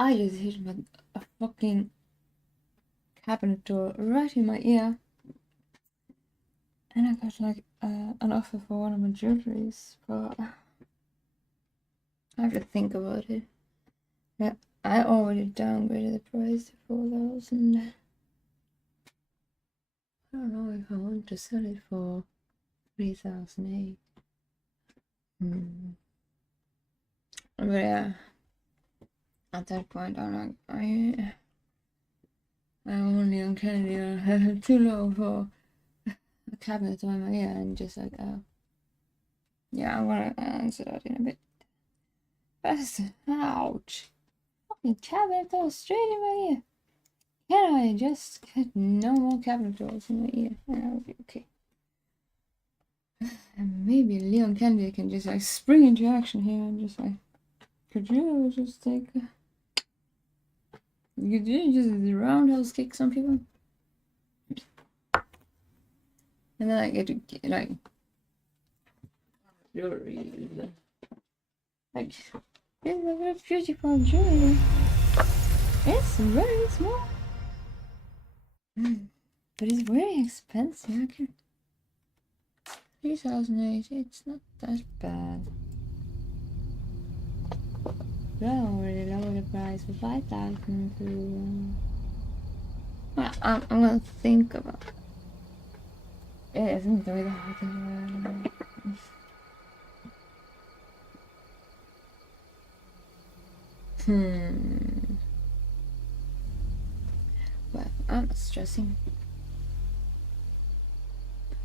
I just hit a fucking cabinet door right in my ear. And I got like an offer for one of my jewelries, but I have to think about it. Yeah, I already downgraded the price to 4,000. I don't know if I want to sell it for 3,008. But yeah, at that point I'm like, I'm only on Kennedy too low for a cabinet on my ear, and just like, yeah, I'm gonna answer that in a bit. That's ouch. Fucking cabinet doors straight in my ear. Can I just get no more cabinet doors in my ear? And I'll be okay. And maybe Leon Kennedy can just like spring into action here and just like, could you just take you do just roundhouse kick some people? And then I get to get like jewelry. Like, it's a very beautiful jewelry. It's very small. But it's very expensive. Okay. 3,008, it's not that bad. But I already lowered the price for 5,000 to... Well, I'm gonna think about it. It isn't really hard to do. But I'm not stressing.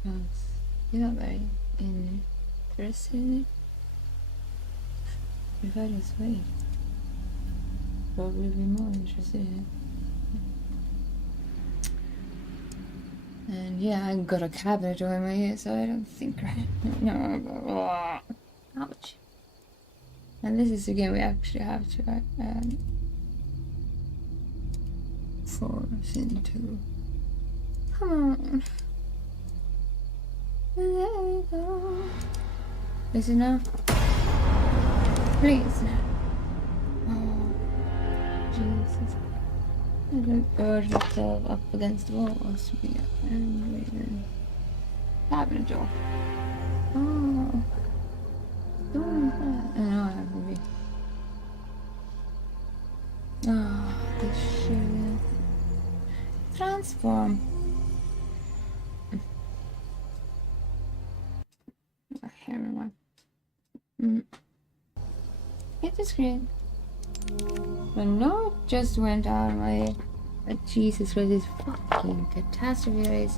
Because you're not very interested in it. If I just wait, probably be more interested in it. And yeah, I got a cabinet over my ear, so I don't think right. No, ouch. And this is the game we actually have to force into. Come on. There we go. Is it now? Please. Oh, Jesus. I don't urge myself up against the walls to be angry and cabinet door. Oh. Doing that. I know I have to be. Oh, this shit. Transform. I can't remember. Hit the screen. But no, it just went out of my head. But Jesus Christ, this fucking catastrophe race.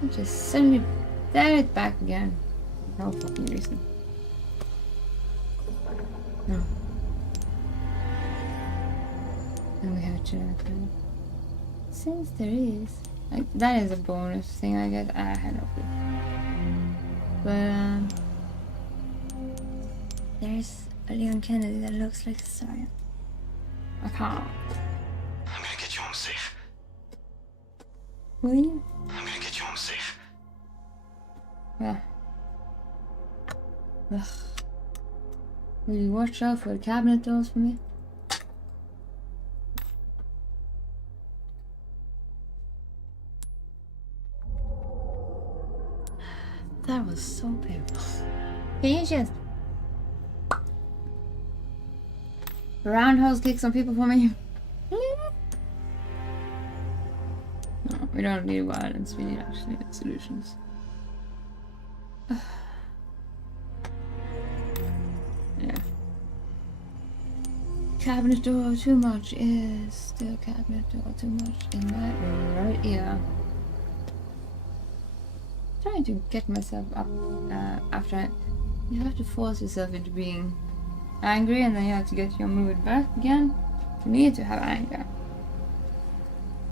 I just suddenly there it back again. No fucking reason. No. And we have to since there is like that is a bonus thing I guess. I had no clue. But there's a Leon Kennedy that looks like a Sarah. I can't. I'm gonna get you home safe. Will you? I'm gonna get you home safe. Yeah. Ugh. Will you watch out for the cabinet doors for me? That was so painful. Can you just roundhouse kick some people for me? No, we don't need violence, we need actually solutions. Yeah. Cabinet door too much is still cabinet door too much in my right ear. Trying to get myself up after you have to force yourself into being angry, and then you have to get your mood back again. You need to have anger.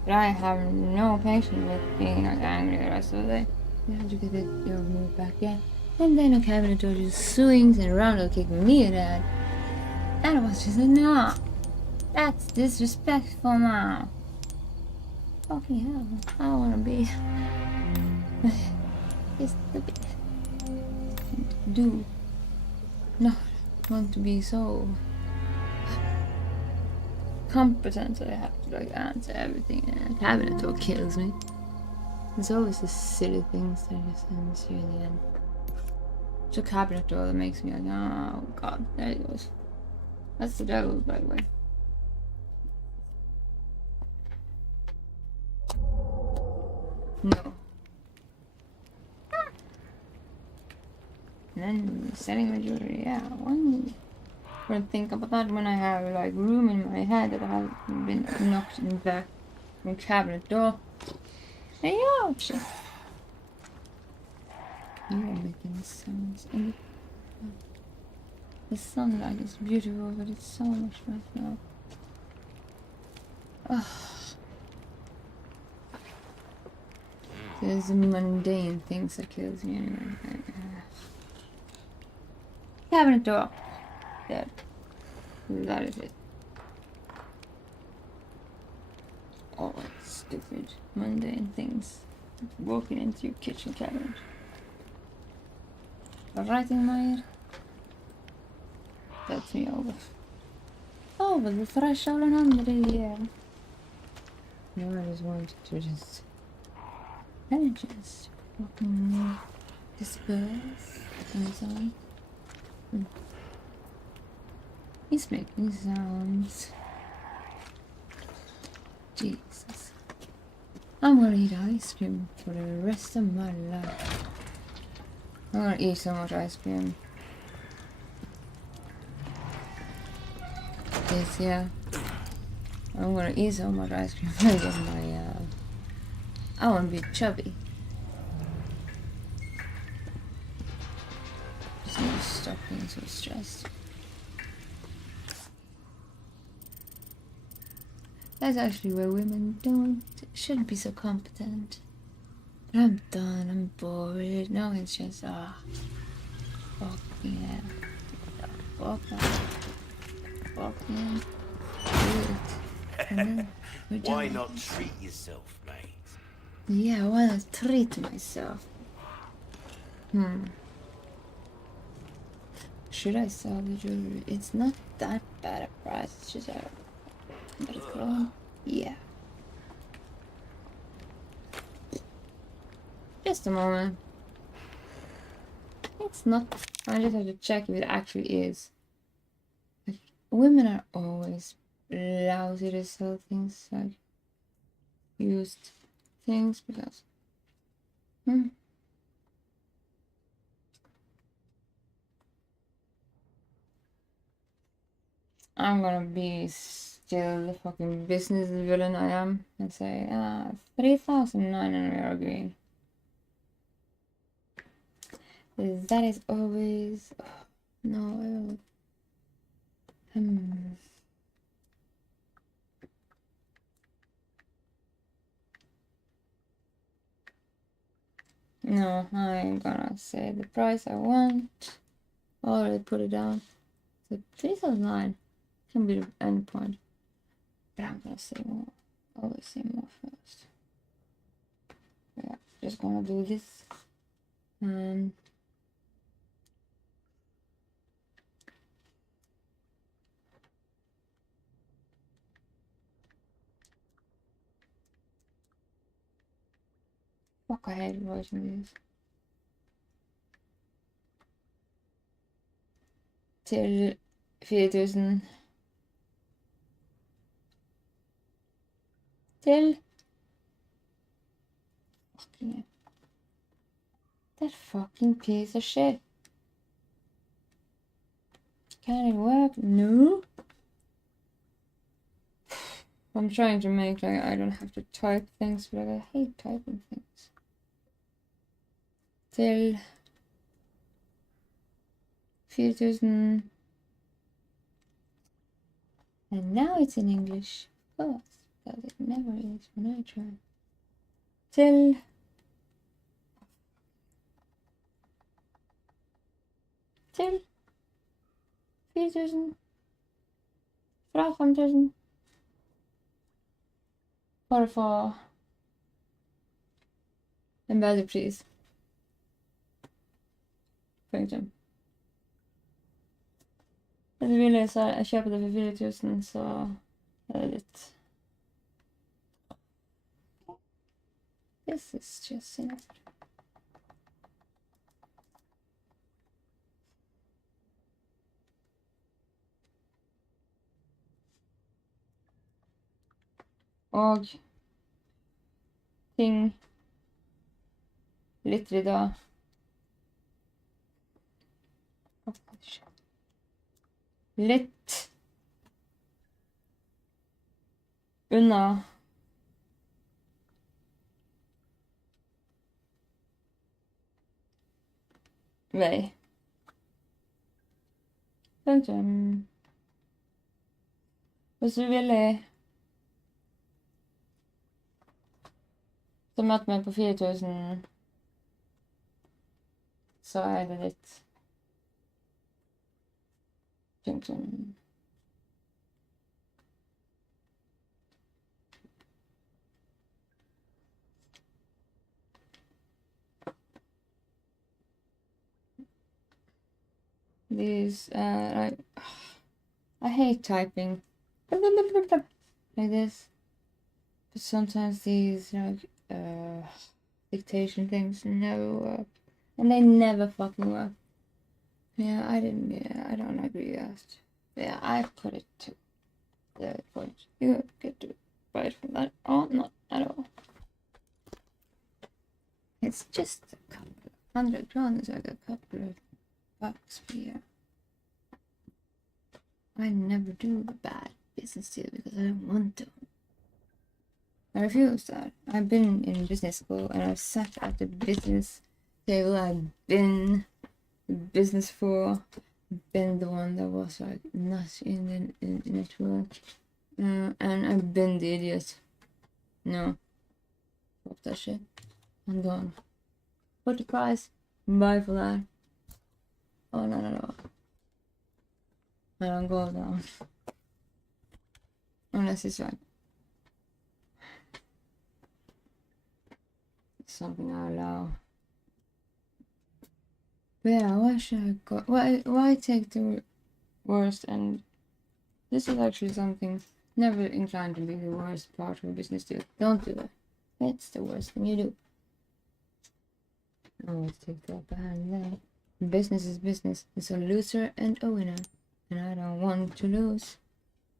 But I have no patience with being like angry the rest of the day. You have to get your mood back again. And then a cabinet door just swings and around will kick me in the head. That was just no. That's disrespectful now. Fucking hell. I don't wanna be just stupid. Do. not want to be so competent that I have to like answer everything, and cabinet door kills me. There's always the silly things that just ends you in the end. It's a cabinet door that makes me like, oh god, there it goes. That's the devil, by the way. No. And then setting my jewelry, yeah. One don't think about that when I have like room in my head that I haven't been knocked in the back from cabinet door. Hey, ouch! You are making sounds. And the sunlight is beautiful, but it's so much right now. Ugh. There's mundane things that kills me anyway. Cabinet door. There. That is it. All stupid, mundane things. Walking into your kitchen cabinet. Right in my ear. That's me over. Over the threshold and under the air. No, I just wanted to just walking disperse and so on. He's making sounds. Jesus. I'm gonna eat ice cream for the rest of my life. I'm gonna eat so much ice cream. Yes, yeah. I'm gonna eat so much ice cream I get my, I wanna be chubby. Just need to stop being so stressed. That's actually where women shouldn't be so competent. But I'm done, I'm bored. No, it's just, fuck yeah. Fuck that. Fuck yeah. Do it. And then we're done. Why not treat yourself, mate? Yeah, why not treat myself? Should I sell the jewelry? It's not that bad a price, it's just let it go. Yeah. Just a moment. It's not. I just have to check if it actually is. Like, women are always lousy to sell things, like used things, because I'm gonna be still the fucking business villain I am and say, 3,900 green. That is always. No, No, I'm gonna say the price I want. Already put it down. So 3,009 can be the end point. But I'm gonna say more. Always say more first. Yeah, just gonna do this. Fuck, I hate watching this. Till 4,000. Till. Fucking. That fucking piece of shit. Can it work? No. I'm trying to make like I don't have to type things, but I hate typing things. Till 4,000. And now it's in English. Of course, because it never is when I try. Till 4,000. 5,000. Varför? En värdig pris. Punkten. Jag ville så här, jag köpte det för 4000 så är det lite... This is just sinister. Och ting lite idag. Litt unna vei. Hvis du ville så møte meg på 4000 så er det litt punktum. These, I hate typing like this, but sometimes these, dictation things never work, and they never fucking work. Yeah, I don't agree with that. Yeah, I put it to the point. You get to buy it from that. Oh, not at all. It's just a couple of 100 kronor, like a couple of bucks per year. I never do a bad business deal because I don't want to. I refuse that. I've been in business school and I've sat at the business table. I've been the business fool. Been the one that was like not in the network. And I've been the idiot. No. Fuck that shit. I'm gone. Put the price. Buy for that. Oh, no. I don't go down. Unless it's like something I allow. But yeah, why should I go? Why take the worst? And this is actually something never inclined to be the worst part of a business deal. Don't do that. It's the worst thing you do. Always take the upper hand there. Business is business. It's a loser and a winner. And I don't want to lose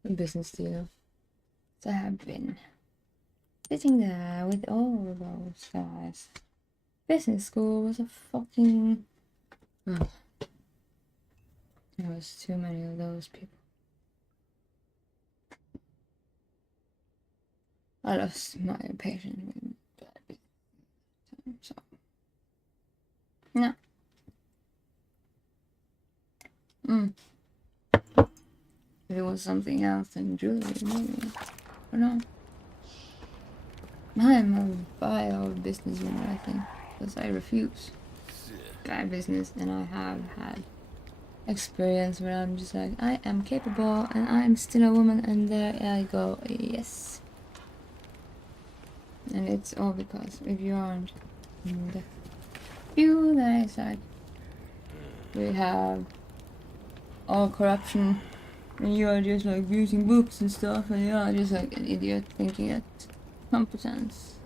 a business deal. So I have been sitting there with all of those guys. Business school was a fucking... Oh. There was too many of those people. I lost my patience with that. So... No. If it was something else than jewelry, maybe. Or no. I'm a bio businesswoman, I think. Because I refuse bad business, and I have had experience where I'm just like, I am capable and I'm still a woman, and there I go, yes. And it's all because if you aren't in the few that I said, we have all corruption, and you are just like using books and stuff, and you are just like an idiot thinking that competence.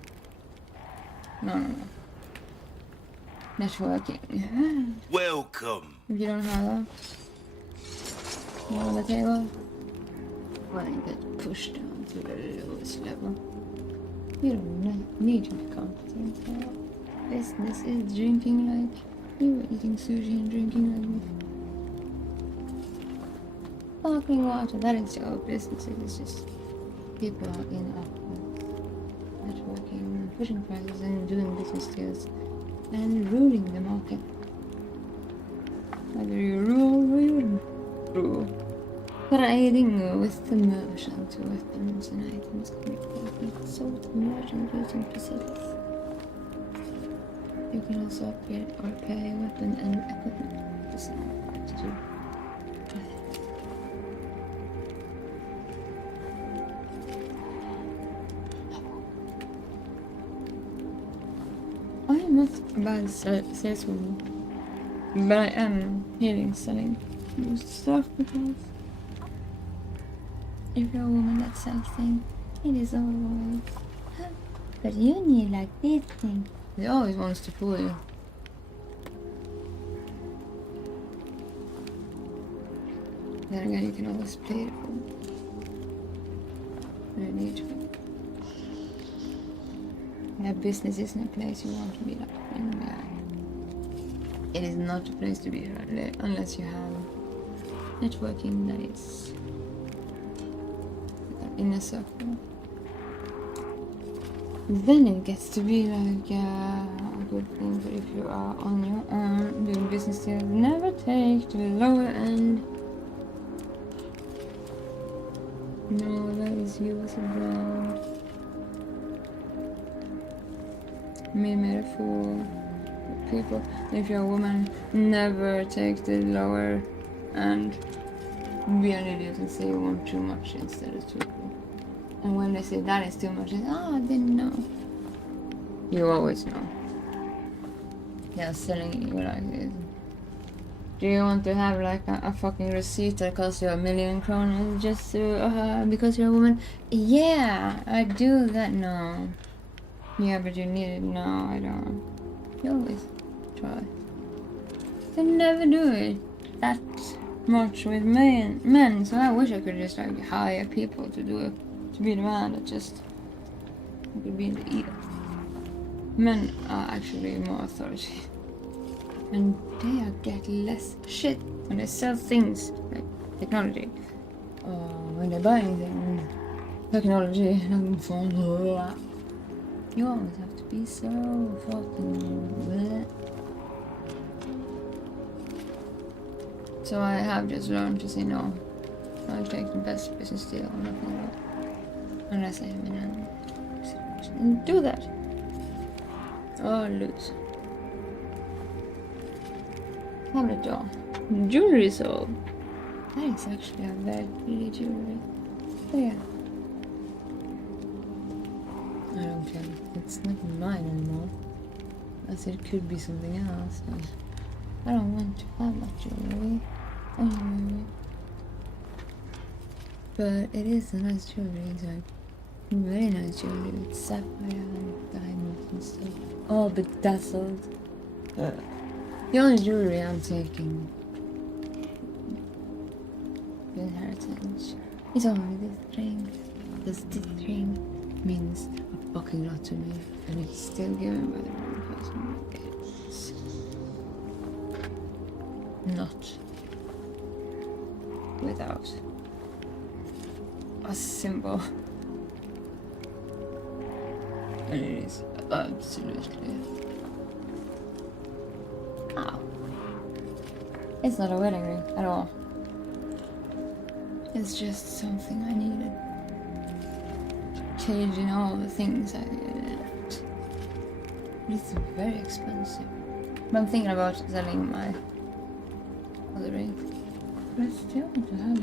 No. Networking. Welcome. If you don't have that on the table, well, you get pushed down to the lowest level. You don't need to be competent. Business is drinking like you were eating sushi and drinking like me. Sparkling water, that is your business. It's just people in office, networking, pushing prices and doing business deals and ruling the market. Either you rule or you rule. Trading with the merchant weapons and items sold to merchant using facilities. You can also upgrade or pay weapon and equipment. This is not too. I am not a bad saleswoman, but I am hating selling used stuff because If you're a woman, that's something. It is always. But you need like this thing. He always wants to fool you. Then again, you can always play it fool. You don't need to. Yeah, business isn't a place you want to be like. And yeah, it is not a place to be unless you have networking that is in a circle. Then it gets to be like a good thing. But if you are on your own doing business deals, never take to the lower end. No, that is you as a bro. Me made a fool of people. If you're a woman, never take the lower end. Be an idiot and say you want too much instead of too little. And when they say that is too much, it's I didn't know. You always know. Yeah, selling you like this. Do you want to have like a fucking receipt that costs you 1 million kronor just because you're a woman? Yeah, I do that. No. Yeah, but you need it. No, I don't. You always try. You never do it that much with men. So I wish I could just like hire people to do it, to be the man that just could be the eater. Men are actually more authority. And they get less shit when they sell things like technology. When they're buying things, technology, you always have to be so fucking bleh. So I have just learned to say no. I'll take the best business deal or nothing at all. Unless I am in a situation. And do that. Or lose. Tablet doll. Jewelry sold. That is actually a very pretty jewelry. So yeah. I don't care. It's not mine anymore. I said it could be something else. I don't want to have that jewelry anyway. But it is a nice jewelry. It's like very nice jewelry with sapphire and diamonds and stuff. All bedazzled. The only jewelry I'm taking the inheritance is only this ring. Because this ring means a fucking lot to me, and it's still given by the wrong person. It's not without a symbol. And it is absolutely. Ow. It's not a wedding ring at all. It's just something I needed. Changing all the things I needed. It's very expensive. But I'm thinking about selling my other ring. But I still want to have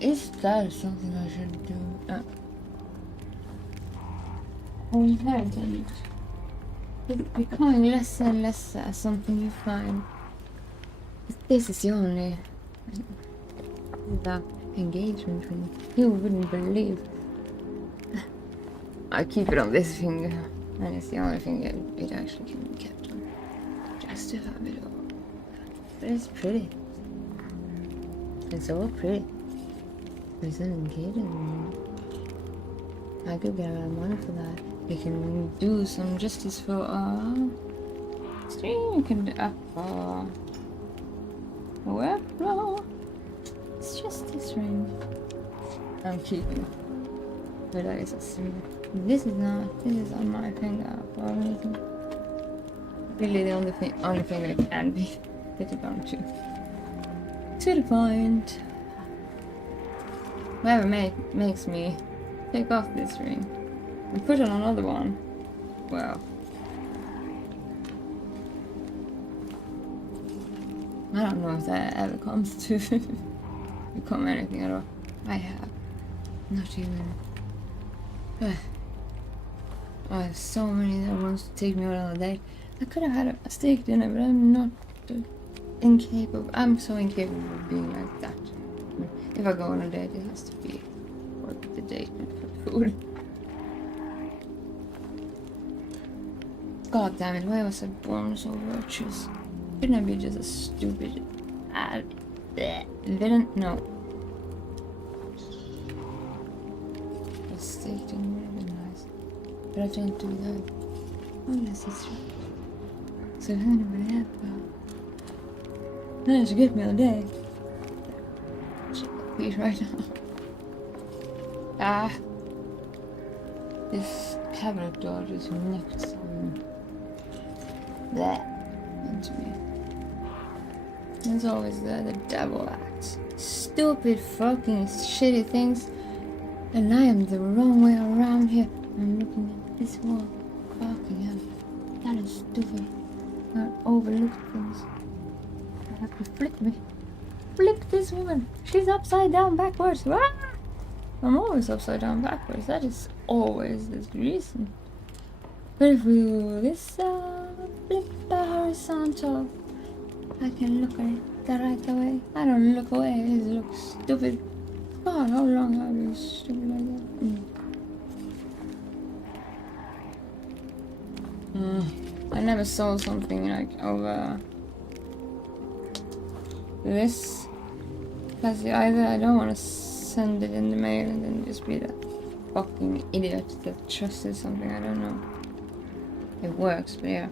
is that something I should do? Inheritance. It's becoming less and less something you find. This is the only the engagement ring. You wouldn't believe. I keep it on this finger, and it's the only finger it actually can be kept on. Just to have it all. But it's pretty. It's all pretty. There's an engagement ring. I could get a lot of money for that. You can do some justice for stream. You can do webflow. It's just this ring. I'm keeping it. But that is a symbol. This is on my finger for a reason. Really the only thing I can be fitted onto. To the point. Whoever makes me take off this ring and put on another one, well, I don't know if that ever comes to become anything at all. I have not even. I have so many that wants to take me out on a date. I could have had a steak dinner, but I'm not incapable. I'm so incapable of being like that. I'm If I go on a date, it has to be for the date, not for food. God damn it, why was I born so virtuous? Shouldn't I be just a stupid villain? No. A steak dinner would be nice. But I don't do that. Unless it's right. So who would I have about? Managed to get me all day. Please right now. Ah. This cabinet door just nicked some that into me. There's always the devil acts. Stupid fucking shitty things. And I am the wrong way around here. I'm looking at this wall. Fucking hell. That is stupid. I overlook things. I have to flip me. Flip this woman. She's upside down backwards. Ah! I'm always upside down backwards. That is always the reason. But if we do this flip horizontal, I can look at it the right way. I don't look away. It looks stupid. God, how long have I been stupid like that? I never saw something like over this. Because either I don't want to send it in the mail and then just be that fucking idiot that trusted something. I don't know. It works, but yeah.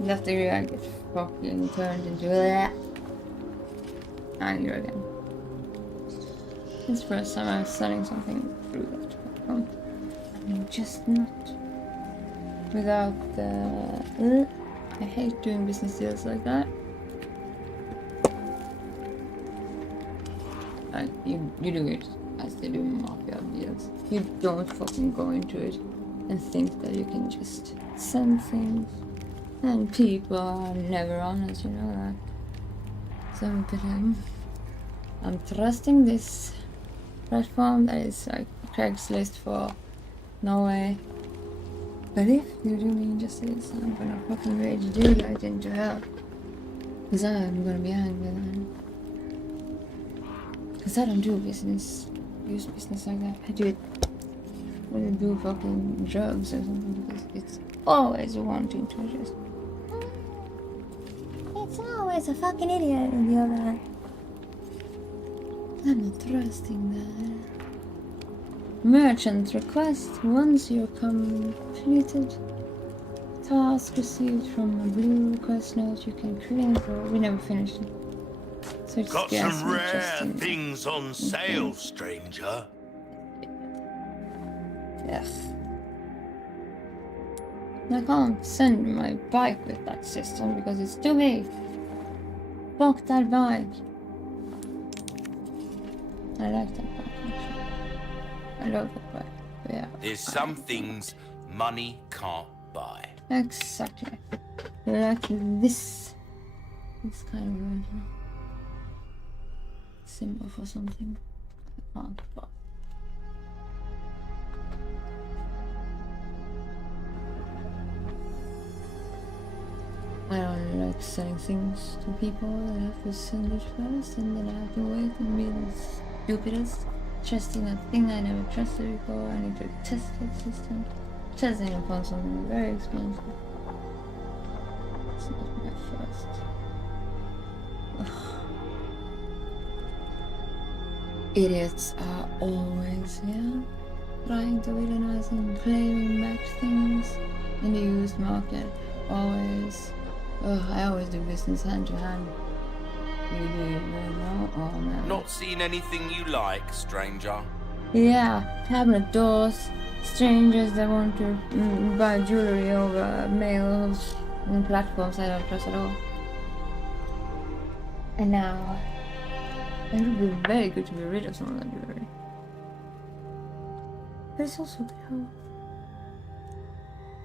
That degree I get fucking turned into that. Angry again. It's the first time I'm sending something through that phone. I mean, just not without the. I hate doing business deals like that. You do it as they do mafia deals. You don't fucking go into it and think that you can just send things. And people are never honest, you know that. So I'm trusting this platform that is like Craigslist for Norway. But if you do me injustice, I'm gonna fucking rage daylight into hell. Because I'm gonna be angry then. Because I don't do business like that. I do it when I do fucking drugs or something, because it's always wanting to just. It's always a fucking idiot on the other hand. I'm not trusting that. Merchant request. Once you're completed task received from a blue request note, you can create or we never finished it. So it's Got gas some rare interesting. things on sale, stranger. Yes. I can't send my bike with that system because it's too big. Fuck that bike. I like that bike actually. I love that bike. But yeah. There's some things money can't buy. Exactly. Like this. This kind of version. Symbol for something I can't buy. I don't like selling things to people. I have to send it first and then I have to wait and be the stupidest. Trusting a thing I never trusted before. I need to test that system. Testing upon something very expensive. It's not my first. Idiots are always, trying to villainize and claiming back things in the used market. Always. I always do business hand to hand. You do it really well. Oh man. Not seen anything you like, stranger? Yeah, cabinet doors, strangers that want to buy jewelry over mails and platforms I don't trust at all. And now, it would be very good to be rid of some of that jewelry. But it's also good.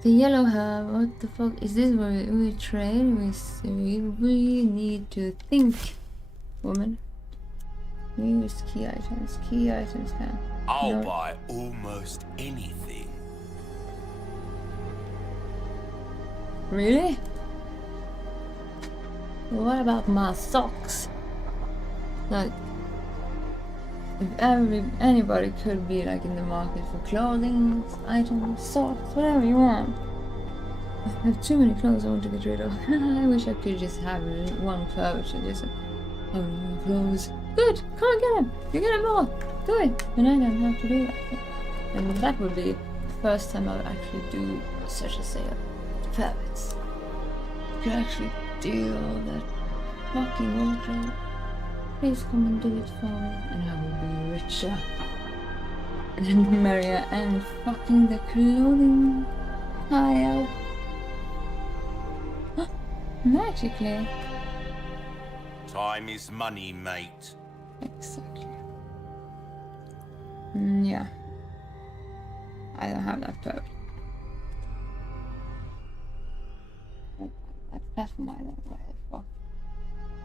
The yellow herb, what the fuck? Is this where we trade with? We need to think, woman. Use key items. Key items can. I'll buy almost anything. Really? What about my socks? Like, If anybody could be like in the market for clothing, items, socks, whatever you want. I have too many clothes I want to get rid of. I wish I could just have one pervert to just oh, no clothes. Good, come and get them. You get them all. Do it. And I don't have to do that. And that would be the first time I would actually do such a sale. Perverts. You could actually do all that fucking wardrobe. Please come and do it for me, and I will be richer. And merrier and fucking the clothing aisle. Magically. Time is money, mate. Exactly. Yeah. I don't have that pervert. That platform I don't know it for.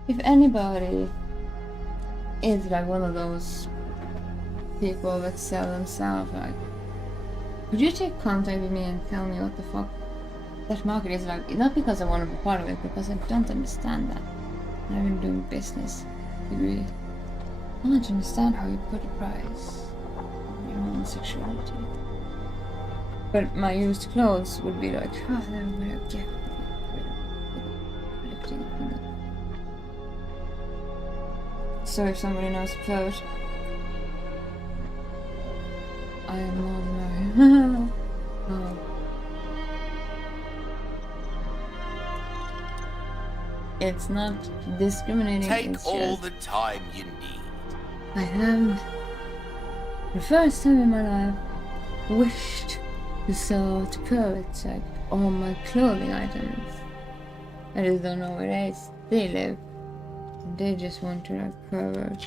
If anybody is like one of those people that sell themselves, like, could you take contact with me and tell me what the fuck that market is like? Not because I want to be part of it, because I don't understand that. I've been doing business degree. I don't understand how you put a price on your own sexuality. But my used clothes would be like, oh, they're very cute. So if somebody knows a pervert, I am more than merry. Oh. It's not discriminating. Take it's all just the time you need. I have, for the first time in my life, wished to sell to perverts like all my clothing items. I just don't know where they live. They just want to like pervert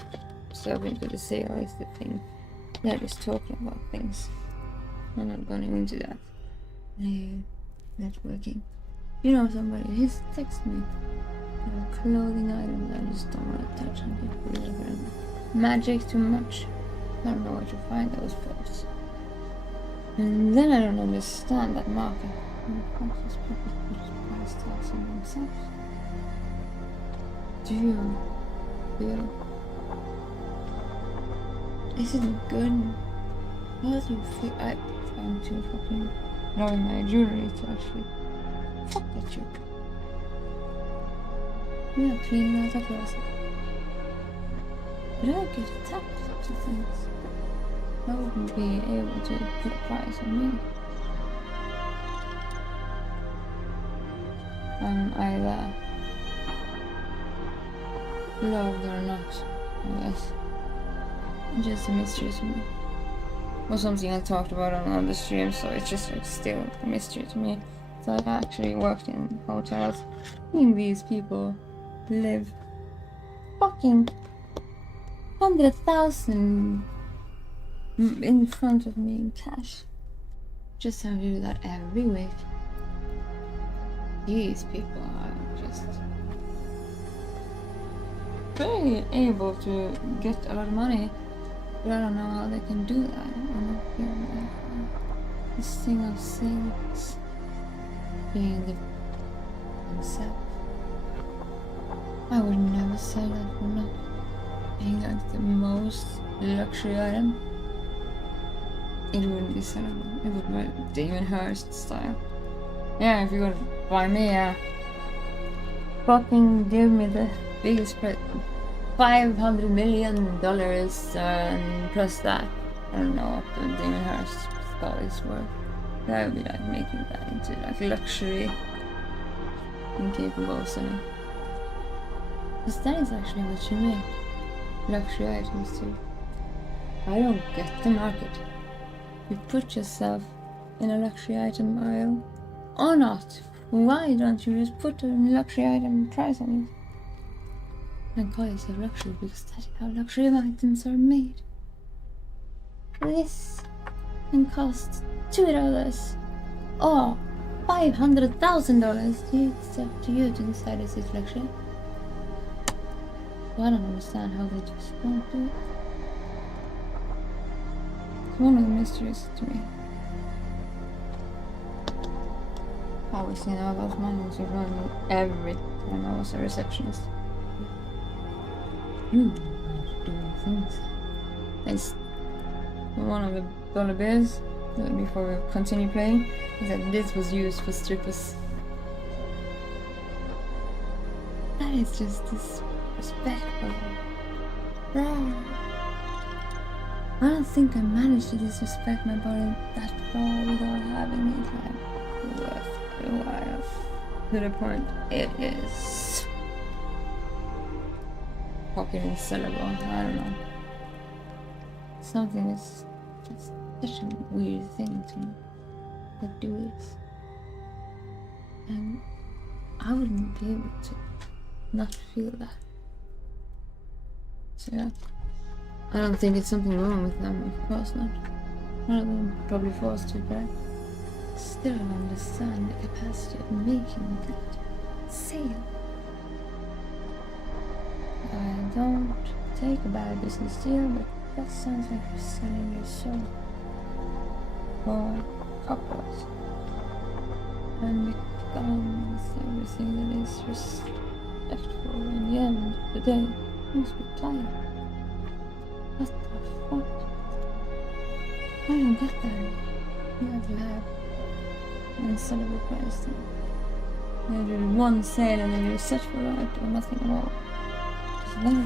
stuff into the sale is the thing. They're just talking about things. I'm not going into that. Networking. You know somebody, he's text me. Clothing items I just don't want to touch and get rid of them. Magic too much. I don't know where to find those posts. And then I don't understand that market. How these people put price tags on themselves? Do you feel? Is it good? How do you feel? I'm too fucking loving my jewelry to actually fuck that shit. Yeah, cleaning out a closet. But I don't get attached to things. I wouldn't be able to put a price on me. I'm either loved or not, I guess. It's just a mystery to me. Or something I talked about on the stream, so it's just like still a mystery to me. So I actually worked in hotels, seeing these people live fucking 100,000 in front of me in cash. Just have to do that every week. These people are just very able to get a lot of money, but I don't know how they can do that. I'm not hearing this thing of sales being themselves. I would never say that for not being like the most luxury item. It wouldn't be sellable. It would be Damon Hirst style. Yeah, if you would buy me a fucking give me the biggest $500 million plus that. I don't know what the Damon Hirst skull is worth. But I would be like making that into like luxury incapable of selling. Because that is actually what you make luxury items too. I don't get the market. You put yourself in a luxury item aisle or not. Why don't you just put a luxury item price on it and call yourself luxury, because that is how luxury items are made. This can cost $2 or $500,000. It's up to you to decide if it's luxury. So I don't understand how they just don't do it. It's one of the mysteries to me. I was in all those moments you run every time I was a receptionist. You weren't doing things. It's one of the dollar bills before we continue playing. Is that this was used for strippers. That is just disrespectful. I don't think I managed to disrespect my body that far without having it like worth a while. To the point it is fucking insellable. I don't know. Something is just such a weird thing to me that do this. And I wouldn't be able to not feel that. So yeah. I don't think it's something wrong with them, of course not. One of them probably forced to, but I still don't understand the capacity of making that sale. I don't take a bad business deal, but that sounds like you're selling your soul for cockroaches. And becomes everything that is respectful in the end of the day must be tired. What the fuck? I don't get that. You have to have an unsellable price then. You do one sale and then you're set for life or nothing at all. Just never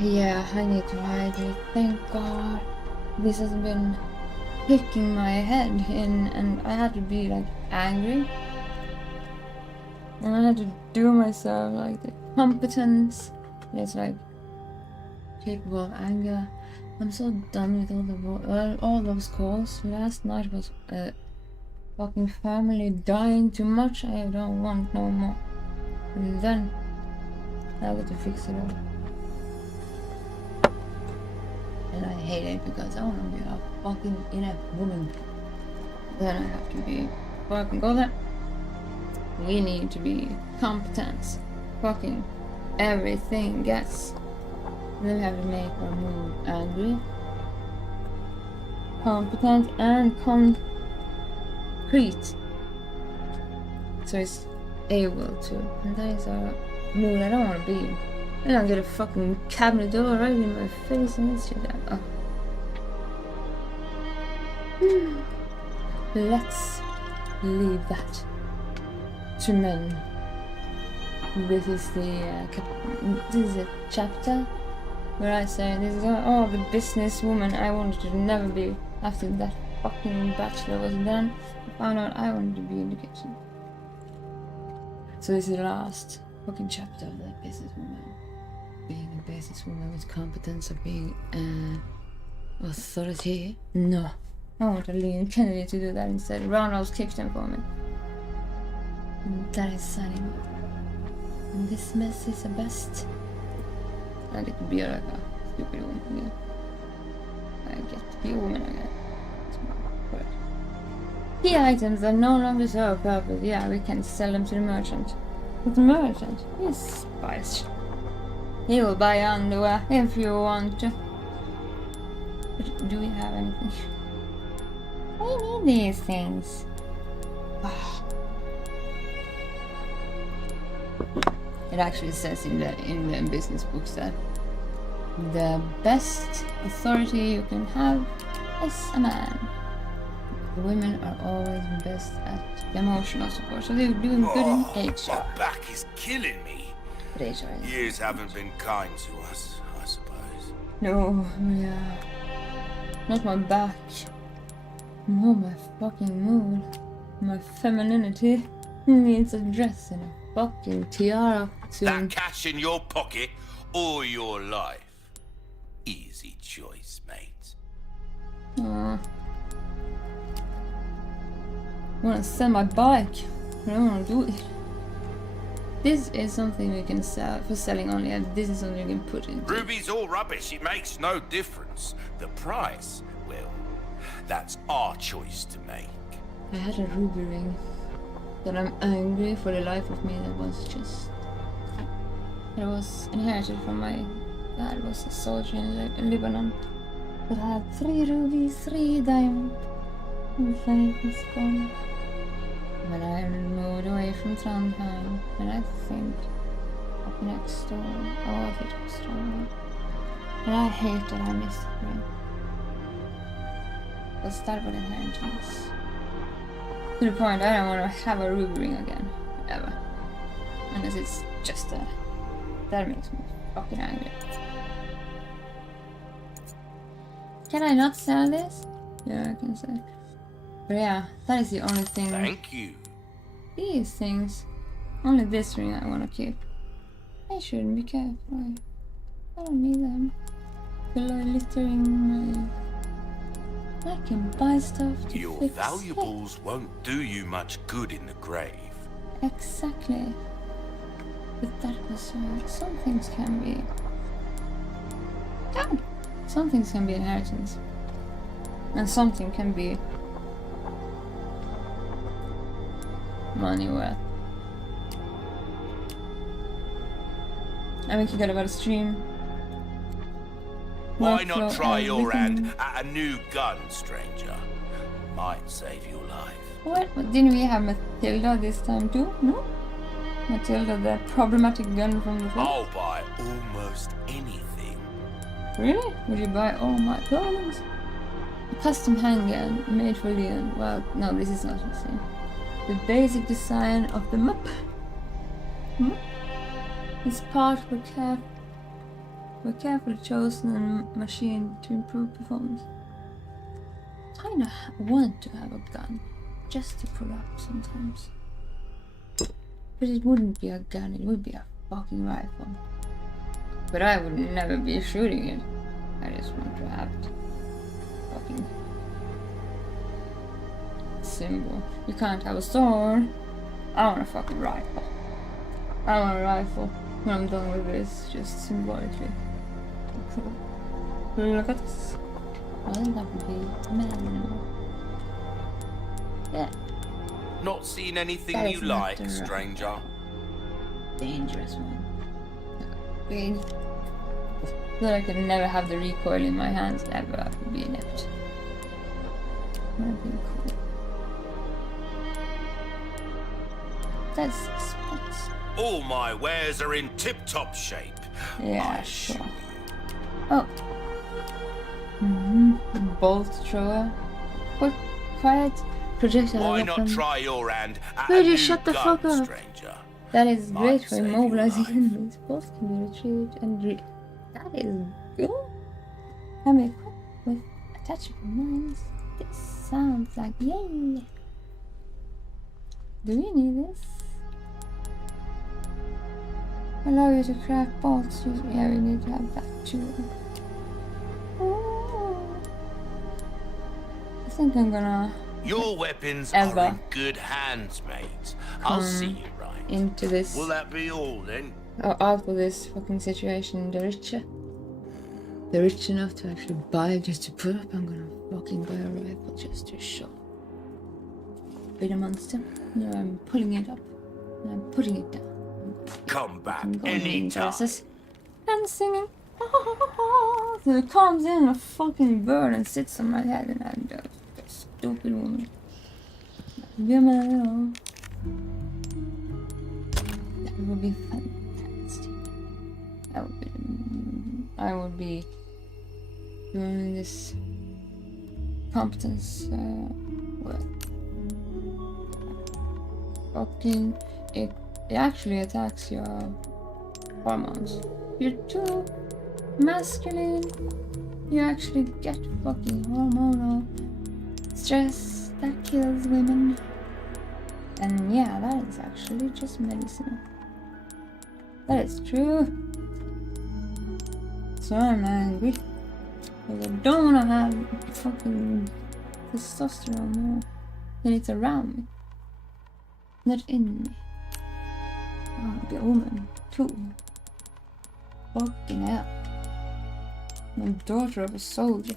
yeah, I need to hydrate. Thank God. This has been picking my head in and I had to be like angry. And I had to do myself like the competence. It's like capable of anger. I'm so done with all those calls. Last night was a fucking family dying too much. I don't want no more. And then I got to fix it all. And I hate it because I want to be a fucking inept woman. Then I have to be fucking go there. We need to be competent. Fucking everything gets. Then we have to make our mood angry, competent, and concrete. So it's able to. And that is our mood I don't want to be in. I don't get a fucking cabinet door right in my face and it's shit. Let's leave that to men. This is the chapter where I say this is all the businesswoman I wanted to never be. After that fucking bachelor was done, I found out I wanted to be in the kitchen. So this is the last fucking chapter of that businesswoman. Being a businesswoman with competence of being authority. No. I want Leon Kennedy to do that instead. Ronald's kicked him for me. And that is signing off. And this mess is the best. I get to be like a stupid woman again. I get to be a woman again. That's my word. Key items that no longer serve a purpose. Yeah, we can sell them to the merchant. But the merchant is spiced. He will buy underwear if you want to. But do we have anything? I need these things. It actually says in the business books that the best authority you can have is a man. The women are always best at emotional support, so they're doing good in HR. My back is killing me. But HR is Years haven't been kind to us, I suppose. no, yeah. Not my back. More my fucking mood. My femininity needs a dress and a fucking tiara soon. That cash in your pocket or your life. Easy choice, mate. I wanna sell my bike. I don't wanna do it. This is something we can sell for selling only, and this is something you can put in. Ruby's all rubbish. It makes no difference. The price, well, that's our choice to make. I had a ruby ring that I'm angry for the life of me that was inherited from my dad. Was a soldier in Lebanon that had 3 rubies, 3 diamonds, and then it was gone. But I moved away from Trondheim, and I think up next door. Oh, the next door. And I hate that I missed the ring. Because that would inheritance. To the point I don't want to have a ruby ring again. Ever. Unless it's just a... That makes me fucking angry. Can I not sell this? Yeah, I can sell. But yeah, that is the only thing. Thank you. These things. Only this ring I want to keep. I shouldn't be careful. I don't need them. Feel like littering my... I can buy stuff to Your fix valuables won't do you much good in the grave. Exactly. But that was some things can be... Yeah. Some things can be inheritance. And something can be... money worth. And we forgot about a stream. Why not Workflow, try your hand everything. at a new gun, stranger? Might save your life. What? Didn't we have Matilda this time too? No? Matilda, the problematic gun from the film? I'll buy almost anything. Really? Would you buy all my clothes? A custom handgun made for Leon. Well, no, this is not the same. The basic design of the map. This part were carefully chosen and machined to improve performance. I kinda want to have a gun, just to pull up sometimes. But it wouldn't be a gun, it would be a fucking rifle. But I would never be shooting it. I just want to have it. Fucking symbol. You can't have a sword. I want a fucking rifle. I want a rifle when I'm done with this, just symbolically. Look at this. I think that would be a man animal. Yeah. Not seen anything That you is not like, the right- stranger. Dangerous one. Big. That I could never have the recoil in my hands ever. I would be inept. That'd be cool. That's expensive. All my wares are in tip-top shape. Yeah, I assure sure. you. Oh. Bolt thrower. Quick, quiet. Projectile Why weapon. not try your hand at Will a you new shut the gun, fuck up? stranger? That is Might great for save your immobilizing life. enemies. Both can be retrieved and that is good. Can be equipped with attachable mines. This sounds like yay. Do we need this? Allow you to craft bolts. Yeah, we need to have that too. I think I'm gonna Your weapons Ever. are in good hands, mate. I'll see you right. into this. Will that be all then? Out of this fucking situation, the richer. They're rich enough to actually buy just to put up. I'm gonna fucking buy a rifle just to show. Be the monster. No, I'm pulling it up. And I'm putting it down. Come back I'm going in anytime. dresses. And singing. So it comes in a fucking bird and sits on my head and I'm just a stupid woman. That would be fantastic. I would be doing this competence work. Fucking it actually attacks your hormones. You're too masculine. You actually get fucking hormonal stress that kills women. And yeah, that is actually just medicine. That is true. So I'm angry. Because I don't wanna have fucking testosterone more. Then it's around me. Not in me. I wanna be a woman too. Fucking hell. I'm the daughter of a soldier.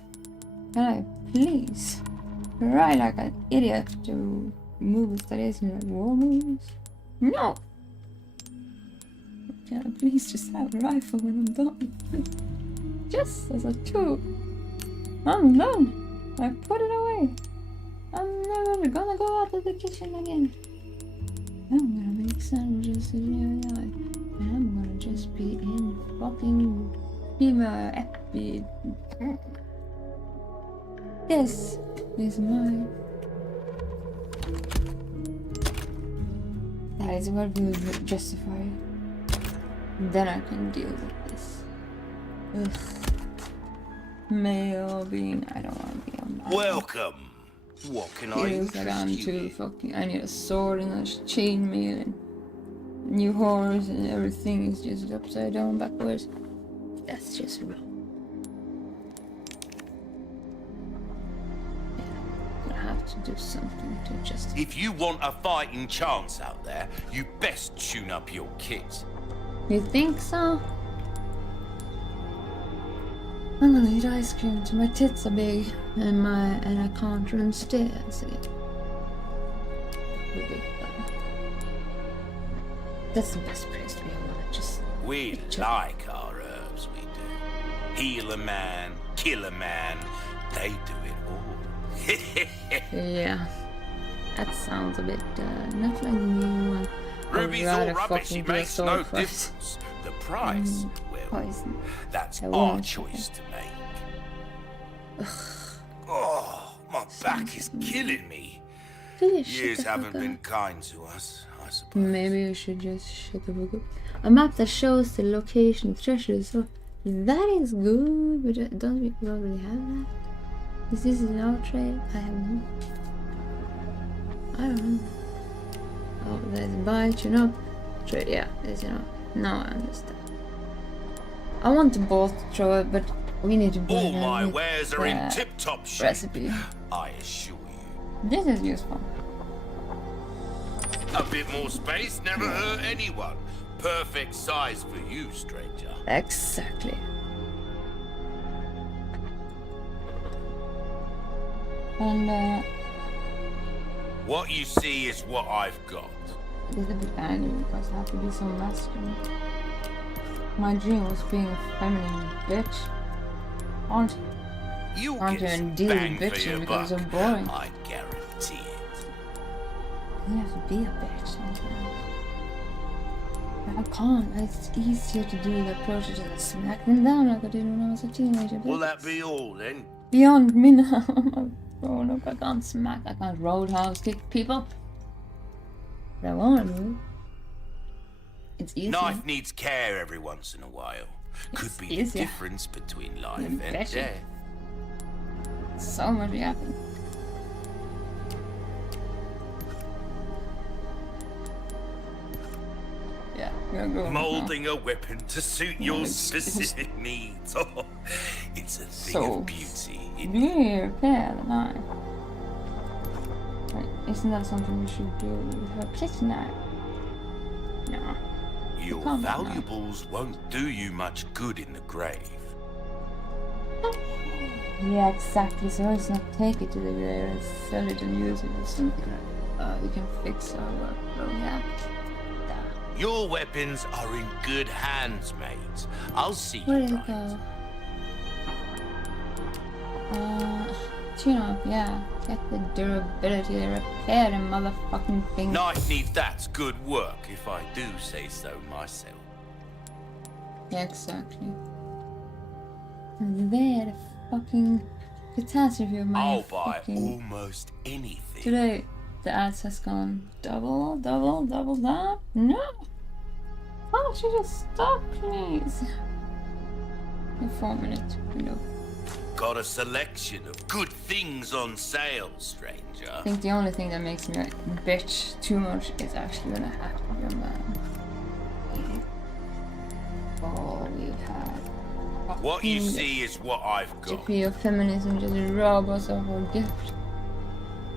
Can I please ride like an idiot to movies that isn't like war movies? No! Can I please just have a rifle when I'm done? Just as a tool. I'm done. I put it away. I'm never gonna go out of the kitchen again. I'm gonna make sandwiches and I'm gonna just be in fucking female epi. This is my. That is what will justify. Then I can deal with this. Ugh. Male being, I don't want to be on that. Welcome. What can I Feels like I'm interest you too in? fucking. I need a sword and a chainmail and new horse and everything is just upside down backwards. That's just wrong. Yeah, gonna have to do something to just. If you want a fighting chance out there, you best tune up your kit. You think so? I'm gonna eat ice cream till my tits are big and I can't run stairs again. Really fun. That's the best place to be. I wanna just We chill. like our herbs, we do. Heal a man, kill a man, they do it all. Yeah. That sounds a bit not like me. Ruby's all rubbish, it makes no difference. The price, well, Poison. that's I our won't. choice to make. Oh, my back is killing me. Dude, shut Years the fuck haven't up. been kind to us, I suppose. Maybe you should just shut the fuck up. A map that shows the location of treasures. So that is good, but don't we already have that? Is this an our trade? I have no. I don't know. Oh, there's buy, tune up, trade. Yeah, there's Now I understand. I want to both throw it, but we need to buy All them my with wares are in the tip-top shape, recipe. I assure you. This is useful. A bit more space never hurt anyone. Perfect size for you, stranger. Exactly. And What you see is what I've got. a little bit angry because I have to be so masculine. My dream was being a feminine bitch. Aren't You Aren't get you some indeed bang for bitching your because buck. I'm boring? I guarantee it. you have to be a bitch sometimes? I can't. It's easier to do the approach to the smack them down like I did when I was a teenager. Will that be all then? Beyond me now. I'm a grown up. I can't smack. I can't roadhouse kick people. But I want to. It's easy. Knife needs care every once in a while. Could It's be the easier. difference between life You and betcha. death. So much yapping. Yeah, you're growing up now. Molding a weapon to suit your it's- specific needs. Oh, it's a thing So, of beauty. Yeah, repair the knife. Right, isn't that something we should do with a kitchen knife? No. Your can't do that. valuables won't do you much good in the grave. Yeah, exactly. So let's not take it to the grave and sell it and use it as something that we can fix our workflow. Yeah. Your weapons are in good hands, mate. I'll see Where you did it right. go? Tune up, yeah. Get the durability to repair the motherfucking thing. Knife need that's good work, if I do say so myself. Yeah, exactly. And there, the fucking catastrophe of my I'll buy fucking... almost anything. Today, the ads has gone double down? No! Oh, she just stop, please. A 4-minute window. Got a selection of good things on sale, stranger. I think the only thing that makes me bitch too much is actually gonna have to be a man. Oh, we've had... What you see is what I've got. GP of feminism just rob us of our gift.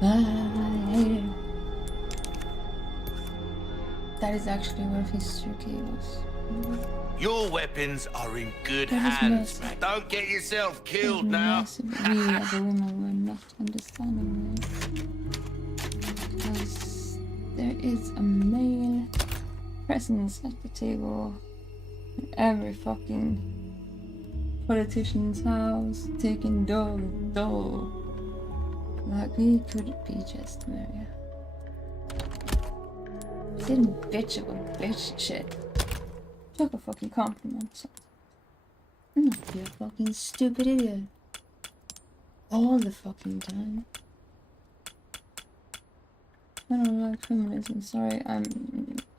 I hate it. That is actually what history gave us. Your weapons are in good That is hands, mercy. mate. Don't get yourself It's killed now. massive. We as a woman were not understanding it. Because there is a male presence at the table in every fucking politician's house, taking dole. Like we could be just Maria. Didn't bitch about bitch shit. Took a fucking compliment or something. Not be a fucking stupid idiot. All the fucking time. I don't like feminism, sorry, I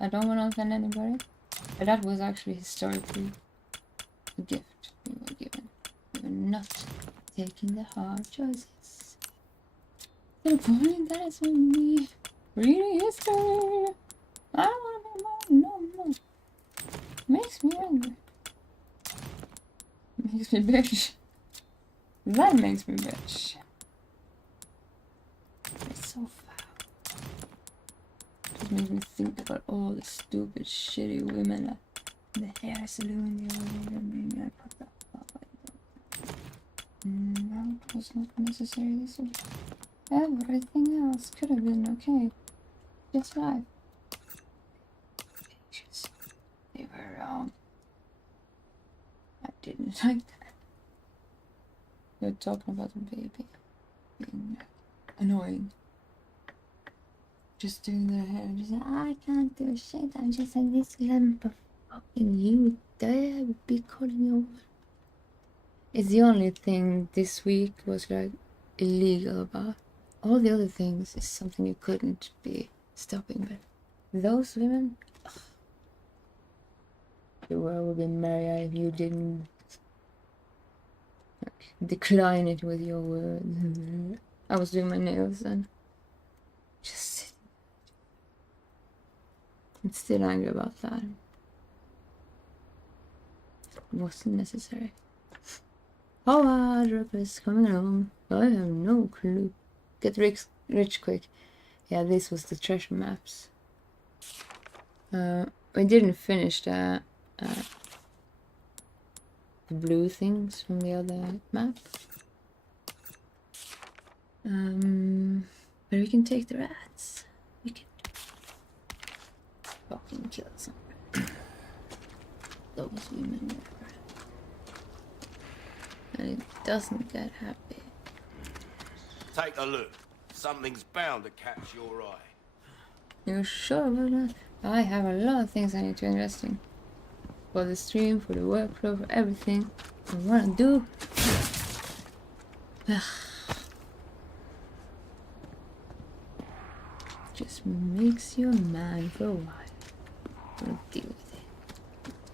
don't want to offend anybody. But that was actually historically a gift we were given. We were not taking the hard choices. To the point that it's me reading history. I don't want to be mad, no. Makes me angry. Makes me bitch. That makes me bitch. It's so foul. It makes me think about all the stupid, shitty women at the hair salon the other day. Maybe I put that up. No, it was not necessary this week. Everything else could have been okay. Just life. Bitches. They were wrong. I didn't like that. They were talking about the baby being annoying. Just doing their hair. Just like, I can't do shit. I'm just like this lump of fucking you. There would be calling you over. It's the only thing this week was like illegal about. All the other things is something you couldn't be stopping, but those women, ugh. The world would be merrier if you didn't like, decline it with your words. I was doing my nails and just sitting. I'm still angry about that. It wasn't necessary. Howard is coming along. I have no clue. Get rich quick. Yeah, this was the treasure maps. We didn't finish the blue things from the other map. But we can take the rats. We can fucking kill some. Those women. And it doesn't get happy. Take a look. Something's bound to catch your eye. You're sure about that? I have a lot of things I need to invest in. For the stream, for the workflow, for everything I wanna do. Just makes you a man for a while. Don't deal with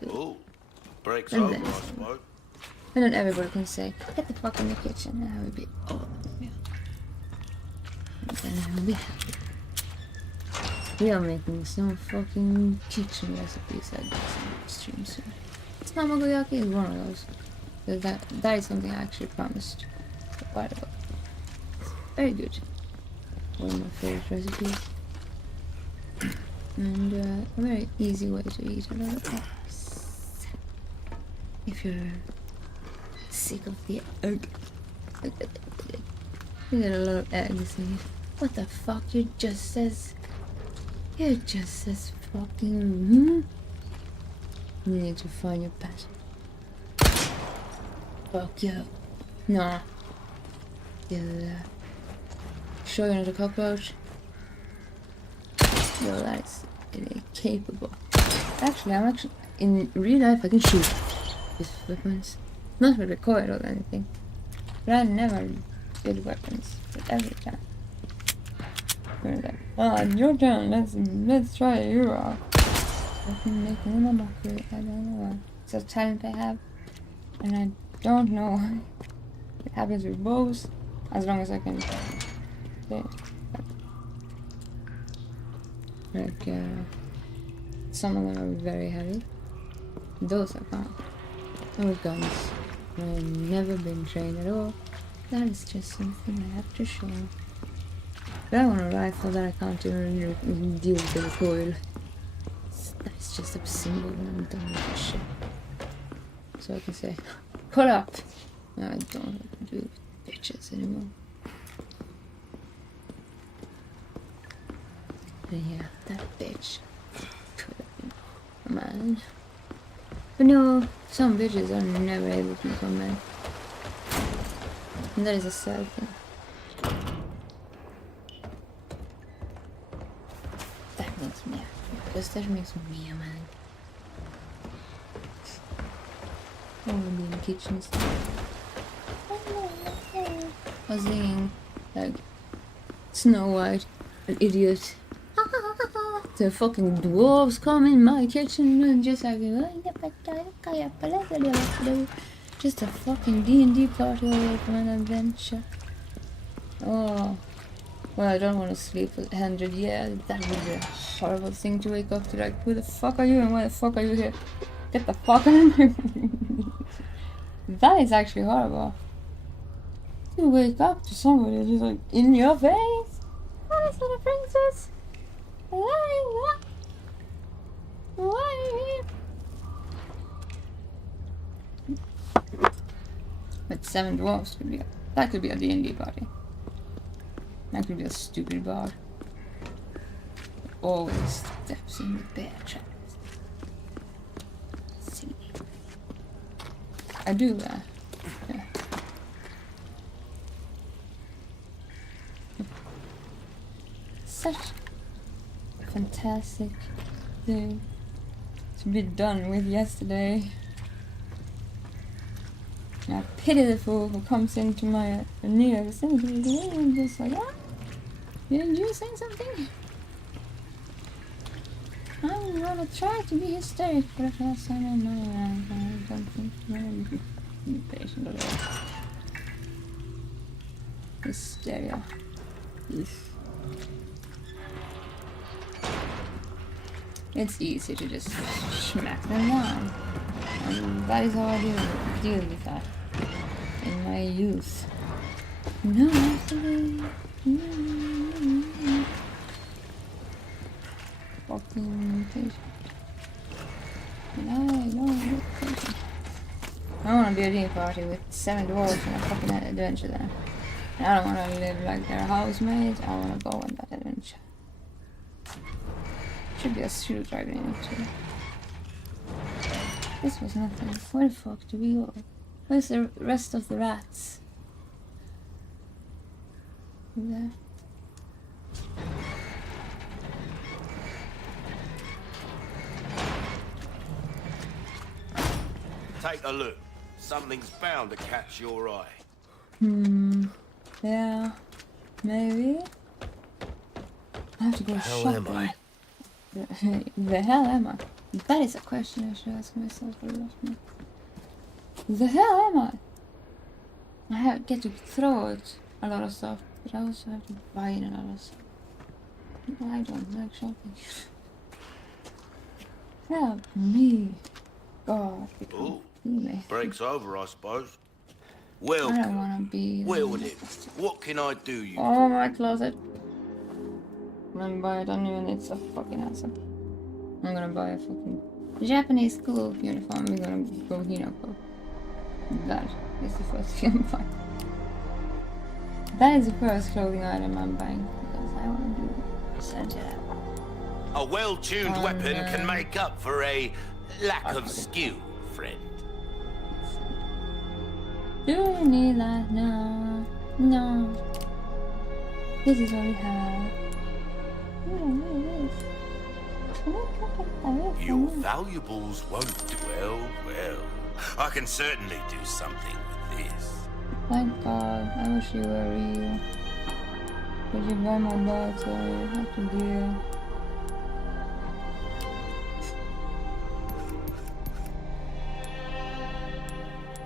it. Oh, breaks And over, then I suppose. And then everybody can say, get the fuck in the kitchen, and I will be all yeah. And then I will be happy. We are making some fucking kitchen recipes at this stream soon. Tamagoyaki is one of those. That is something I actually promised a while ago. It's very good. One of my favorite recipes. And a very easy way to eat a lot of eggs. If you're sick of the egg. You get a lot of eggs in it. What the fuck? You're just as fucking You need to find your pet. Fuck you. No. Sure you're not a cockroach? Yo, that's incapable. Actually, in real life I can shoot with weapons. Not with recoil or anything. But I never did weapons. But every time. We're like, oh, your turn, let's try you out. I've been making a mockery, I don't know why. It's a talent I have. And I don't know why. It happens with bows, as long as I can play. Like, some of them are very heavy. Those are fun. And with guns. I've never been trained at all. That is just something I have to show. But I want a rifle that I can't even deal with the recoil. That's just a symbol when I'm done with this shit. So I can say, pull up! No, I don't want to do bitches anymore. And yeah, that bitch could have been a man. But no, some bitches are never able to become men. And that is a sad thing. That makes me happy, because that makes me a man. I want to be in the kitchen and stuff. I was thinking, like, Snow White, an idiot. The fucking dwarves come in my kitchen and just like, just a fucking D&D party all over from an adventure. Oh, well, I don't want to sleep for 100 years. That would be a horrible thing to wake up to. Like, who the fuck are you and why the fuck are you here? Get the fuck out of here. That is actually horrible. You wake up to somebody who's just like in your face. Oh, is that a princess? Why are you here? But 7 dwarves could be that could be a D&D party. That could be a stupid bar. Always steps in the bear traps. See, I do that. Yeah. Such a fantastic thing to be done with yesterday. I pity the fool who comes into my near vicinity and just like, ah, didn't you say something? I'm gonna try to be hysteric, but if last time I know I don't think I'm patient at all. Hysteria. Oof. It's easy to just smack them down. And that is how I deal with that in my youth. No, actually. Fucking patient. I want to be a D party with 7 dwarves and a fucking adventure there. And I don't want to live like their housemates. I want to go on that adventure. Should be a screwdriver in it too. This was nothing. Where the fuck do we go? Where's the rest of the rats? There. Take a look. Something's bound to catch your eye. Yeah. Maybe. I have to go shopping. Hell am I? The hell am I? That is a question I should ask myself a lot more. The hell am I? Get to throw out a lot of stuff, but I also have to buy in a lot of stuff. I don't like shopping. Help me. God. Ooh, Me. break's over, I suppose. I don't Welcome. want to be... Wilden, what can I do you Oh, my closet. I'm gonna buy it. I don't even need a fucking hassle. I'm gonna buy a fucking Japanese school uniform. We're gonna go Hinako. That is the first thing I'm buying. That is the first clothing item I'm buying because I want to do such A well-tuned weapon can make up for a lack of skill, friend. Do you need that? No. No. This is what we have. Your valuables won't dwell well. I can certainly do something with this. Thank God. I wish you were real. But you buy my bag, so you have to deal.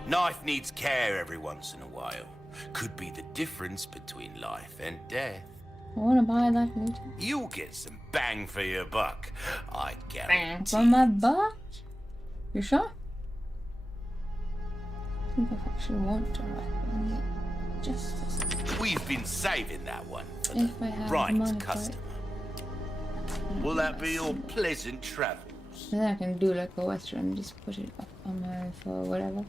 Knife needs care every once in a while. Could be the difference between life and death. I want to buy that later. You'll get some bang for your buck, I guarantee. For my butt? You sure? I think I actually want to write one. Just a second. We've been saving that one for If I have the right money for it. customer. Will that be your pleasant travels? And then I can do like a western and just put it up on my for whatever.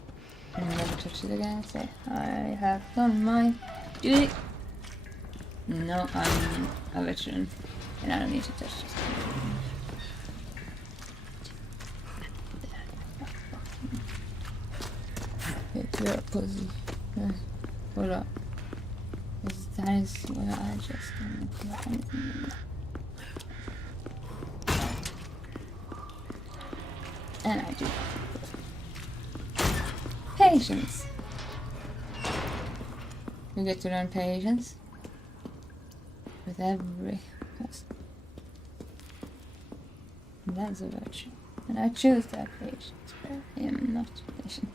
And never touch it again. Say, I have done my duty. No, I'm a veteran. And I don't need to touch this. You're a pussy. Hold up. That is what I just don't know anything about. And I do. patience. You get to learn patience with every person. And that's a virtue. And I choose to have patience, but I am not patient.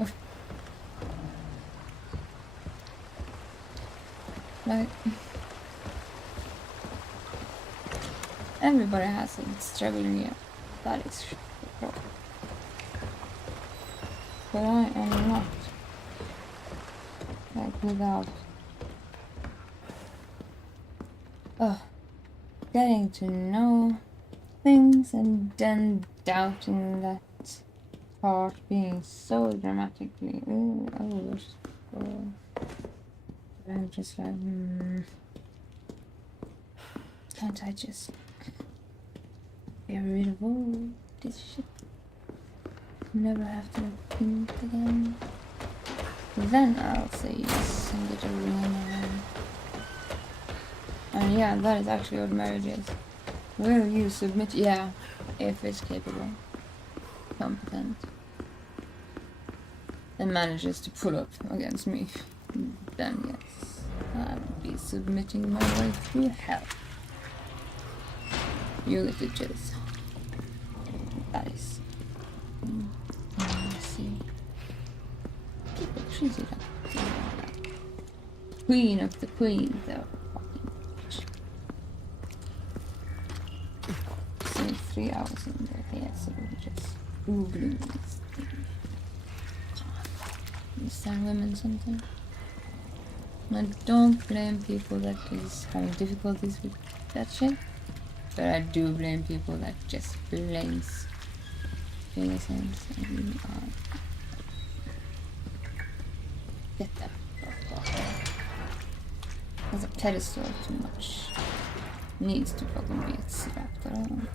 Oof. Like, everybody has a struggle in here. That is the problem. But I am not. Like, without getting to know things and then doubting that part being so dramatically over. I'm just like, can't I just get rid of all this shit? Never have to think again. Then I'll say yes and get a ring around. And yeah, that is actually what marriage is. Will you submit? Yeah, if it's capable, competent, and manages to pull up against me, then yes, I will be submitting my way through hell. You get to choose. That is. Let's see. People treat it up. Queen of the queens, though. 3 hours in there, yeah, so we just googling these things. Understand women something. I don't blame people that is having difficulties with that shit, but I do blame people that just blames innocence and get that fuck off. As a pedestal too much. Needs to fucking be slapped around.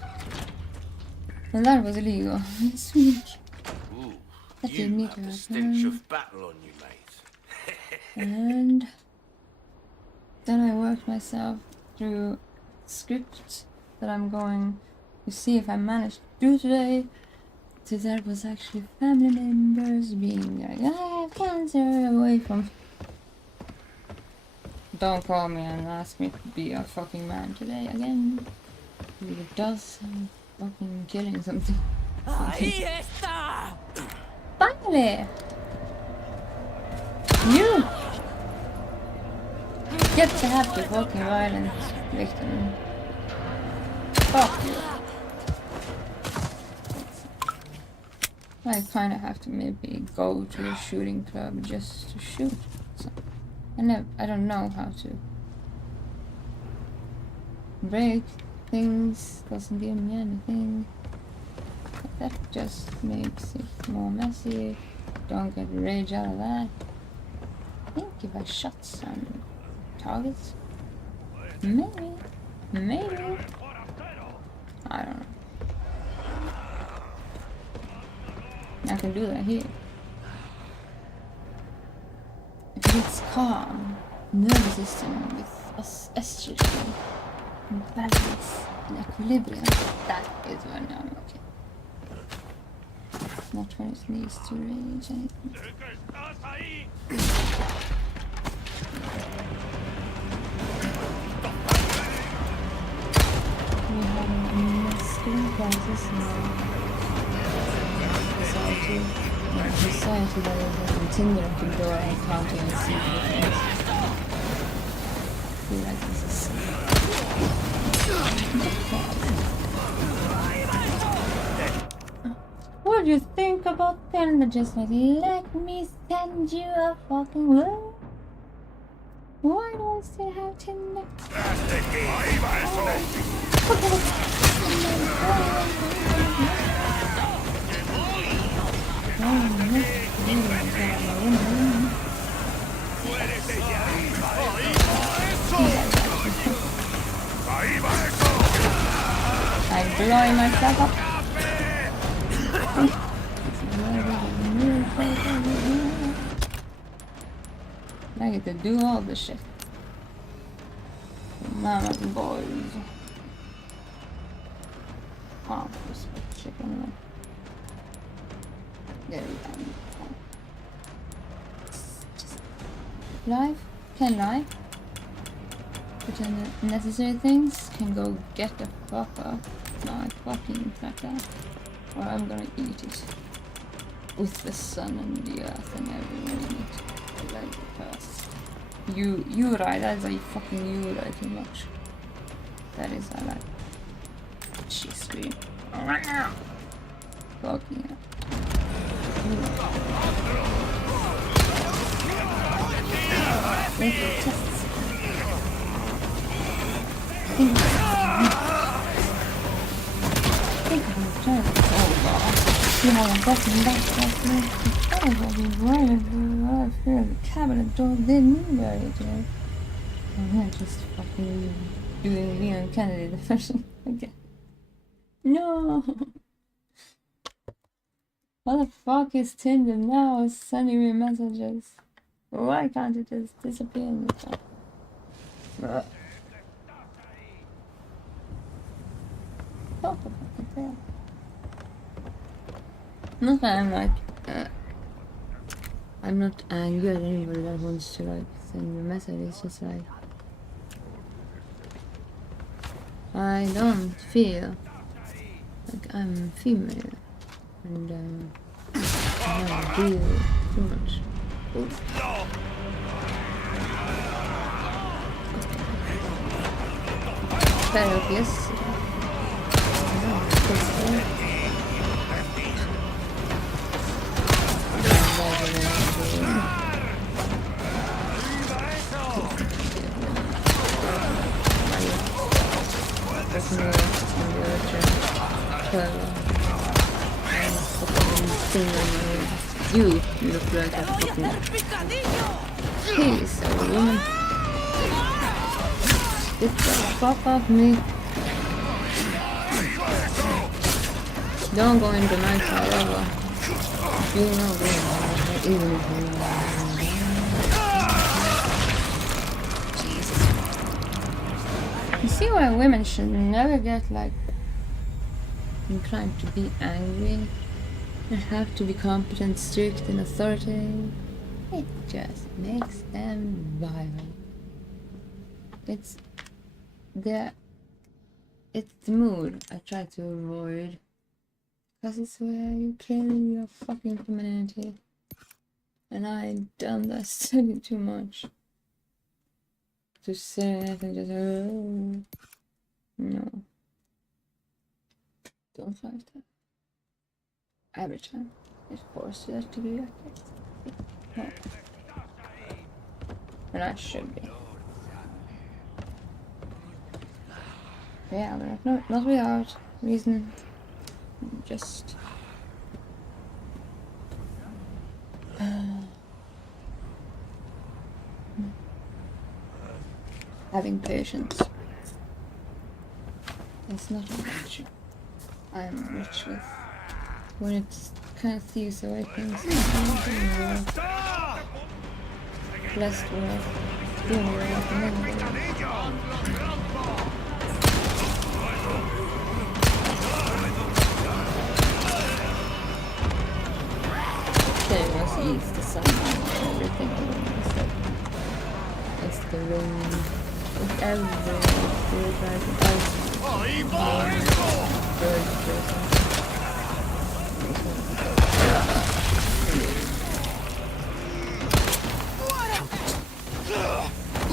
And that was illegal this week. Ooh, That you didn't need have to the happen. stench of battle on you, mate. And then I worked myself through script that I'm going to see if I managed to do today. So that was actually family members being like, I have cancer, away from. Don't call me and ask me to be a fucking man today again. If it does, I'm fucking killing something. Finally! You get to have the fucking violent victim. Fuck you. I kinda have to maybe go to a shooting club just to shoot. So I don't know how to break things, doesn't give me anything. That just makes it more messy. Don't get rage out of that. I think if I shot some targets, maybe, I don't know. I can do that here. If it's calm, nervous system with estrogen, and balance and equilibrium, that is when I'm okay. Not when it needs to rage anything. We're having a masculine crisis in society. In a society that is continuing to grow and counting and see difference. I feel like this is what do you think about them? Just like, let me send you a fucking word. Why do I still have Tinder? I'm blowing myself up. I get to do all the shit. Mama boys. Can't respect shit anyway. There we go. Just live? Can lie? Pretend necessary things can go get the fuck up. Not fucking like that. Or I'm gonna eat it. With the sun and the earth and everyone in it. Like the past. You right, that's like fucking you right too much. That is I like. She scream. Fucking hell. Make your tests. I think I'm trying to see how I'm getting back to me. I fear the cabinet door didn't move very today. I'm not just fucking doing Leon Kennedy the version again. No! What the fuck is Tinder now sending me messages? Why can't it just disappear in the top? Not that I'm like, I'm not angry at anybody that wants to like send me a message. It's just like I don't feel like I'm female and I don't deal too much. Fair up, yes. You look like a fucking please, a woman. Get the fuck off me. Don't go into my side ever. You know even if you know. Jesus. You see why women should never get like inclined to be angry? They have to be competent, strict, and authoritative. It just makes them violent. It's the mood I try to avoid. Because it's where you kill your fucking femininity. And I've done that study too much. To say anything, just no. Don't fight that. Every time it forces us to be like this. No. And I should be. Yeah, but not without reason. Just having patience. It's not a virtue. I'm rich with when it kind of thieves away things. Blessed world, doing world, and then there was east, the sun, everything. It's the rain, it's everywhere. It's like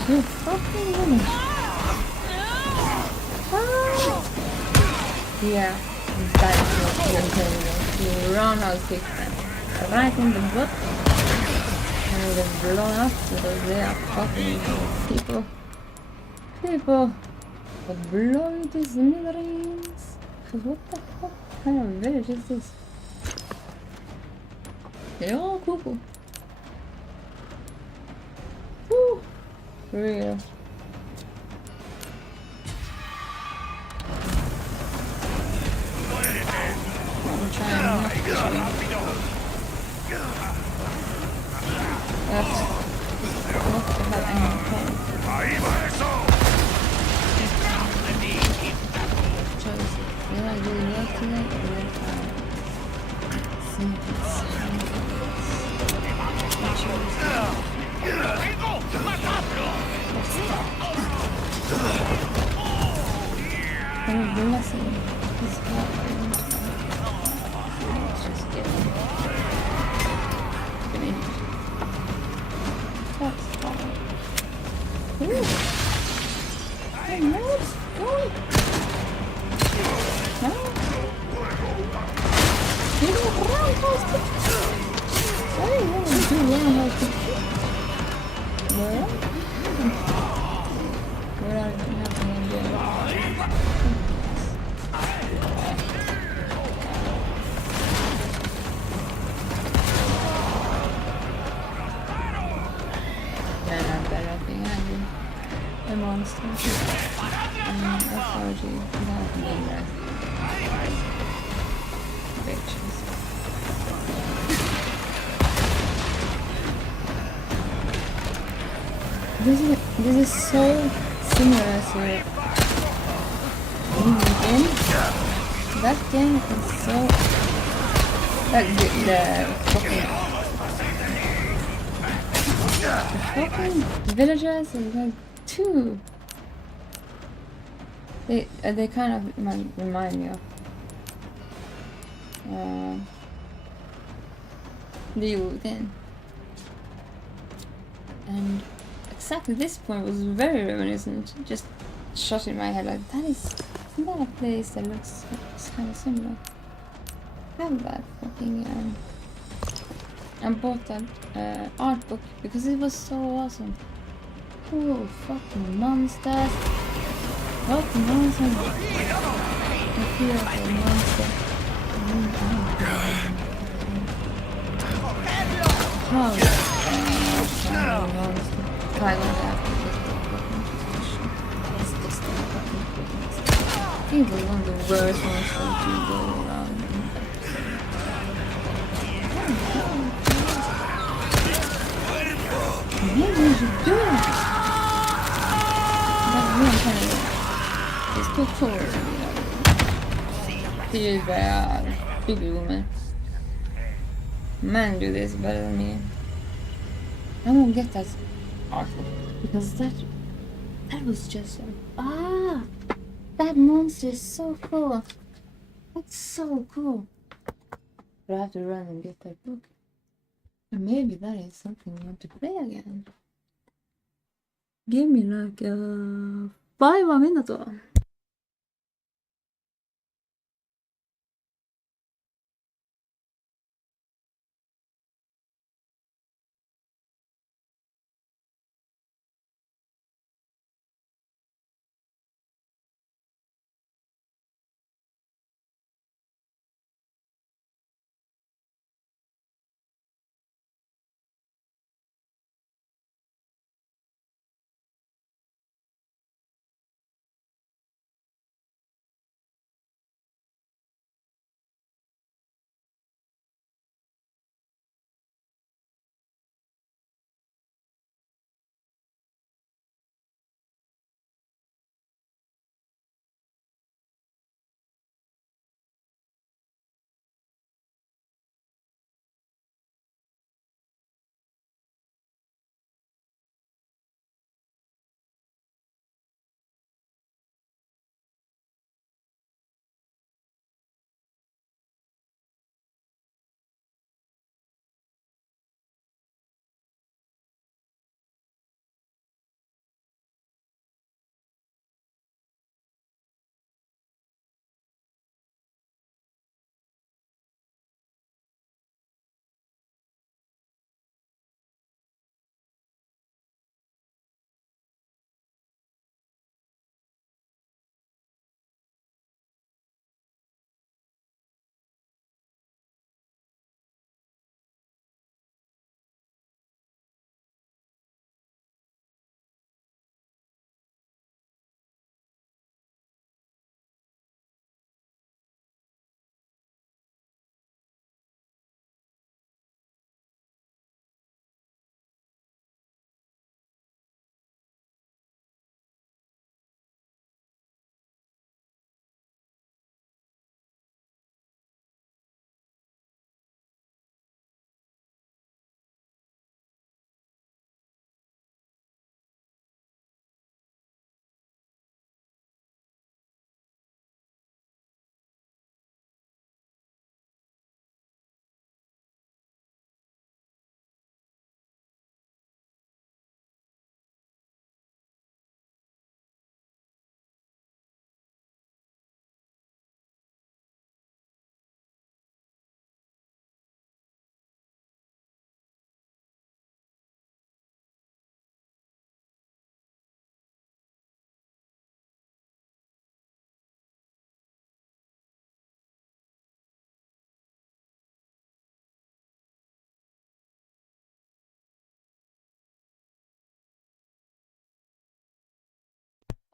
you fucking woman. Yeah, that's what I'm telling you. You roundhouse kick them right in the butt and they blow up because they are fucking people that blow you to smithereens. What the fuck kind of village is this? They're all cuckoo. Woo! For real. I'm trying not to. That's not to have any pain. Choice. Will I do work today or will I see if it's the lesson is hard. Let's just get in. That's hard. Ooh. Hey, what? Go! No? You don't run past it! Sorry, you do run past it. Where? Where are you happening again? Men are better at being angry. The monsters. Authority. Not dangerous. Bitches. This is so similar to game. That game is so like the fucking villagers are like too. They kind of remind me of the evil within. And exactly this point was very reminiscent. Just shot in my head like isn't that a place that looks kind of similar? I have that fucking I bought that art book because it was so awesome. Oh, fucking monsters! Fucking awesome! I feel like a monster. Oh, monster. I don't have to get the fucking position. It's just the fucking quickness. I think it's one of the worst monsters to go around. Maybe we should do it! That's really kind of it's too tall, She is very stupid woman. Men do this better than me. I won't get that artwork because that was just that monster is so cool. That's so cool. But I have to run and get that book. And maybe that is something I want to play again. Give me like 5 minutes.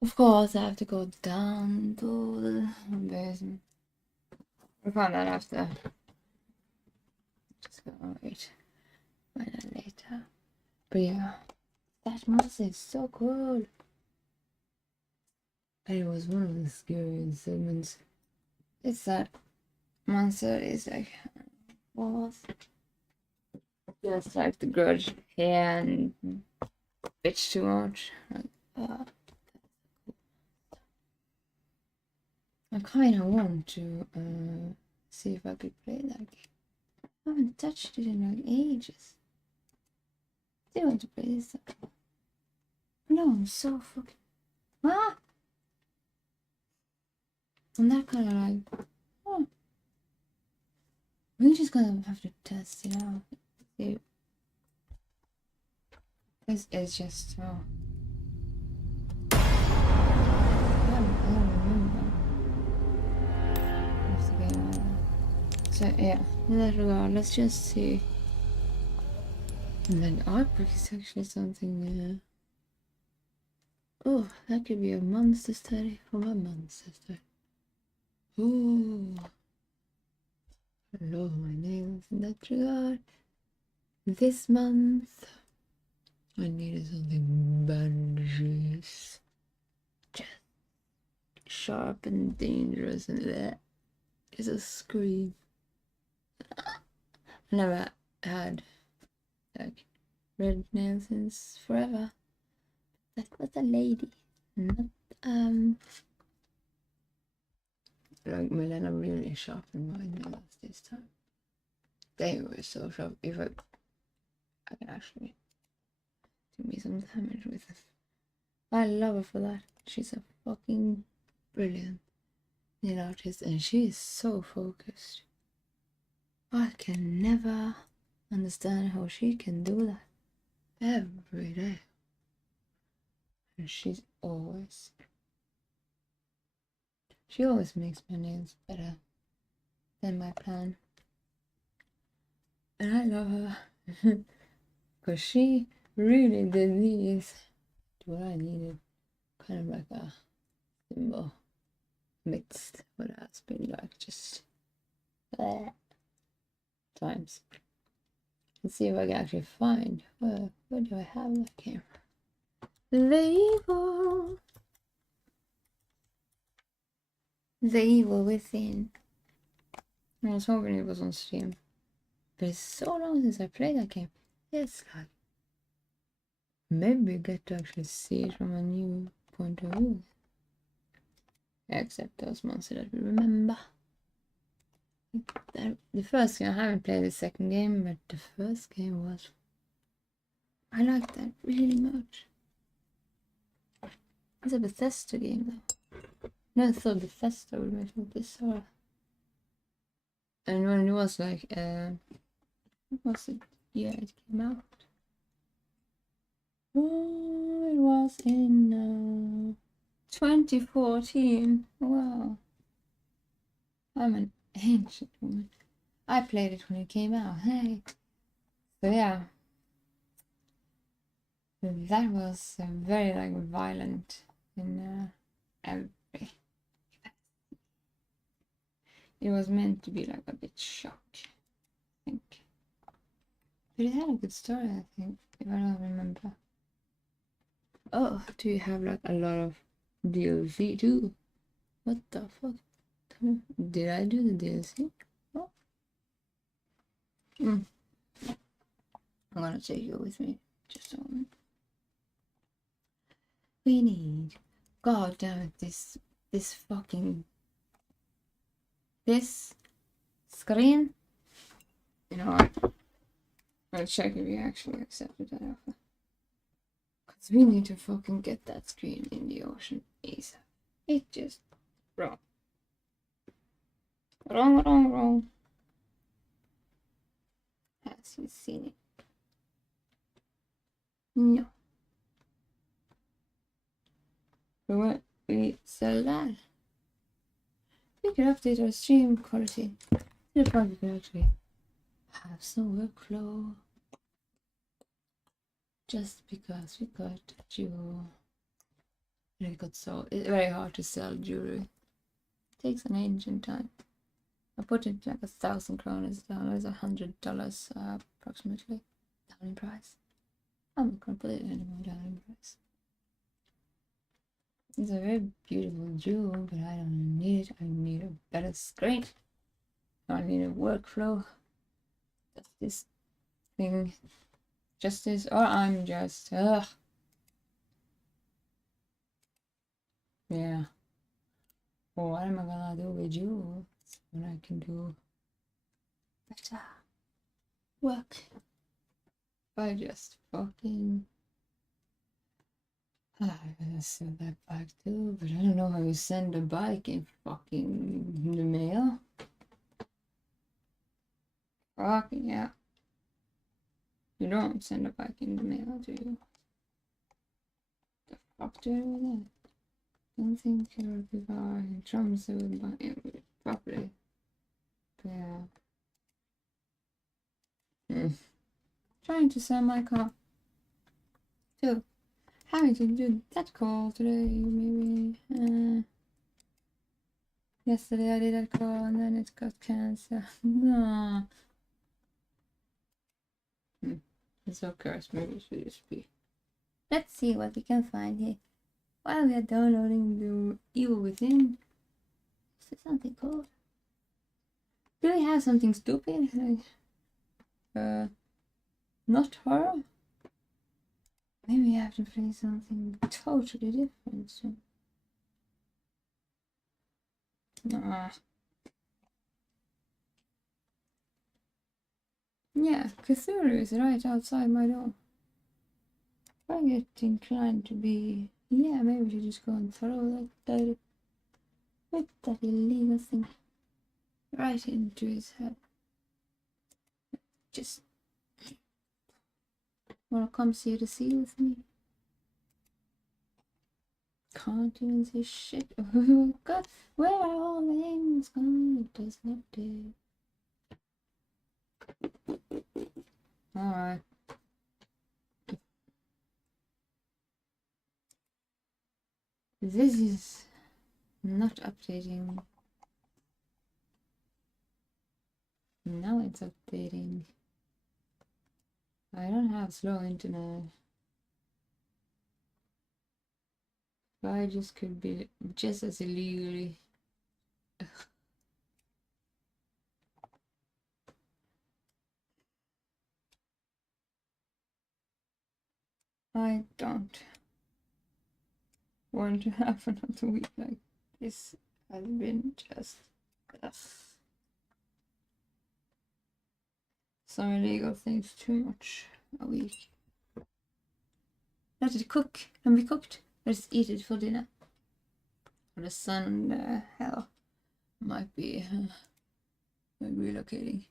Of course, I have to go down to the basement. We'll find that after. Just gonna wait. Find that later. But yeah, that monster is so cool. And it was one of the scariest segments. It's that monster is like was just like the grudge and bitch too much. Like, I kind of want to see if I could play that game. I haven't touched it in like ages. I want to play this. No, I'm so fucking. Ah! I'm not kind of like. Oh. We're just gonna have to test it out. See. This is just so. I don't remember. What's the game like? So yeah, in that regard, let's just see. And then artwork is actually something. Oh, that could be a monster study for my monster study. Ooh. I love my nails in that regard. This month, I needed something bandages. Just sharp and dangerous and that is a scream. I never had like red nails since forever. That was a lady, not like Milena really sharpened my nails this time. They were so sharp. If I can actually do me some damage with them. I love her for that. She's a fucking brilliant nail artist and she is so focused. I can never understand how she can do that every day. And she always makes my nails better than my plan. And I love her because she really did these to what I needed, kind of like a symbol mixed what has been like just times. Let's see if I can actually find where do I have that camera? The evil within. I was hoping it was on Steam. But it's so long since I played that game. It's like maybe I get to actually see it from a new point of view. Except those monsters that we remember. The first game, I haven't played the second game, but the first game was. I liked that really much. It's a Bethesda game though. No, I thought Bethesda would make it this horror. And when it was like, what was it? Yeah, it came out. Oh, it was in 2014. Wow. I'm an ancient woman. I played it when it came out. Hey. So yeah. That was very like violent in every. It was meant to be like a bit shock, I think. But it had a good story, I think, if I don't remember. Oh, do you have like a lot of DLC too? What the fuck? Did I do the DLC? Oh. I'm gonna take you with me. Just a moment. We need. God damn it! This fucking. This screen. You know what? I'll check if we actually accepted that offer. Cause we need to fucking get that screen in the ocean ASAP. It just wrong. Wrong. Has you seen it? No. For what we sell that? We could update our stream quality. We probably could actually have some workflow. Just because we got you. it's very hard to sell jewelry. It takes an ancient time. I put it like 1,000 kronas down. It's $100 approximately down in price. I'm not gonna put it anymore down in price. It's a very beautiful jewel, but I don't need it. I need a better screen. I need a workflow. Does this thing justice, or I'm just yeah. Well, what am I gonna do with jewels when I can do better work by just fucking I gotta sell that bike too, but I don't know how you send a bike in fucking the mail. Fucking yeah. You don't send a bike in the mail, do you? The fuck do you do with that? Don't think you'll be in Tromsø would buy it properly. But yeah. Trying to sell my car too. Having to do that call today, maybe. Yesterday I did that call and then it got cancelled. No. It's so cursed. Maybe it should just be. Let's see what we can find here. While we are downloading the Evil Within. Is there something called? Do we have something stupid? Like, not horror? Maybe I have to play something totally different soon. Yeah, Cthulhu is right outside my door. If I get inclined to be... Yeah, maybe we should just go and throw that with that illegal thing right into his head. Just... Wanna come see the sea with me? Can't even say shit. Oh god, where are all the names gone? It doesn't update. Alright. This is not updating. Now it's updating. I don't have slow internet. I just could be just as illegally. I don't want to have another week like this. Has been just some illegal things too much a week. Let it cook and be cooked. Let's eat it for dinner. The sun, hell, might be relocating,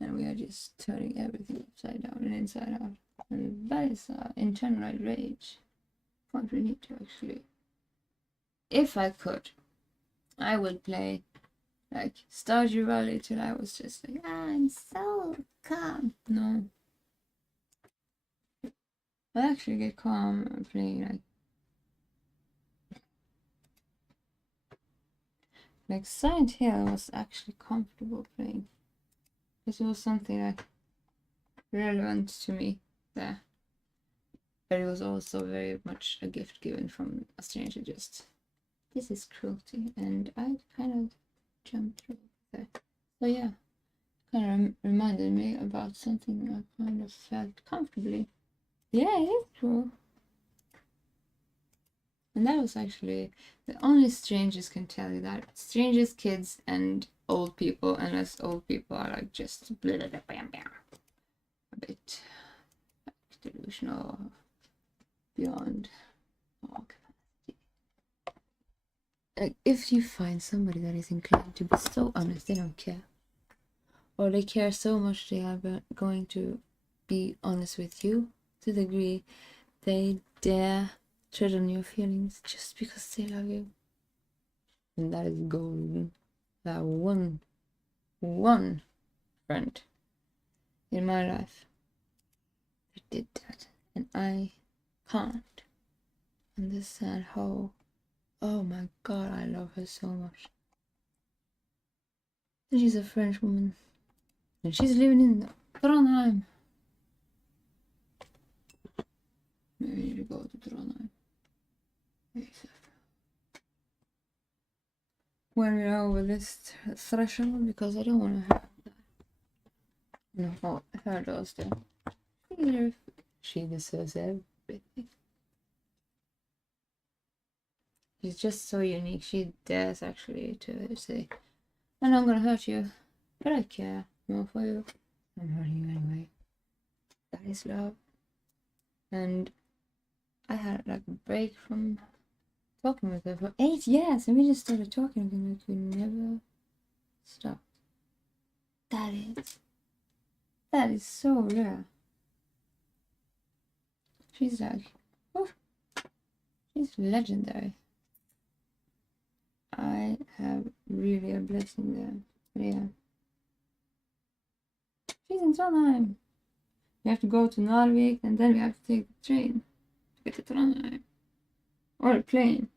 and we are just turning everything upside down and inside out. And that is internal rage. What we need to actually. If I could, I would play like Stardew Valley till I was just like, I'm so calm. No. I actually get calm playing like Silent Hill was actually comfortable playing. This was something like relevant to me there. But it was also very much a gift given from a stranger. Just this is cruelty, and I kind of jumped through there. So yeah, kind of reminded me about something I kind of felt comfortably. Yeah, it is true. And that was actually the only strangers can tell you that. Strangers, kids, and old people, unless old people are like just a bit like delusional beyond all capacity. Like if you find somebody that is inclined to be so honest, they don't care. Or they care so much they are going to be honest with you to the degree they dare tread on your feelings just because they love you. And that is golden. That one friend in my life that did that, and I can't understand how. Oh my god, I love her so much. She's a French woman. And she's living in Trondheim. Maybe we need to go to Trondheim. When we're over this threshold, because I don't want to have that. No, her doorstep. She deserves everything. She's just so unique. She dares actually to say, I'm not gonna hurt you, but I care more for you. I'm hurting you anyway. That is love. And I had like a break from talking with her for 8 years, and we just started talking again. Like we never stopped. That is so rare. She's like, oh, she's legendary. I have really a blessing there. Yeah. She's in Trondheim. We have to go to Narvik, and then we have to take the train to get to Trondheim. Or a plane.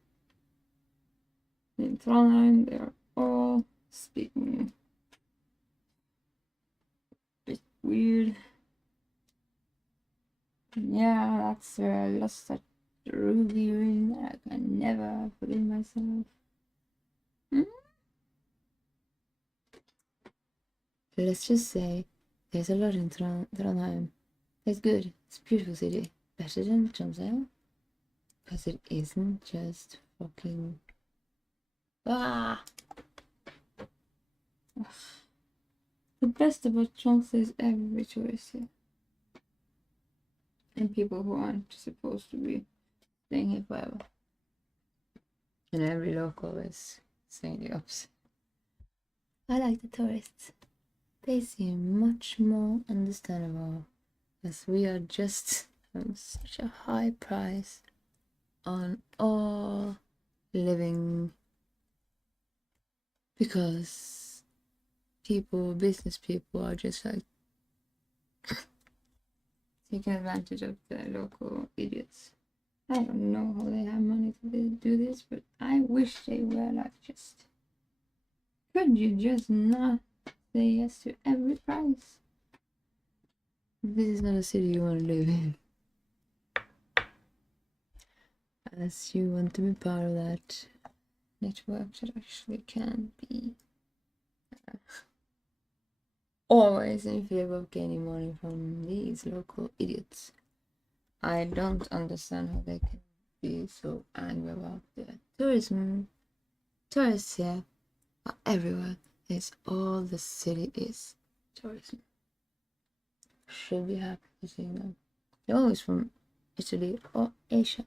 In Trondheim, they are all speaking a bit weird. Yeah, that's where I lost that ruby ring. I can never forgive myself. Let's just say there's a lot in Trondheim. It's good. It's a beautiful city. Better than Tromsø. Because it isn't just fucking... The best about Tromsø is every tourist here. And people who aren't supposed to be staying here forever. And every local is saying the opposite. I like the tourists. They seem much more understandable, as we are just on such a high price on all living, because business people are just like taking advantage of the local idiots. I don't know how they have money to do this, but I wish they were like just... Could you just not say yes to every price? This is not a city you want to live in. As you want to be part of that network that actually can be always in favor of gaining money from these local idiots. I don't understand how they can be so angry about the tourism. Tourists here are everywhere. It's all the city is tourism. Should be happy to see them. They're always from Italy or Asia.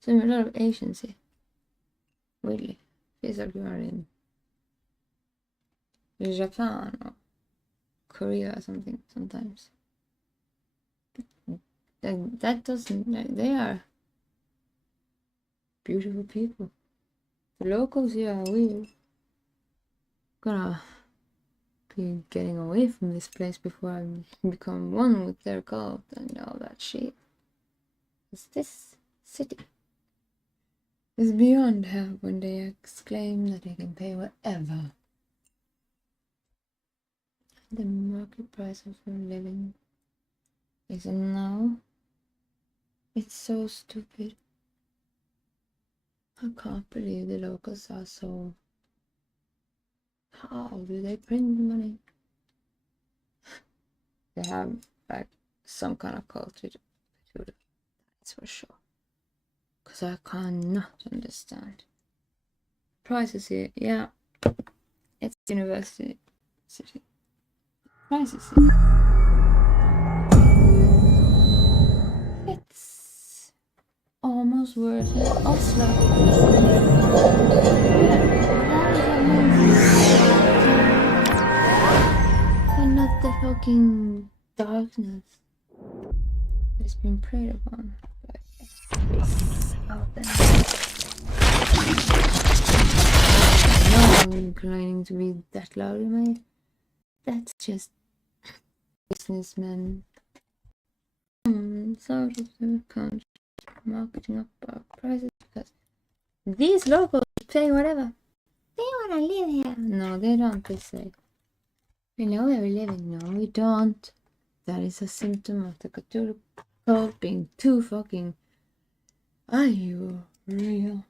So there are a lot of Asians here. Weirdly. Feels like you are in Japan or Korea or something sometimes. That doesn't... They are beautiful people. The locals here are weird. Gonna be getting away from this place before I become one with their cult and all that shit. Because this city is beyond help when they exclaim that they can pay whatever. The market price of living is now. It's so stupid. I can't believe the locals are so... How do they print money? They have like some kind of culture to it, that's for sure. Because I cannot understand. Prices here, yeah. It's university city. Prices here. It's almost worth it. Oslo. And not the fucking darkness that's been preyed upon by this out there. No, I'm claiming to be that loud, am I? That's just businessmen. Out of the country marketing up our prices because these locals pay whatever. They wanna live here. No, they don't, they say. We know where we're living. No, we don't. That is a symptom of the Cthulhu cult being too fucking... Are you real?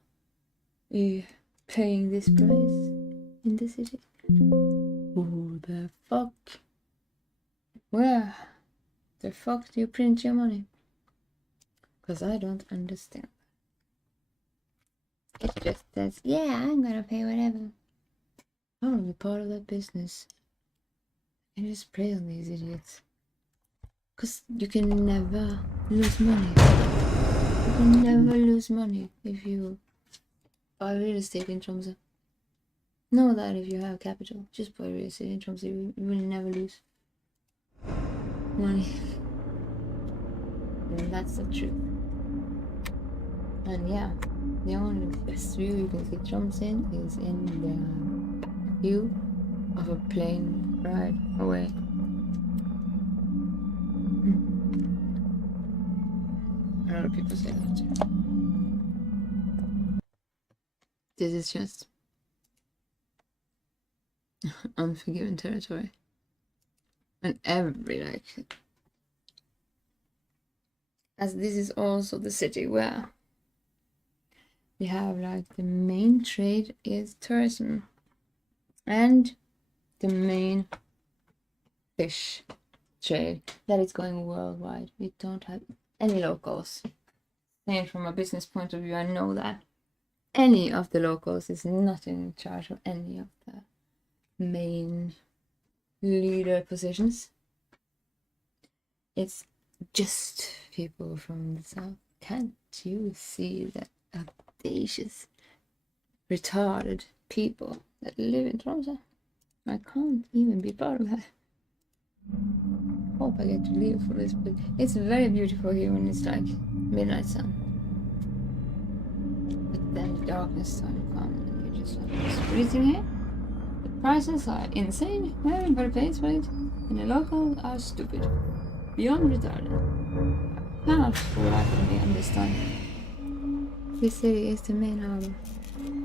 Paying this price in the city? Who the fuck? Where the fuck do you print your money? Because I don't understand. It just says, yeah, I'm gonna pay whatever. I want to be part of that business. And just prey on these idiots. Because you can never lose money. You can never lose money if you buy real estate in Tromsø. Know that if you have capital, just buy real estate in Tromsø, you will never lose money. And that's the truth. And yeah, the only best view you can see Tromsø in is in the view of a plane ride away. A lot of people say that too. This is just unforgiven territory. And every, like, as this is also the city where we have, like, the main trade is tourism and the main fish trade that is going worldwide. We don't have any locals. And from a business point of view, I know that any of the locals is not in charge of any of the main leader positions. It's just people from the south. Can't you see that audacious, retarded people that live in Tromsø? I can't even be part of that. Hope I get to leave for this, but it's very beautiful here when it's like midnight sun. But then the darkness time comes and you're just like, it's freezing here. The prices are insane. Everybody pays for it. And the locals are stupid. Beyond retarded. I cannot for the life of me understand. This city is the main harbor.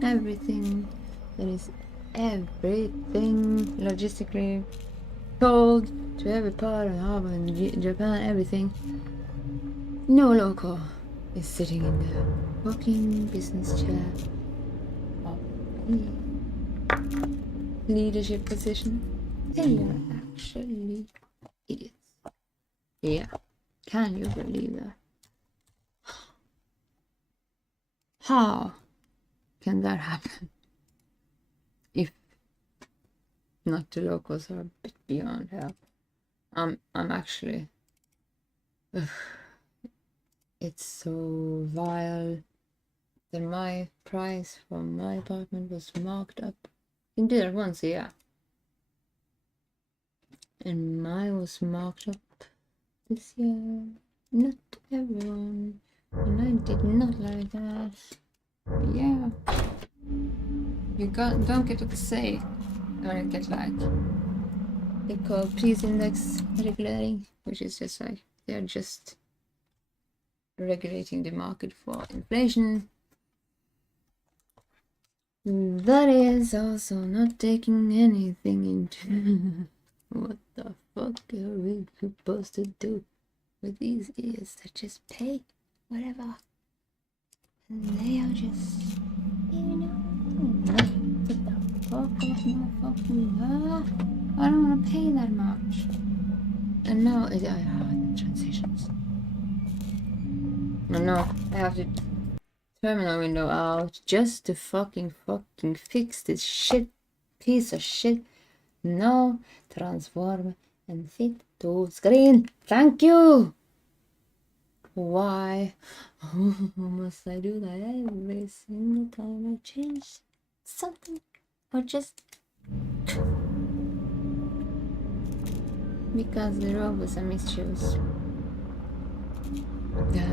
Everything that is everything logistically told to every part of the harbor in Japan, everything. No local is sitting in the fucking business chair of any leadership position. They are actually idiots. Yeah, can you believe that? How can that happen? If not the locals are a bit beyond help. I'm actually... it's so vile that my price for my apartment was marked up. You can do that once a year. And mine was marked up this year. Not everyone. And I did not like that. Yeah. You don't get to say when you get like... they call price index regulating, which is just like they're just regulating the market for inflation. That is also not taking anything into what the fuck are we supposed to do with these idiots that just pay whatever, and they are just, you know, what the fuck off my fucking I don't want to pay that much. And now I have the transitions. And now I have to terminal window out just to fucking fix this shit piece of shit. No, transform and fit to screen. Thank you. Why must I do that every single time I change something? Or just because the robots are mischievous. Okay,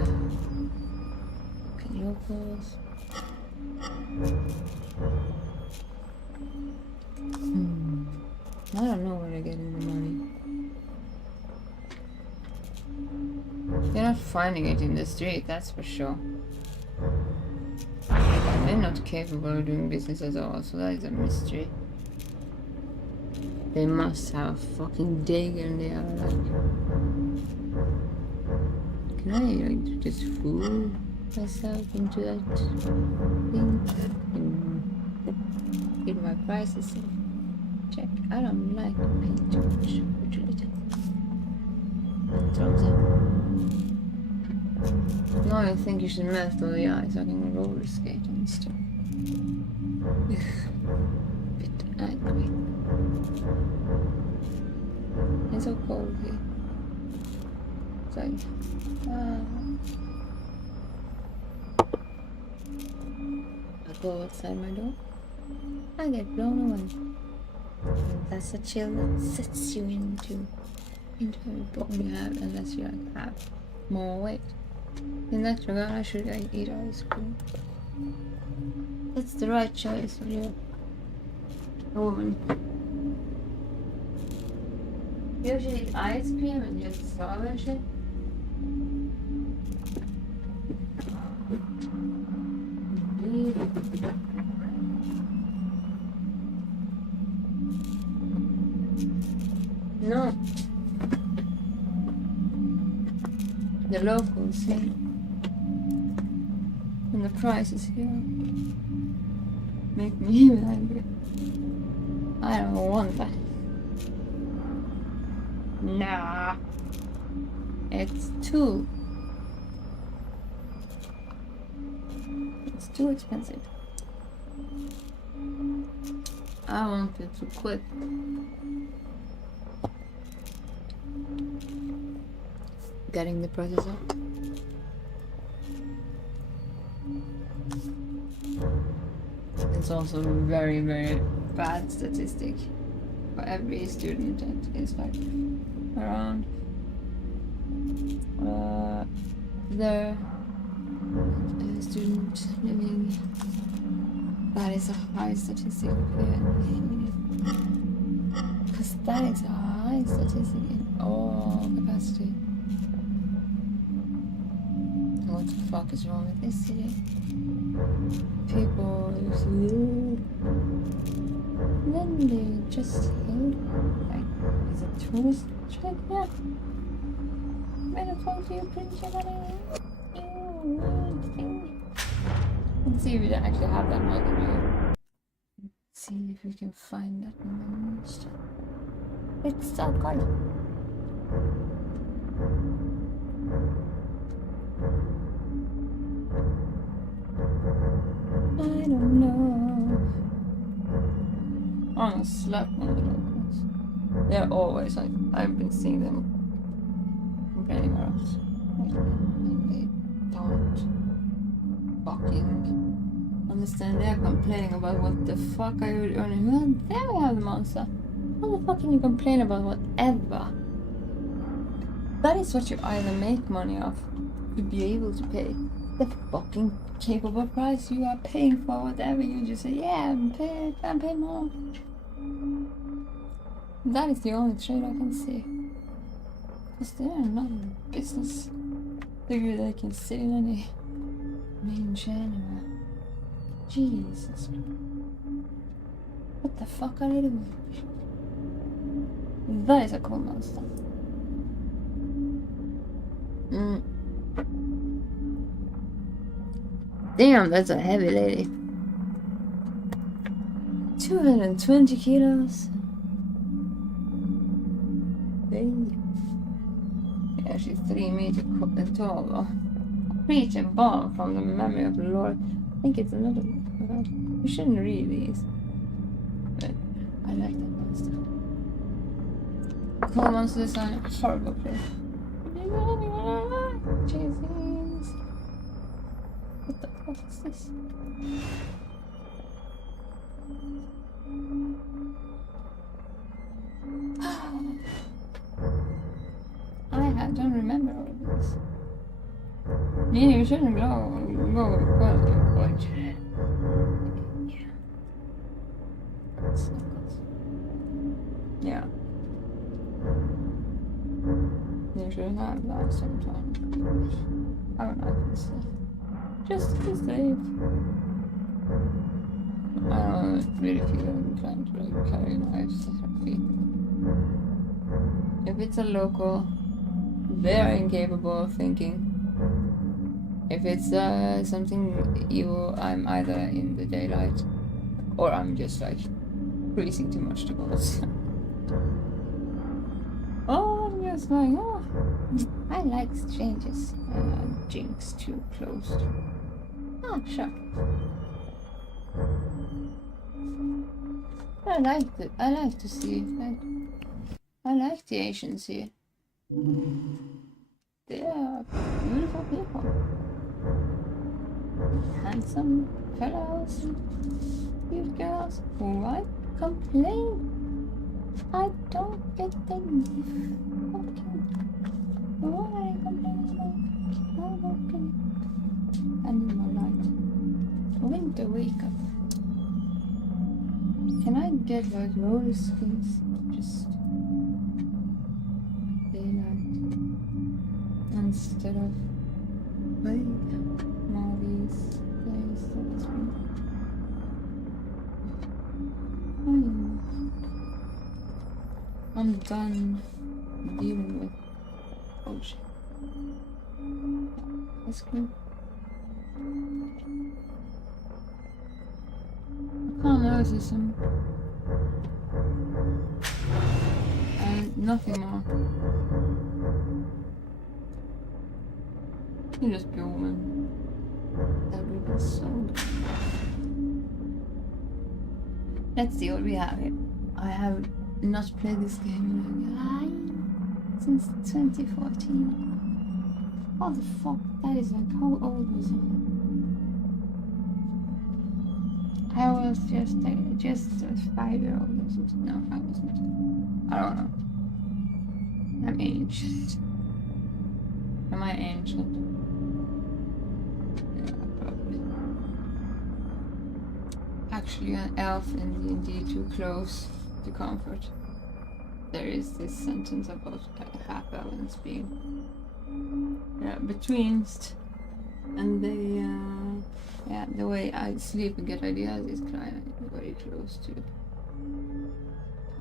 locals. I don't know where to get in the money. You're not finding it in the street, that's for sure. They're not capable of doing business at all, so that is a mystery. They must have a fucking dig and they are like... Can I like just fool myself into that thing? Get my prices in check. I don't like paying too much for too little. Thumbs up. The only thing you should melt all the ice so I can roller skate and stuff. Bit angry. It's so cold here. It's like, I go outside my door, I get blown away. And that's a chill that sets you into every problem you have, unless you like have more weight. In that regard, I should like eat ice cream. That's the right choice when you're a woman. You usually eat ice cream and just swallow and shit. No. The locals here. And the prices here make me even angry. I don't want that. Nah. It's too expensive. I wanted to quit. Getting the prices up. It's also a very, very bad statistic for every student that is like around the student living. That is a high statistic because that is a high statistic in all capacity. What the fuck is wrong with this city? People just live, and then they just hate. Like, is it tourist trip? Yeah. When I told you, print your money. Weird thing. Let's see if we actually have that model here. Let's see if we can find that in the news. It's so cool. I don't know. I'm gonna slap one of the locals. They're always like, I've been seeing them complaining about us. They don't fucking understand. They're complaining about what the fuck are you doing? Well, there we have the monster. How the fuck can you complain about whatever? That is what you either make money off to be able to pay the fucking capable price you are paying for whatever. You just say, yeah, I'm paying more. That is the only trade I can see. Because they're not in business. They can sit in any main chair anywhere. Jesus. What the fuck are they doing? That is a cool monster. Damn, that's a heavy lady. 220 kilos. Hey. Yeah, she's 3 meters tall though. Creature born from the memory of the Lord. I think it's another. We shouldn't read these. But I like that monster. Cool monsters are a horrible place. Jesus. What the fuck is this? I don't remember all of this. You shouldn't go quite. Yeah. Yeah. You you should have that sometimes. I don't know if it's safe. Just to be safe. I don't really feel inclined to like carry knives at her feet. If it's a local, they're incapable of thinking. If it's something evil, I'm either in the daylight or I'm just like freezing too much to go. Oh, I'm just like, oh, I like strangers. Jinx too close. Ah, sure. I like to see. I like the Asians here. They are beautiful people. Handsome fellows, cute girls. Why complain? I don't get them. Okay. What are you complaining about? I'm okay. I need more light. Winter wake up. Can I get like roller skates? Just daylight instead of all these days that it's been. I'm done dealing with bullshit. That's good. I can't notice him. And nothing more. You just be a woman. That would be so good. Let's see what we have here. I have not played this game since 2014. What the fuck? That is like, how old was I? I was just a 5-year-old or something. No, I wasn't. I don't know. I'm ancient. Am I ancient? Yeah, probably. Actually, an elf in D&D too close to comfort. There is this sentence about half-elves being betweenst, and they the way I sleep and get ideas is kind of very close to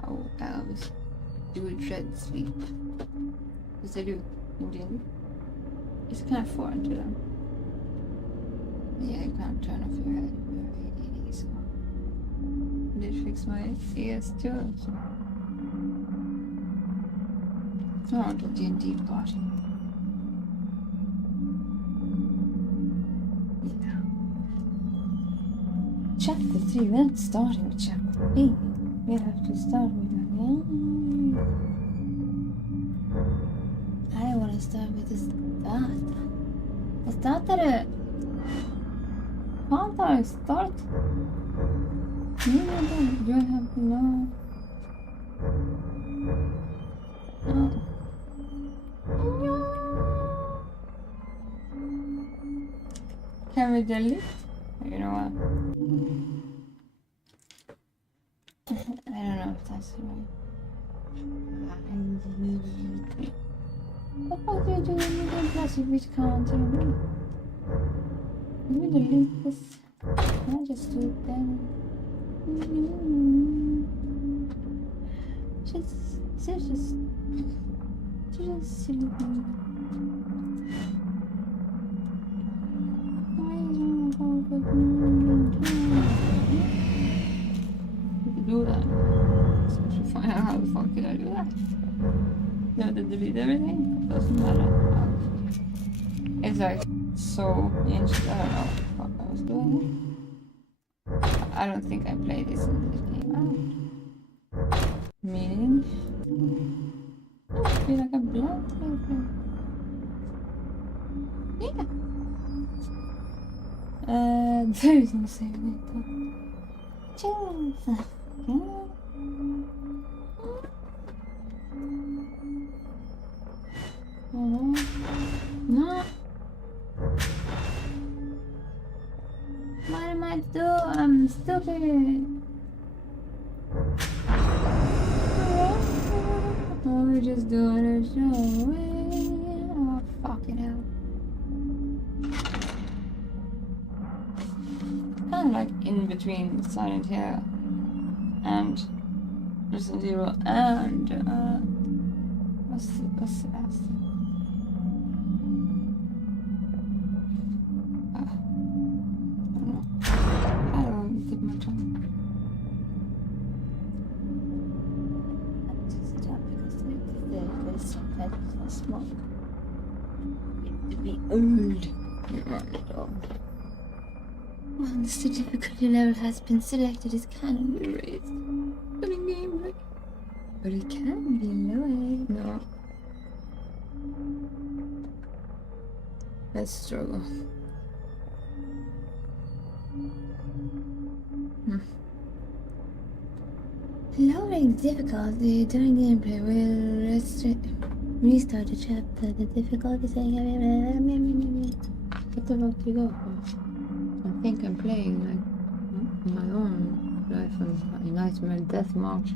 how elves do dread sleep, because they do indeed. It's kind of foreign to them. Yeah, you can't turn off your head if you're ADD, so I did fix my ears too. So I want a D&D party. Yeah. Chapter 3, we're not starting with chapter 3. We have to start with I want to start with the start. Jag startade. Fan tar en start. Nu är det. Jag har no. No. Can we delete? You know what? I don't know if that's right. What the fuck are you doing with the plastic which can't do me? Let me delete this. Can I just do it then? Just silly. Do that. So I should find out how the fuck did I do that? You have to delete everything? Doesn't matter. It's like so ancient. I don't know what I was doing. I don't think I played this in the game out. Meaning, I feel like a blank paper. Yeah. There is no saving data. Cheers. No. What am I doing? I'm stupid. Oh, we're just doing a show. Get out. Kind of like in between Silent Hill and Resident Evil and what's the last thing? I don't know. I don't tip my tongue. Just stop because there's some kind of smoke. To be old. Well, the difficulty level has been selected. It cannot be raised. But in game, like, but it can be lowered. No. Let's struggle. Lowering difficulty during gameplay will restart the chapter. The difficulty saying what the fuck do you go for? I think I'm playing like my own life on Nightmare Death March.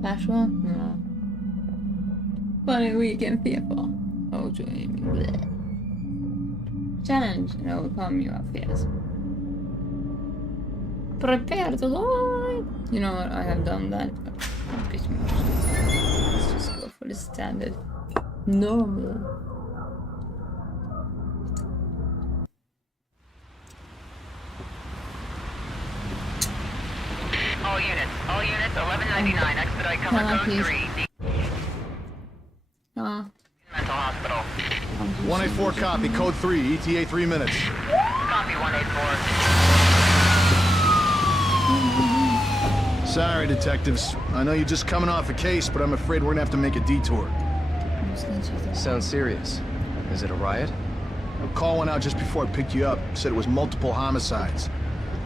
Flash one? No. Funny weekend fearful. Oh, bleh. Challenge and overcome your fears. Prepare to die! You know what? I have done that a bit more. Let's just go for the standard. Normal. All units, 1199, expedite cover code 3. Mental hospital. 184 copy, code 3, ETA 3 minutes. Copy 184. Sorry, detectives. I know you're just coming off a case, but I'm afraid we're gonna have to make a detour. Sounds serious. Is it a riot? A call went out just before I picked you up. Said it was multiple homicides.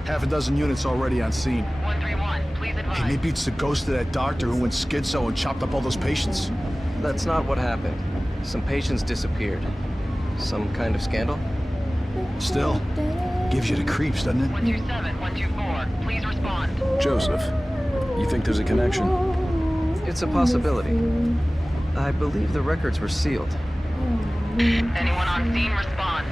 Half a dozen units already on scene. 131, please advise. Hey, maybe it's the ghost of that doctor who went schizo and chopped up all those patients. That's not what happened. Some patients disappeared. Some kind of scandal? Still, gives you the creeps, doesn't it? 127, 124, please respond. Joseph, you think there's a connection? It's a possibility. I believe the records were sealed. Anyone on scene, respond.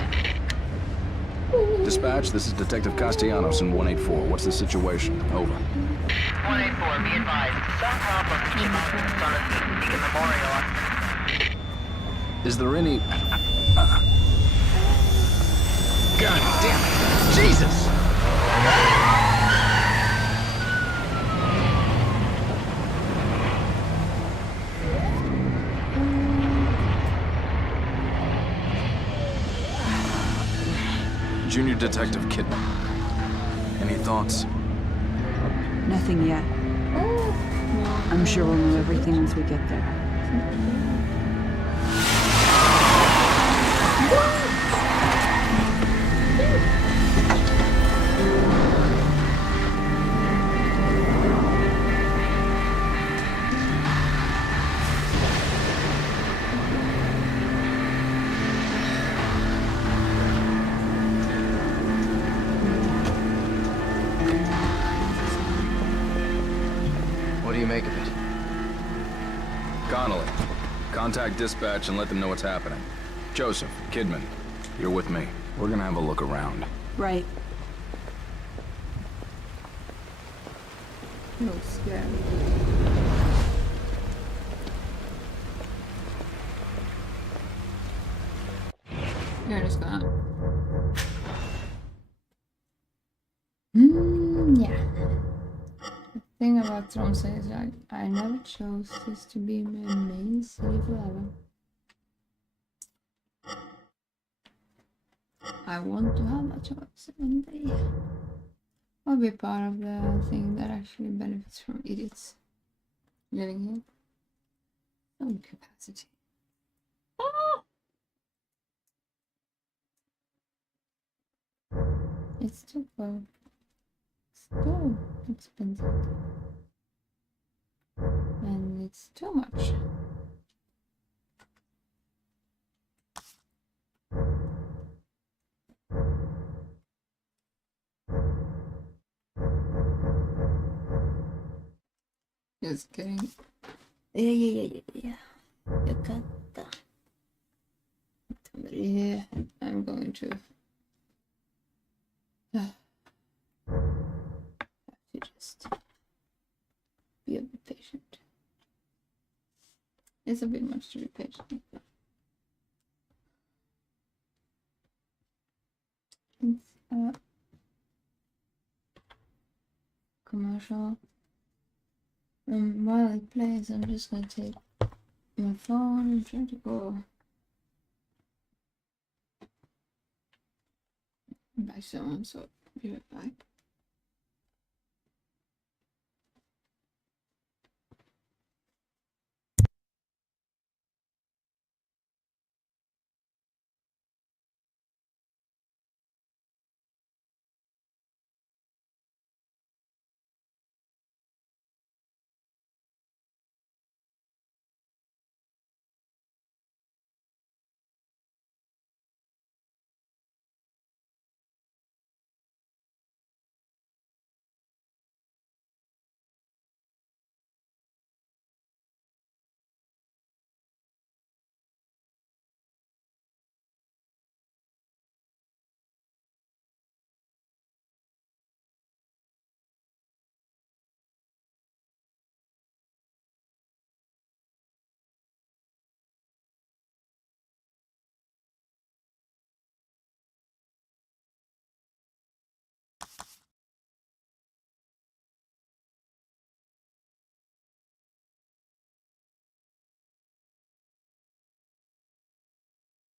Dispatch, this is Detective Castellanos in 184. What's the situation? Over. 184, be advised. Some problem with the mountains on the Beacon Memorial. Is there any... God damn it! Jesus! Junior Detective Kidman. Any thoughts? Nothing yet. I'm sure we'll know everything once we get there. What do you make of it? Connolly, contact dispatch and let them know what's happening. Joseph, Kidman, you're with me. We're gonna have a look around. Right. No, scared. Here, just go out. Yeah. The thing about Tromsø is I never chose this to be my main city forever. I want to have a choice one day. I'll be part of the thing that actually benefits from idiots living here. Some capacity. Ah! It's too cold. It's too expensive. And it's too much. Just kidding. Yeah. You got that. Somebody here. I'm going to have to just be a bit patient. It's a bit much to be patient. It's a commercial. While it plays, I'm just gonna take my phone and try to go by someone, so be right back.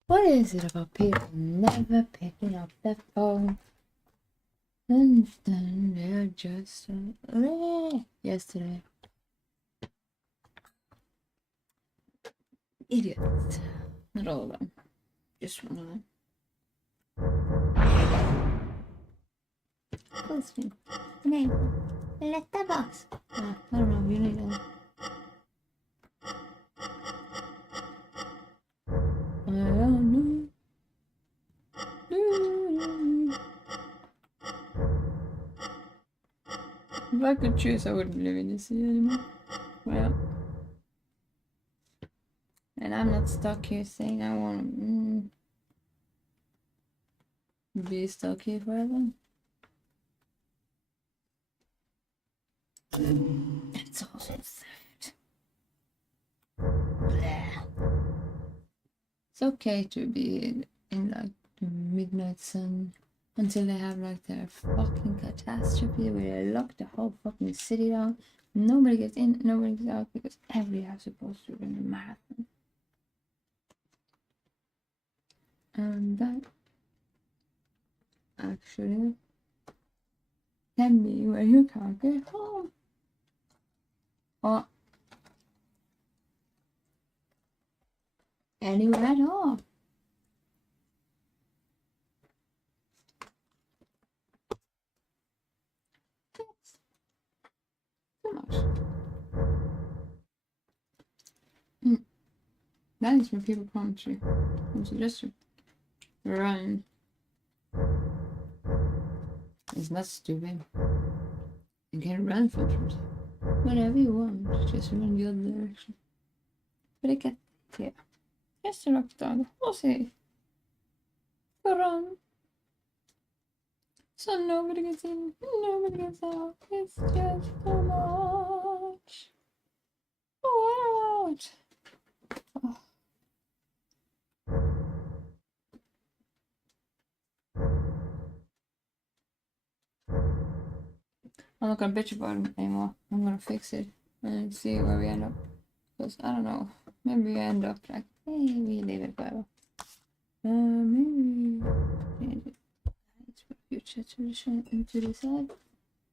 What is it about people never picking up their phone? And then they're just yesterday. Idiots. Not all of them. Just one of them. Posting. Name. Letterbox. I don't know if you need that. I don't know. If I could choose, I wouldn't live in the city anymore. Well, and I'm not stuck here saying I want to be stuck here forever. It's also sad. It's okay to be in like the midnight sun until they have like their fucking catastrophe where they lock the whole fucking city down. Nobody gets in, nobody gets out because everybody is supposed to run a marathon. And that actually can be where you can't get home. Or anywhere at all. Too much. That is where people promise you. I'm suggesting run. It's not stupid. You can run from truth. Whatever you want, just run the other direction. But I get here. Just to lock down. We'll see. Run. So nobody gets in, nobody gets out. It's just too much. What? Oh. I'm not gonna bitch about it anymore. I'm gonna fix it and see where we end up. Because I don't know. Maybe we end up like, hey, we leave it forever. Maybe change it. It's for future to decide.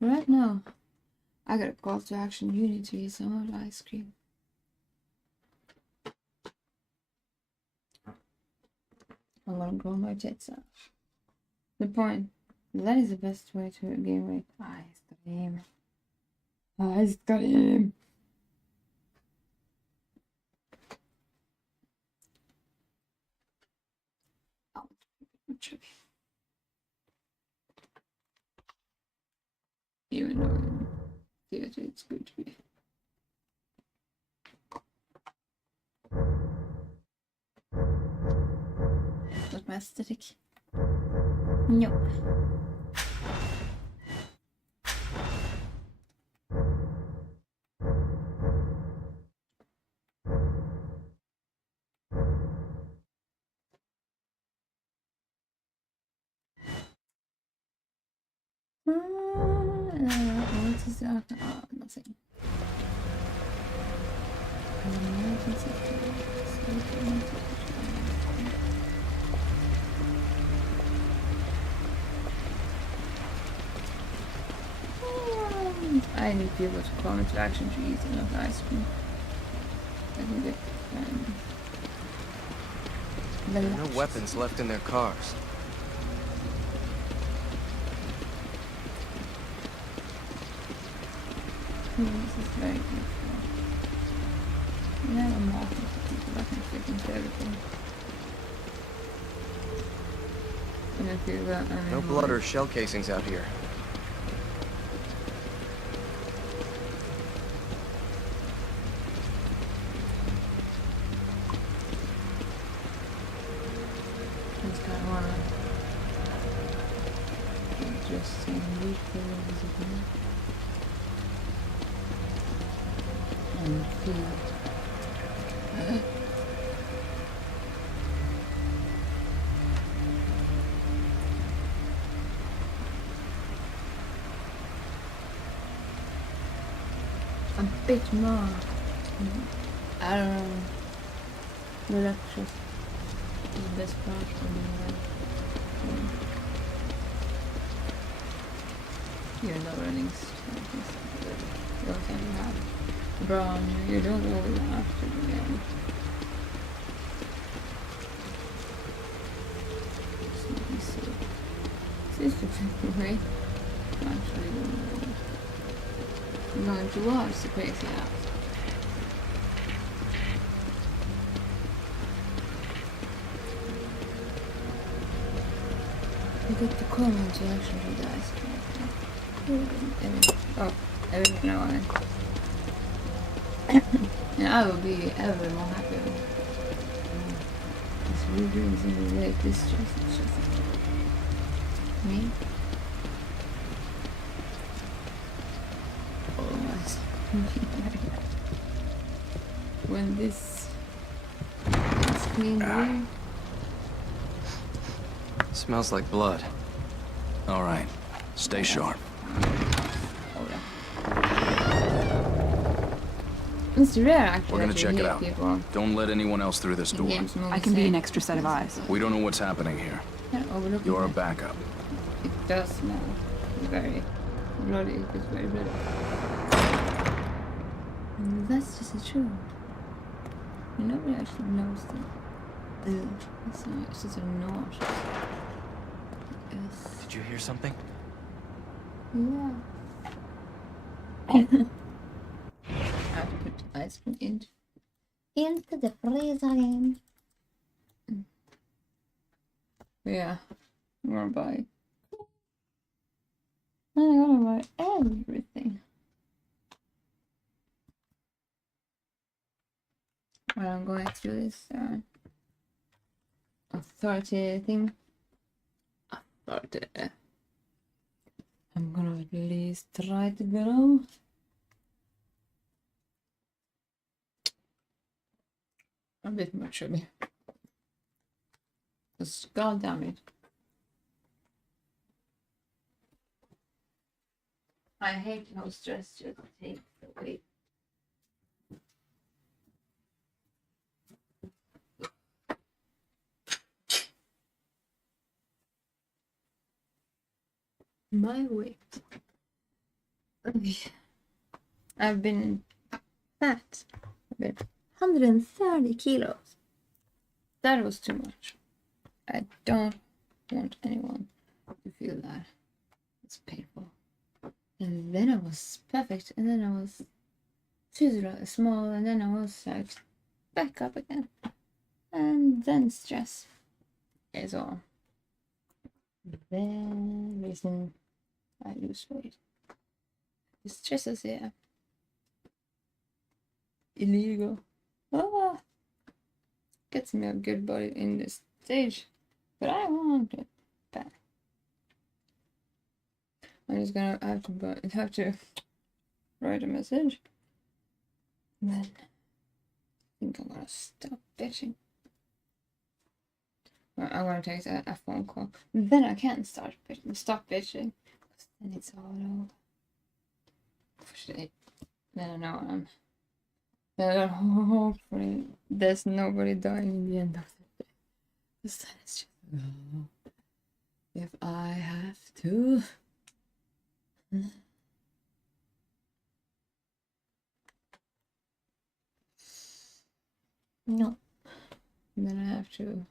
Right now, I got a call to action. You need to eat some more ice cream. I'm gonna grow my tits out. The point. That is the best way to gain weight. Ice cream. Ice cream. Oh, chubby. Even though in theater it's good to be. my aesthetic. Nope. What is that? Oh, nothing. I need people to call into action to eat enough ice cream. I can get There are no weapons left in their cars. This is very beautiful. Yeah, I'm walking to people that can fit into everything. And I feel that I'm No blood or shell casings out here. I just kind of wanna just visible and feel. A bit more. I don't know. Relaxes. The best part for me. You're not running straight. You don't have brown. You don't always have to do it. This looks like right. Actually, I'm going to watch the crazy app. You get the comment to actually do the ice cream. Everyone know it. And I will be ever more happy. This really is in the way this just me. Almost. When this is clean blue. Smells like blood. All right, stay sharp. It's rare actually. We're gonna that you check it hear out. people Don't let anyone else through this in door. games I can be an extra set of eyes. We don't know what's happening here. You're a backup. It does smell very bloody. It's very bloody. And that's just a truth. Nobody actually knows that. It's not. It's just a nauseous. Yes. Did you hear something? Yeah. I have to put the ice cream into the freezer again. Yeah, I'm gonna buy. I'm gonna buy everything. Well, I'm going through this authority thing. Authority. I'm gonna at least try to go. A bit much of me. Just god damn it. I hate how stress just takes away. My weight. Okay. I've been fat a bit. 130 kilos. That was too much. I don't want anyone to feel that. It's painful. And then I was perfect, and then I was too small, and then I was like back up again. And then stress is all. The reason I lose weight. The stress is here. Illegal. Gets me a good body in this stage. But I want it back. I'm just gonna have to write a message. And then I think I'm gonna stop bitching. Well, I'm gonna take a phone call. Then I can stop bitching. Because then it's all over. Then I know I'm. Then hopefully there's nobody dying in the end of the day. Because then it's just. If I have to. No. Then I have to.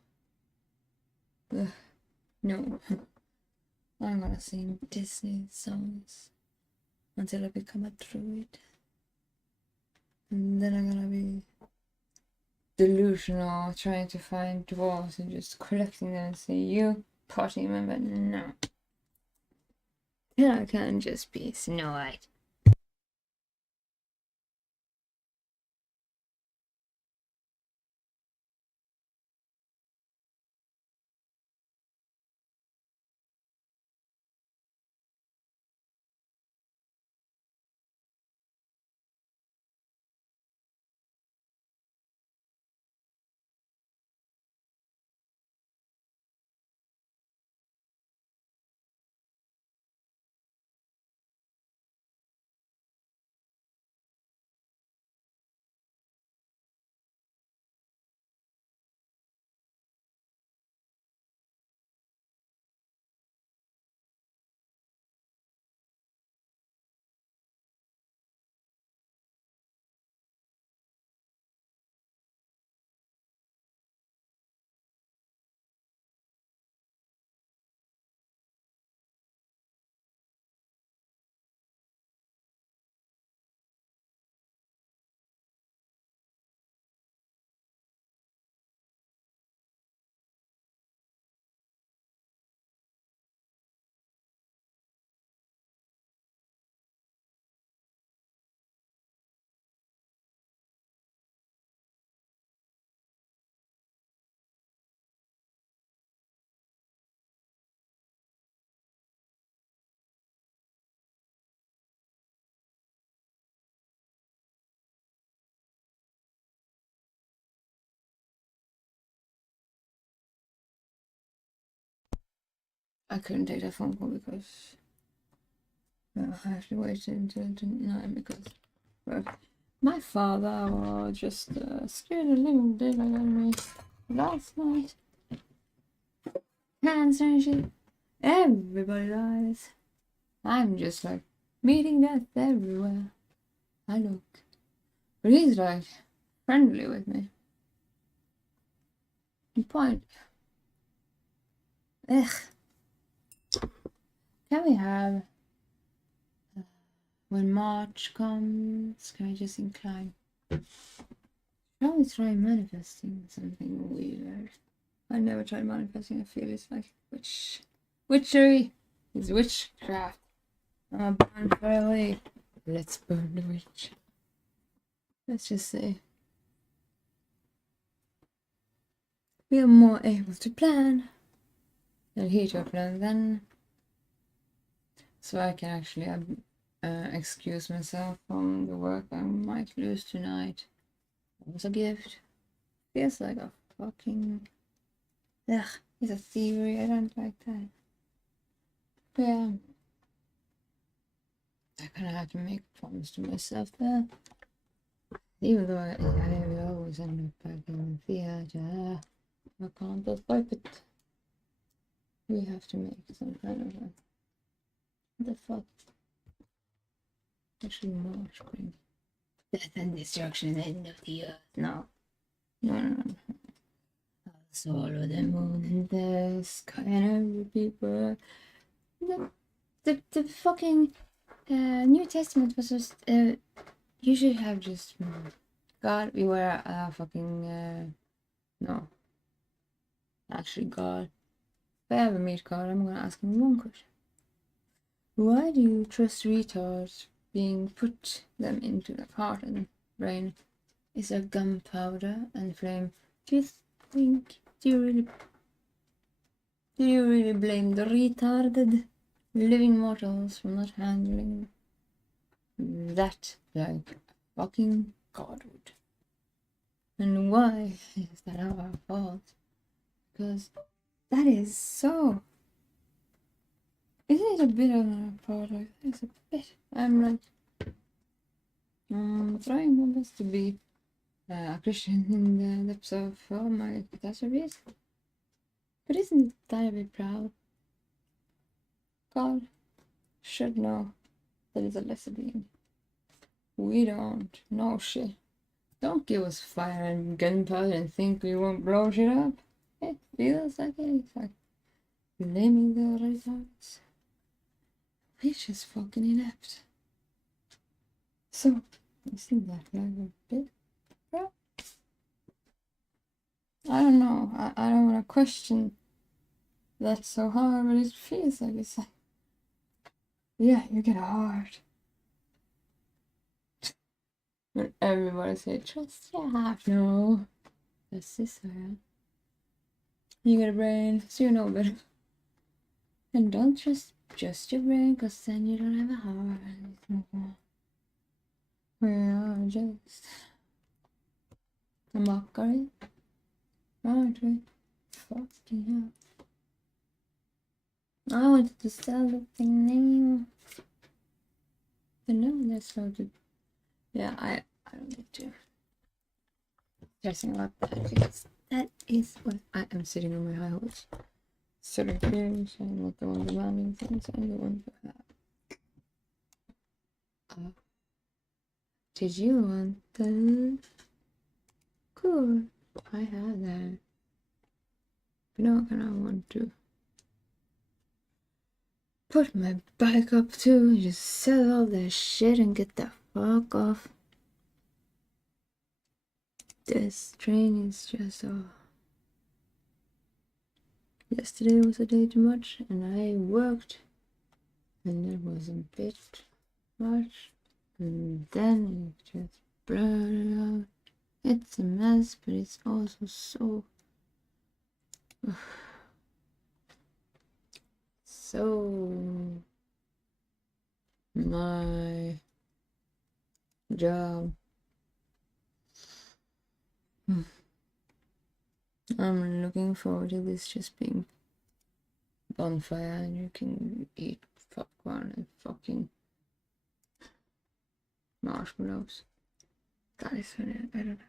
No. I'm gonna sing Disney songs until I become a druid. And then I'm gonna be delusional, trying to find dwarves and just collecting them and say, you party member, no. Yeah, I can't just be Snow White. I couldn't take that phone call because I have to wait until 9 because my father was just scared a little bit like me last night. Cancer and shit. Everybody dies. I'm just like meeting death everywhere I look. But he's like friendly with me. The point. Ugh. Can we have when March comes, can I just incline? Shall we try manifesting something weird? I never tried manifesting. I feel it's like witchery. It's witchcraft. I'm a burn fire. Let's burn the witch. Let's just say we are more able to plan and adhere to our plan then, so I can actually excuse myself from the work I might lose tonight. It was a gift. Feels like a fucking. Ugh, it's a theory. I don't like that. But yeah, I kind of have to make a promise to myself there. Even though I will always end up back in the theater, I can't avoid it. We have to make some kind of a. What the fuck? Actually, more spring. Death and destruction, end of the earth. No. No. I'll swallow the moon and the sky and every people. The fucking New Testament was just you should have just God. Beware fucking no. Actually, God. If I ever meet God, I'm gonna ask him one question. Why do you trust retards being put them into the heart and brain? Is a gunpowder and flame? Do you really Do you really blame the retarded living mortals for not handling that like fucking God would? And why is that our fault? Because that is so... Isn't it a bit of our fault? Like, it's a bit... I'm like... trying my best to be a Christian in the depths of all my catastrophes. But isn't that a bit proud? God should know that it's a lesser being. We don't know shit. Don't give us fire and gunpowder and think we won't blow shit up. It feels like it's like blaming the retards. We're just fucking inept. So, isn't that like a bit proud? I don't know. I don't want to question that so hard, but it feels like it's like, yeah, you get a heart. When everybody say, trust your heart. No, that's this way. You get a brain, so you know better. And don't trust just your brain, cause then you don't have a heart. We are just a mockery, aren't we? Fucking hell. I wanted to sell the thing name. But no, that's not good. Yeah, I don't need to stressing about that because that is what I am sitting on my high horse. Sort of curious, I'm not the one demanding things, I'm the one who have. Did you want the... Cool, I had that. But now I want to put my bike up too and just sell all that shit and get the fuck off. This train is just yesterday was a day too much and I worked and it was a bit much and then it just burned out. It's a mess, but it's also so my job. I'm looking forward to this just being bonfire and you can eat popcorn and fucking marshmallows. That is when I don't have to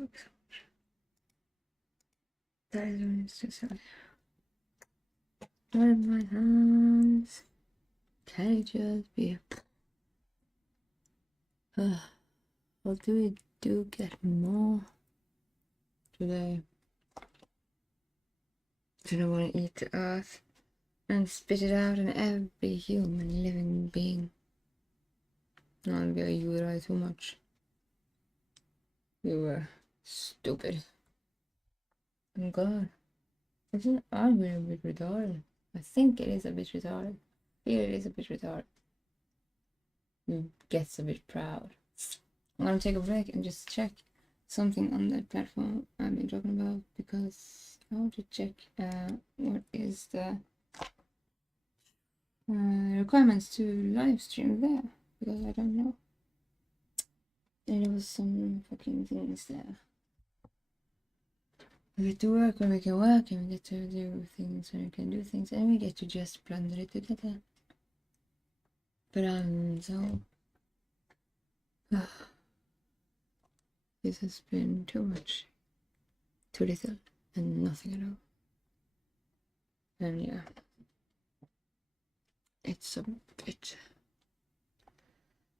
work so much. That is when it's just like, what in my hands? Can it just be? What do we do get more today? Do I want to eat the earth and spit it out in every human living being? Not be you would I too much. You were stupid. Oh God. Isn't I'm a bit retarded? I think it is a bit retarded. I feel it is a bit retarded. It gets a bit proud. I'm gonna take a break and just check something on that platform I've been talking about because I want to check what is the requirements to live stream there because I don't know. And there was some fucking things there. We get to work when we can work and we get to do things when we can do things and we get to just plunder it together. But I'm so... this has been too much. Too little and nothing at all. And yeah. It's a bit...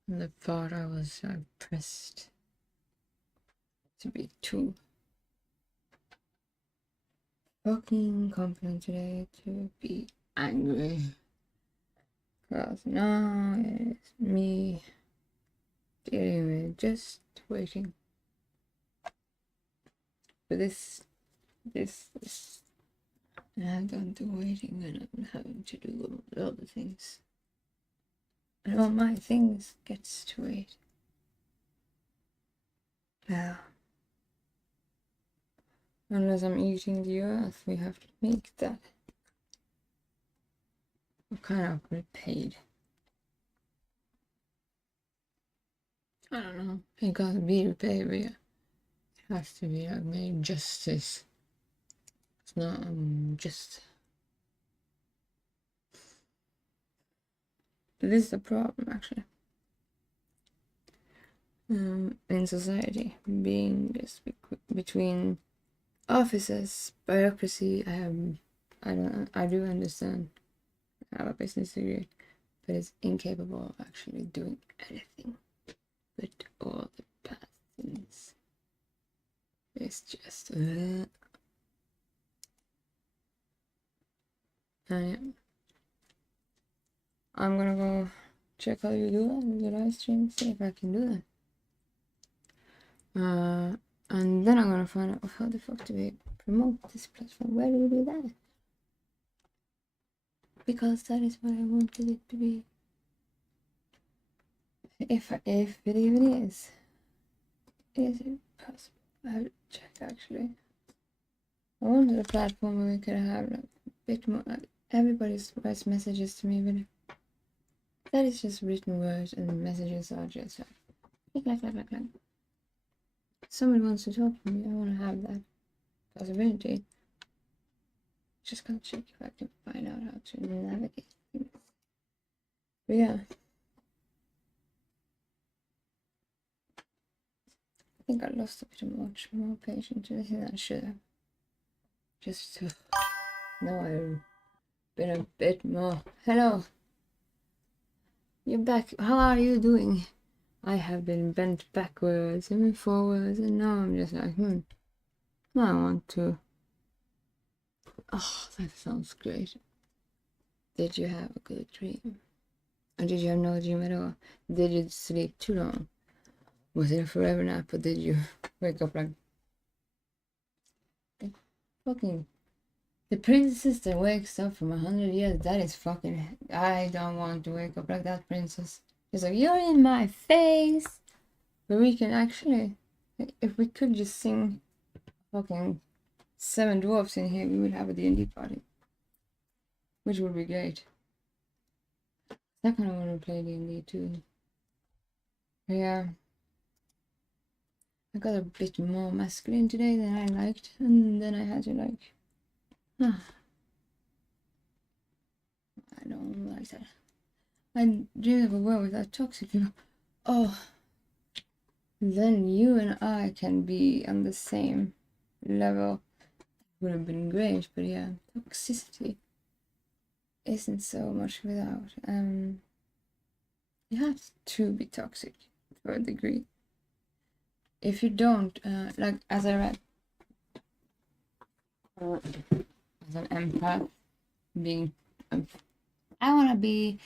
the part I was pressed to be too fucking confident today to be angry. Cause now it's me dealing with just waiting for this. I've done the waiting and I'm having to do all the things. And all my things gets to wait. Well, unless I'm eating the earth, we have to make that kind of repaid. I don't know. It gotta be repaid, but yeah. It has to be like made justice. It's not just. This is the problem, actually. In society, being just between offices, bureaucracy. I do understand. I have a business degree, but it's incapable of actually doing anything. But all the bad things. It's just. Yeah. I'm gonna go check how you do that with the live stream, see if I can do that. And then I'm gonna find out how the fuck do we promote this platform. Where do we do that? Because that is what I wanted it to be. If it even is. Is it possible? I have to check actually. I wanted a platform where we could have like a bit more. Like, everybody writes messages to me, but that is just written words, and the messages are just like. Someone wants to talk to me. I want to have that possibility. Just gonna check if I can find out how to navigate things. But yeah. I think I lost a bit much more patience than I should have. Just to know I've been a bit more. Hello. You're back. How are you doing? I have been bent backwards and forwards, and now I'm just like, I want to. Oh, that sounds great. Did you have a good dream? Or did you have no dream at all? Did you sleep too long? Was it a forever nap, or did you wake up like fucking the princess that wakes up from 100 years? That is fucking. I don't want to wake up like that princess. It's like, you're in my face. But we can actually, if we could just sing fucking 7 dwarfs in here, we would have a D&D party, which would be great. I kind of want to play D&D too. But yeah. I got a bit more masculine today than I liked, and then I had to like, I don't like that. I dreamed of a world without toxic people. Oh, then you and I can be on the same level. Would have been great, but yeah, toxicity isn't so much without. You have to be toxic to a degree. If you don't, like as I read, as an empath, being, I want to be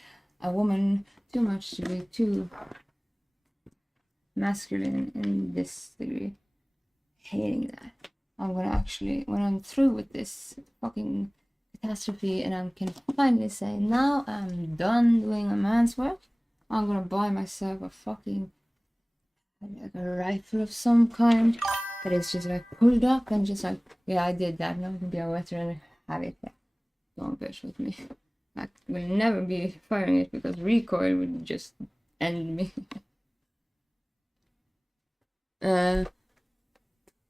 a woman too much to be too masculine in this degree. Hating that. I'm gonna actually, when I'm through with this fucking catastrophe and I can finally say, now I'm done doing a man's work, I'm gonna buy myself a fucking, like a rifle of some kind that is just like pulled up and just like, yeah, I did that, now I can be a veteran and have it. Don't bitch with me. I will never be firing it because recoil would just end me.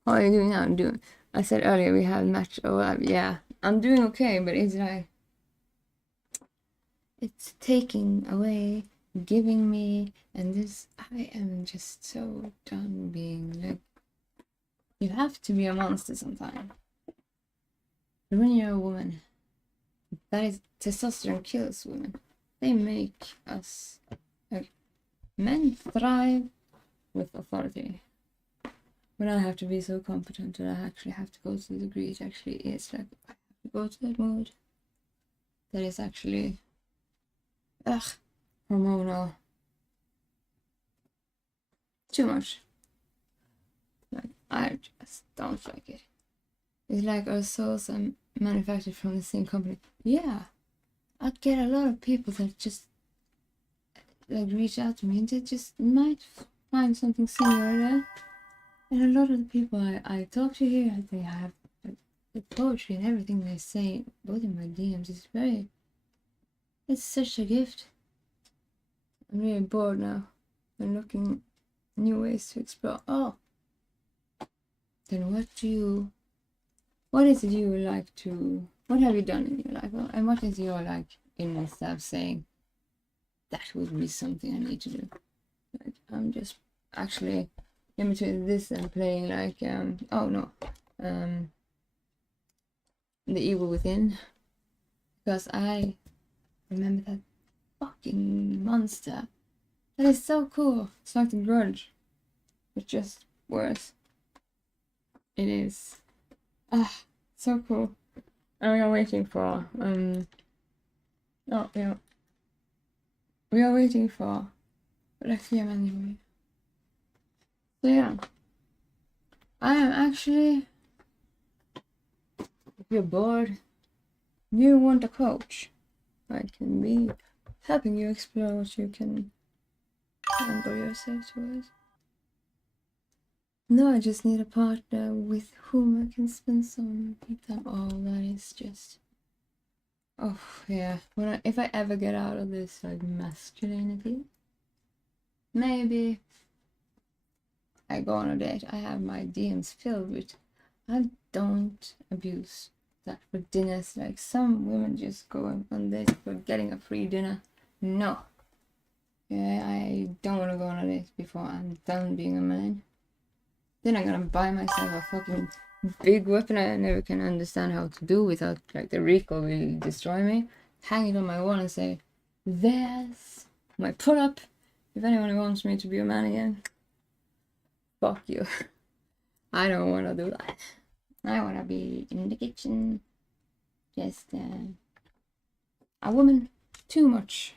How are you doing now? I said earlier we have match. Oh, yeah. I'm doing okay, but it's like, it's taking away, giving me, and this, I am just so done being like, you have to be a monster sometimes. But when you're a woman, that is, testosterone kills women. They make us, like, men thrive with authority. When I have to be so competent that I actually have to go to the degree it actually is, like, I have to go to that mode that is actually hormonal. Too much. Like, I just don't like it. It's like our souls are manufactured from the same company. Yeah, I get a lot of people that just like reach out to me and they just might find something similar there. And a lot of the people I talk to here, they have the poetry and everything they say, both in my DMs, is very, It's such a gift. I'm really bored now. I'm looking new ways to explore. Oh, then what is it you like to, what have you done in your life? And what is your like inner self saying, that would be something I need to do? Like, I'm just actually in between this and playing like, The Evil Within, because I remember that fucking monster. That is so cool. It's like The Grudge, but just worse. It is. So cool. And we are waiting for we are waiting for Requiem anyway. So yeah, I am actually, if you're bored, you want a coach, I can be helping you explore what you can angle yourself towards. No, I just need a partner with whom I can spend some time. Oh, that is just... Oh, yeah. If I ever get out of this, like, masculinity, maybe I go on a date. I have my DMs filled with... I don't abuse that for dinners. Like, some women just go on dates for getting a free dinner. No. Yeah, I don't want to go on a date before I'm done being a man. Then I'm gonna buy myself a fucking big weapon I never can understand how to do without, like, the recoil will destroy me. Hang it on my wall and say, there's my pull-up. If anyone wants me to be a man again, fuck you. I don't want to do that. I want to be in the kitchen, just a woman. Too much.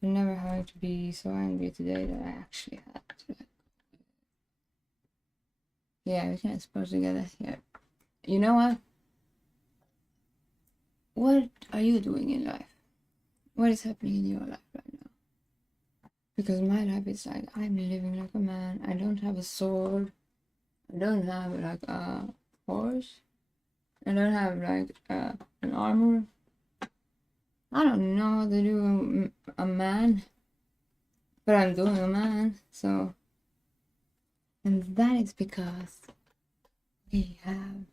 To never have to be so angry today that I actually had to. Yeah, we can explore together. Yeah. You know what? What are you doing in life? What is happening in your life right now? Because my life is like, I'm living like a man. I don't have a sword. I don't have like a horse. I don't have like an armor. I don't know how to do a man. But I'm doing a man, so... And that is because we have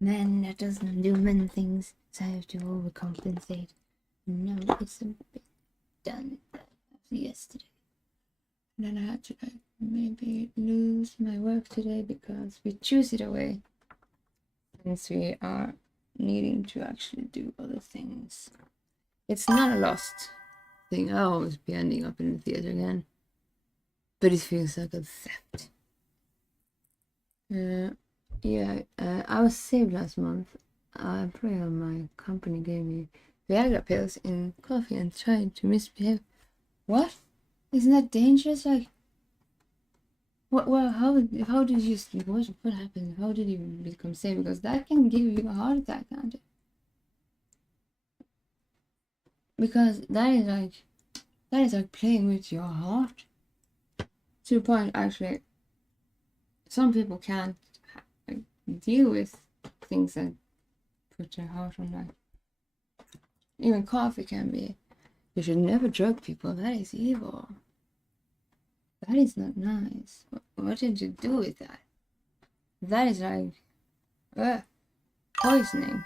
men that doesn't do men things, so I have to overcompensate. No, it's a bit done after yesterday. And then I had to like maybe lose my work today because we choose it away. Since we are needing to actually do other things. It's not a lost thing. I'll always be ending up in the theater again. But it feels like a theft. I was saved last month. A employee of my company gave me Viagra pills in coffee and tried to misbehave. What? Isn't that dangerous? Like, what? Well, how did you? What happened? How did you become safe? Because that can give you a heart attack, can't it? Because that is like playing with your heart. To the point, actually, some people can't deal with things that put their heart on that. Even coffee can be. You should never drug people. That is evil. That is not nice. What did you do with that? That is like poisoning.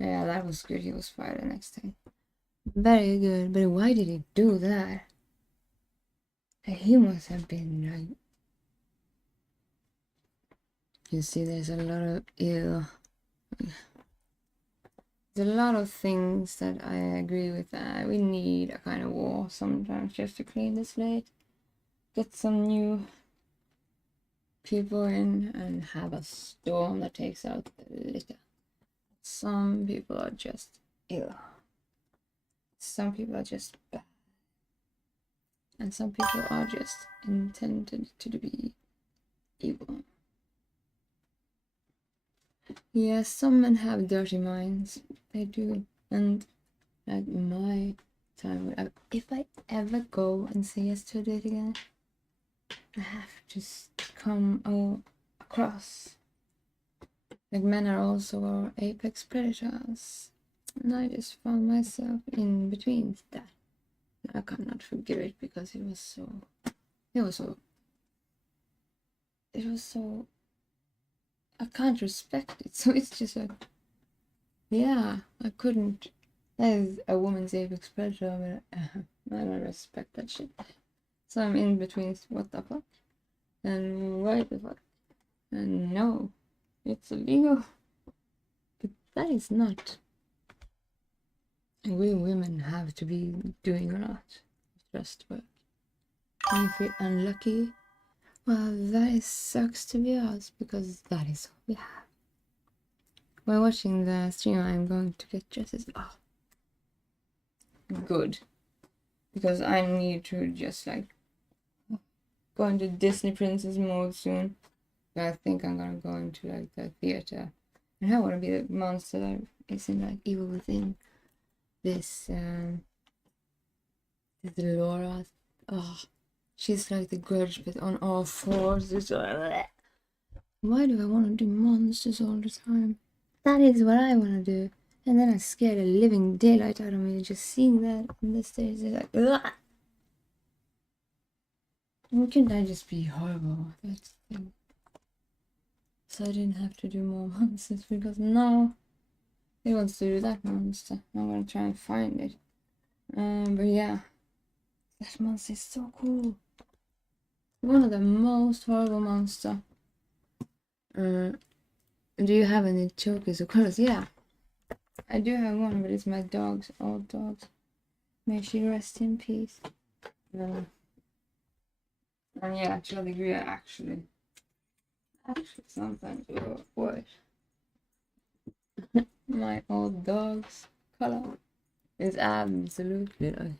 Yeah, that was good. He was fired the next day. Very good. But why did he do that? He must have been like... You see, there's a lot of ill... There's a lot of things that I agree with. We need a kind of war sometimes just to clean the slate. Get some new people in and have a storm that takes out the litter. Some people are just ill. Some people are just bad. And some people are just intended to be evil. Yes, some men have dirty minds. They do. And at my time, if I ever go and say yes to a date again, I have to come across. Like, men are also our apex predators. And I just found myself in between that. I cannot forgive it because it was so I can't respect it. So it's just like, yeah, I couldn't. That is a woman's apex predator, but I don't respect that shit. So I'm in between what the fuck and why the fuck. And no, it's illegal. But that is not. And we women have to be doing a lot of trust work. And if we're unlucky, well, that sucks to be us, because that is all we have. While watching the stream, I'm going to get dresses. Oh, good. Because I need to just like go into Disney princess mode soon. I think I'm gonna go into like the theater. And I want to be the monster that is in like Evil Within. This Laura. Oh, she's like the Grudge, but on all fours. It's like, why do I want to do monsters all the time? That is what I want to do. And then I scared the living daylight out of me just seeing that on the stage. It's like, ugh! Why couldn't I just be horrible? That's the thing. So I didn't have to do more monsters, because no, he wants to do that monster. I'm gonna try and find it. But yeah, that monster is so cool. One of the most horrible monster. Do you have any chokers or colors? Yeah, I do have one, but it's my dog's, old dog's. May she rest in peace. And yeah, to a degree, actually sometimes what my old dog's color is absolutely like,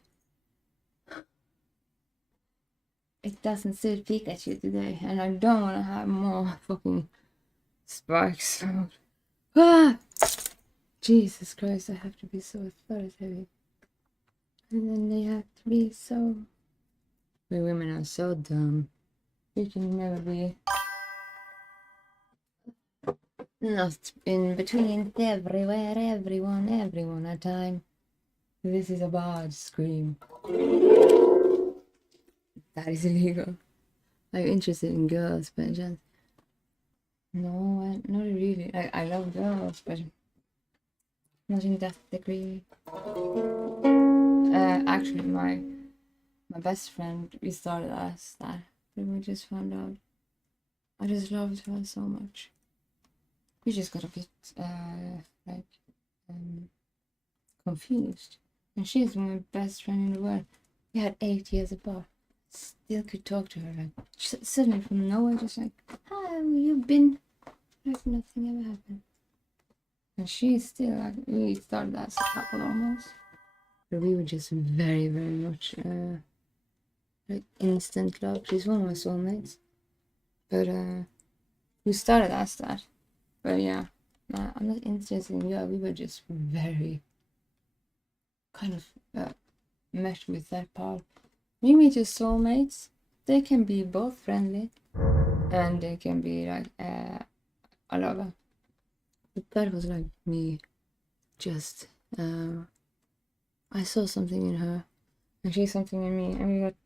it doesn't suit Pikachu today, and I don't want to have more fucking sparks. Ah! Jesus Christ, I have to be so authoritative. And then they have to be so... We women are so dumb. We can never be... Not in between, everywhere, everyone at time. This is a bad scream. That is illegal. I'm interested in girls, but just... No, not really. I love girls, but not in that degree. Actually, my best friend, we started as that, but we just found out I just loved her so much. We just got a bit confused, and she's my best friend in the world. We had 8 years apart. Still could talk to her, like suddenly from nowhere, just like, "Hi, how have you been?" Like nothing ever happened. And she's still like, we started as a couple almost, but we were just very, very much like instant love. She's one of my soulmates, but we started as that. But yeah, I'm not interested in girl. We were just very kind of meshed with that part. We meet your soulmates. They can be both friendly, and they can be like a lover. But that was like me. Just I saw something in her, and she something in me, and we got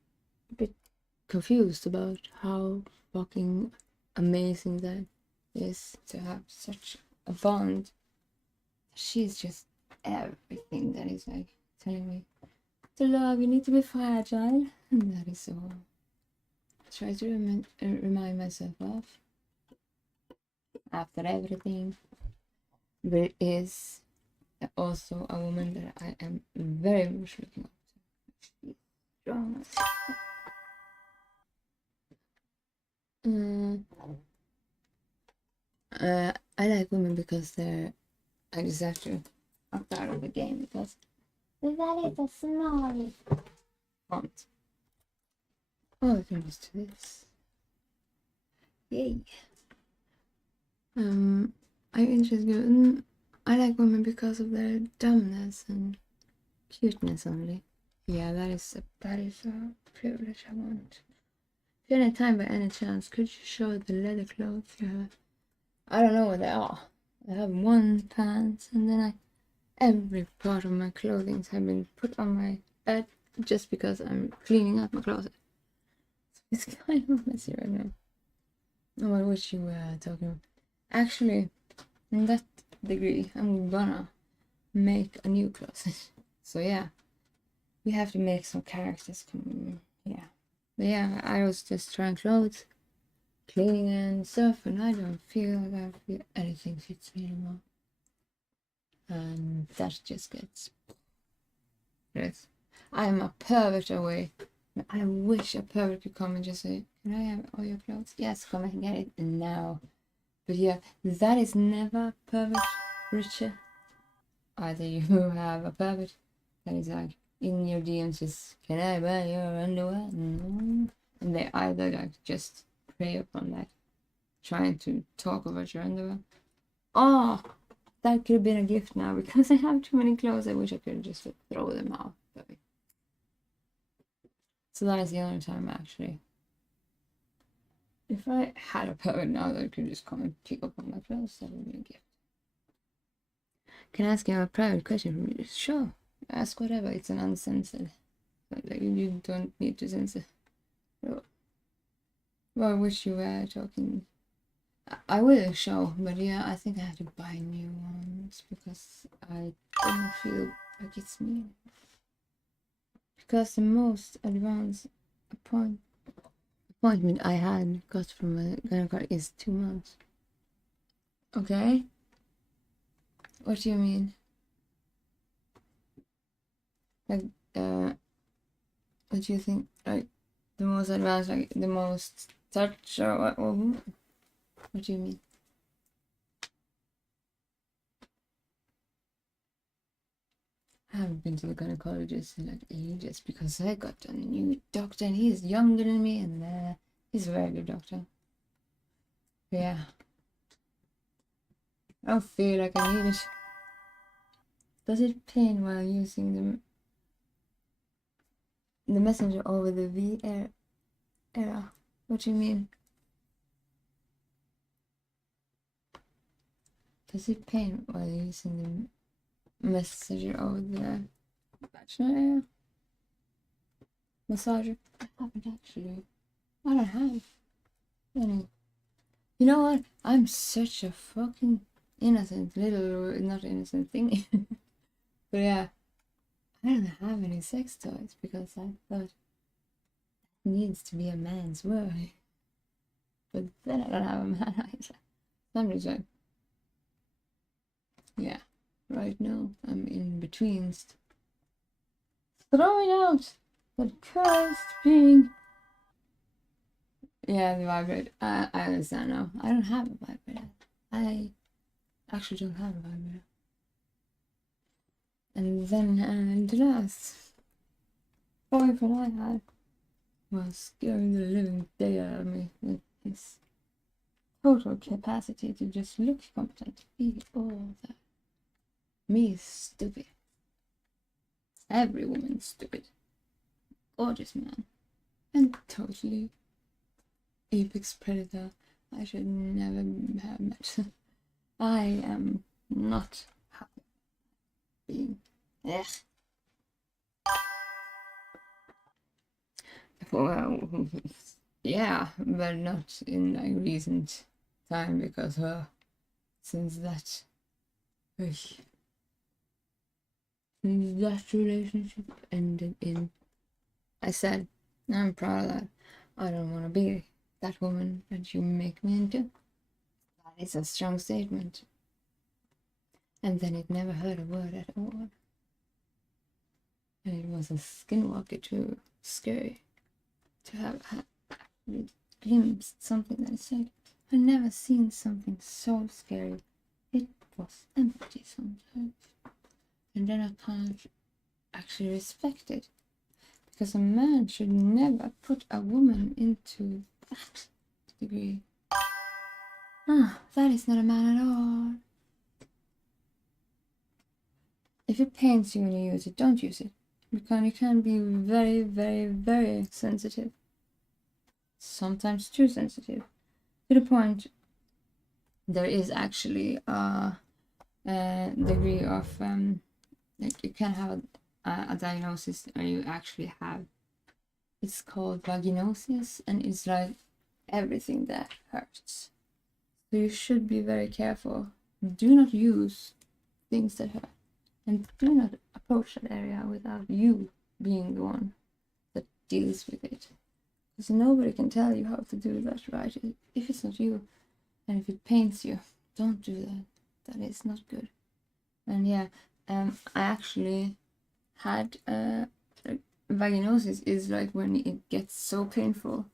a bit confused about how fucking amazing that is to have such a bond. She's just everything that is like telling me to love, you need to be fragile, and that is all I try to remind myself of after everything. But it is also a woman that I am very much looking up to. She's strong. I like women because they're... I just have to opt out of the game because that is a small font. Oh, I can just do this. Yay. I'm interested. I like women because of their dumbness and cuteness only. Yeah, that is a privilege I want. If you had time by any chance, could you show the leather clothes you have? I don't know what they are. I have one pants, and then Every part of my clothing has been put on my bed just because I'm cleaning up my closet. So it's kind of messy right now. What was you talking about? Actually, in that degree, I'm gonna make a new closet. So yeah, we have to make some characters come. Yeah, but yeah, I was just trying clothes, cleaning and stuff, and I don't feel like anything fits me anymore. And that just gets. Yes, I'm a pervert away. I wish a pervert could come and just say, "Can I have all your clothes?" Yes, come and get it now. But yeah, that is never pervert, Richard. Either you have a pervert that is like in your DMs, just, "Can I buy your underwear?" No. And they either like just prey upon that, trying to talk about your underwear. Oh, that could have been a gift now because I have too many clothes. I wish I could just throw them out. So that is the only time actually. If I had a pervert now that could just come and pick up on my clothes, that would be a gift. Can I ask you a private question from you? Sure. Ask whatever. It's an uncensored. Like, you don't need to censor. Well, I wish you were talking. I will show, but yeah, I think I have to buy new ones because I don't feel like it's me. Because the most advanced appointment I had got from a gynecologist is 2 months. Okay? What do you mean? Like, what do you think? Like, the most advanced, like, the most touch, or what? What do you mean? I haven't been to the gynecologist in like ages because I got a new doctor and he's younger than me and he's a very good doctor. But yeah. I don't feel like I need it. Does it pain while using the messenger over the VR era? What do you mean? Does it pain while using the messenger over the vaginal area? Massager? I haven't actually. I don't have any. You know what? I'm such a fucking innocent little, not innocent thing. But yeah, I don't have any sex toys because I thought it needs to be a man's world. But then I don't have a man either. So I'm just like, yeah, right now I'm in between. Throwing out that cursed being. Yeah, the vibrator. I understand now. I don't have a vibrator. I actually don't have a vibrator. And then the last boyfriend I had was scaring the living day out of me with his total capacity to just look competent, be all that. Me is stupid. Every woman's stupid. Gorgeous man. And totally apex predator I should never have met. I am not happy being. Ugh. Well, yeah, but not in like recent time because since that relationship ended in, I said, I'm proud of that. I don't want to be that woman that you make me into. That is a strong statement. And then it never heard a word at all. And it was a skinwalker too scary to have glimpsed something that said, I've never seen something so scary. It was empty sometimes. And then I can't actually respect it. Because a man should never put a woman into that degree. That is not a man at all. If it pains you when you use it, don't use it. Because you can be very, very, very sensitive. Sometimes too sensitive. To the point there is actually a degree of like you can have a diagnosis where you actually have, it's called vaginosis, and it's like everything that hurts. So you should be very careful. Do not use things that hurt, and do not approach that area without you being the one that deals with it. Because nobody can tell you how to do that right if it's not you. And if it pains you, don't do that. That is not good. And yeah, I actually had vaginosis is like when it gets so painful.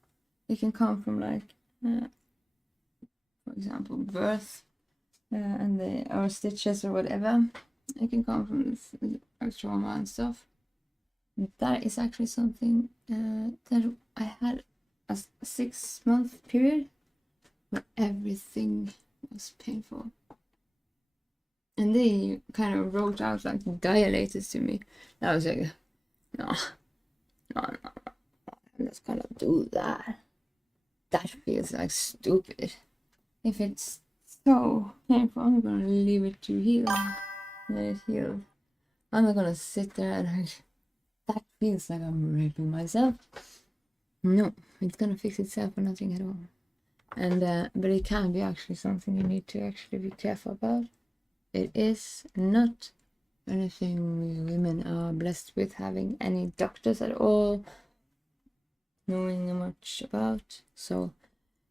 It can come from like, for example, birth, or stitches or whatever. It can come from this, trauma and stuff. That is actually something that I had a 6-month period where everything was painful. And they kind of wrote out like dilators to me. And I was like, no, I'm not gonna do that. That feels like stupid. If it's so painful, I'm gonna leave it to heal. Let it heal. I'm not gonna sit there and like, that feels like I'm raping myself. No, it's gonna fix itself or nothing at all. And but it can be actually something you need to actually be careful about. It is not anything we women are blessed with having any doctors at all knowing much about. So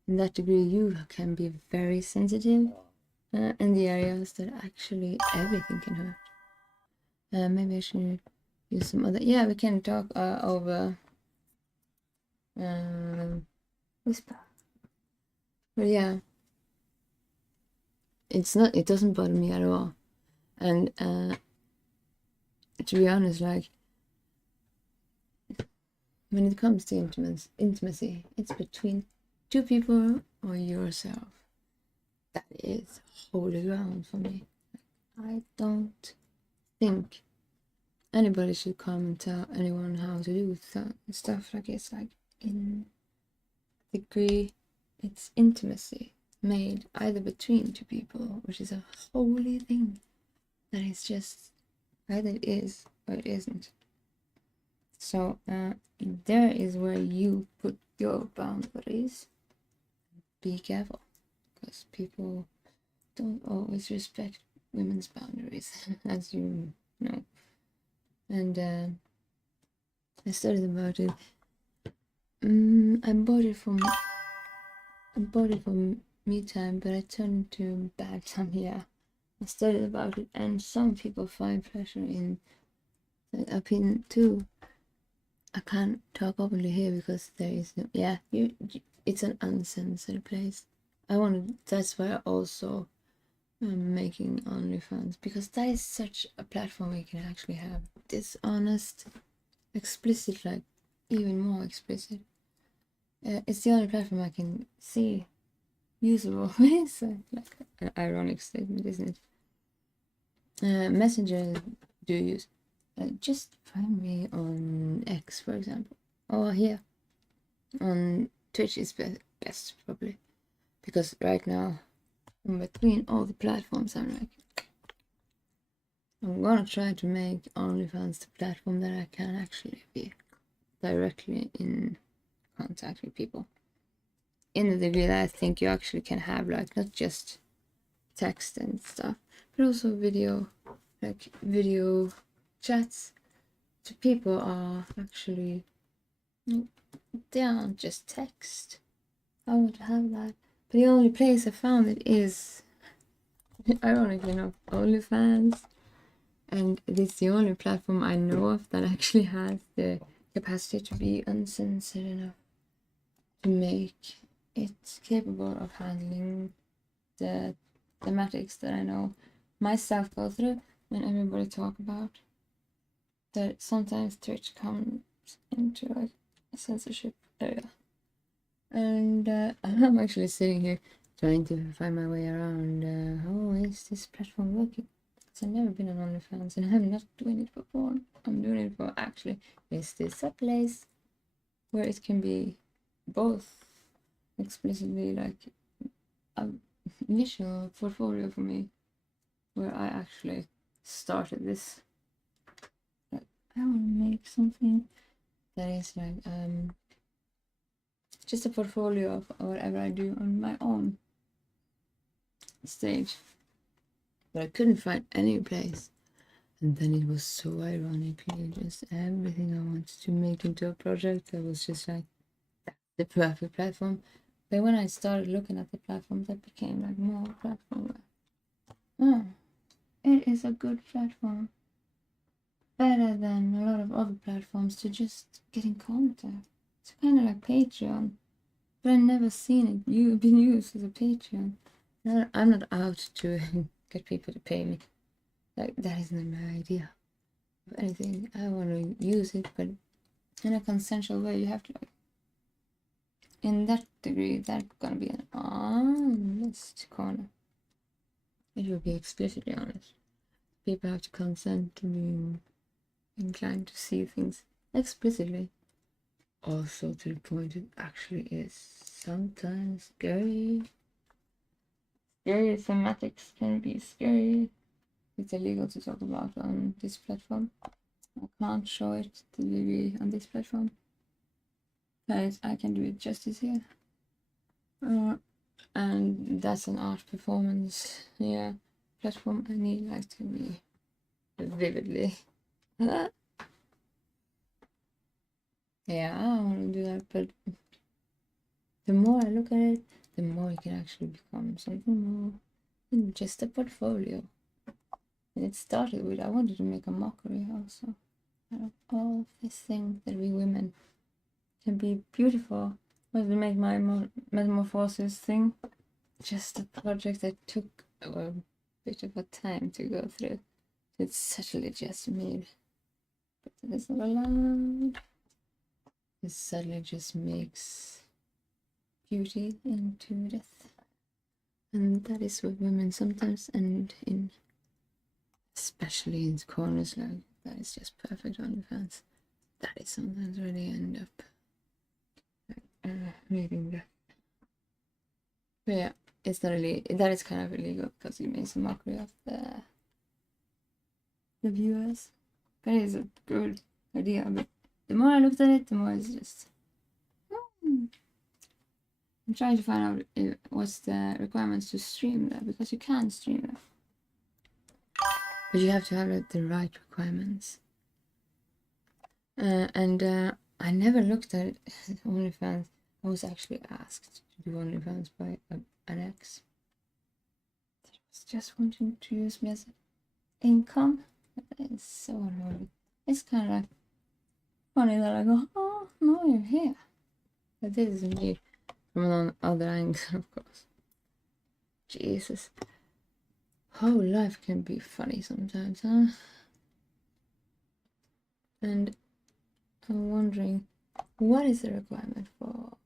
in that degree you can be very sensitive in the areas that actually everything can hurt. Maybe I should use some other, yeah, we can talk over whisper. But yeah, it doesn't bother me at all. And to be honest, like when it comes to intimacy, it's between two people or yourself. That is holy ground for me. I don't think anybody should come and tell anyone how to do stuff. Like it's like in degree, it's intimacy made either between two people, which is a holy thing. That is just either it is or it isn't. So there is where you put your boundaries. Be careful, because people don't always respect women's boundaries, as you know. And I studied about it. I bought it for me time, but I turned into bad time. Yeah, I studied about it, and some people find pleasure in that opinion too. I can't talk openly here because there is no. Yeah, it's an uncensored place. That's why I also am making OnlyFans, because that is such a platform where you can actually have dishonest, explicit, like even more explicit. It's the only platform I can see usable ways. Like an ironic statement, isn't it? Messenger do use. Just find me on X, for example, or here on Twitch is best probably, because right now in between all the platforms I'm gonna try to make OnlyFans the platform that I can actually be directly in contact with people, in the degree that I think you actually can have like not just text and stuff, but also video chats to people are actually, they aren't just text. I would have that. But the only place I found it is, ironically enough, OnlyFans. And it is the only platform I know of that actually has the capacity to be uncensored enough to make it capable of handling the thematics that I know myself go through and everybody talk about. That sometimes Twitch comes into like a censorship area. And I'm actually sitting here trying to find my way around how is this platform working? Because I've never been on OnlyFans and I'm not doing it for porn. I'm doing it for actually, is this a place where it can be both explicitly like a visual portfolio for me, where I actually started this I want to make something that is like just a portfolio of whatever I do on my own stage, but I couldn't find any place. And then it was so ironically just everything I wanted to make into a project that was just like the perfect platform. But when I started looking at the platforms, that became like more platform. Oh, it is a good platform. Better than a lot of other platforms to just get in contact. It's kind of like Patreon, but I've never seen it been used as a Patreon. I'm not out to get people to pay me. Like, that is not my idea of anything. I want to use it, but in a consensual way. You have to, like, in that degree, that's gonna be an honest corner. It will be explicitly honest. People have to consent to being inclined to see things explicitly. Also to the point it actually is sometimes scary. Scary thematics can be scary. It's illegal to talk about on this platform. I can't show it to the degree on this platform. But I can do it justice here. And that's an art performance, yeah, platform. I need like to be vividly. Yeah, I want to do that, but the more I look at it, the more it can actually become something more than just a portfolio. And it started with, I wanted to make a mockery also out of all of these things that we women can be beautiful. But to make my metamorphosis thing just a project that took a bit of a time to go through. It's subtly just made, but it is not allowed. It subtly just makes beauty into death. And that is what women sometimes end in, especially in corners like that is just perfect OnlyFans. That is sometimes really end up making death. But yeah, it's not really, that is kind of illegal because it makes a mockery of the viewers. But it is a good idea. But the more I looked at it, the more it's just I'm trying to find out what's the requirements to stream that, because you can stream that, but you have to have the right requirements. I never looked at OnlyFans. I was actually asked to do OnlyFans by an ex that was just wanting to use me as income. It's so annoying. It's kind of like funny that I go, oh no, you're here. But this is me from another angle, of course. Jesus, whole life can be funny sometimes, huh? And I'm wondering, what is the requirement for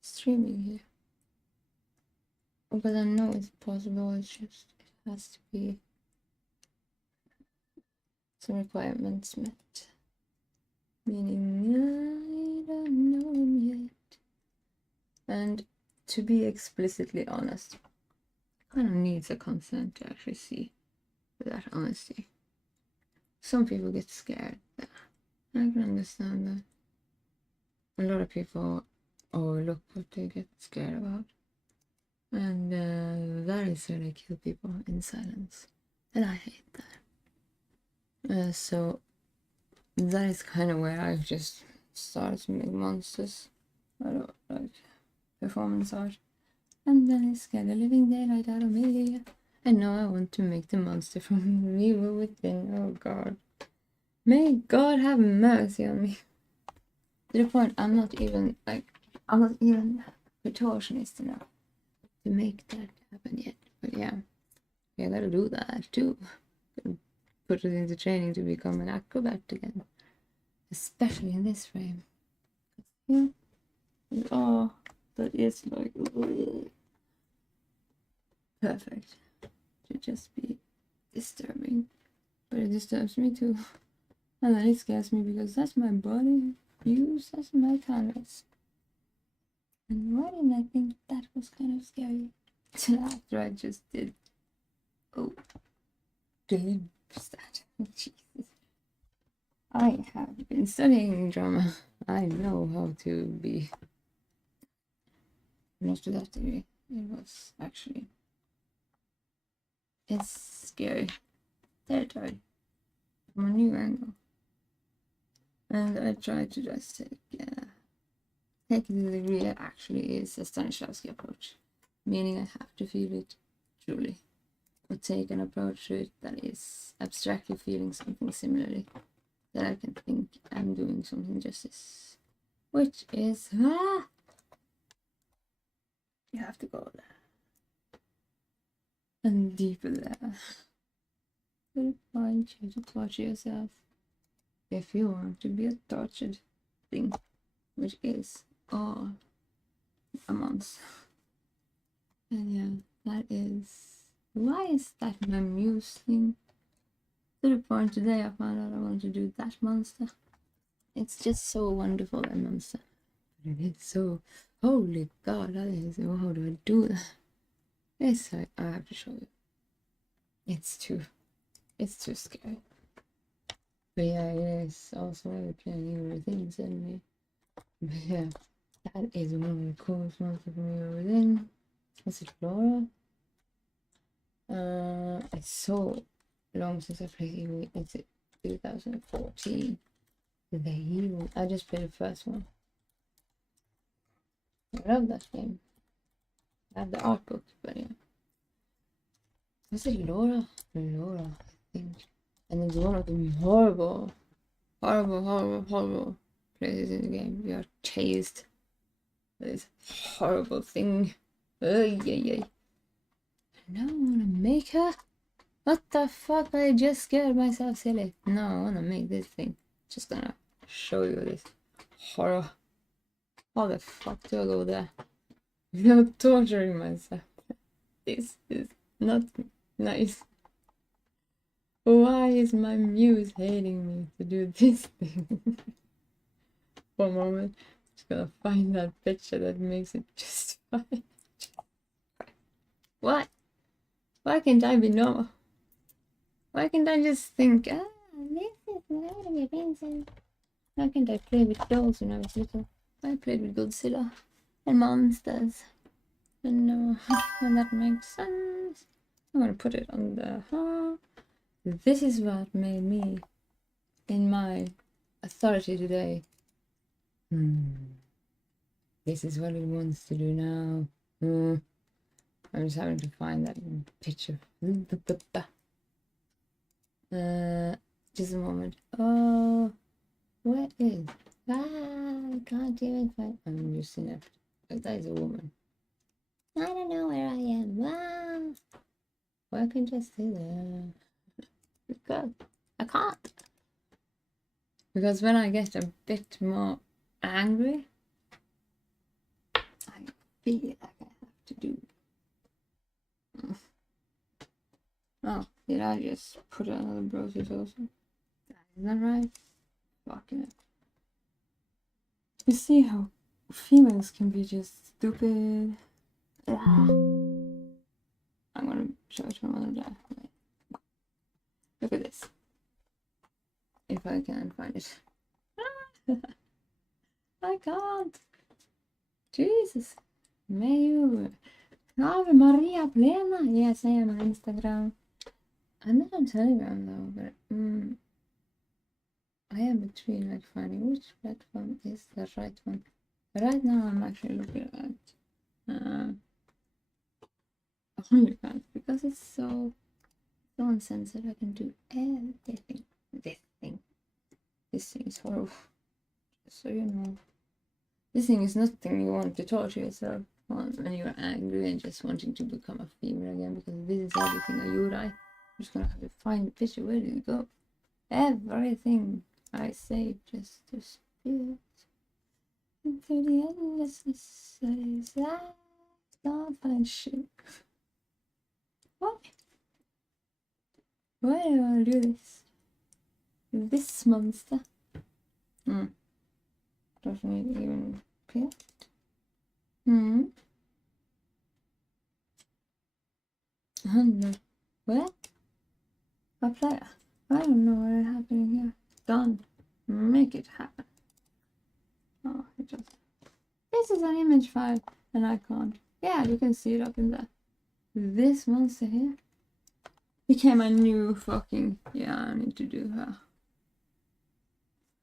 streaming here? Because I know it's possible, it's just, it has to be some requirements met. Meaning, I don't know them yet. And to be explicitly honest, kind of needs a consent to actually see that honesty. Some people get scared. I can understand that. A lot of people overlook what they get scared about. And that is where they kill people in silence. And I hate that. So that is kind of where I've just started to make monsters. I don't like performance art. And then it scared the living daylight out of me. And now I want to make the monster from me within. Oh God. May God have mercy on me. To the point I'm not even contortionist enough to make that happen yet. But yeah, I gotta do that too. Put it into training to become an acrobat again. Especially in this frame. Yeah. Oh, that is like perfect to just be disturbing, but it disturbs me too, and then it scares me because that's my body used as my canvas. And why didn't I think that was kind of scary until after I just did? Oh, glimpse that. Jesus. I have been studying drama. I know how to be. Not to that degree. It was actually. It's scary territory from a new angle. And I try to just take it to the degree that actually is a Stanislavski approach. Meaning I have to feel it truly. Or take an approach to it that is abstractly feeling something similarly. That I can think I'm doing something justice. Which is you have to go there. And deeper there. To the point you to torture yourself. If you want to be a tortured thing. Which is all a monster. And yeah, that is. Why is that my muse thing? To the point today I found out I want to do that monster. It's just so wonderful, that monster. But it is so. Holy God, that is. How do I do that? It's like, I have to show you. It's too scary. But yeah, it is also playing evil things in me. But yeah, that is one of the coolest monsters from me within. Was it Laura? It's so long since I played Evil. It's 2014. The Evil. I just played the first one. I love that game. I have the art book, but yeah. Was it Laura? Laura, I think. And it's one of the horrible places in the game. You are chased by this horrible thing. Ay. Now I wanna make her. What the fuck? I just scared myself silly. No, I wanna make this thing. Just gonna show you this horror. How the fuck do I go there? Without torturing myself. This is not nice. Why is my muse hating me to do this thing? For a moment, just gonna find that picture that makes it just fine. What? Why can't I be normal? Why can't I just think, this is my be princess? Why can't I play with dolls when I was little? I played with Godzilla and monsters. And no, when that makes sense. I'm gonna put it on the This is what made me in my authority today. This is what it wants to do now. I'm just having to find that picture. Just a moment. Oh, what is? I can't even find. I'm using it. That is a woman. I don't know where I am. Wow. Why can't I stay there? Because I can't. Because when I get a bit more angry, I feel like I have to do. Oh, did I just put another browser also? Isn't that right? Fucking it. You see how females can be just stupid. I'm gonna show it to another guy. Look at this. If I can find it. I can't. Jesus. May you. Ave Maria Plena. Yes, I am on Instagram. I'm not on Telegram though, but I am between like finding which platform is the right one. But right now I'm actually looking at OnlyFans because it's so uncensored. I can do everything. This thing is horrible. Just so you know. This thing is nothing you want to torture yourself on when you're angry and just wanting to become a female again, because this is everything a Yuri. I'm just gonna have to find the picture. Where did it go? Everything I say just disappears into the endlessness that is I don't find shit. What? Why do I want to do this? This monster. Doesn't even appear. What? Apply. I don't know what is happening here. Done. make it happen. Oh, it just... This is an image file, and I can't. Yeah, you can see it up in there. This monster here became a new fucking... Yeah, I need to do her.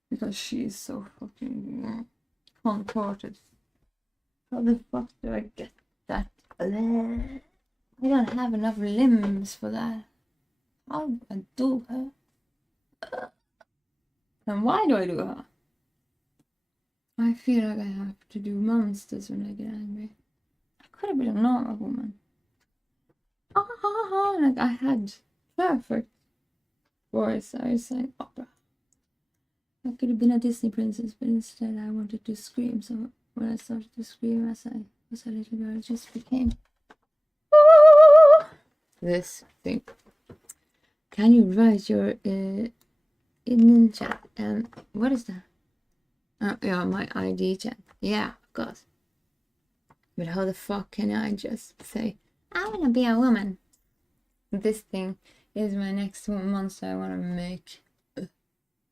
Because she's so fucking contorted. How the fuck do I get that? I don't have enough limbs for that. How do I do her? And why do I do her? I feel like I have to do monsters when I get angry. I could have been a normal woman. Like I had perfect voice. I was saying opera. I could have been a Disney princess, but instead I wanted to scream. So when I started to scream as I was a little girl, it just became this thing. Can you write your in chat? And what is that? Oh, yeah, my ID chat. Yeah, of course. But how the fuck can I just say, I wanna be a woman? This thing is my next monster I wanna make.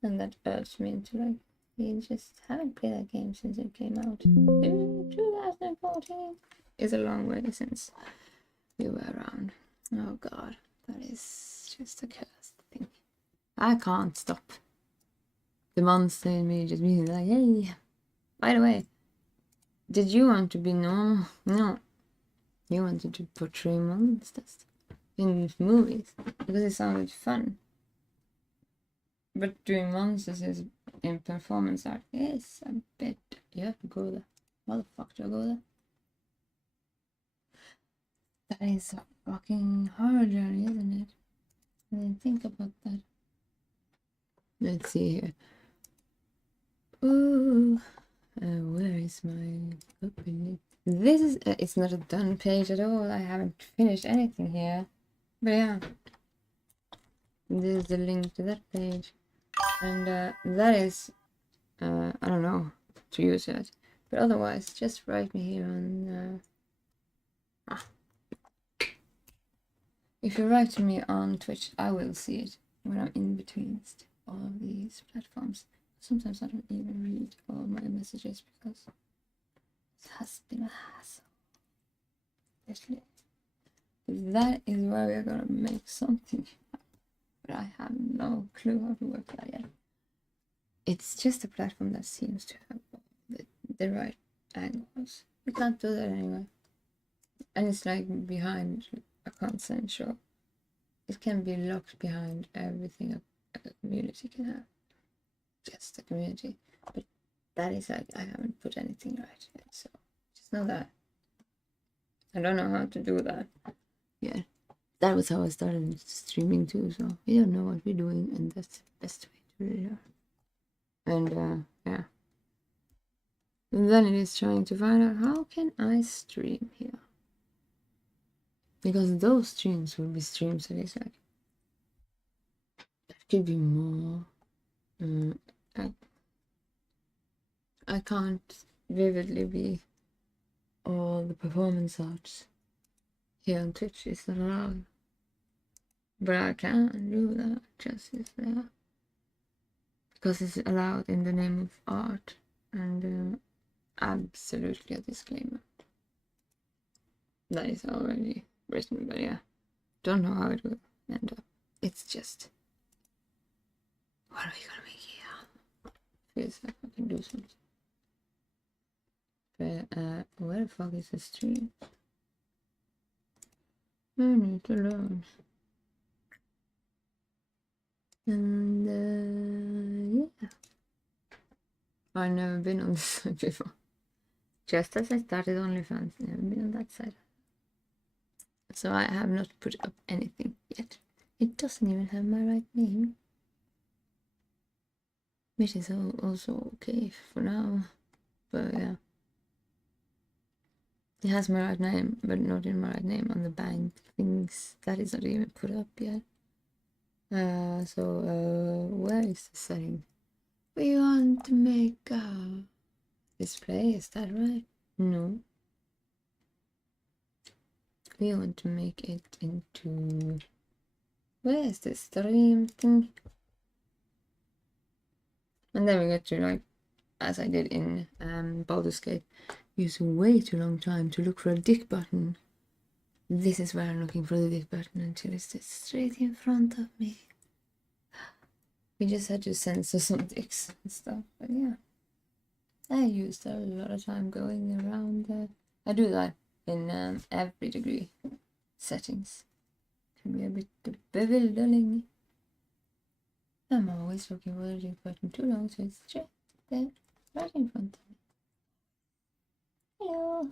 And that urged me to like, you just haven't played that game since it came out. 2014. It's a long way since you were around. Oh god, that is just a cursed thing. I can't stop the monster in me just being like, hey. By the way, did you want to be normal? No. You wanted to portray monsters in movies because it sounded fun. But doing monsters is in performance art is a bit. You have to go there. How the fuck do I go there? That is a fucking horror journey, isn't it? I didn't think about that. Let's see here. Ooh, where is my opening? This is it's not a done page at all. I haven't finished anything here. But yeah, this is the link to that page, and that is I don't know to use it, but otherwise just write me here on. If you write to me on Twitch, I will see it when I'm in between all of these platforms. Sometimes I don't even read all my messages because it has been a hassle. Especially. That is where we are gonna make something, but I have no clue how to work that yet. It's just a platform that seems to have the right angles. We can't do that anyway. And it's like behind a consent show. It can be locked behind everything a community can have. Just a community. But that is like, I haven't put anything right yet, so just know that. I don't know how to do that. Yeah. That was how I started streaming too, so we don't know what we're doing, and that's the best way to do it. And yeah. And then it is trying to find out how can I stream here. Because those streams will be streams that is like, that could be more. I can't vividly be all the performance arts here on Twitch. It's not allowed, but I can do that just as there because it's allowed in the name of art, and absolutely a disclaimer that is already written. But yeah, don't know how it will end up. It's just, what are we gonna make here? Feels like I can do something. But where the fuck is the stream? I need to learn. And yeah, I've never been on this side before. Just as I started OnlyFans, never been on that side. So I have not put up anything yet. It doesn't even have my right name, which is also okay for now. But yeah, it has my right name, but not in my right name on the bank things. That is not even put up yet. So where is the setting? We want to make a display, is that right? No. We want to make it into, where is the stream thing? And then we get to, like, as I did in Baldur's Gate, use way too long time to look for a dick button. This is where I'm looking for the dick button until it's just straight in front of me. We just had to censor some dicks and stuff, but yeah. I used a lot of time going around. I do that in every degree settings. Can be a bit bewildering. I'm always looking for the dick button too long, so it's straight there, right in front of me. Hello,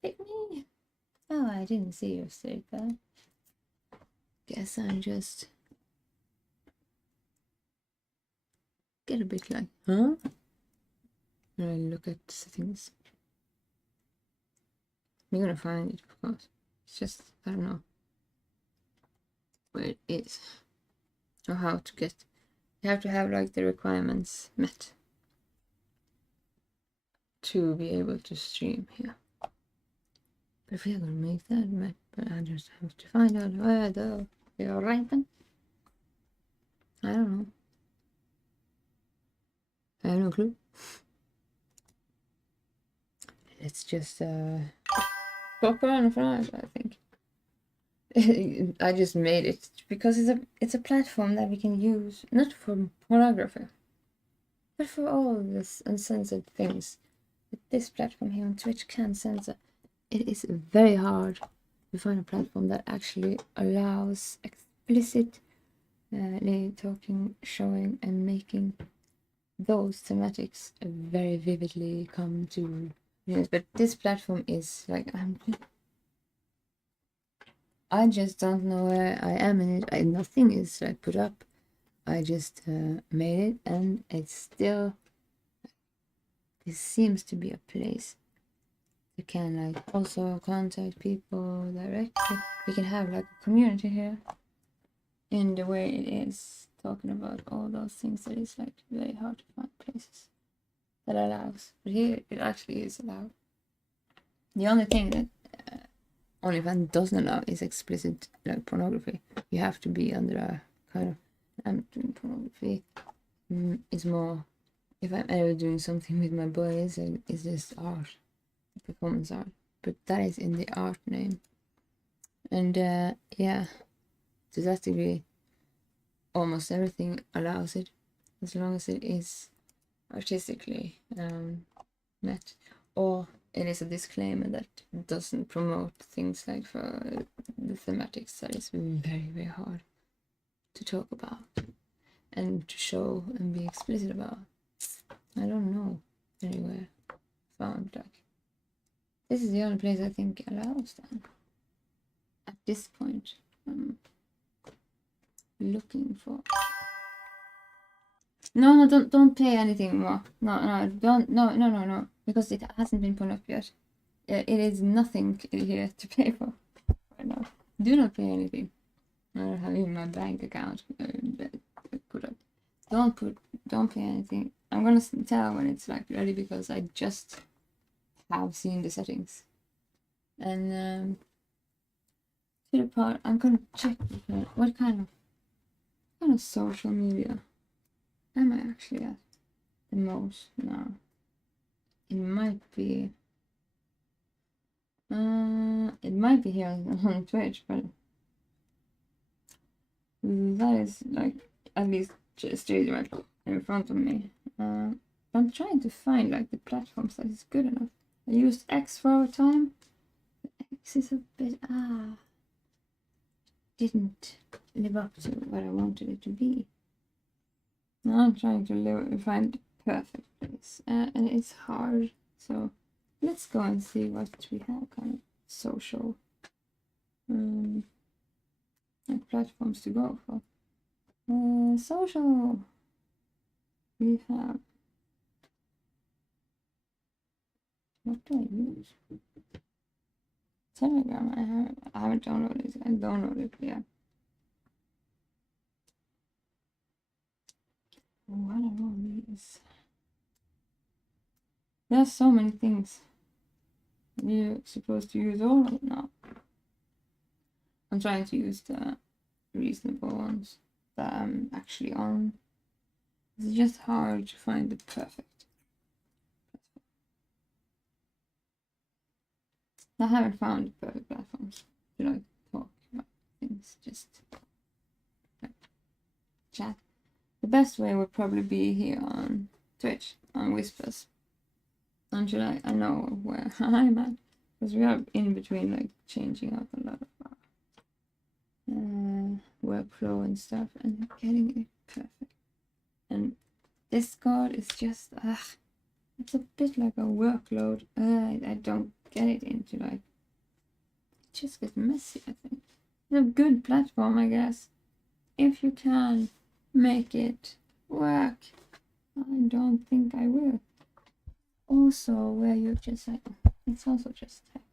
pick me. Oh, I didn't see you straight there. Guess I'm just get a bit like, huh? When I look at settings. You're gonna find it, of course. It's just, I don't know where it is or how to get. You have to have like the requirements met to be able to stream here. But if we are gonna make that met, but I just have to find out where though. You're right then. I don't know. I have no clue. Let's just pop on front, I think. I just made it because it's a platform that we can use not for pornography, but for all this uncensored things that this platform here on Twitch can censor. It is very hard to find a platform that actually allows explicit talking, showing, and making those thematics very vividly come to. Yes, but this platform is like I just don't know where I am in it. Nothing is like put up. I just made it, and it's still. This seems to be a place you can like also contact people directly. We can have like a community here. In the way it is talking about all those things that is like very hard to find places that allows. But here it actually is allowed. The only thing that OnlyFans doesn't allow is explicit like pornography. You have to be under a kind of. I'm doing pornography. It's more if I'm ever doing something with my body, it's just art, performance art. But that is in the art name. And yeah, to that degree, almost everything allows it, as long as it is artistically met, or it is a disclaimer that doesn't promote things like for the thematics that is very, very hard to talk about and to show and be explicit about. I don't know anywhere found like this is the only place I think allows that at this point. Looking for. No, don't pay anything more. No, don't. No, because it hasn't been put up yet. It is nothing here to pay for right now. Do not pay anything. I don't have even my bank account put up. Don't pay anything. I'm gonna tell when it's like ready because I just have seen the settings. And to the part, I'm gonna check what kind of social media am I actually at the most now? It might be here on Twitch, but that is like at least straight right in front of me. I'm trying to find like the platforms that is good enough. I used X for a time. X is a bit didn't live up to what I wanted it to be. Now I'm trying to find the perfect place, and it's hard. So let's go and see what we have kind of social like platforms to go for. Social. We have. What do I use? Telegram. I haven't downloaded it. I downloaded it. Yeah. What are all these? There's so many things. You're supposed to use all of it now. I'm trying to use the reasonable ones that I'm actually on. It's just hard to find the perfect. I haven't found the perfect platforms to like talk about things, just like, chat. The best way would probably be here on Twitch, on Whispers. Until I know where I'm at. Because we are in between like changing up a lot of our workflow and stuff and getting it perfect. And Discord is just, it's a bit like a workload. I don't get it into like, it just gets messy, I think. It's a good platform, I guess. If you can make it work, I don't think I will. Also, where you just like, it's also just text.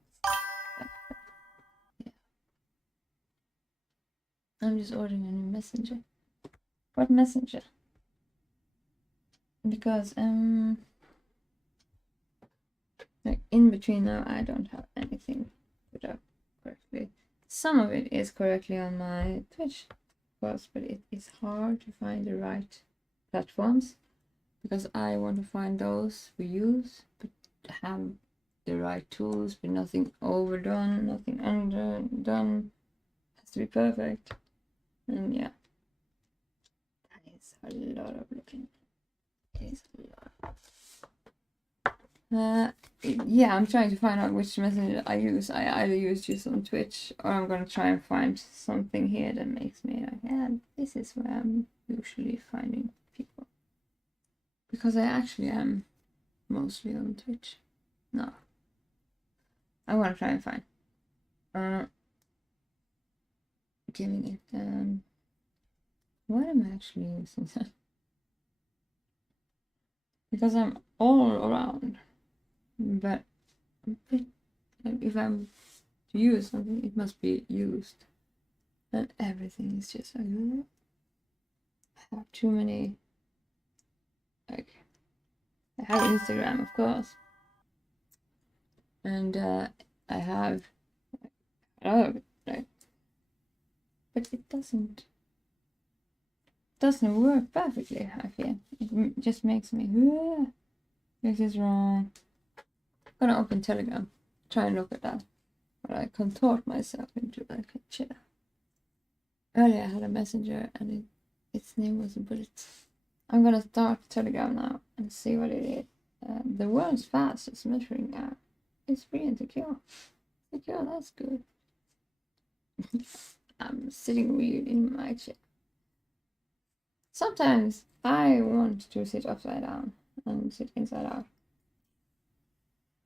Yeah. I'm just ordering a new messenger. What messenger? Because like in between now I don't have anything put up correctly. Some of it is correctly on my Twitch course, but it is hard to find the right platforms because I want to find those we use but have the right tools, but nothing overdone, nothing underdone. Has to be perfect. And yeah, that is a lot of looking. It is a lot. Yeah, I'm trying to find out which messenger I use. I either use just on Twitch or I'm gonna try and find something here that makes me like, yeah, this is where I'm usually finding people. Because I actually am mostly on Twitch. No. I wanna try and find. Giving it what am I actually using? Because I'm all around. But if I'm to use something, it must be used. And everything is just like, I have too many. Like, I have Instagram, of course. And I have a lot of it, right? But it doesn't work perfectly, I feel. It just makes me, this is wrong. I'm gonna open Telegram, try and look at that. But I contort myself into like a chair. Earlier I had a messenger and its name was a bullet. I'm gonna start Telegram now and see what it is. The world's fastest measuring app. It's free and secure. Secure, that's good. I'm sitting weird in my chair. Sometimes I want to sit upside down and sit inside out.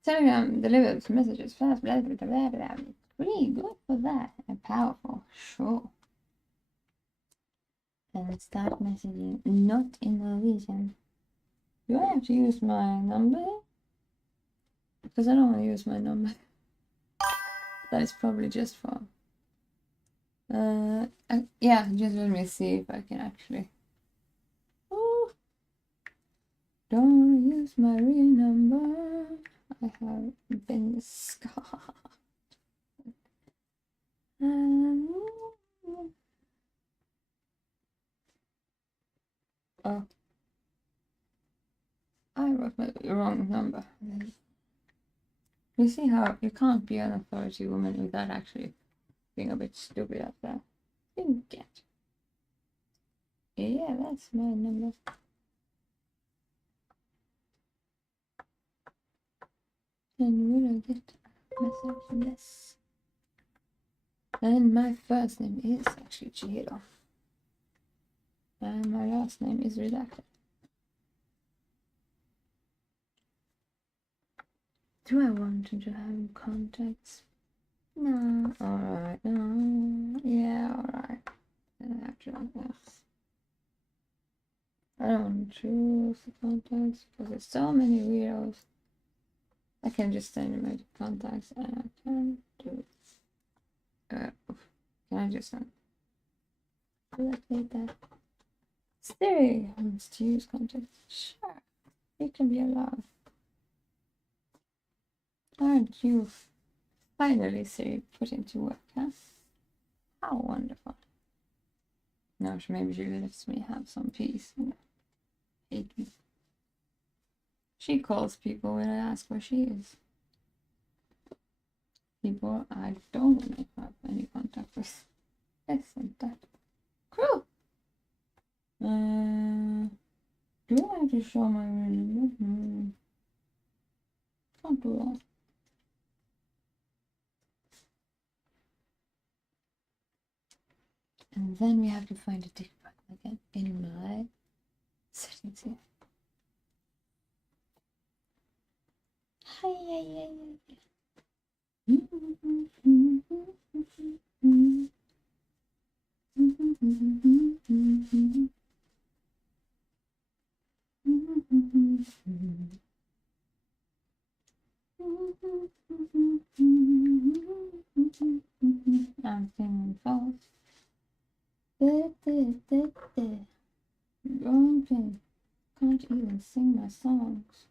Telegram delivers messages fast, blah, blah, blah, blah, blah. It's pretty good for that and powerful, sure. And start messaging, not in Norwegian. Do I have to use my number? Because I don't want to use my number. That is probably just for. Yeah, just let me see if I can actually. Ooh. Don't use my real number. I have been scarred. Oh. I wrote my wrong number. You see how you can't be an authority woman without actually being a bit stupid at that. Didn't get. Yeah, that's my number. And will I get a message? Yes. And my first name is actually Chihiro. And my last name is redacted. Do I want to have contacts? No. Alright, no. Yeah, alright. Then I have to yes. I don't choose the contacts because there's so many weirdos. I can just send them my contacts and I can do can I just do that like that? Siri wants to use contacts. Sure. You can be allowed. Aren't you finally, Siri, put into work, huh? How wonderful. Now maybe she lets me have some peace. You know? hate me. She calls people when I ask where she is. People I don't want to have any contact with. Isn't that cruel? Do I have to show my real number? Can't do that. And then we have to find a tick button again in my settings here. Hi, hi, hi. I'm singing false. Grumpy. Can't even sing my songs.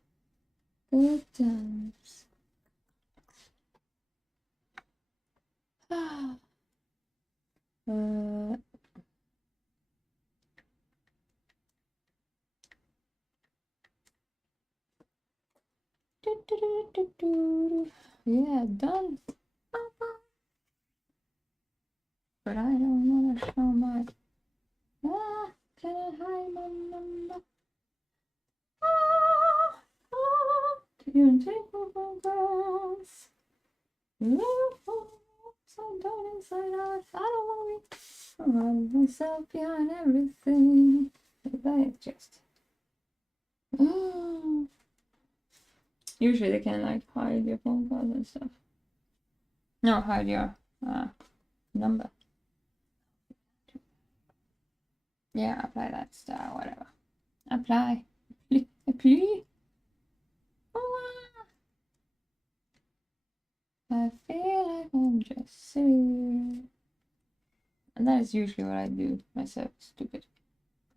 Good times. Yeah, done. But I don't want to show my. Can I hide my number? You take my phone calls. So don't inside out. I don't want to run myself behind everything. That just. Usually they can like hide your phone calls and stuff. No, hide your number. Yeah, apply that star, whatever. Apply. Apply. I feel like I'm just sitting. And that is usually what I do myself, stupid.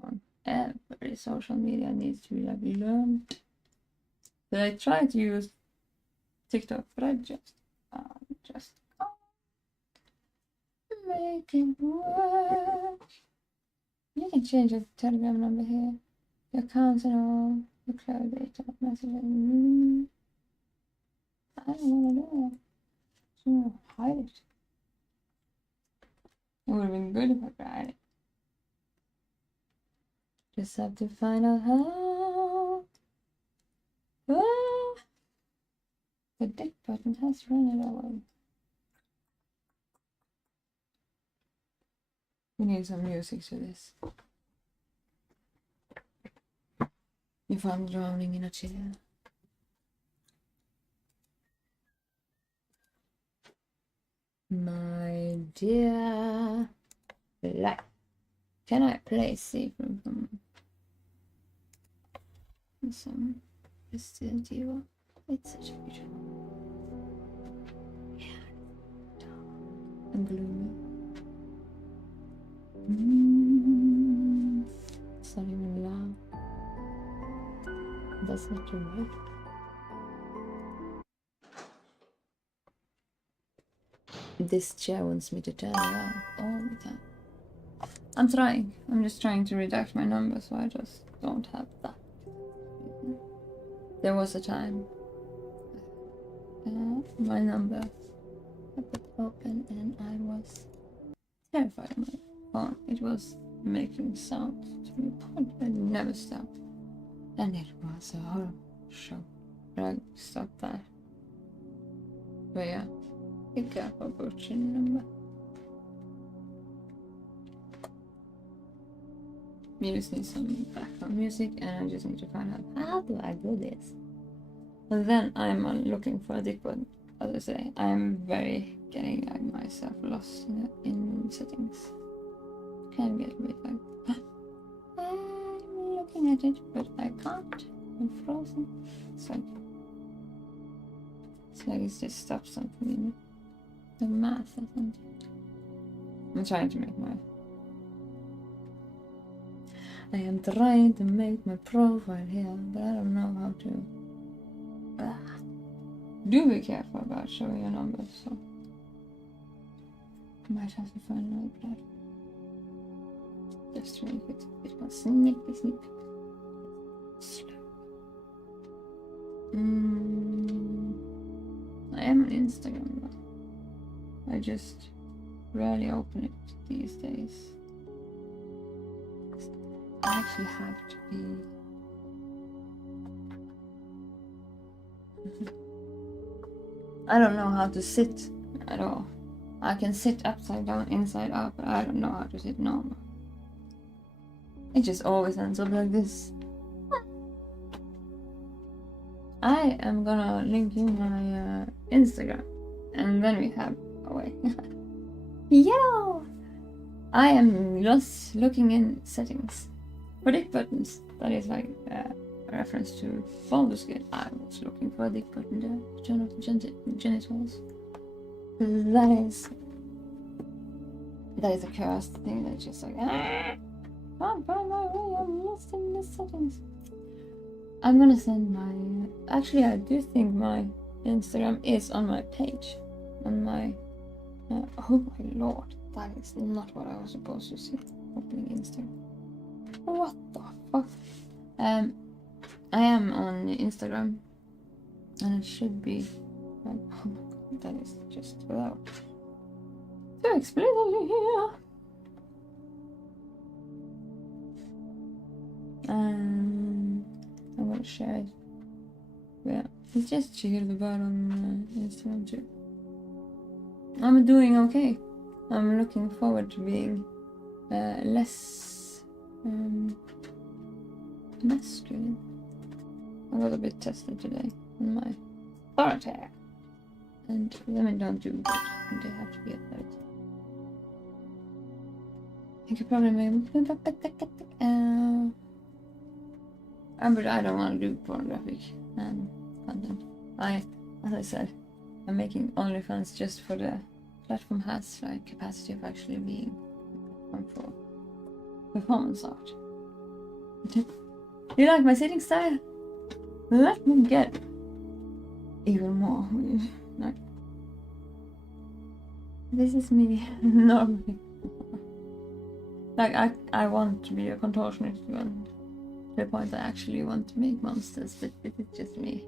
On every social media needs to be like learned. But I try to use TikTok, but I just can't make it work. You can change your Telegram number here, your accounts and all, your cloud data, messaging. I don't want to do that. So I'm gonna hide it. It would have been good if I could hide it. Just have to find out how. Ah, the dick button has run it away. We need some music to this. If I'm drowning in a chair. My dear life. Can I play safe from some Resident Evil? It's such a beautiful. Yeah, dark and gloomy. It's not even loud. That's not too right. This chair wants me to turn around all the time. I'm trying. I'm just trying to redact my number so I just don't have that. There was a time my number I put open and I was terrified of my phone. It was making sounds to the point that it never stopped. And it was a horror show. But I stopped that. But yeah, be careful about your number. You just need some background music and I just need to find out how do I do this. And then I'm looking for a dick button. As I say, I'm very getting myself lost in settings. Can get a bit like I'm looking at it, but I can't. I'm frozen. It's like it's just stopped something in the math, I think. I'm trying to make my profile here, but I don't know how to. Do be careful about showing your numbers, so might have to find another platform. Just to make it a bit more snippy. I am on Instagram though. I just rarely open it these days. I actually have to be. I don't know how to sit at all. I can sit upside down, inside out, but I don't know how to sit normal. It just always ends up like this. I am gonna link in my Instagram, and then we have. Oh wait. Yellow! I am just looking in settings. For dick buttons. That is like a reference to Baldur's Gate. I was looking for a dick button there to turn off the genitals. That is a cursed thing that's just like, can't find my way, I'm lost in the settings. I'm gonna send my. Actually, I do think my Instagram is on my page. On my. Oh my lord, that is not what I was supposed to see. Opening Instagram. What the fuck? I am on Instagram, and it should be. Oh my god, that is just without. To explain it here. I'm gonna share it. Yeah, it's just chill about on Instagram too. I'm doing okay. I'm looking forward to being less masculine. I got a bit tested today on my authority, and women don't do good, and they have to be authority. I could probably make but I don't want to do pornographic content. As I said, I'm making OnlyFans just for the platform has like capacity of actually being harmful performance art. You like my sitting style? Let me get even more weird. Like, this is me normally. Like I want to be a contortionist and to the point I actually want to make monsters, but this is just me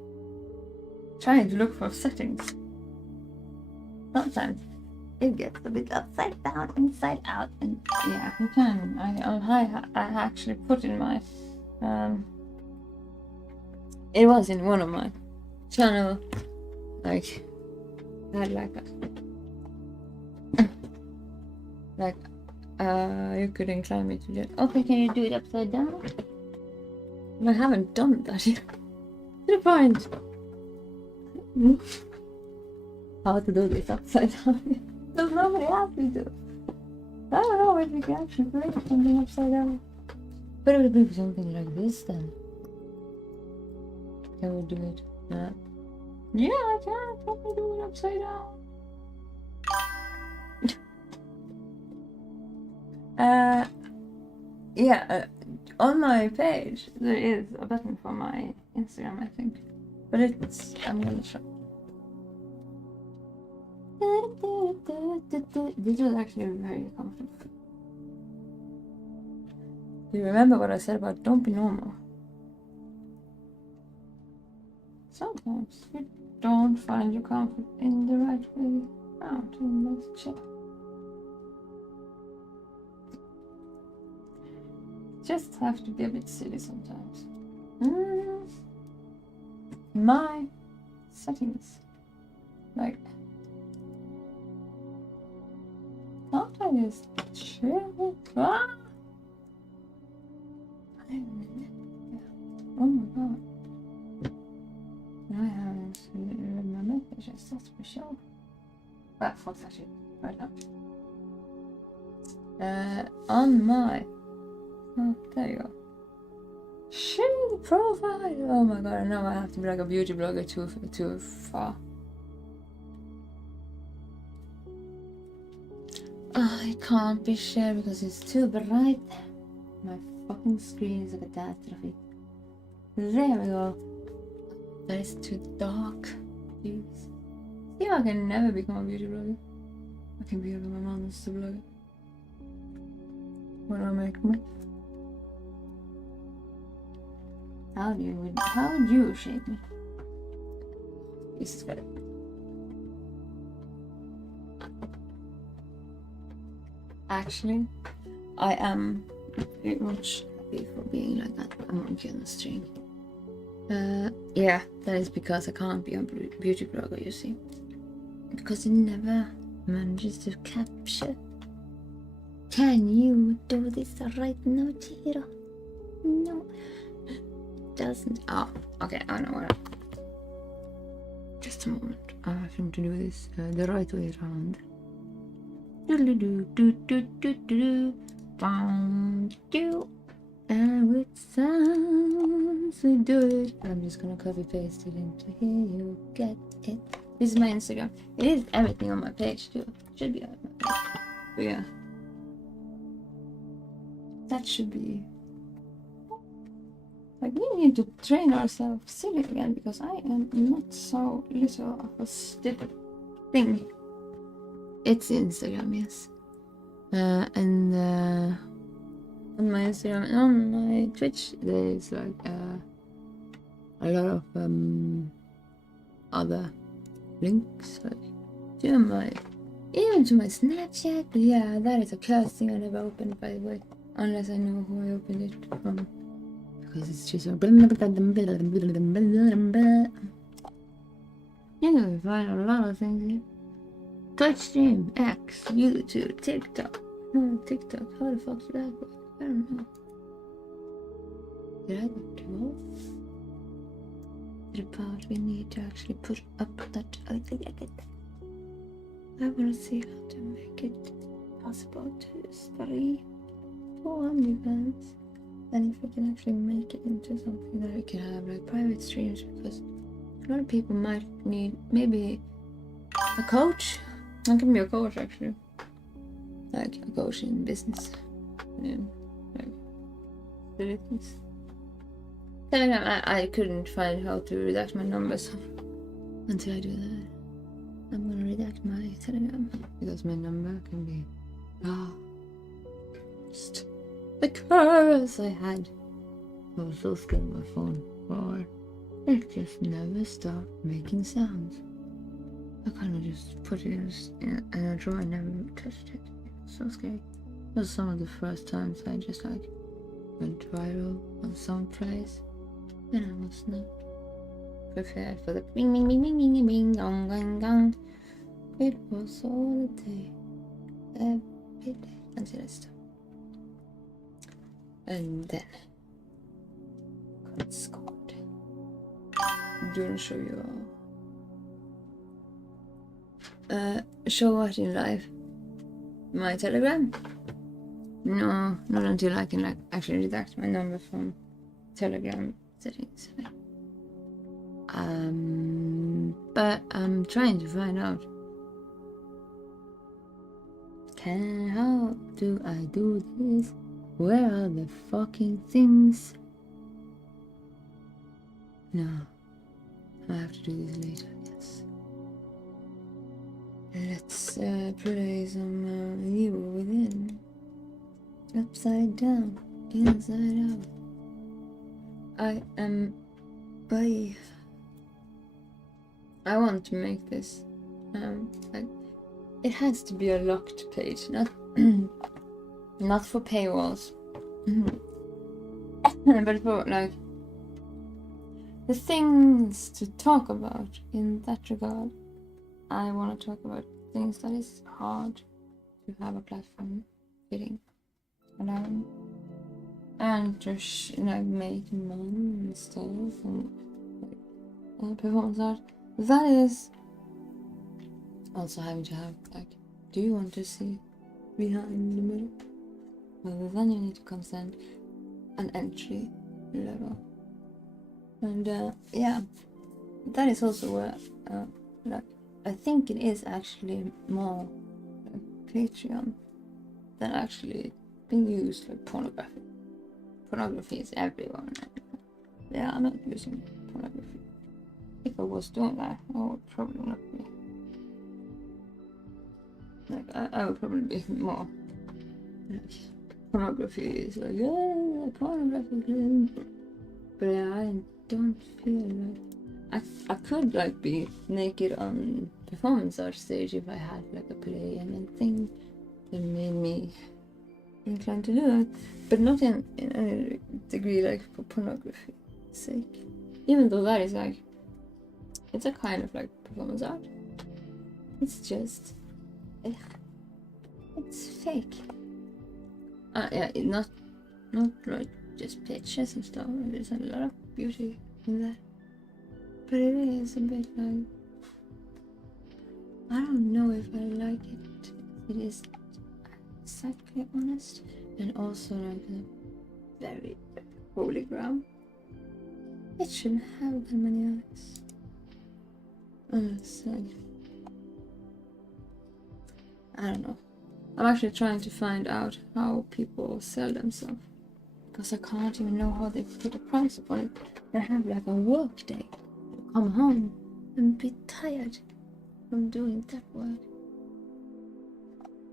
trying to look for settings. Sometimes it gets a bit upside down, inside out, and yeah, you can. I actually put in my it was in one of my channel, like I had like a like you could incline me to do it. Okay, can you do it upside down? And I haven't done that yet. To the point. How to do this upside down? Because nobody asked me to. I don't know if we can actually break something upside down. But it would be something like this then. Can we do it? Yeah, I can probably do it upside down. Yeah, on my page there is a button for my Instagram, I think, but it's I'm gonna show. This was actually very comfortable. Do you remember what I said about don't be normal? Sometimes you don't find your comfort in the right way around, and that's chill. Just have to be a bit silly sometimes. My settings, like sometimes chill. Oh my god! Now I haven't read my messages. That's for sure. But fuck that shit right now. On my. Oh, there you go. Share the profile! Oh my god, now I have to be like a beauty blogger too far. I can't be shared because it's too bright. My fucking screen is a catastrophe. There we go. That is too dark. Jeez. See, I can never become a beauty blogger. I can be a monster blogger. What do I make me? How would you shame me? Jesus Christ. Actually, I am very much happy for being like that. I'm monkey on the string. Yeah, that is because I can't be a beauty blogger, you see. Because it never manages to capture. Can you do this right now, Tiro? No. Doesn't. Oh, okay, I know what. Just a moment. I have to do this the right way around. And it sounds so good. I'm just gonna copy paste it into here. You get it. This is my Instagram. It is everything on my page too. Should be on my page. But yeah. That should be. Like, we need to train ourselves silly again, because I am not so little of a stupid thing. It's Instagram, yes. And on my Instagram and on my Twitch, there's like a lot of other links, like to my, even to my Snapchat. But yeah, that is a curse thing I never opened, by the way, unless I know who I opened it from. Because it's just so. You can find a lot of things here. Twitch stream, X, YouTube, TikTok. No, TikTok. How the fuck did I go? I don't know. Did I go too old? The part we need to actually put up that. I want to see how to make it possible to stream for OnlyFans. And if we can actually make it into something that we can have like private streams, because a lot of people might need maybe a coach. I can be a coach actually, like a coach in business, and like silly things. Telegram, I couldn't find how to redact my numbers until I do that. I'm gonna redact my Telegram because my number can be lost. Because I had. I was so scared of my phone. Or it just never stopped making sounds. I kind of just put it in a drawer and never touched it. So scary. It was some of the first times I just like went viral on some place, and I was not prepared for the bing bing bing bing bing bing gong gong gong. It was all day, every day until I stopped. And then got scored. Don't show you all. Show what in live? My Telegram? No, not until I can like actually redact my number from Telegram settings. But I'm trying to find out. How do I do this? Where are the fucking things? No, I have to do this later, yes. Let's play some Evil Within. Upside down, inside out. I want to make this, like, it has to be a locked page, not not for paywalls, but for like the things to talk about in that regard. I want to talk about things that is hard to have a platform fitting around, and just make money and stuff, and performance art. That is also having to have like, do you want to see behind the mirror? Well, then you need to consent an entry level, and yeah, that is also where like, I think it is actually more Patreon than actually being used like pornography. Pornography is everywhere. Yeah, I'm not using pornography. If I was doing that, I would probably not be. Like, I would probably be more. Like, pornography is like, yeah, pornography. But yeah, I don't feel like I could like be naked on performance art stage if I had like a play and a thing that made me inclined to do that, but not in any degree like for pornography sake. Even though that is like, it's a kind of like performance art. It's just, it's fake. Yeah, not like just pictures and stuff. There's a lot of beauty in that, but it is a bit like, I don't know if I like it. It is exactly honest, and also like a very holy ground. It shouldn't have that many eyes. So, I don't know. I'm actually trying to find out how people sell themselves, because I can't even know how they put a price upon it. They have like a work day, come home and be tired from doing that work.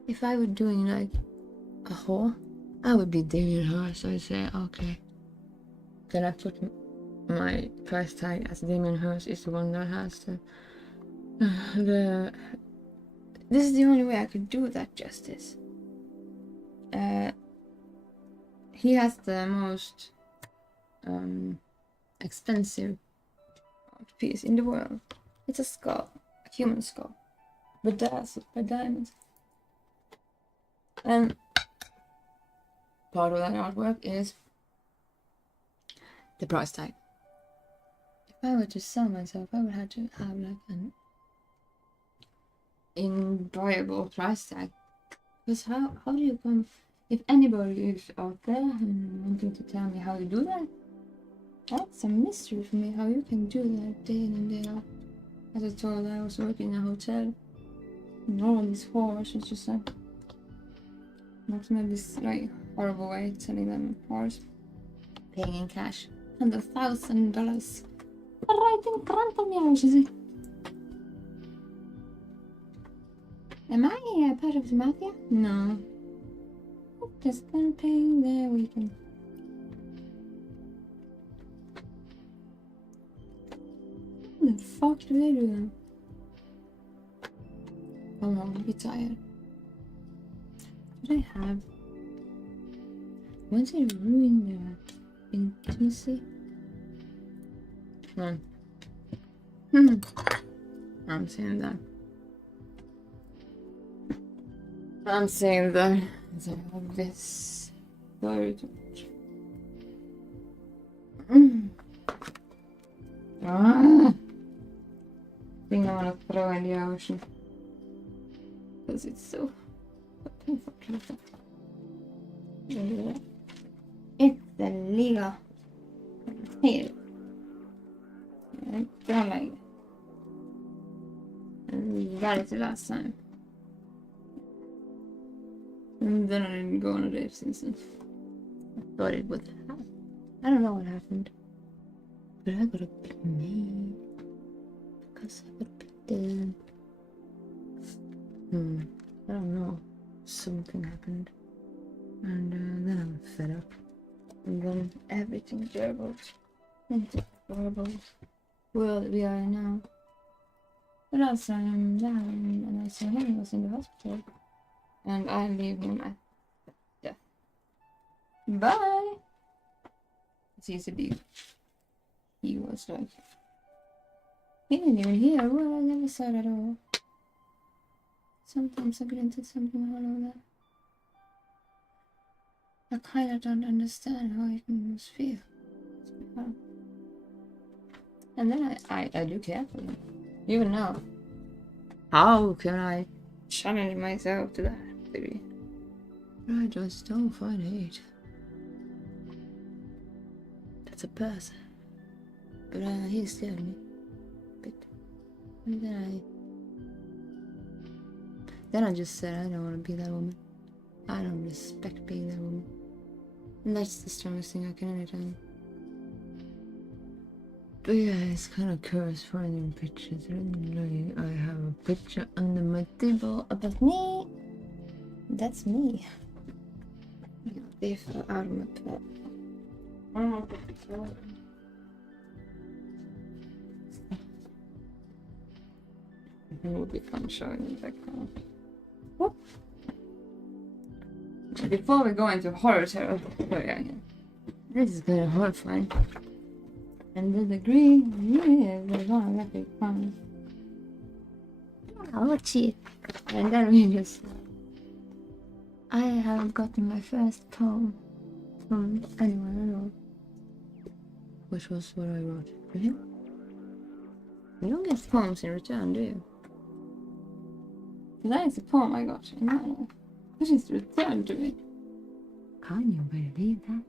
If I were doing like a whore, I would be Damien Hirst. I'd say, okay, then I put my price tag as Damien Hirst is the one that has this is the only way I could do that justice. He has the most expensive art piece in the world. It's a skull, a human skull, bedazzled by diamonds. And part of that artwork is the price tag. If I were to sell myself, I would have to have like an invariable price tag. Because how do you come, if anybody is out there and wanting to tell me how you do that, that's a mystery for me, how you can do that day in and day out. As I told you, I was working in a hotel, and all these whores was just like, not in this like horrible way, telling them whores, paying in cash, $100,000 right in front of me. I was just like, am I a part of the mafia? No. Just been paying their weekend. What the fuck do they do then? Come home and be tired. Did I have? Once I ruined their intimacy? No. I'm saying that. I'm saying that I have this very too much. Thing I want to throw in the ocean. Because it's so painful to look at. It's illegal. Here. I don't like it. And that is the last time. And then I didn't go on a date since then. I thought it would happen. I don't know what happened. But I got a bit mad. Because I got a bit dead. I don't know. Something happened. And then I was fed up. And then everything gerbled into the horrible world we are in now. But also I'm down and I saw him, he was in the hospital. And I leave him at death. Bye! It's easy to leave. He was like, he didn't even hear what I never said at all. Sometimes I get into something all over that. I kinda don't understand how you can just feel. And then I do care for him. Even now. How can I challenge myself to that degree? I just don't find hate. That's a person. But he scared me a bit. And then I just said I don't want to be that woman. I don't respect being that woman. And that's the strongest thing I can anytime. But yeah, it's kind of cursed finding pictures. Like, I have a picture under my table about me. That's me. Yeah, they fell out of my plate. I don't know what to do. It would be fun showing in the background. Whoop. Before we go into horror terror, this is kind of horrifying. And the degree, yeah, they're gonna make it fun. Oh, cheat. And then we just. I have gotten my first poem from anyone at all. Which was what I wrote for him. You don't get poems in return, do you? That is a poem I got in that one. Which is returned to me. Can you believe that?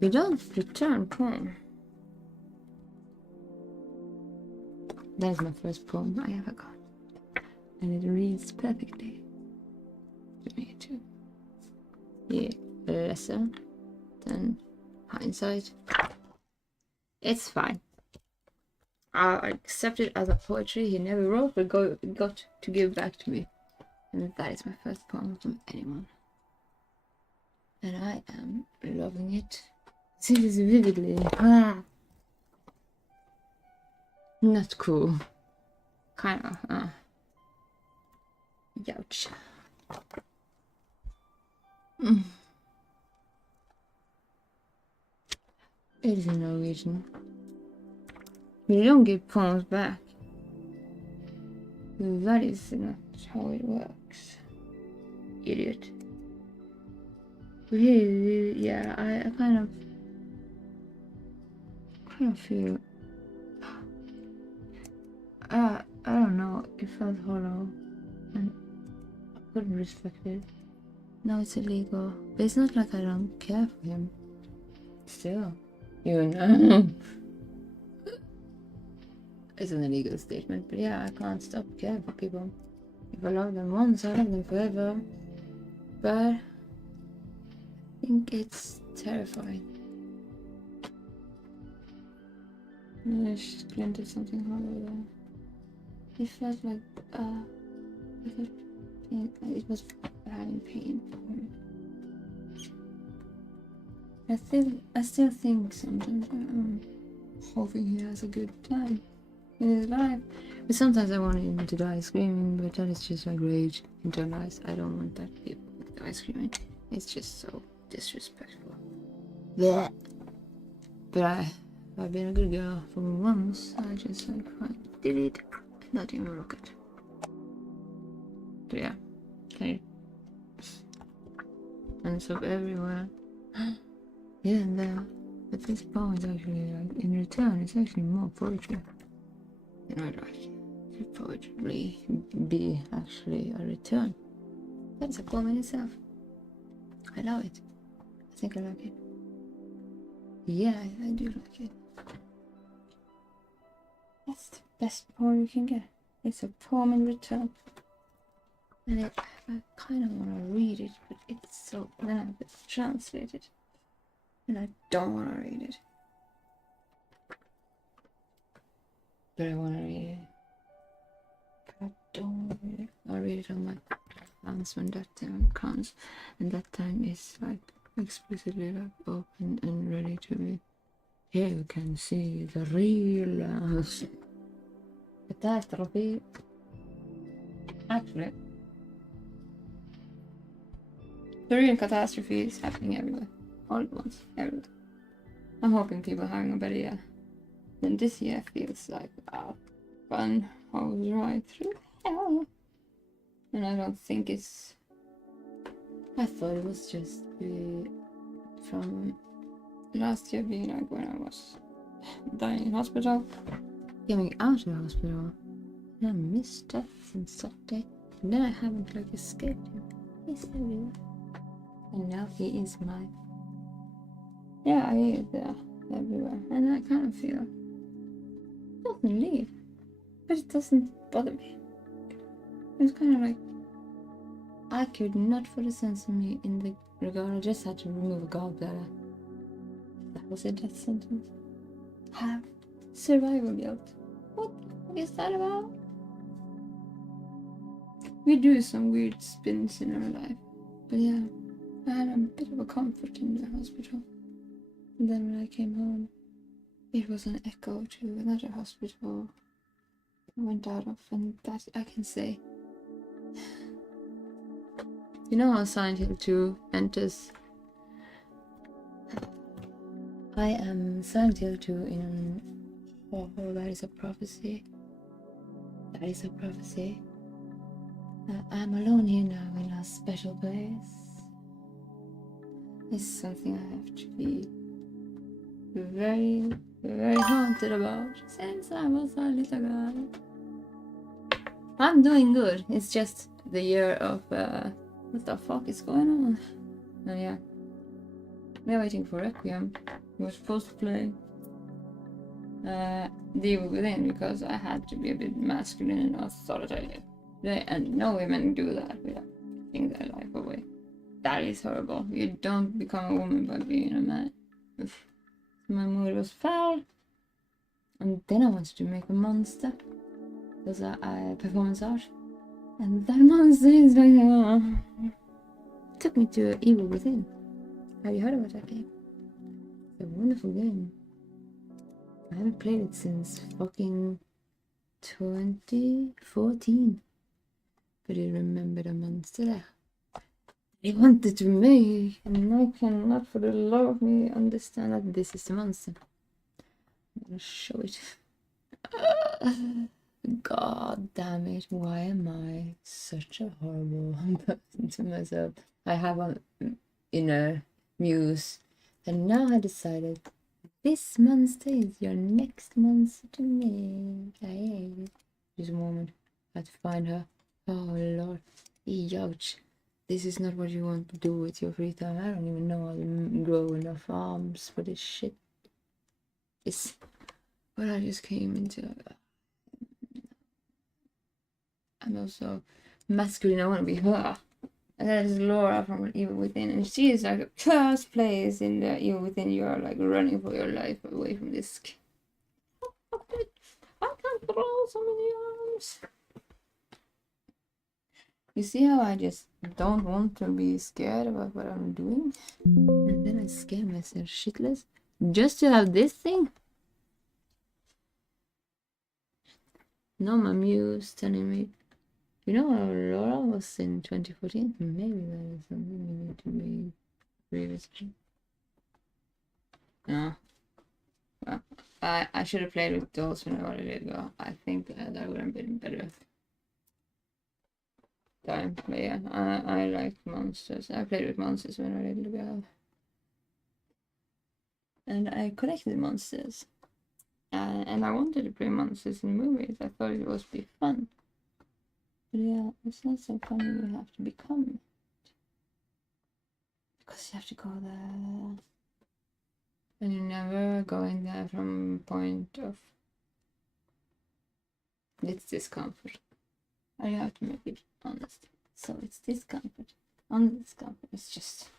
You don't return poem. That is my first poem I ever got. And it reads perfectly. To me too. Yeah, lesson. Then hindsight. It's fine. I accept it as a poetry he never wrote, but got to give back to me. And that is my first poem from anyone. And I am loving it. See this vividly. Not cool. Kind of. Youch. It is in Norwegian. You don't get poems back. That is not how it works. Idiot. Really, yeah, I kind of feel. I don't know. It felt hollow, and I couldn't respect it. Now it's illegal, but it's not like I don't care for him. Still, you know. It's an illegal statement, but yeah, I can't stop caring for people. If I love them once, I love them forever. But I think it's terrifying. I just glinted something hollow there. It felt like, it was having pain for him. I still think sometimes I'm hoping he has a good time in his life. But sometimes I want him to die screaming, but that is just like rage internalized. I don't want that people to die screaming. It's just so disrespectful. Yeah. But I've been a good girl for once. I just like delete, not even look at. But yeah, okay. And so everywhere. Yeah, and there. But this poem is actually like in return. It's actually more poetry. You know, right? Should poetry be actually a return? That's a poem in itself. I love it. I think I like it. Yeah, I do like it. That's the best poem you can get. It's a poem in return. And I kind of want to read it, but it's so. Then I have to translate it. And I don't want to read it. But I want to read it. But I don't want to read it. I'll read it on my plans when that time comes. And that time is like explicitly like open and ready to be. Here you can see the real catastrophe. Actually, the real catastrophe is happening everywhere. All at once, everywhere. I'm hoping people are having a better year. Then this year feels like fun hose right through hell. And I don't think it's. I thought it was just from last year being like when I was dying in hospital, coming out of the hospital, and I missed death since Saturday, and then I haven't like escaped him. He's everywhere, and now he is my. Yeah, he is there everywhere, and I kind of feel doesn't leave, but it doesn't bother me. It's kind of like I could not for the sense of me in the regard. I just had to remove a gallbladder. That was a death sentence. Have survival guilt. What is that about? We do some weird spins in our life, but yeah, I had a bit of a comfort in the hospital. And then when I came home, it was an echo to another hospital went out of, and that I can say. You know how Silent Hill 2 enters? I am Silent Hill 2 in... Oh, that is a prophecy. That is a prophecy. I'm alone here now in a special place. It's something I have to be very, very haunted about since I was a little girl. I'm doing good. It's just the year of what the fuck is going on? Oh yeah. We're waiting for Requiem. We were supposed to play The Evil Within because I had to be a bit masculine and authoritative. And no women do that without giving their life away. That is horrible. You don't become a woman by being a man. Oof. My mood was foul. And then I wanted to make a monster. Because I performance art. And that monster is like... took me to Evil Within. Have you heard about that game? It's a wonderful game. I haven't played it since fucking 2014. But I remembered a monster there. He wanted to make, and I cannot for the love of me understand that this is the monster. I'm gonna show it. God damn it, why am I such a horrible person to myself? I have an inner muse, and now I decided this monster is your next monster to make. I hate it. Just a moment, I have to find her. Oh lord, ouch. This is not what you want to do with your free time. I don't even know how to grow enough arms for this shit. It's what I just came into. I'm also masculine, I want to be her. And that is Laura from Evil Within. And she is like a cursed place in the Evil Within. You are like running for your life away from this. I can't throw so many arms. You see how I just don't want to be scared about what I'm doing? And then I scare myself shitless just to have this thing? No, my muse telling me, you know how Laura was in 2014? Maybe that is something we need to be revisited. No. Well, I should have played with dolls when I already did go. I think that would have been better. Time, but yeah, I like monsters. I played with monsters when I was a little girl, and I collected monsters. And I wanted to play monsters in movies. I thought it would be fun. But yeah, it's not so fun when you have to become it. Because you have to go there, and you're never going there from a point of it's discomfort. I have to make it honest. So it's discomfort. On discomfort. It's just...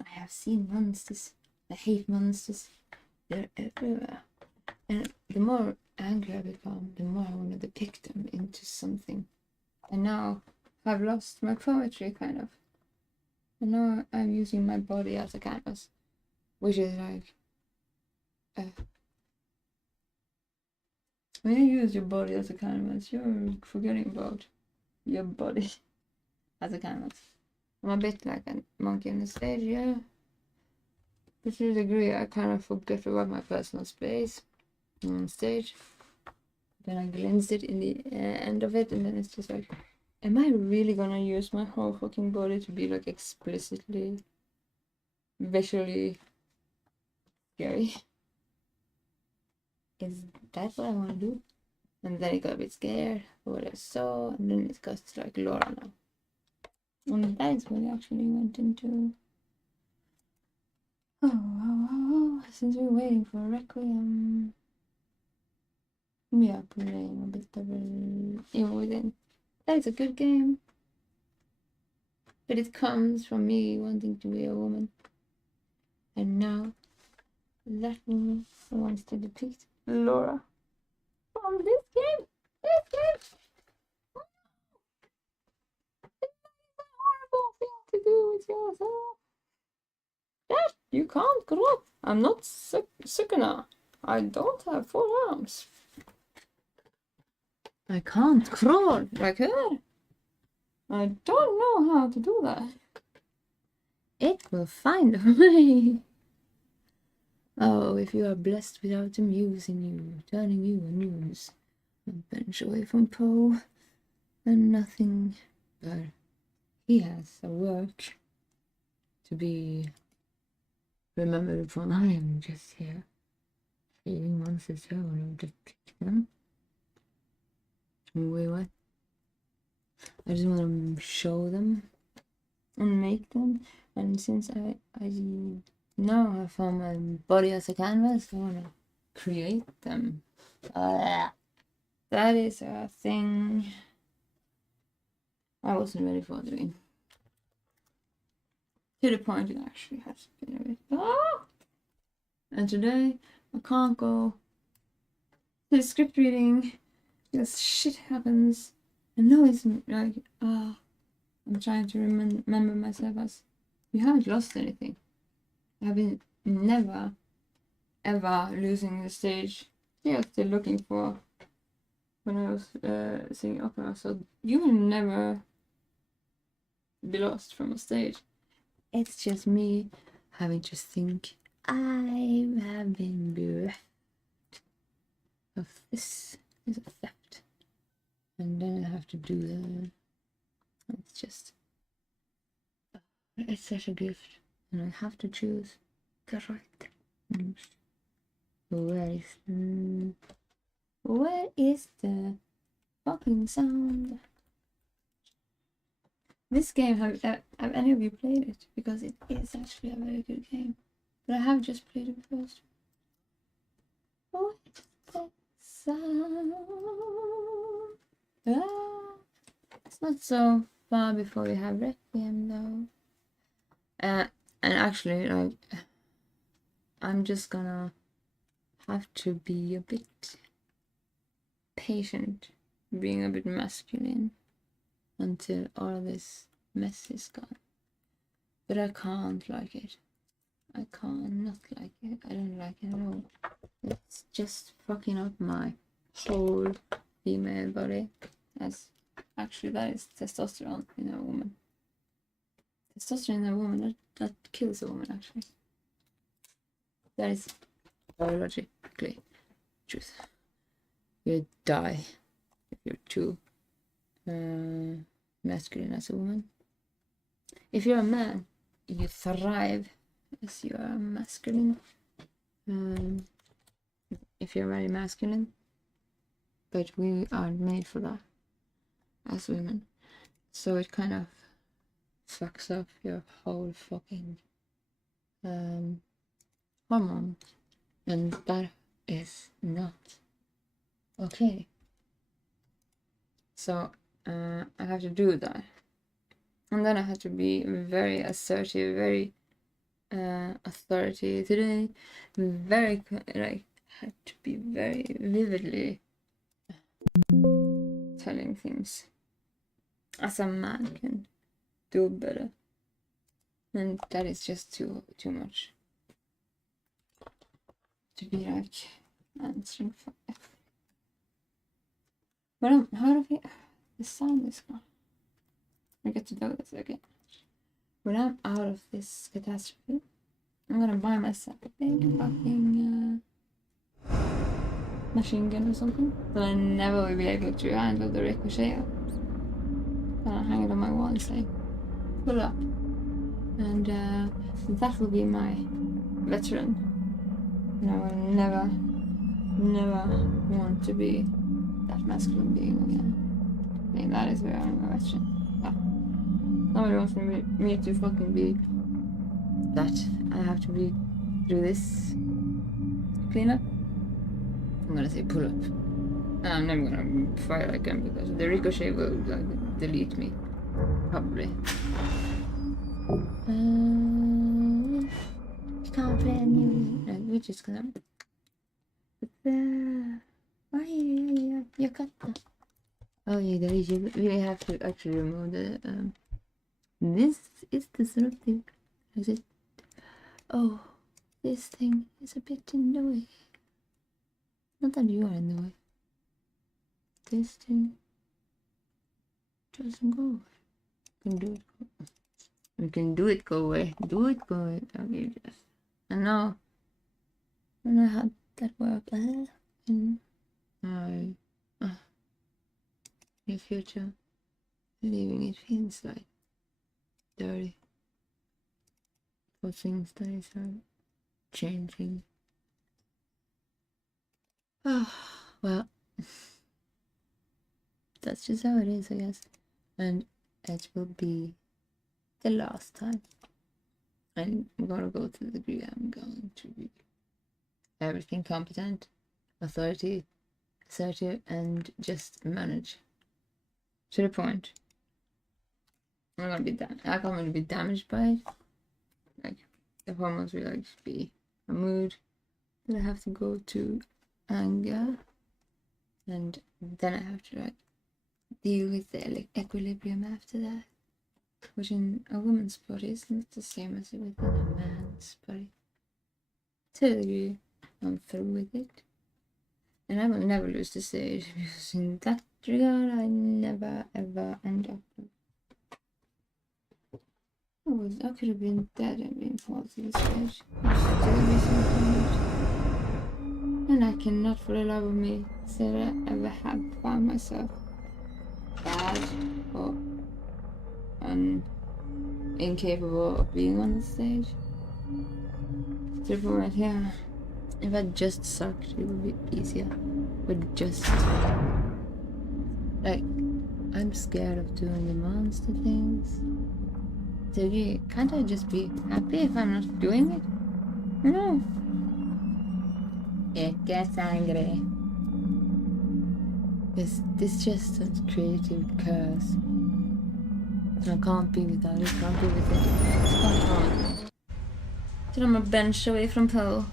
I have seen monsters. I hate monsters. They're everywhere. And the more angry I become, the more I want to depict them into something. And now I've lost my poetry, kind of. And now I'm using my body as a canvas. Which is like... when you use your body as a canvas, you're forgetting about your body as a canvas. I'm a bit like a monkey on the stage, yeah. But to a degree, I kind of forget about my personal space on stage. Then I glimpse it in the end of it, and then it's just like, am I really gonna use my whole fucking body to be like explicitly, visually scary? Is that what I want to do? And then it got a bit scared for what I saw, and then it got like Laura now. And that is when it actually went into... Oh, since we're waiting for Requiem, we are playing a bit of Evil Within. That is a good game. But it comes from me wanting to be a woman. And now, that woman wants to depict Laura from this game. This game! It's a horrible thing to do with yourself. That you can't grow. I'm not Sukuna. I don't have 4 arms. I can't crawl like her. I don't know how to do that. It will find a way. Oh, if you are blessed without a muse in you, turning you a muse, a bench away from Poe, and nothing but he has a work to be remembered upon. I am just here, feeling monsters here when I depict them. Wait, what? I just want to show them and make them, and since I now I found my body as a canvas, I want to create them. That is a thing I wasn't ready for doing. To the point it actually has been a bit. And today I can't go to the script reading because shit happens. And no, it's like, I'm trying to remember myself as you haven't lost anything. I've been never ever losing the stage. Yeah, still looking for when I was singing opera. So you will never be lost from a stage. It's just me having to think I have been bereft of this is a theft, and then I have to do that. It's just it's such a gift, and I have to choose correct. Where is the fucking sound? This game, have any of you played it? Because it is actually a very good game. But I have just played it first. What is the sound? It's not so far before we have Requiem though. And actually, like, I'm just gonna have to be a bit patient, being a bit masculine until all this mess is gone. But I can't like it. I can't not like it. I don't like it at all. It's just fucking up my whole female body. As actually that is testosterone in a woman. Testosterone in a woman, that kills a woman actually. That is biologically truth. You die if you're too masculine as a woman. If you're a man, you thrive as you are masculine. If you're very masculine, but we aren't made for that as women, so it kind of fucks up your whole fucking hormone, and that is not okay. So I have to do that, and then I have to be very assertive, very authority today, very like had to be very vividly telling things as a man can do better, and that is just too much to be like answering for. But I'm out of it. The sound is gone. I get to do this again. When I'm out of this catastrophe, I'm gonna buy myself a big fucking machine gun or something that I never will be able to handle the ricochet of. And I'll hang it on my wall and say, pull up. And that will be my veteran. And I will never want to be that masculine being again. I think that is where I'm a veteran. Nobody wants me to fucking be that. I have to be do this cleanup. I'm gonna say pull up. I'm never gonna fire that gun because the ricochet will like delete me. Probably. You can't play a new. No, we're just gonna. Why you cut that? Oh yeah, there is. We have to actually remove the. This is disruptive. Is it? Oh, this thing is a bit annoying. Not that you are annoying. this thing doesn't go away. We can do it. We can do it go away. Do it go away. Okay, just. I know how that works. In my near future, leaving it feels like dirty. For things that is changing. Well, that's just how it is, I guess. And it will be the last time. I'm gonna go to the degree. I'm going to be everything competent, authority, assertive, and just manage. To the point. I'm not gonna be damaged by it. Like the hormones will like be a mood that I have to go to anger, and then I have to like deal with the equilibrium after that, which in a woman's body is not the same as within a man's body. To a degree, I'm through with it, and I will never lose the stage because in that regard, I never ever end up. I could have been dead and been called to this stage. And I cannot for the love of me say that I ever have found myself bad or incapable of being on the stage. To the point, yeah. If I just sucked, it would be easier. But just like I'm scared of doing the monster things. So can't I just be happy if I'm not doing it? No. It gets angry. This just a creative curse. I can't be without it, can't be with it. It's gone on. Sit on a bench away from Poe.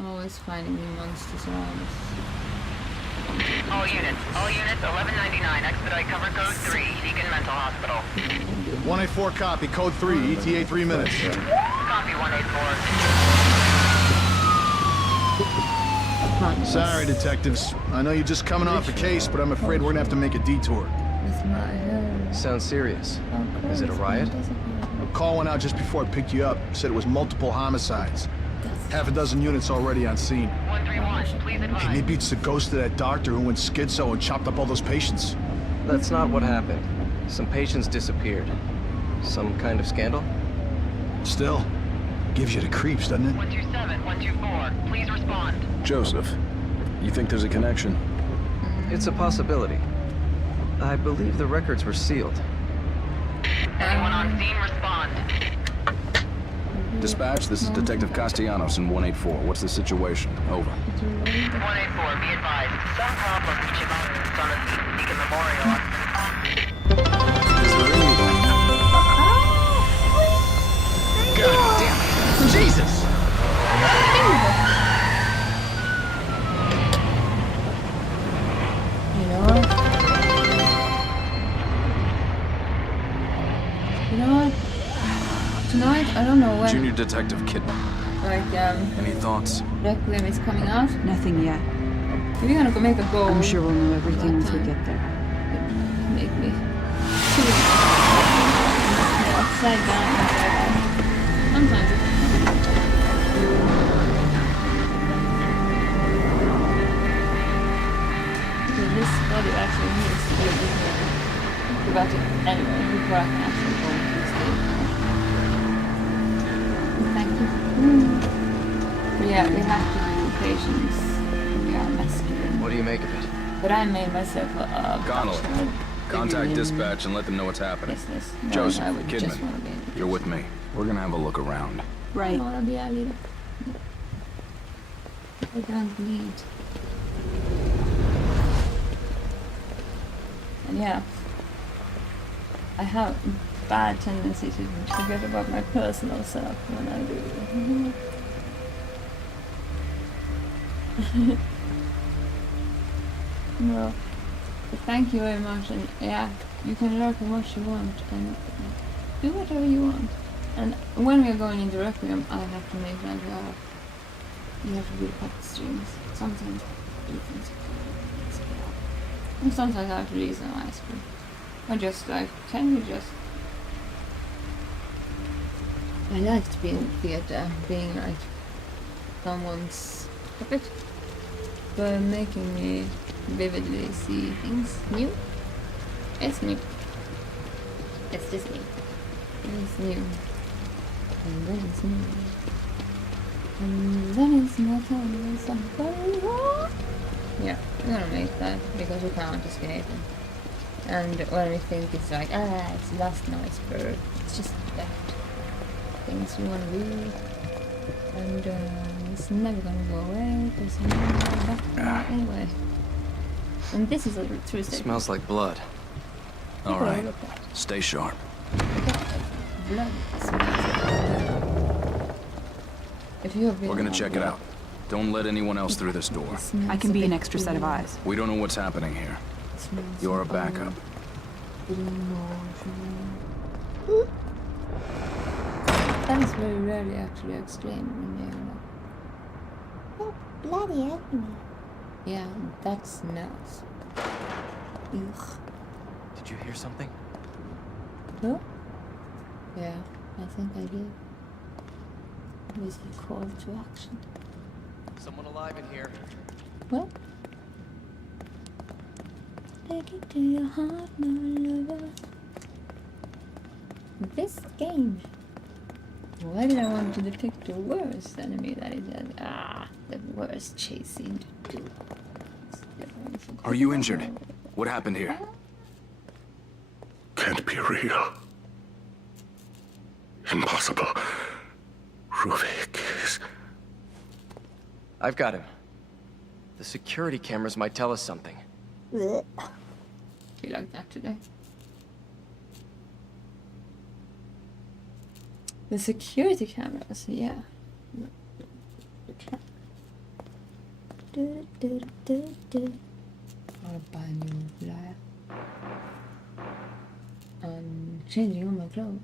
Always finding new monsters around us. All units, 1199, expedite cover code 3, Deacon Mental Hospital. 184 copy, code 3, ETA 3 minutes. Copy 184. Sorry, detectives. I know you're just coming off a case, but I'm afraid we're gonna have to make a detour. That's my head. Sounds serious. Is it a riot? A call went out just before I picked you up. Said it was multiple homicides. Half a dozen units already on scene. 131, please advise. Maybe it's the ghost of that doctor who went schizo and chopped up all those patients. That's not what happened. Some patients disappeared. Some kind of scandal? Still, gives you the creeps, doesn't it? 127, 124, please respond. Joseph, you think there's a connection? It's a possibility. I believe the records were sealed. Anyone on scene, respond. Dispatch, this is Detective Castellanos in 184. What's the situation? Over. 184, be advised. Some problem with Chimanos on the Deacon Memorial. Is there anything? God damn it! Jesus! You know what? Tonight, I don't know when. Junior Detective Kidman. Like, Any thoughts? Requiem is coming out. Nothing yet. We're gonna go make a goal. I'm sure we'll know everything once we get there. Make me upside down, inside out. Sometimes it's because this body actually needs to be a bit about it anyway before I can actually go into the stage. Thank you. But yeah, we have to do patience. We are masculine. What do you make of it? But I made myself a Connolly, functional contact degree in dispatch and let them know what's happening. business. No, Joseph, I would just Kidman, want to be you're with me. We're gonna have a look around. I Right. want to be a leader. I don't need. And yeah, I have bad tendency to forget about my personal self when I do. No, but thank you very much, and yeah, you can learn how much you want and do whatever you want. And when we are going into Requiem, I have to make like you have to do puppet strings. Sometimes do things. And sometimes I have to release an ice cream. Or just like, can you just... I liked being in theatre, being like someone's puppet, but making me vividly see things new. It's new. It's just new. It's new. And then it's new. And then it's not only somebody wrong. Yeah, we're gonna make that because we can't escape it. And when we think it's like, it's last night's bird, it's just that. Things we wanna do. And it's never gonna go away because we never back anyway. And this is a true statement. Smells like blood. All right, stay sharp. Blood smells. If you have been We're gonna check it out. Don't let anyone else through this door. I can be an extra set of eyes. We don't know what's happening here. You're a backup. That is very rarely actually explained when you're like, oh, bloody enemy. Yeah, that smells. Ugh. Did you hear something? Huh? Yeah, I think I did. It was a call to action. Someone alive in here. What? Take it to your heart, my lover. This game. Why did I want to depict the worst enemy that is the worst chasing to do? Are you injured? What happened here? Can't be real. Impossible. Ruvik is... I've got him. The security cameras might tell us something. Feel like that today. The security cameras, yeah. I'll buy a new flyer. I'm changing all my clothes.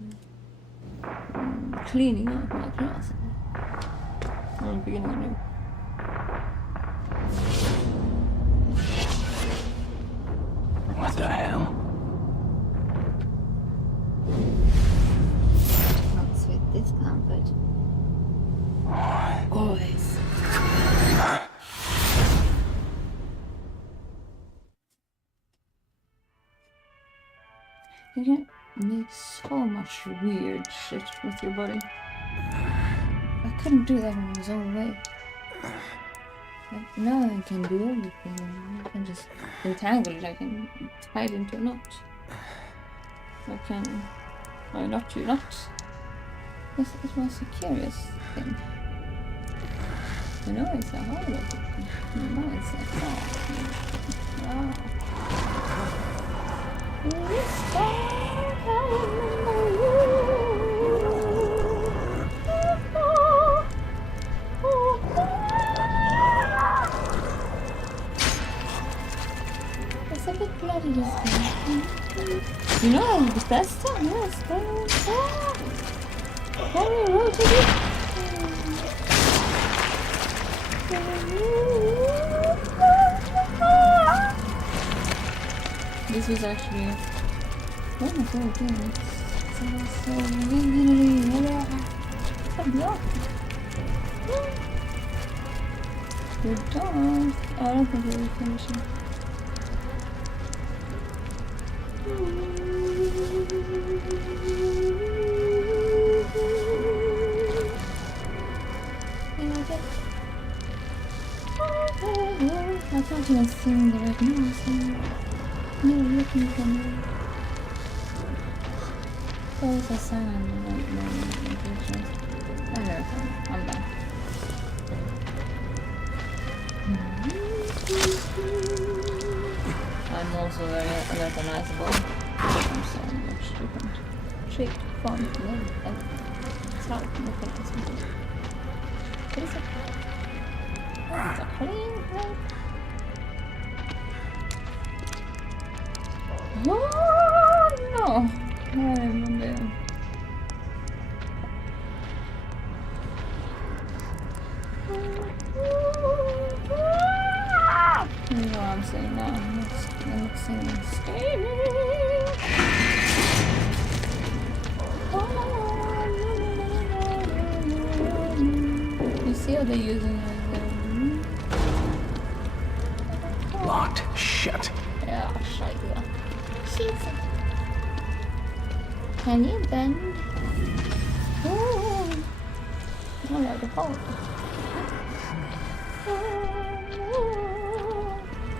Cleaning up my closet. I'm beginning anew. What the hell? Not sweet discomfort. Always. You can make so much weird shit with your body. I couldn't do that when I was all awake. Like, now I can do everything. I can just entangle it. I can tie it into a knot. I can... I knot you not. It was a curious thing. I know it's a horrible thing. Now it's like, wow. This time I remember you. It's a bit bloody this time. You know, the best time is very rotated. This was actually one of my favorite things. So good dog. I don't think we will finish it. I thought you were singing the right notes. No, looking for me. There's a sound. I heard them. I'm done. I'm also very recognizable. I'm so much different. Shape, form, name, everything. It's not looking at something. What is it? Oh, it's a clean plate. Oh no! I remember. You know what I'm saying now. Let's see. You see how they're using it? Locked. Shit. Yeah, scheiße. Scheiße. Can you bend? Oh, I like the hold.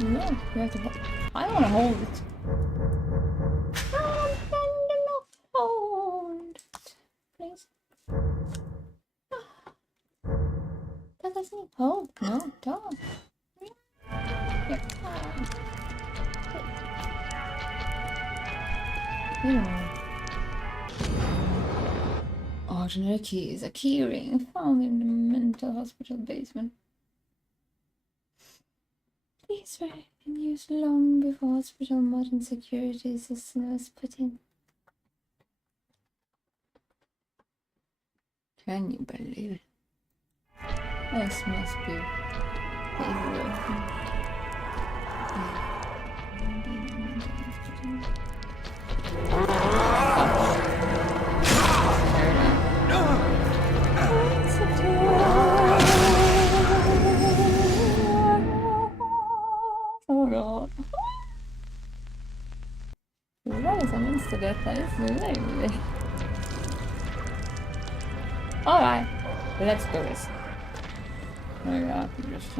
No, you have to hold. I want to hold it. Bend enough. Hold. Please. That doesn't hold. No, don't. Here. Ordinary keys. A key ring found in the mental hospital basement. These were in use long before hospital modern security system was put in. Can you believe it? This must be oh god. That is some insta-death, that is really. Alright, let's do this. Oh yeah, just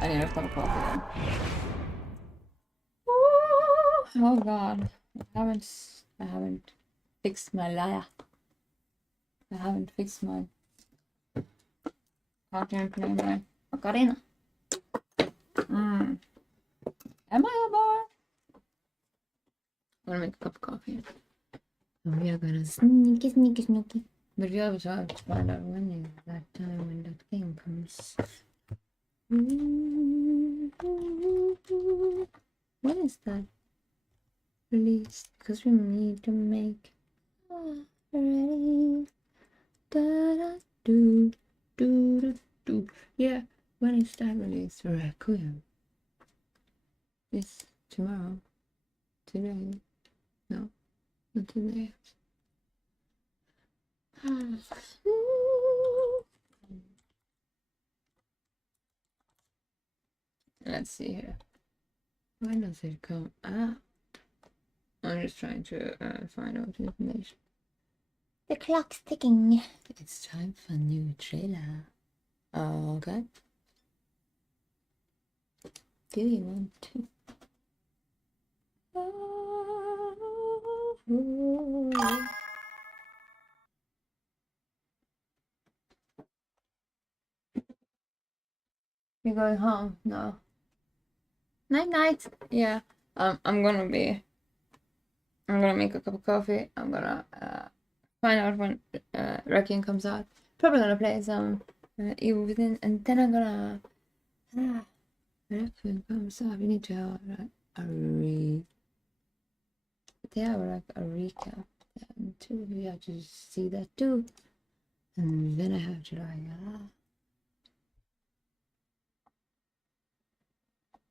I need a cup of coffee then. Oh god. I haven't fixed my liar. I haven't fixed my cartoon play my Macarena. Am I a bar? I'm gonna make a cup of coffee. And we are gonna sneaky. But we always have to find out when is that time when that thing comes. When is that released? Because we need to make ready. Do. Yeah, when is that released? Requiem. It's tomorrow. Today. No, not today. Let's see here. When does it come out? I'm just trying to find out information. The clock's ticking. It's time for a new trailer. Okay. Do you want to? You're going home? No. Night. Yeah. I'm gonna make a cup of coffee. I'm gonna find out when Requiem comes out. Probably gonna play some Evil Within, and then I'm gonna Requiem comes out. We need to have a recap too. We have to see that too, and then I have to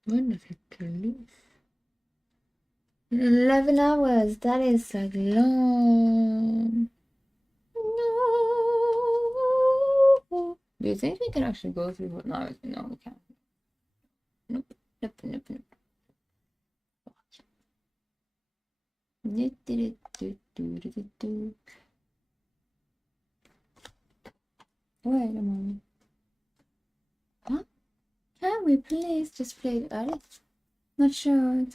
when does it release? 11 hours. That is like long. No. Do you think we can actually go through what now? No, we can't. Nope. Wait a moment. Huh? Can we please just play it early? Not sure.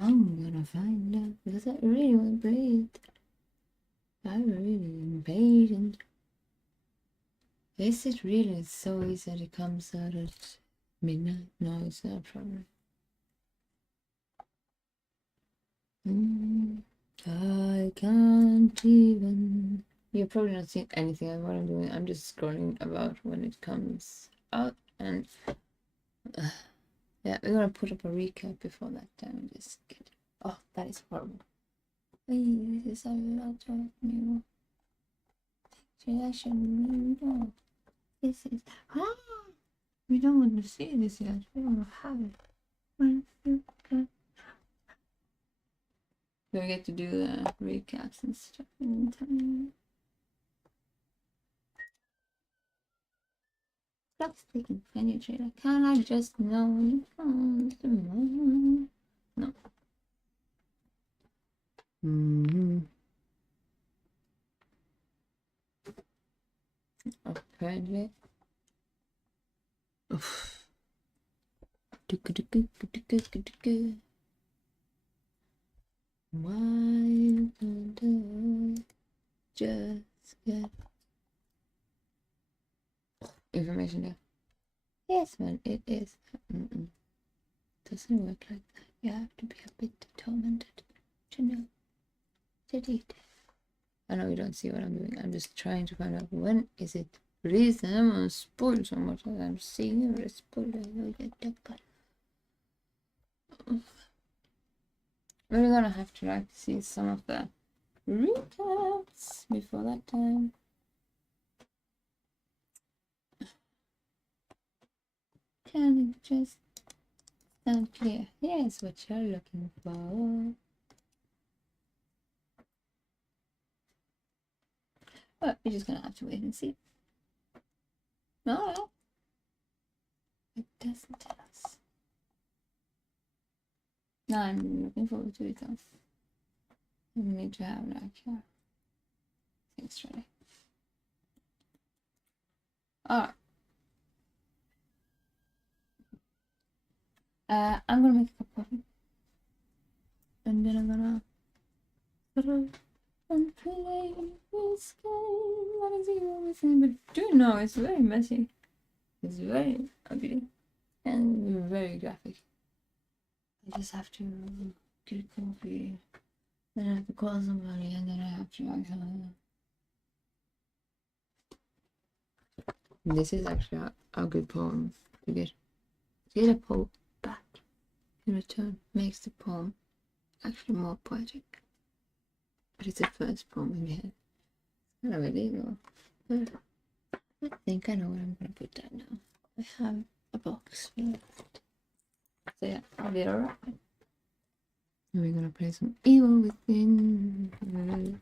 I'm gonna find out because I really want to play it. I'm really impatient. Is it really so easy that it comes out at midnight? No, it's not probably. I can't even. You're probably not seeing anything of what I'm doing. I'm just scrolling about when it comes out, and yeah, we're gonna put up a recap before that time. Just get. Oh, that is horrible. This is a lot of new. Actually, I should know. This is we don't want to see this yet. We don't have it. When you get do we get to do the recaps and stuff in time? Stop speaking penetrator. Can I just know when it comes to mine? No. Apparently. Oof. Why don't I just get information there? Yes, man, it is. Doesn't work like that. You have to be a bit determined to know the details. I know you don't see what I'm doing. I'm just trying to find out when is it released, and I'm gonna spoil so much as I'm seeing it. Spoiler. We're gonna have to like see some of the recaps before that time. Can it just stand clear? Here's what you're looking for. But we're just gonna have to wait and see. No, it doesn't tell us. No, I'm looking forward to it though. We need to have like things ready. Alright. I'm gonna make a cup of coffee. And then I'm gonna and play this game. What is he always saying? But do know it's very messy. It's very ugly. And very graphic. I just have to get coffee. Then I have to call somebody and then I have to like this is actually a good poem to get a poem back in return makes the poem actually more poetic. But it's the first poem in my head. It's kind of illegal. But I think I know where I'm gonna put that now. I have a box left. So yeah, I'll be alright. And we're gonna play some Evil Within.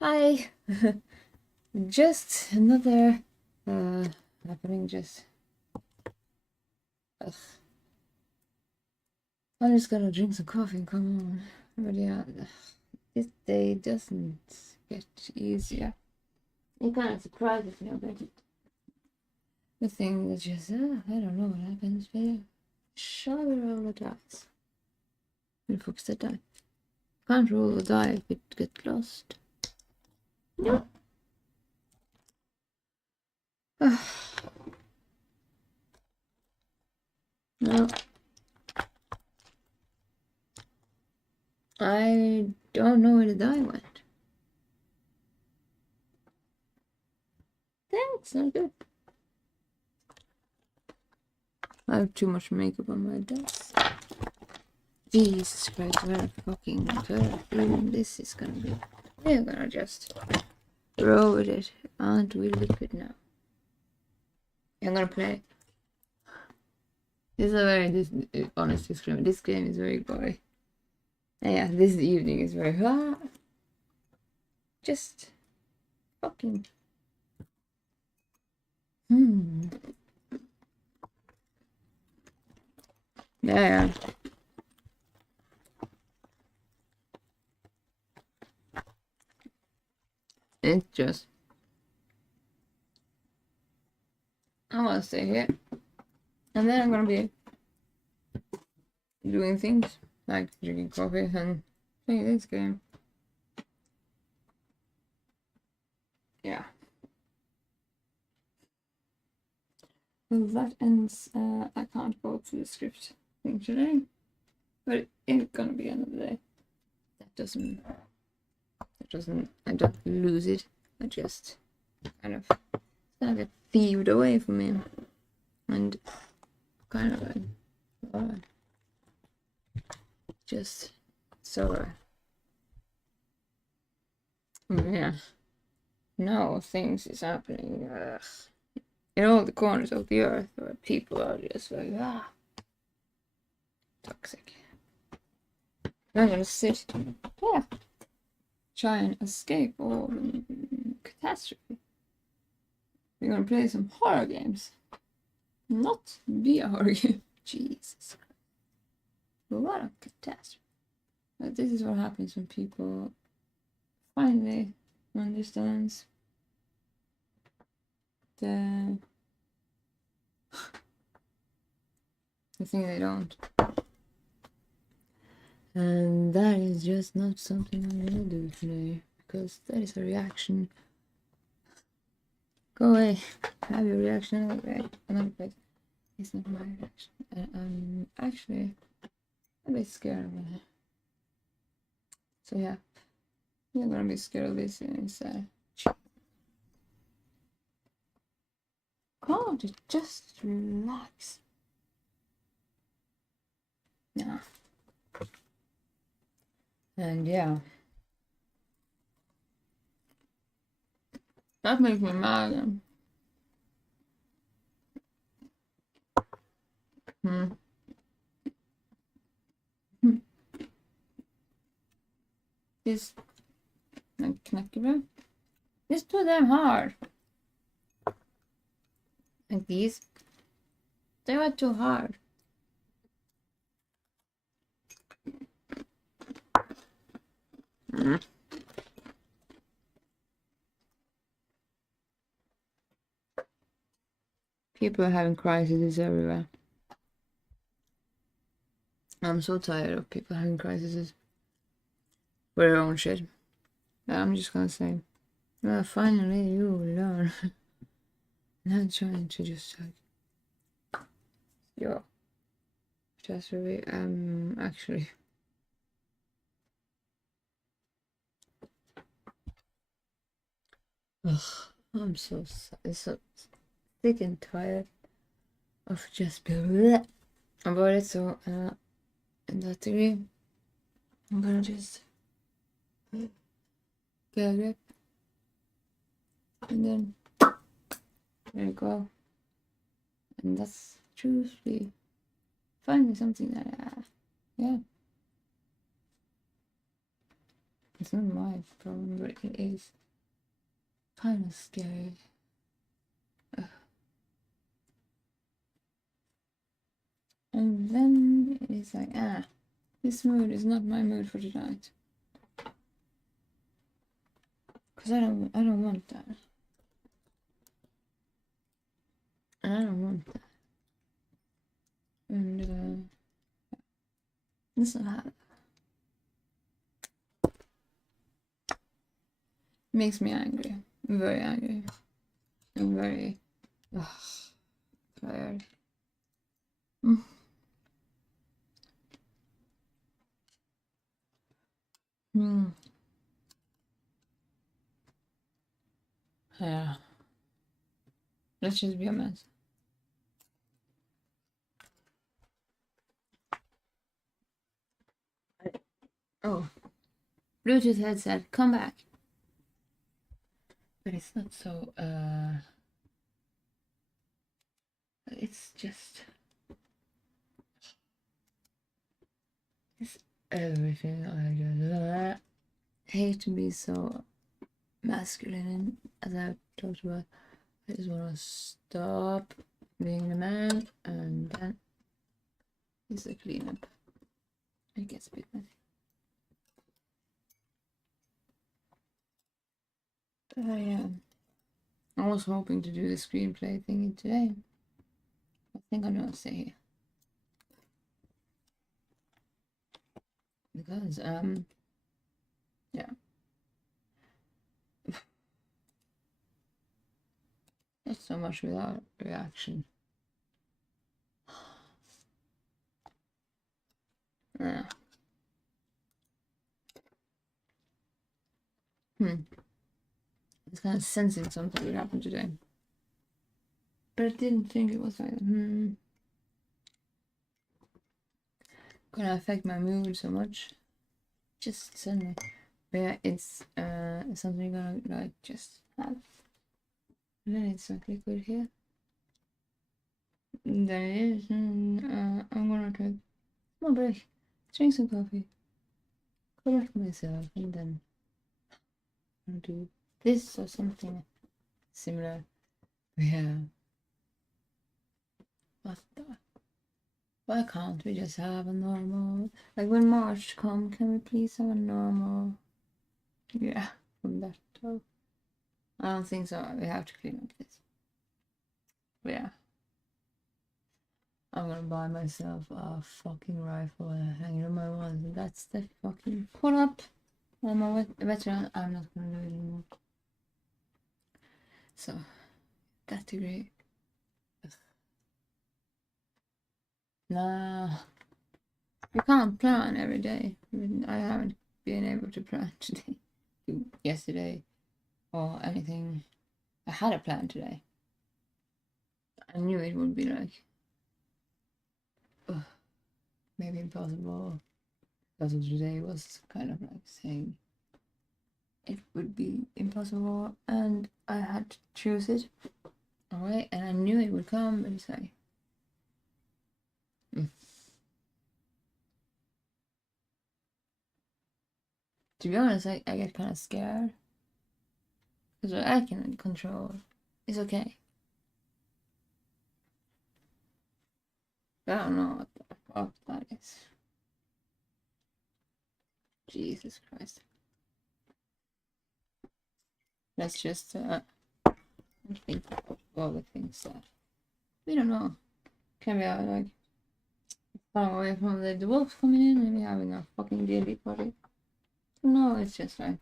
Hi. Just another happening. Just ugh. I'm just gonna drink some coffee and come on. But yeah, this day doesn't get easier. It kind of surprises me a bit. The thing that just, I don't know what happens, but shall we roll the dice? We'll focus the die. Can't roll the die if it gets lost. No. No. I don't know where the die went. That's not good. I have too much makeup on my desk. Jesus Christ, where fucking perfume this is gonna be. We're gonna just roll with it. Aren't we liquid now? I'm gonna play. This is a very honest disclaimer. This game is very gory. And yeah, this evening is very just fucking Yeah. It's just I wanna stay here. And then I'm gonna be doing things like drinking coffee and playing this game. Yeah. And that ends. I can't go to the script thing today, but it's gonna be another day. That doesn't. I don't lose it. I just kind of get thieved away from me, and kind of just so. Yeah. Now things is happening. In all the corners of the earth where people are just like, toxic. I'm gonna sit, try and escape all the catastrophe. We're gonna play some horror games. Not be a horror game. Jesus Christ. What a catastrophe. But this is what happens when people finally understands the thing they don't. And that is just not something I'm gonna do today, because that is a reaction. Go away. Have your reaction another place. It's not my reaction. And I'm actually a bit scared of it. So yeah, you're gonna be scared of this inside. Can't you just relax? Yeah. And yeah, that makes me mad. This knäckebröd. It's too damn hard. Like these, they were too hard. People are having crises everywhere. I'm so tired of people having crises for their own shit. I'm just gonna say, well, finally you learn. Not trying to just like, yo, just really, actually. Ugh, I'm so sick and tired of just bleh about it. So, in that degree, I'm gonna just get a grip, and then there you go. And that's truthfully finally something that, yeah. It's not my problem, but it is kind of scary. Ugh. And then it's like, this mood is not my mood for tonight. Cause I don't want that. I don't want that. And this will have makes me angry. I'm very angry. I'm very tired. Yeah. Let's just be a mess. Oh. Bluetooth headset, come back. But it's not so, it's just... It's everything I just hate to be so masculine, as I've talked about. I just want to stop being the man, and then it's a cleanup. It gets a bit messy. I was hoping to do the screenplay thing today. I think I'm gonna stay here. Because, yeah. Not so much without reaction. Yeah. I was kind of sensing something would happen today. But I didn't think it was like, gonna affect my mood so much. Just suddenly. But yeah, it's something you're gonna like just have. And then it's like liquid here. And there it is, and I'm gonna take a small break, drink some coffee, correct myself, and then I'll do this or something similar. Yeah. What the? Why can't we just have a normal, like when March come, can we please have a normal, yeah, from that though? I don't think so, we have to clean up this. But yeah. I'm gonna buy myself a fucking rifle and hang it on my wall. That's the fucking pull up. I'm a veteran, I'm not gonna do it anymore. So, that degree. Nah. You can't plan every day. I haven't been able to plan today, yesterday, or anything. I had a plan today. I knew it would be like, maybe impossible, because of today was kind of like saying it would be impossible, and I had to choose it. Alright, and I knew it would come, but it's like, to be honest, I get kind of scared. Because what I can control is okay. But I don't know what the fuck that is. Jesus Christ. Let's just think of all the things that we don't know. Can be like far away from the wolves coming in and we having a fucking D&D party. No, it's just like,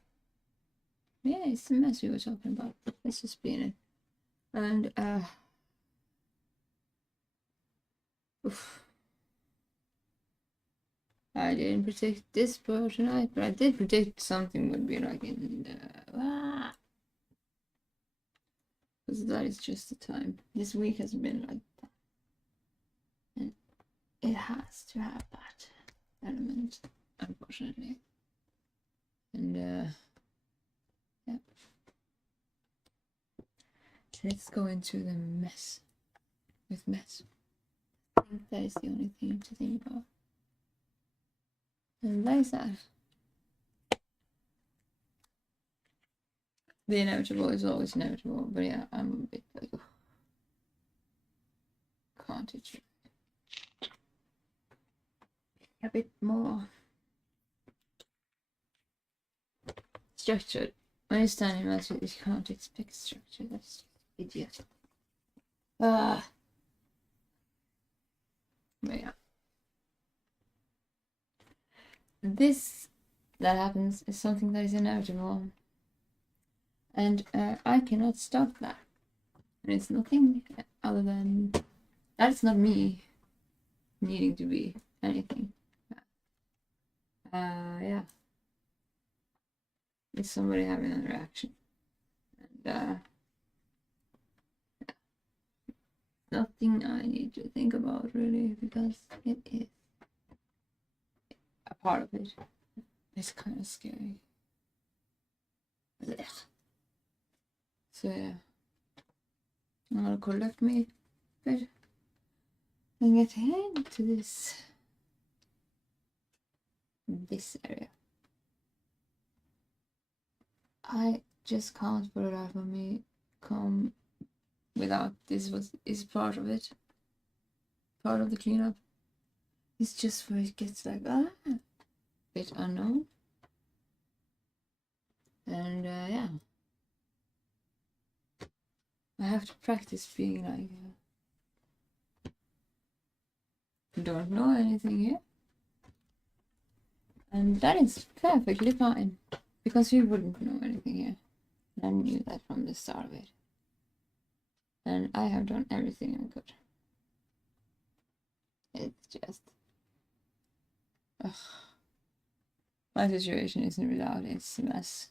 yeah, it's the mess we were talking about. Let's just be in it. And I didn't predict this for tonight, but I did predict something would be like in the because that is just the time. This week has been like that. And it has to have that element, unfortunately. And yeah. Let's go into the mess. With mess. I think that is the only thing to think about. And like that. The inevitable is always inevitable, but yeah, I'm a bit like, ugh. Can't it a bit more structured? When you're standing at it, you can't expect structure. That's just idiot. But yeah. This that happens is something that is inevitable. And I cannot stop that. And it's nothing other than... That's not me needing to be anything. Yeah. It's somebody having a reaction. And yeah. Nothing I need to think about really, because it is a part of it. It's kind of scary. Blech. So yeah. I'm gonna collect me a bit and get into this area. I just can't put it out of me come without this is part of it. Part of the cleanup. It's just where it gets like bit unknown. And yeah. I have to practice being like don't know anything here. And that is perfectly fine. Because we wouldn't know anything here. And I knew that from the start of it. And I have done everything I could. It's just... Ugh. My situation isn't without its mess.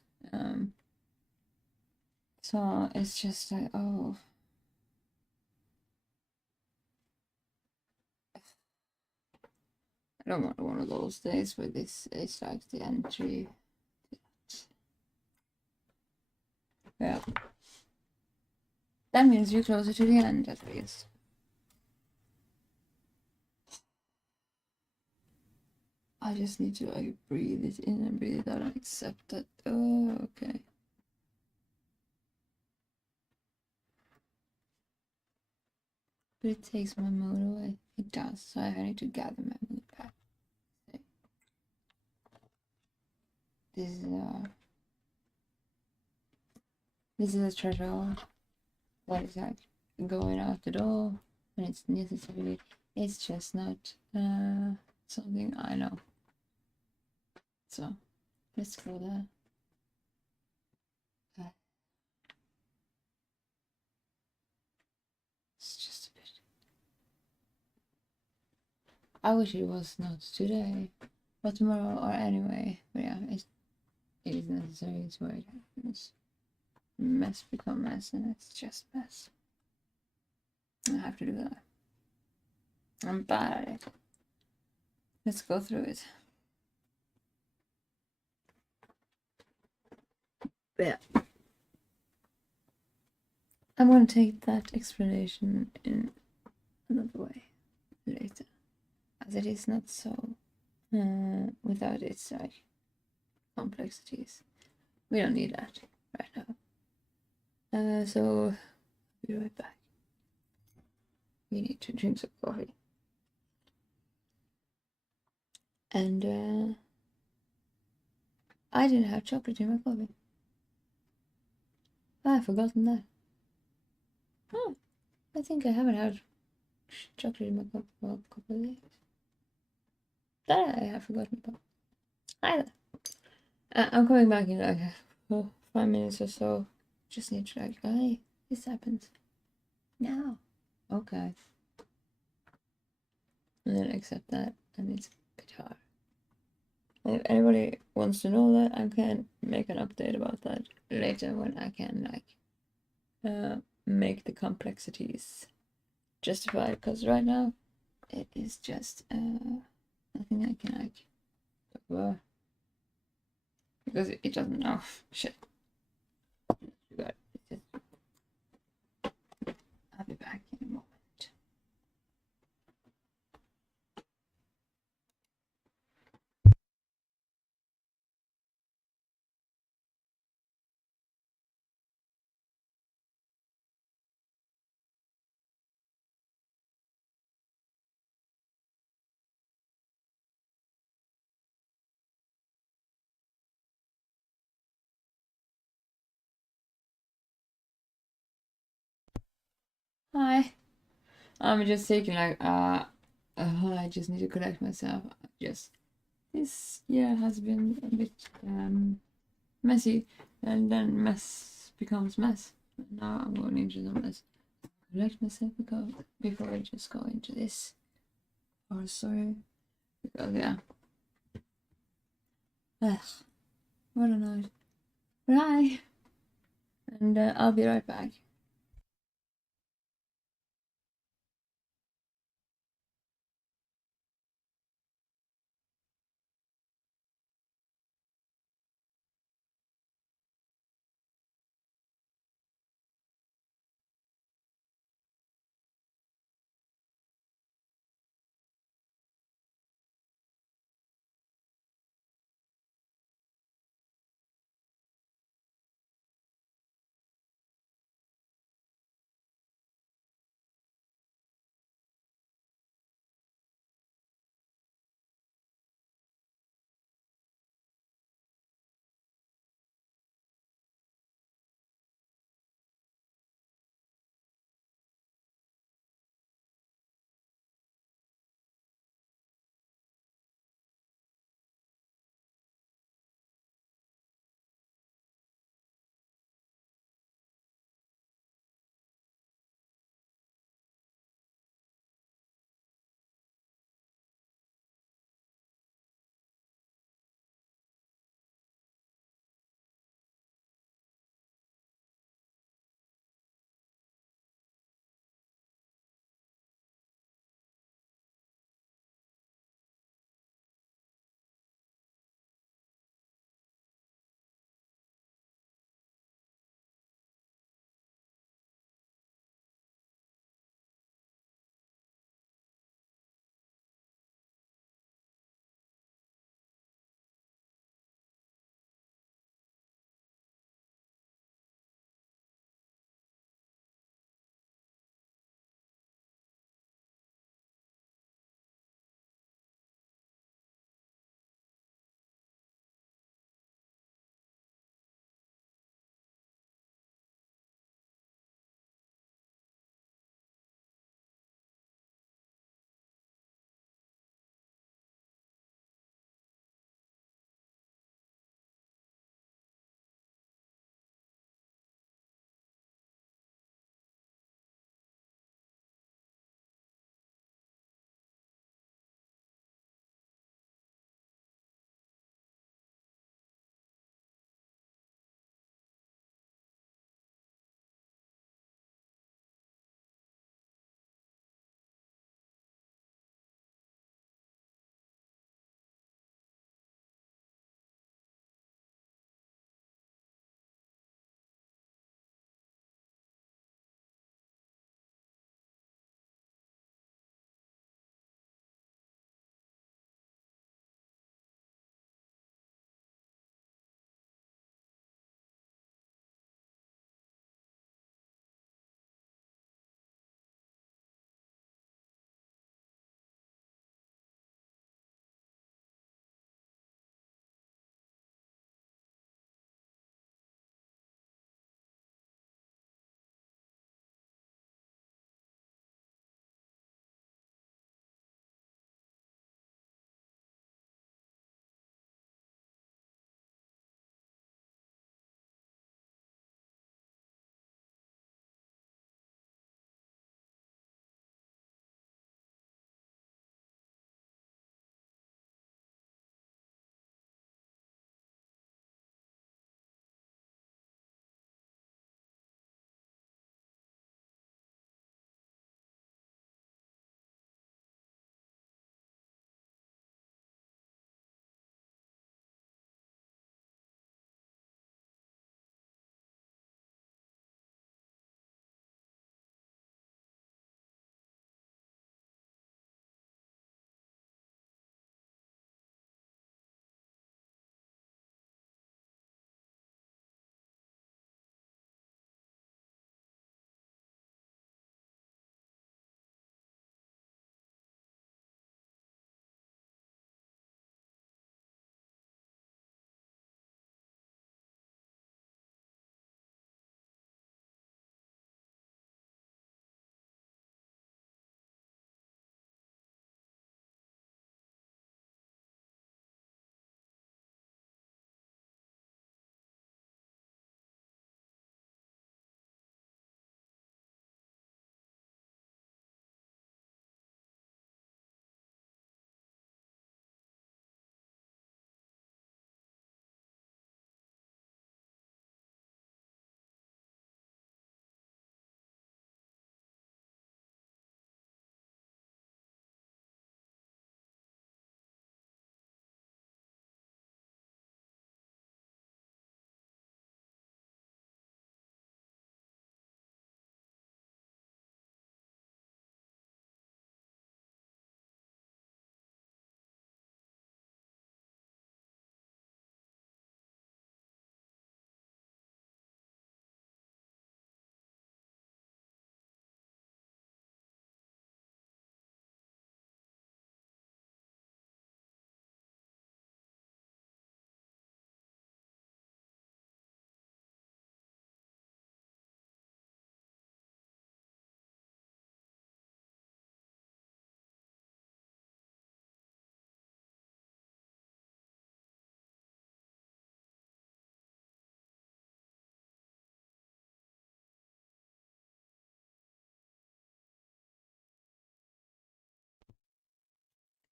So it's just like, oh... I don't want one of those days where this is like the entry. Yeah. That means you're closer to the end at least. I just need to like breathe it in and breathe it out and accept that. Oh, okay. But it takes my mood away. It does, so I need to gather my mood back. This is a threshold that is like going out the door when it's necessary. It's just not something I know. So let's go there. It's just a bit. I wish it was not today, but tomorrow or anyway. But yeah, it is necessary. It's where it happens. Mess become mess, and it's just mess. I have to do that. I'm bad at it. Let's go through it. Yeah. I'm going to take that explanation in another way later, as it is not so without its like complexities. We don't need that right now. So I'll be right back. We need to drink some coffee. And I didn't have chocolate in my coffee. I've forgotten that. Oh, I think I haven't had chocolate in my cup for a couple of days. That I have forgotten about. Either. I'm coming back in like 5 minutes or so. Just need to like, hey, this happens. Now. Okay. And then accept that, and it's a bit hard. And if anybody wants to know that, I can make an update about that later when I can like make the complexities justified, because right now it is just nothing I can like talk about because it doesn't know shit. I'll be back in a moment. Hi. I'm just taking like I just need to collect myself. Just this year has been a bit messy, and then mess becomes mess. And now I'm going into the mess. Collect myself before I just go into this. Or sorry, because yeah. Ugh, what a night. Bye, and I'll be right back.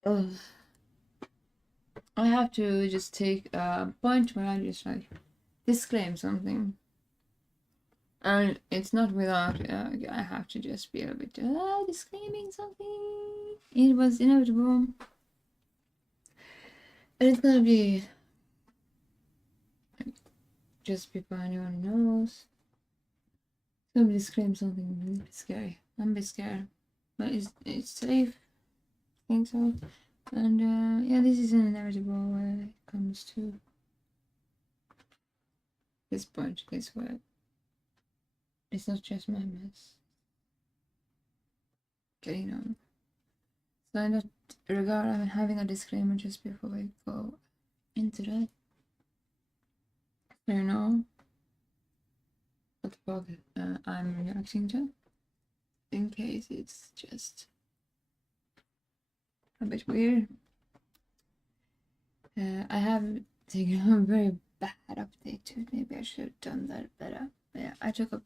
Ugh. I have to just take a point where I just like disclaim something. And it's not without, I have to just be a bit disclaiming something. It was inevitable. And it's gonna be just before anyone knows. It's gonna be disclaim something really scary. I'm a bit scared. But it's safe. I think so. And yeah, this is inevitable when it comes to this point, this word. It's not just my mess. Getting on. So in that regard, I'm having a disclaimer just before we go into that. So you know what the fuck I'm reacting to. In case it's just a bit weird. I have taken a very bad update to it. Maybe I should have done that better. Yeah, I took a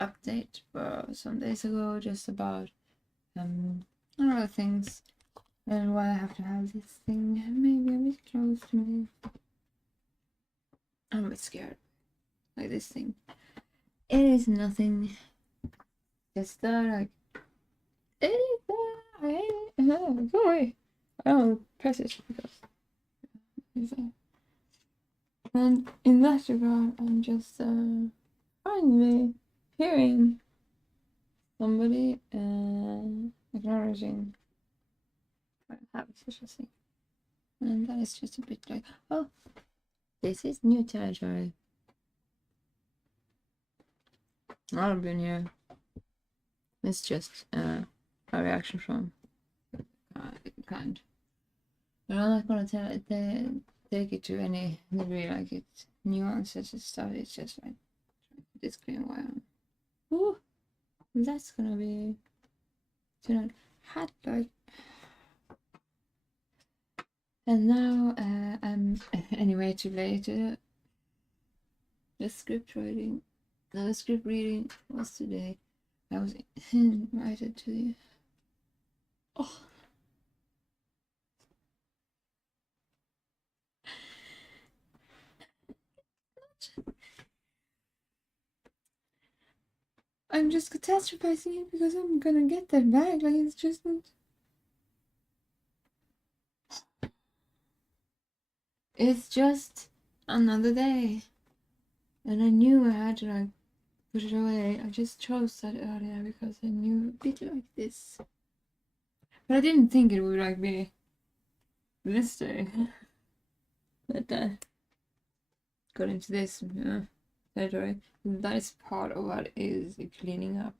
update for some days ago just about other things and why I have to have this thing maybe a bit close to me. I'm a bit scared. Like this thing. It is nothing. Just like it is go away. I don't press it because and in that regard I'm just finally hearing somebody acknowledging I have such a thing. And that is just a bit like, oh, this is new territory. I've been here. It's just a reaction from kind. But I'm not gonna take it to any degree, like it's nuances and stuff. It's just like disclaim why I'm. Ooh, that's gonna be tonight. Hat like. And now I'm anyway too late. The script writing, the script reading was today. I was invited to the. Oh. I'm just catastrophizing it because I'm gonna get that back. Like it's just not. It's just another day, and I knew I had to like put it away. I just chose that earlier because I knew a bit like this, but I didn't think it would like be this day. But got into this territory. That is part of what is cleaning up.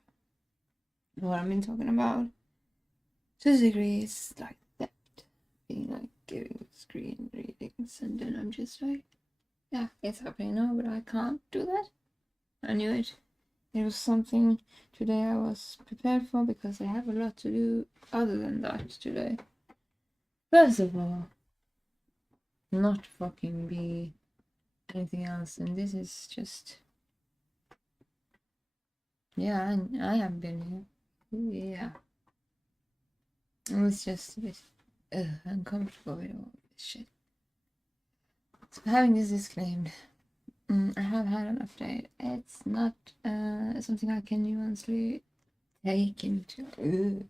What I've been talking about. To a degree, it's like that, being like giving screen readings, and then I'm just like, yeah, it's happening now, but I can't do that. I knew it. It was something today I was prepared for because I have a lot to do other than that today. First of all, not fucking be anything else, and this is just, yeah, I have been here. Yeah. It was just a bit uncomfortable with all this shit. So having this disclaimed, I have had an update. It's not something I can nuancely take into.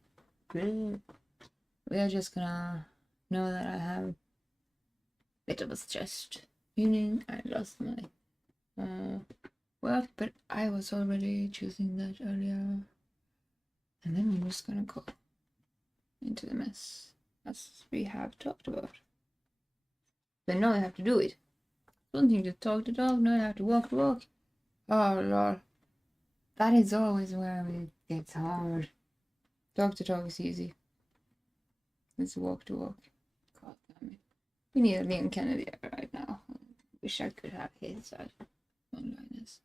We are just gonna know that I have a bit of a stressed feeling. I lost my work, but I was already choosing that earlier. And then we're just gonna go into the mess, as we have talked about. But now I have to do it. Don't think to talk the dog, now I have to walk the walk. Oh lord. That is always where it gets hard. Talk to talk is easy. It's walk to walk. God damn it. We need a Liam Kennedy right now. Wish I could have his one-liners.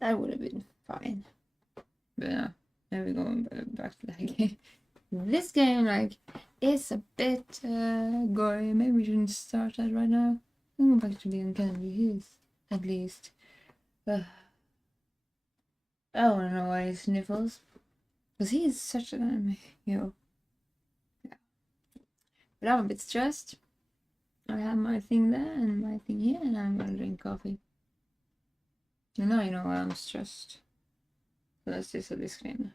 That would have been fine. But yeah, then we're going back to that game. This game, like, is a bit gory. Maybe we shouldn't start that right now. I'm going back to Liam Kennedy. He's at least. I want to know why he sniffles. Because he is such an anime hero. But I'm a bit stressed. I have my thing there and my thing here, and I'm gonna drink coffee. You know why I'm stressed. So that's just a disclaimer.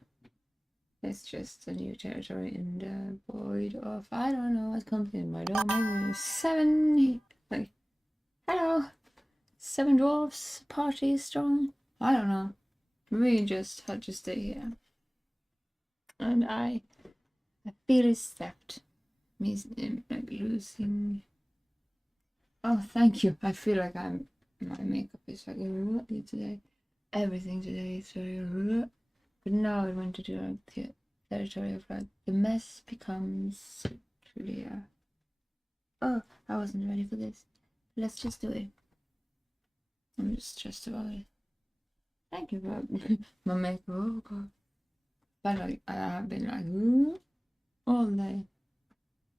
It's just a new territory in the void of, I don't know what comes in my door. Maybe 7, like, hello, 7 dwarfs, party strong. I don't know. We just had to stay here. And I feel it's theft. Me like losing. Oh, thank you. I feel like my makeup is like today. Everything today is very. But now I went to do like the territory of like the mess becomes clear. Oh, I wasn't ready for this. Let's just do it. I'm just stressed about it. Thank you for my makeup. Oh god. But like I have been like all day.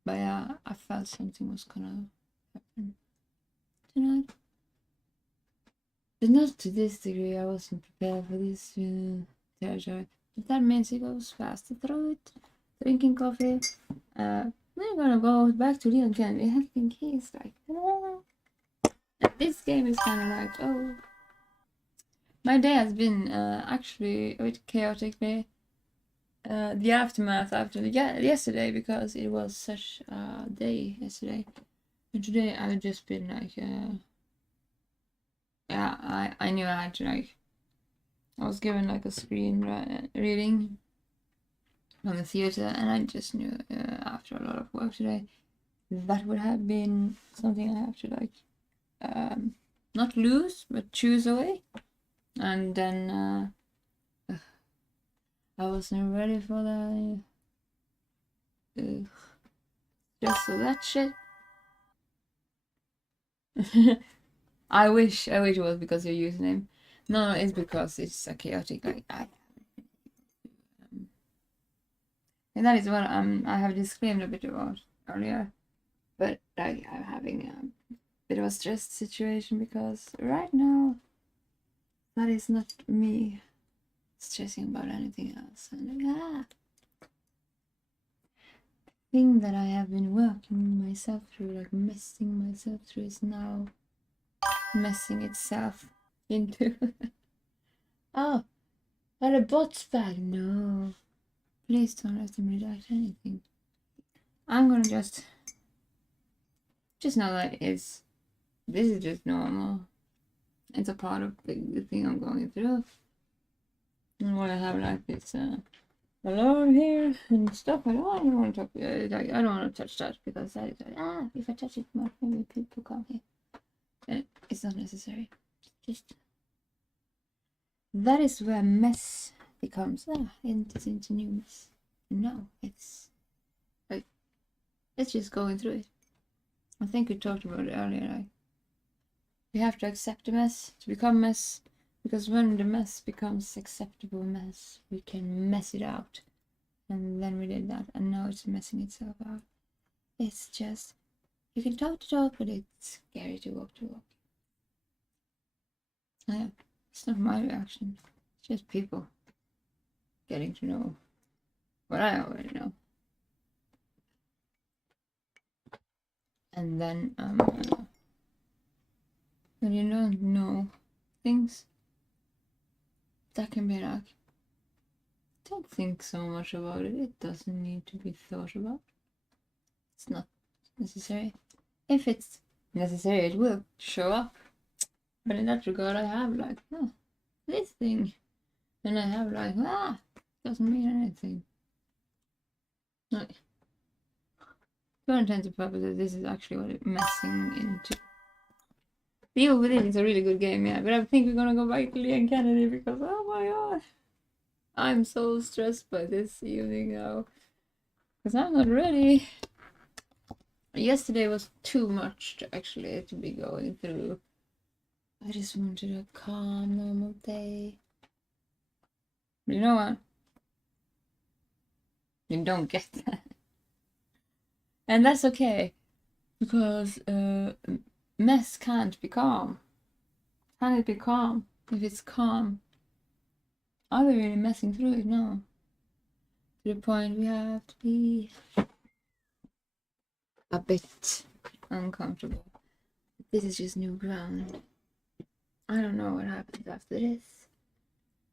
But yeah, I felt something was gonna happen tonight. But not to this degree. I wasn't prepared for this territory. But that means it goes faster through it. Drinking coffee. We're gonna go back to Leon Kennedy. I think he's like, this game is kind of like, oh. My day has been actually a bit chaotically. The aftermath after yesterday, because it was such a day yesterday. And today I've just been like, yeah, I knew I had to like, I was given like a screen reading from the theater, and I just knew after a lot of work today that would have been something I have to like, not lose but choose away. And then I wasn't ready for the just of that shit. I wish it was because your username. No, it's because it's a chaotic like and that is what I have disclaimed a bit about earlier. But like I'm having a bit of a stressed situation because right now that is not me stressing about anything else. And thing that I have been working myself through, like messing myself through, is now messing itself into. Oh, are the bots back? No. Please don't let them redact anything. I'm gonna just know that this is just normal. It's a part of the thing I'm going through. And when I have like this alarm here and stuff, I don't want to talk. Like, I don't want to touch that because that is like, if I touch it more, maybe people come here. And it's not necessary. Just that is where mess becomes into new mess. No, it's like it's just going through it. I think we talked about it earlier. Like we have to accept the mess to become mess, because when the mess becomes acceptable mess, we can mess it out. And then we did that, and now it's messing itself out. It's just you can talk to talk, but it's scary to walk to walk. Yeah, it's not my reaction. It's just people getting to know what I already know. And then when you don't know things, that can be like, don't think so much about it. It doesn't need to be thought about. It's not necessary. If it's necessary, it will show up. But in that regard, I have like, this thing. And I have like, doesn't mean anything. Like, to all intents and purposes, this is actually what it's messing into. Deal with it. It's a really good game, yeah. But I think we're gonna go back to Leon Kennedy because, oh my god, I'm so stressed by this evening now. Because I'm not ready. Yesterday was too much to be going through. I just wanted a calm, normal day. But you know what? You don't get that. And that's okay. Because mess can't be calm. Can it be calm? If it's calm, are we really messing through it? No. To the point we have to be a bit uncomfortable. This is just new ground. I don't know what happens after this,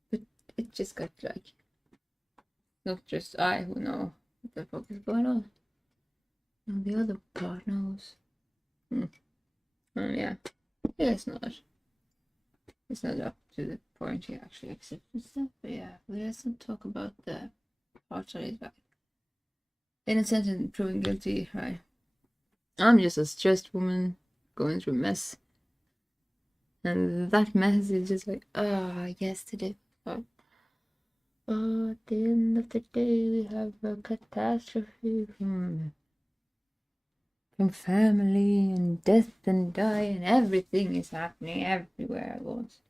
but it just got like, not just I who know what the fuck is going on. No, the other part knows. Yeah, it's not up to the point he actually accepts and stuff. But yeah, let's not talk about the parts that he's like innocent and proven guilty, right? I'm just a stressed woman going through a mess. And that mess is just like, yesterday. But at the end of the day, we have a catastrophe from family and death and die, and everything is happening everywhere at once.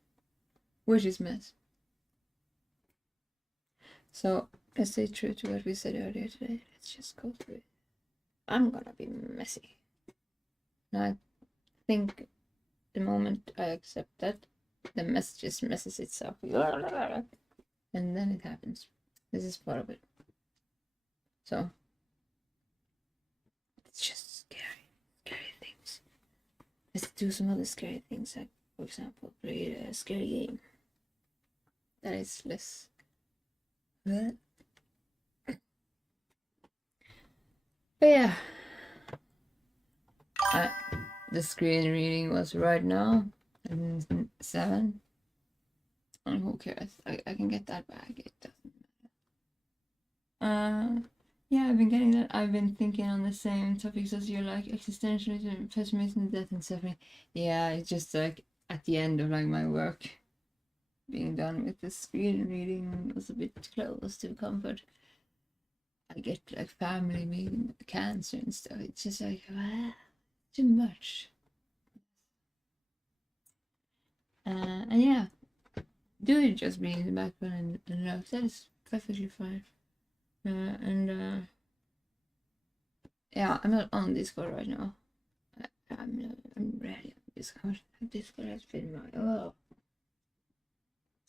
Which is mess. So, let's stay true to what we said earlier today. Let's just go through it. I'm gonna be messy. And I think the moment I accept that, the mess just messes itself. And then it happens. This is part of it. So, it's just scary things. Let's do some other scary things, like, for example, play a scary game. That is less. But yeah. The screen reading was right now 7. And who cares? I can get that back. It doesn't matter. Yeah, I've been getting that. I've been thinking on the same topics as you, like existentialism, pessimism, death, and suffering. Yeah, it's just like at the end of like my work being done with the screen reading was a bit close to comfort. I get like family being cancer and stuff. It's just like too much. And yeah, do it just being in the background and look. That is perfectly fine. Yeah, I'm not on Discord right now. I'm ready on Discord. Discord has been my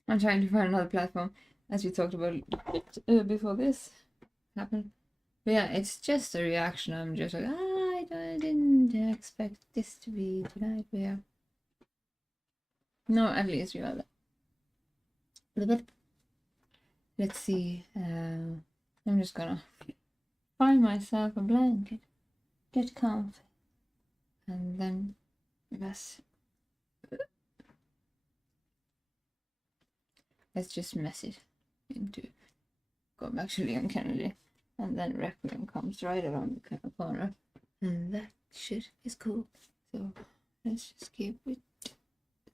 I'm trying to find another platform, as we talked about before this happened. But yeah, it's just a reaction. I'm just like, I didn't expect this to be tonight. But yeah, no, at least you have that. Let's see. I'm just gonna find myself a blanket, get comfy, and then let's just mess it into go back to Leon Kennedy, and then Requiem comes right around the corner, and that shit is cool. So let's just keep it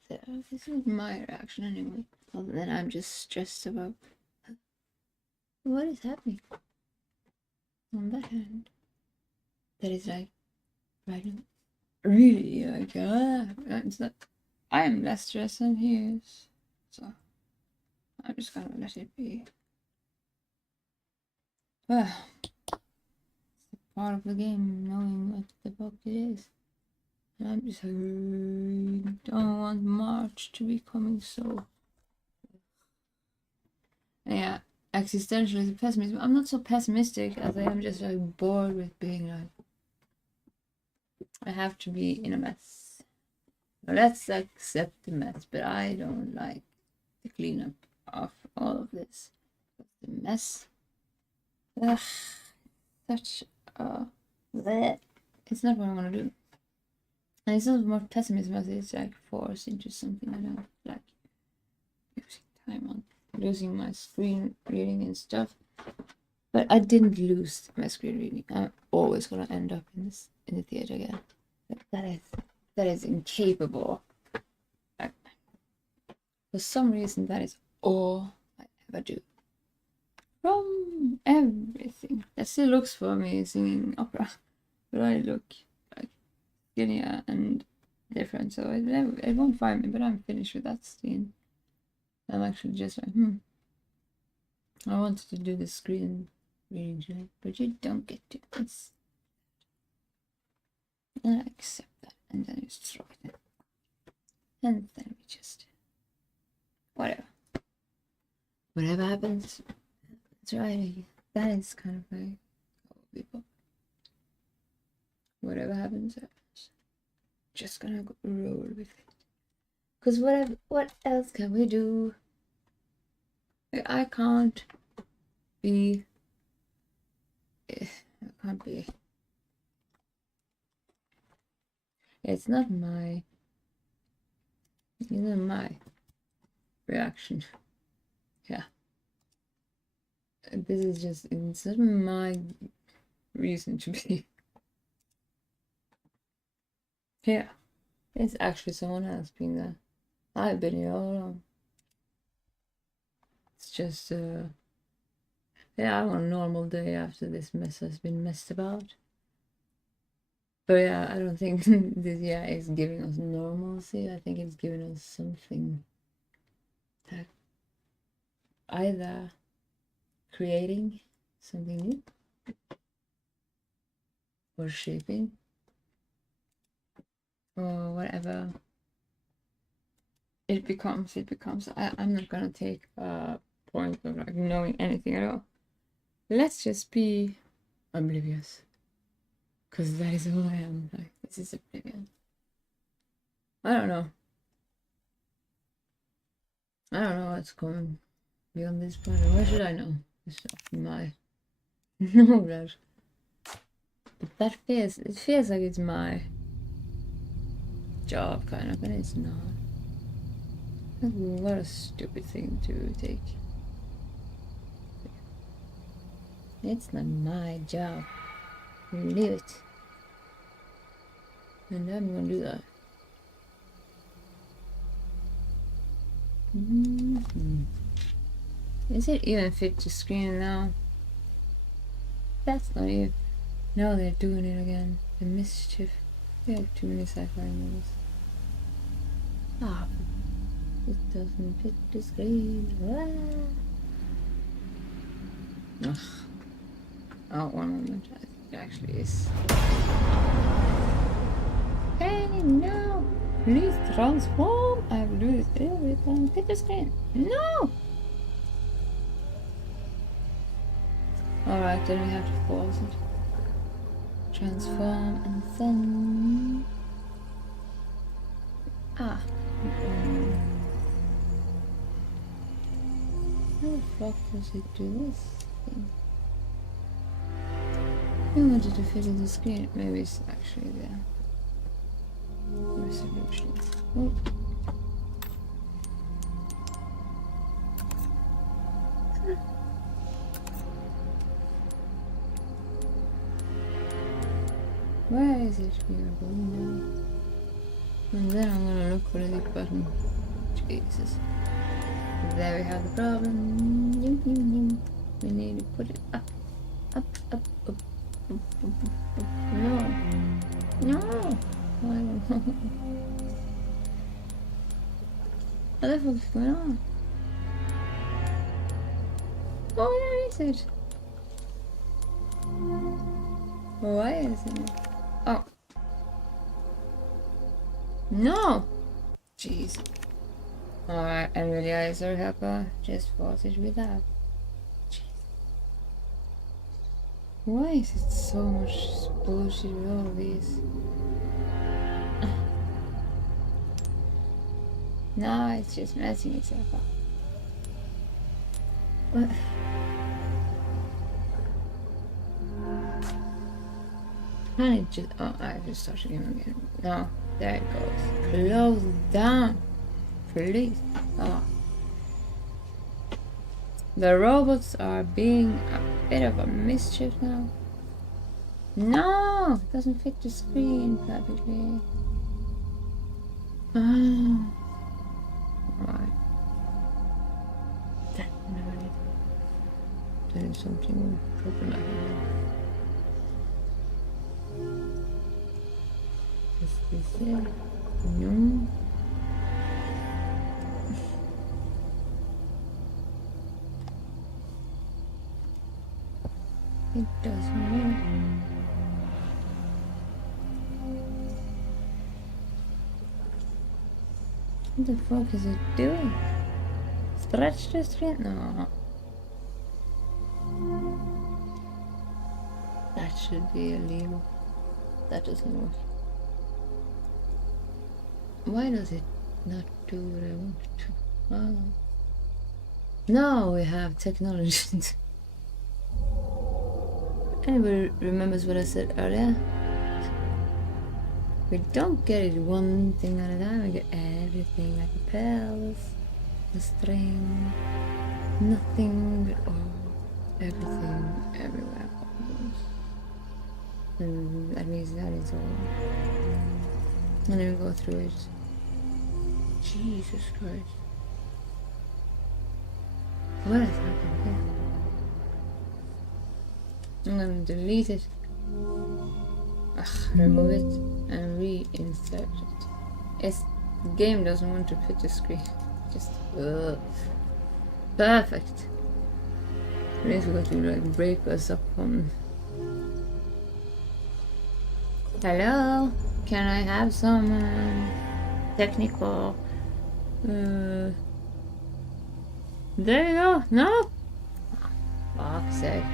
there. This is my reaction anyway. Other than I'm just stressed about what is happening on that hand. That is like right now. Really like it's not. I am less stressed than he is. So I'm just gonna let it be. Well, it's a part of the game, knowing what the fuck it is. And I'm just like, don't want March to be coming so. Yeah, existentialism, pessimism. I'm not so pessimistic as I am just like bored with being like, I have to be in a mess. Let's accept the mess, but I don't like the cleanup of all of this. The mess. Ugh, such a bleh. It's not what I want to do. And it's not more pessimism as it's like forced into something I don't like losing time on, losing my screen reading and stuff. But I didn't lose my screen reading. I'm always gonna end up in the theater again. That is incapable. Like, for some reason, that is all I ever do. From everything. That still looks for me singing opera, but I look like skinnier and different, so it won't find me. But I'm finished with that scene. I'm actually just like, I wanted to do the screen reading today, but you don't get to. And I accept that, and then just throw it in. And then we just whatever happens. That's right. That is kind of like people. whatever happens, happens. Just gonna roll with it. Cause what else can we do? I can't be. I can't be. It's not my. It's not my reaction. Yeah. This is just. It's not my reason to be. Yeah. It's actually someone else being there. I've been here all along. It's just, yeah, I'm on a normal day after this mess has been messed about. But yeah, I don't think this is giving us normalcy. I think it's giving us something that either creating something new or shaping or whatever it becomes. I'm not gonna take a point of like knowing anything at all. Let's just be oblivious, because that is who I am. Like, this is oblivion. I don't know what's going beyond this point. Why should I know? It's not my no that. But that feels like it's my job kind of, and it's not. What a stupid thing to take. It's not my job. Leave it. And I'm gonna do that. Is it even fit to screen now? That's not even. No, they're doing it again. The mischief. We have too many sci-fi movies. Ah, it doesn't fit the screen. Ugh. Oh, one moment. I think it actually is. Hey, no! Please transform! I will do this every time. Fit the screen. No! Alright, then we have to force it. Transform and then. Ah. How the fuck does it do this thing? I wanted to fit in the screen. Maybe it's actually there. Resolution. Oh. Where is it? We are going now. And then I'm gonna look for the button. Jesus. There we have the problem. We need to put it up. Up. No. I don't know. What the fuck is going on? Where is it? Why isn't it? Oh. No! Jeez. Alright, I'm really sorry, Papa. Just force it with that. Jeez. Why is it so much bullshit with all of these? No, it's just messing itself up. What? And it just, oh, I just started him again. No, there it goes. Close down, please. Oh. The robots are being a bit of a mischief now. No, it doesn't fit the screen perfectly. Oh. Alright. There is something problematic. Is this it? No. It doesn't work. What the fuck is it doing? Stretch the screen? No. That should be illegal. that doesn't work. Why does it not do what I want it to? Oh. Now we have technology. Anybody remembers what I said earlier? We don't get it one thing at a time, we get everything like the bells, the string, nothing but all, everything, everywhere. And at least that is all. And then we go through it. Jesus Christ. What has happened here? I'm gonna delete it. Remove it and reinsert it. The game doesn't want to put the screen. Just perfect. At least we got to like break us up on. Hello, can I have some technical? There you go. No. Fuck's sake.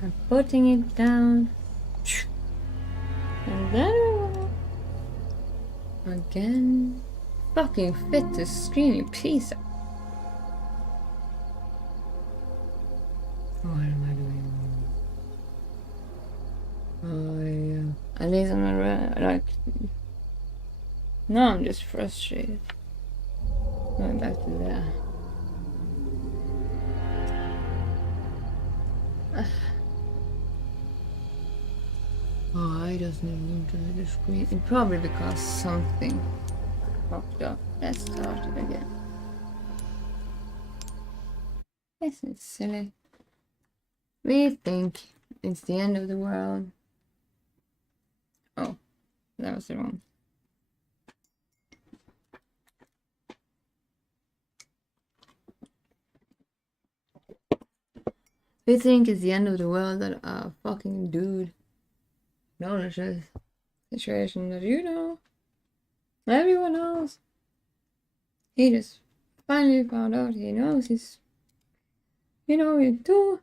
I'm putting it down. And then again. Fucking fit the screen, you piece of. What am I doing? Oh yeah. At least I'm not like. No, I'm just frustrated. Going back to there. Oh, I doesn't even look at the screen. It's probably because something popped up. Let's start it again. This is silly. We think it's the end of the world. Oh, that was the wrong. We think it's the end of the world that a fucking dude acknowledges the situation that you know, everyone else. He just finally found out he knows he's, you know, you too.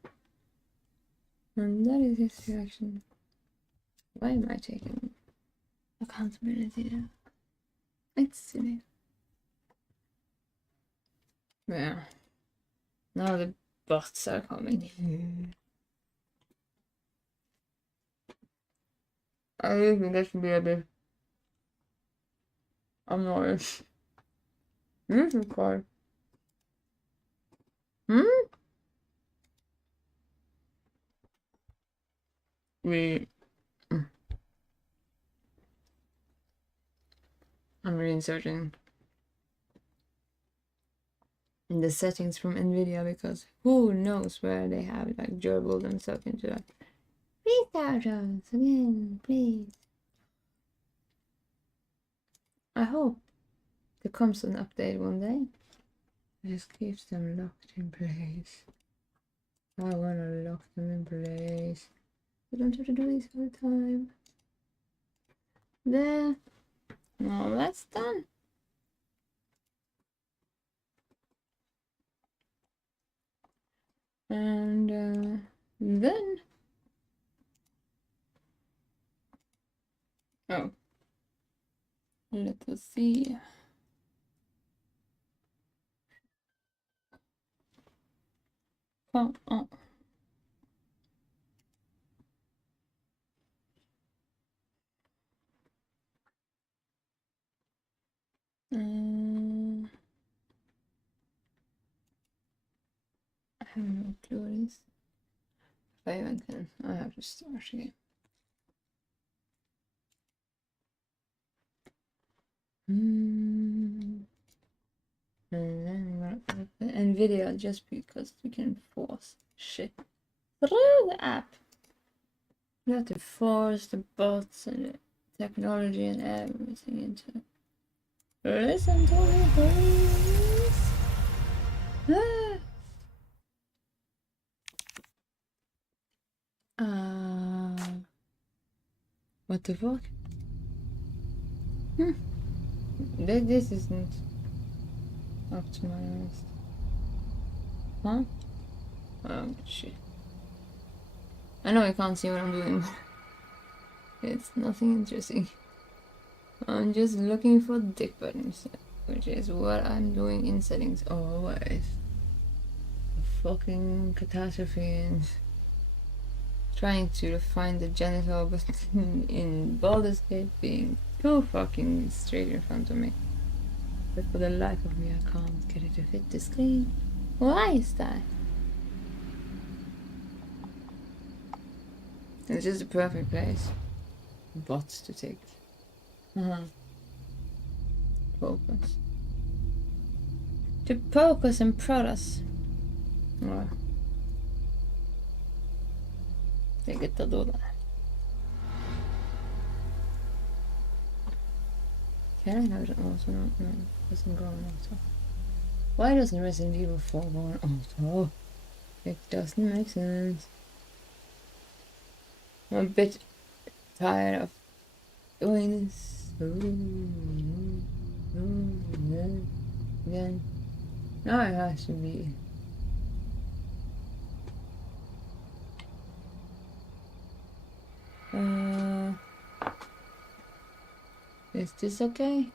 And that is his reaction. Why am I taking accountability there? It's silly. Yeah. Now the bots are coming. I think that should be a bit annoying. This is quite. I'm reinserting the settings from NVIDIA because who knows where they have like gerbil themselves into that. Restart us again, please. I hope there comes an update one day. It just keeps them locked in place. I wanna lock them in place. I don't have to do this all the time. There. No, that's done. And then. Oh. Let us see. Come on. I have no clue what it is. If I even can, I have to start again. And then we're gonna open NVIDIA just because we can force shit through the app. You have to force the bots and the technology and everything into it. Listen to me, please. What the fuck? This isn't optimized. Huh? Oh shit. I know you can't see what I'm doing, but it's nothing interesting. I'm just looking for dick buttons, which is what I'm doing in settings always. A fucking catastrophe and trying to find the genital button in Baldur's Gate being too fucking straight in front of me. But for the life of me, I can't get it to fit the screen. Why is that? It's just a perfect place. Bots to take. Focus. To focus and prod us. Or they get to do that. Can I have it also? No, doesn't go on auto. Why doesn't Resident Evil 4 go on auto? It doesn't make sense. I'm a bit tired of doing this again. Now it has to be. Is this okay?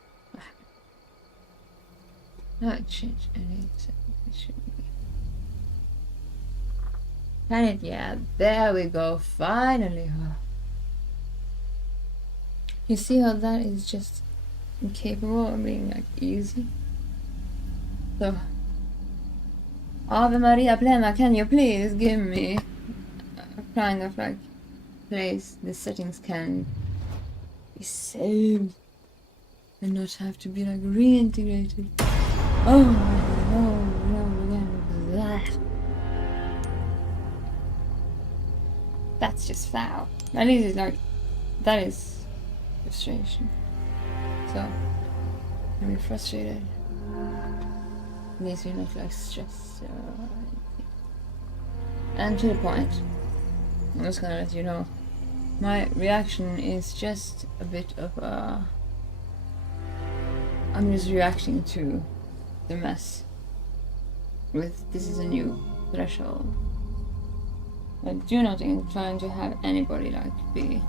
Not change anything. It shouldn't be. Can it? Yeah, there we go. Finally. You see how that is just incapable of being like easy? So, Ave Maria Plena, can you please give me a kind of like place the settings can be saved and not have to be like reintegrated? Oh no, again. That's just foul. At least it's like, that is frustration. So, I'm frustrated. At least you're not like stressed or anything. And to the point, I'm just gonna let you know, my reaction is just a bit of a... I'm just reacting to the mess with this is a new threshold. I do not incline to have anybody like be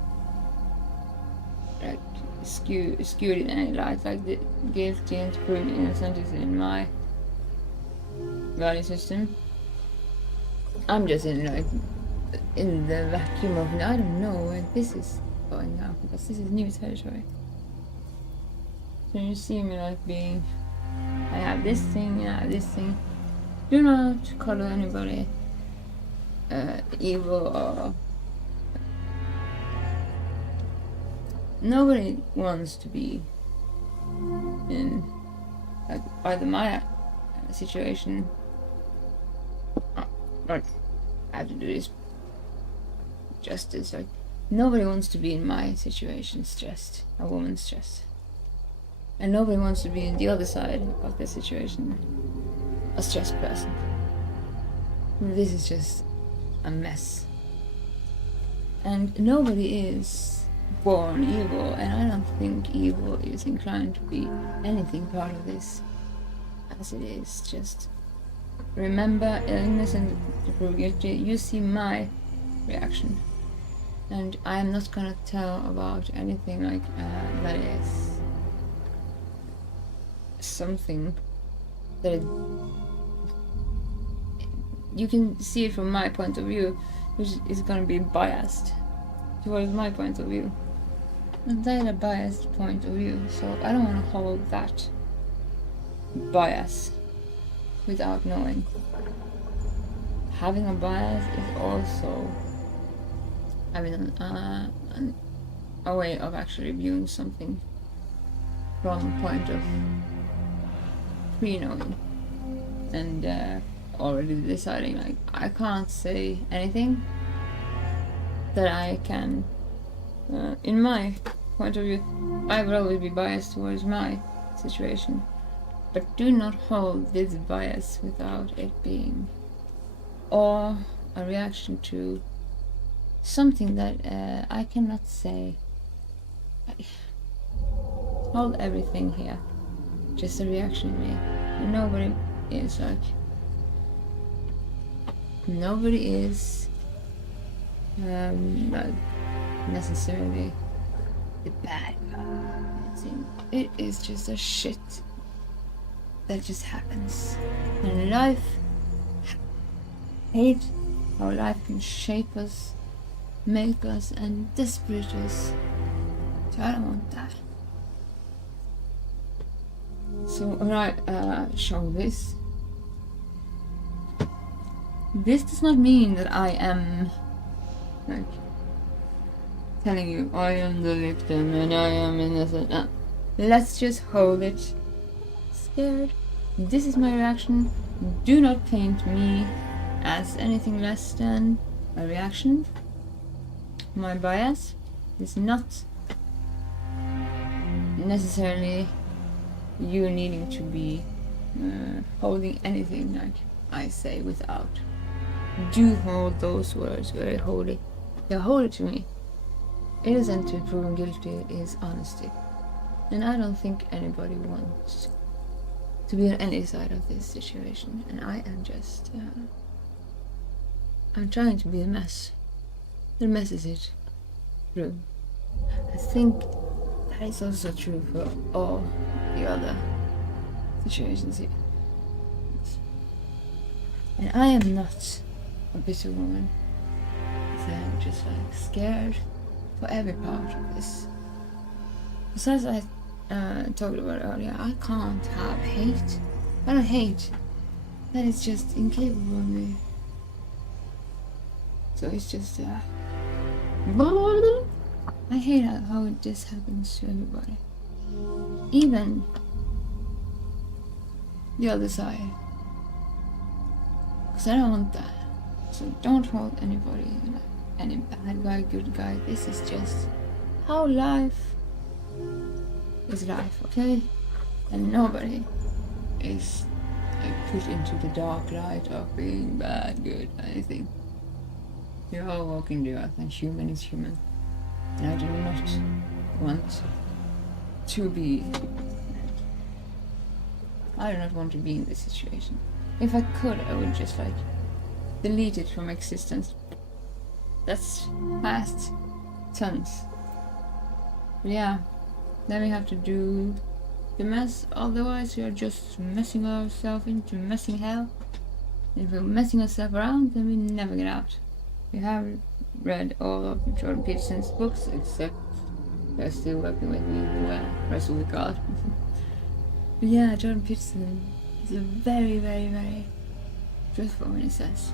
like skewed in any light, like the guilty and proven innocent is in my value system. I'm just in like in the vacuum of I don't know where this is going now because this is new territory. So you see me like being, I have this thing, I have this thing. Do not call anybody evil or... Nobody wants to be in like either my situation. Like I have to do this justice. Like nobody wants to be in my situation stressed. A woman stressed. And nobody wants to be in the other side of the situation, a stressed person. This is just a mess. And nobody is born evil, and I don't think evil is inclined to be anything part of this, as it is just remember innocent to prove guilty. You see my reaction, and I am not gonna tell about anything like that is something that you can see it from my point of view, which is going to be biased towards my point of view. And that is a biased point of view, so I don't want to hold that bias without knowing. Having a bias is also having a way of actually viewing something from a point of pre-knowing and already deciding like I can't say anything that I can in my point of view. I will always be biased towards my situation, but do not hold this bias without it being or a reaction to something that I cannot say. Hold everything here, just a reaction in me. And nobody is like, nobody is not necessarily the bad guy. It is just a shit that just happens. And life, hate how life can shape us, make us, and desperate us. So I don't want that. So when I show this does not mean that I am like telling you I am the victim and I am innocent. No. Let's just hold it. Scared. This is my reaction. Do not paint me as anything less than a reaction. My bias is not necessarily you needing to be holding anything like I say without. Do hold those words very holy. They're holy to me. Innocent to proven guilty is honesty. And I don't think anybody wants to be on any side of this situation. And I am just... I'm trying to be a mess. The mess is it. True. I think that is also true for all the other situations here. And I am not a bitter woman. So I'm just like scared for every part of this. Besides, I talked about earlier, I can't have hate. I don't hate. That is just incapable of me. So it's just I hate how this happens to everybody. Even the other side. Because I don't want that. So don't hold anybody, any bad guy, good guy. This is just how life is life, okay? And nobody is put into the dark light of being bad, good, anything. We're all walking the earth and human is human. And I do not want to be... I do not want to be in this situation. If I could, I would just like delete it from existence. That's past tons. But yeah, then we have to do the mess, otherwise we are just messing ourselves into messing hell. And if we're messing ourselves around, then we never get out. We have read all of Jordan Peterson's books, except they're still working with me the rest of the god. But yeah, Jordan Peterson is a very, very, very truthful when he says,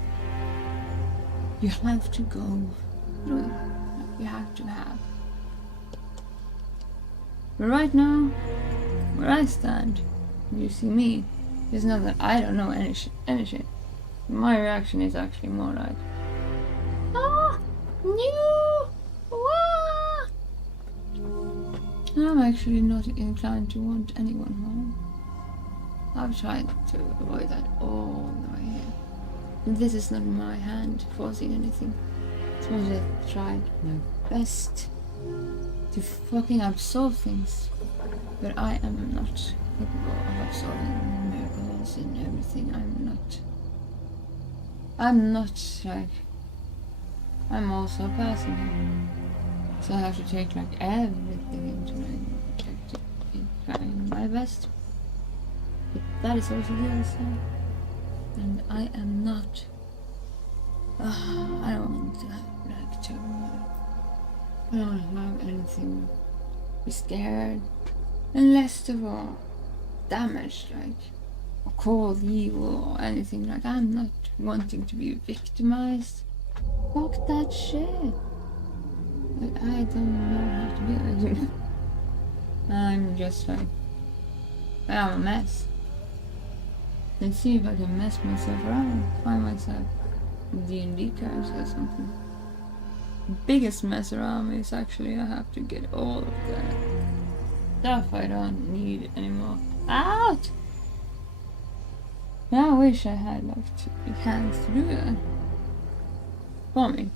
you have to go through, you have to have. But right now, where I stand, you see me, it's not that I don't know any shit. My reaction is actually more like, no! Wah! I'm actually not inclined to want anyone harm. I've tried to avoid that all the way here. And this is not my hand forcing anything. It's more that I've tried my best to fucking absorb things. But I am not capable of absorbing miracles and everything. I'm not like... I'm also a person. So I have to take like everything into my protective, trying my best. But that is also the other side. And I am not... I don't want to have like to... I don't want to have anything be scared. And least of all, damaged, like, or called evil or anything. Like, I'm not wanting to be victimized. Fuck that shit. Like, I don't know how to do it. I'm just like, I'm a mess. Let's see if I can mess myself around, find myself D&D cards or something. The biggest mess around me is actually I have to get all of that stuff I don't need anymore out. Now I wish I had like hands to do that for me.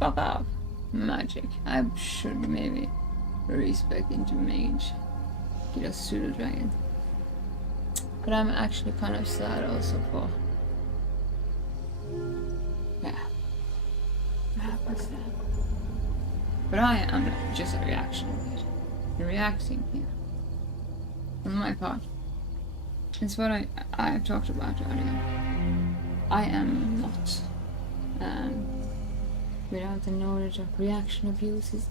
Fuck off. Magic. I should maybe respec into mage. Get a pseudo dragon. But I'm actually kind of sad also for happens then. But I am just a reaction of it. Reacting here. On my part. It's what I've talked about earlier. I am not without the knowledge of reaction abuse is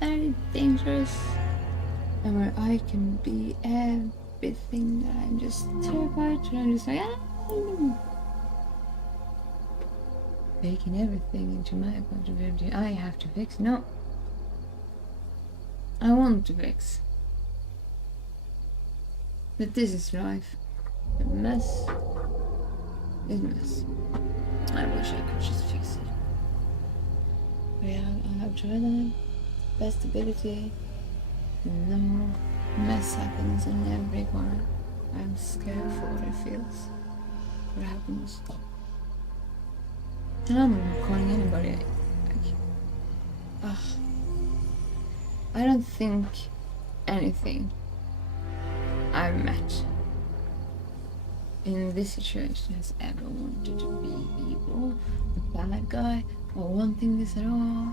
very dangerous, and where I can be everything that I'm just terrified and I'm just like making everything into my accountability. I have to fix. No, I want to fix, but this is life. A mess is a mess. I wish I could just fix it. But yeah, I have tried that. Best ability. No mess happens in every corner. I'm scared for what it feels. What happens. And I'm not calling anybody. I don't think anything I've met in this situation has ever wanted to be evil, a bad guy, or wanting this at all.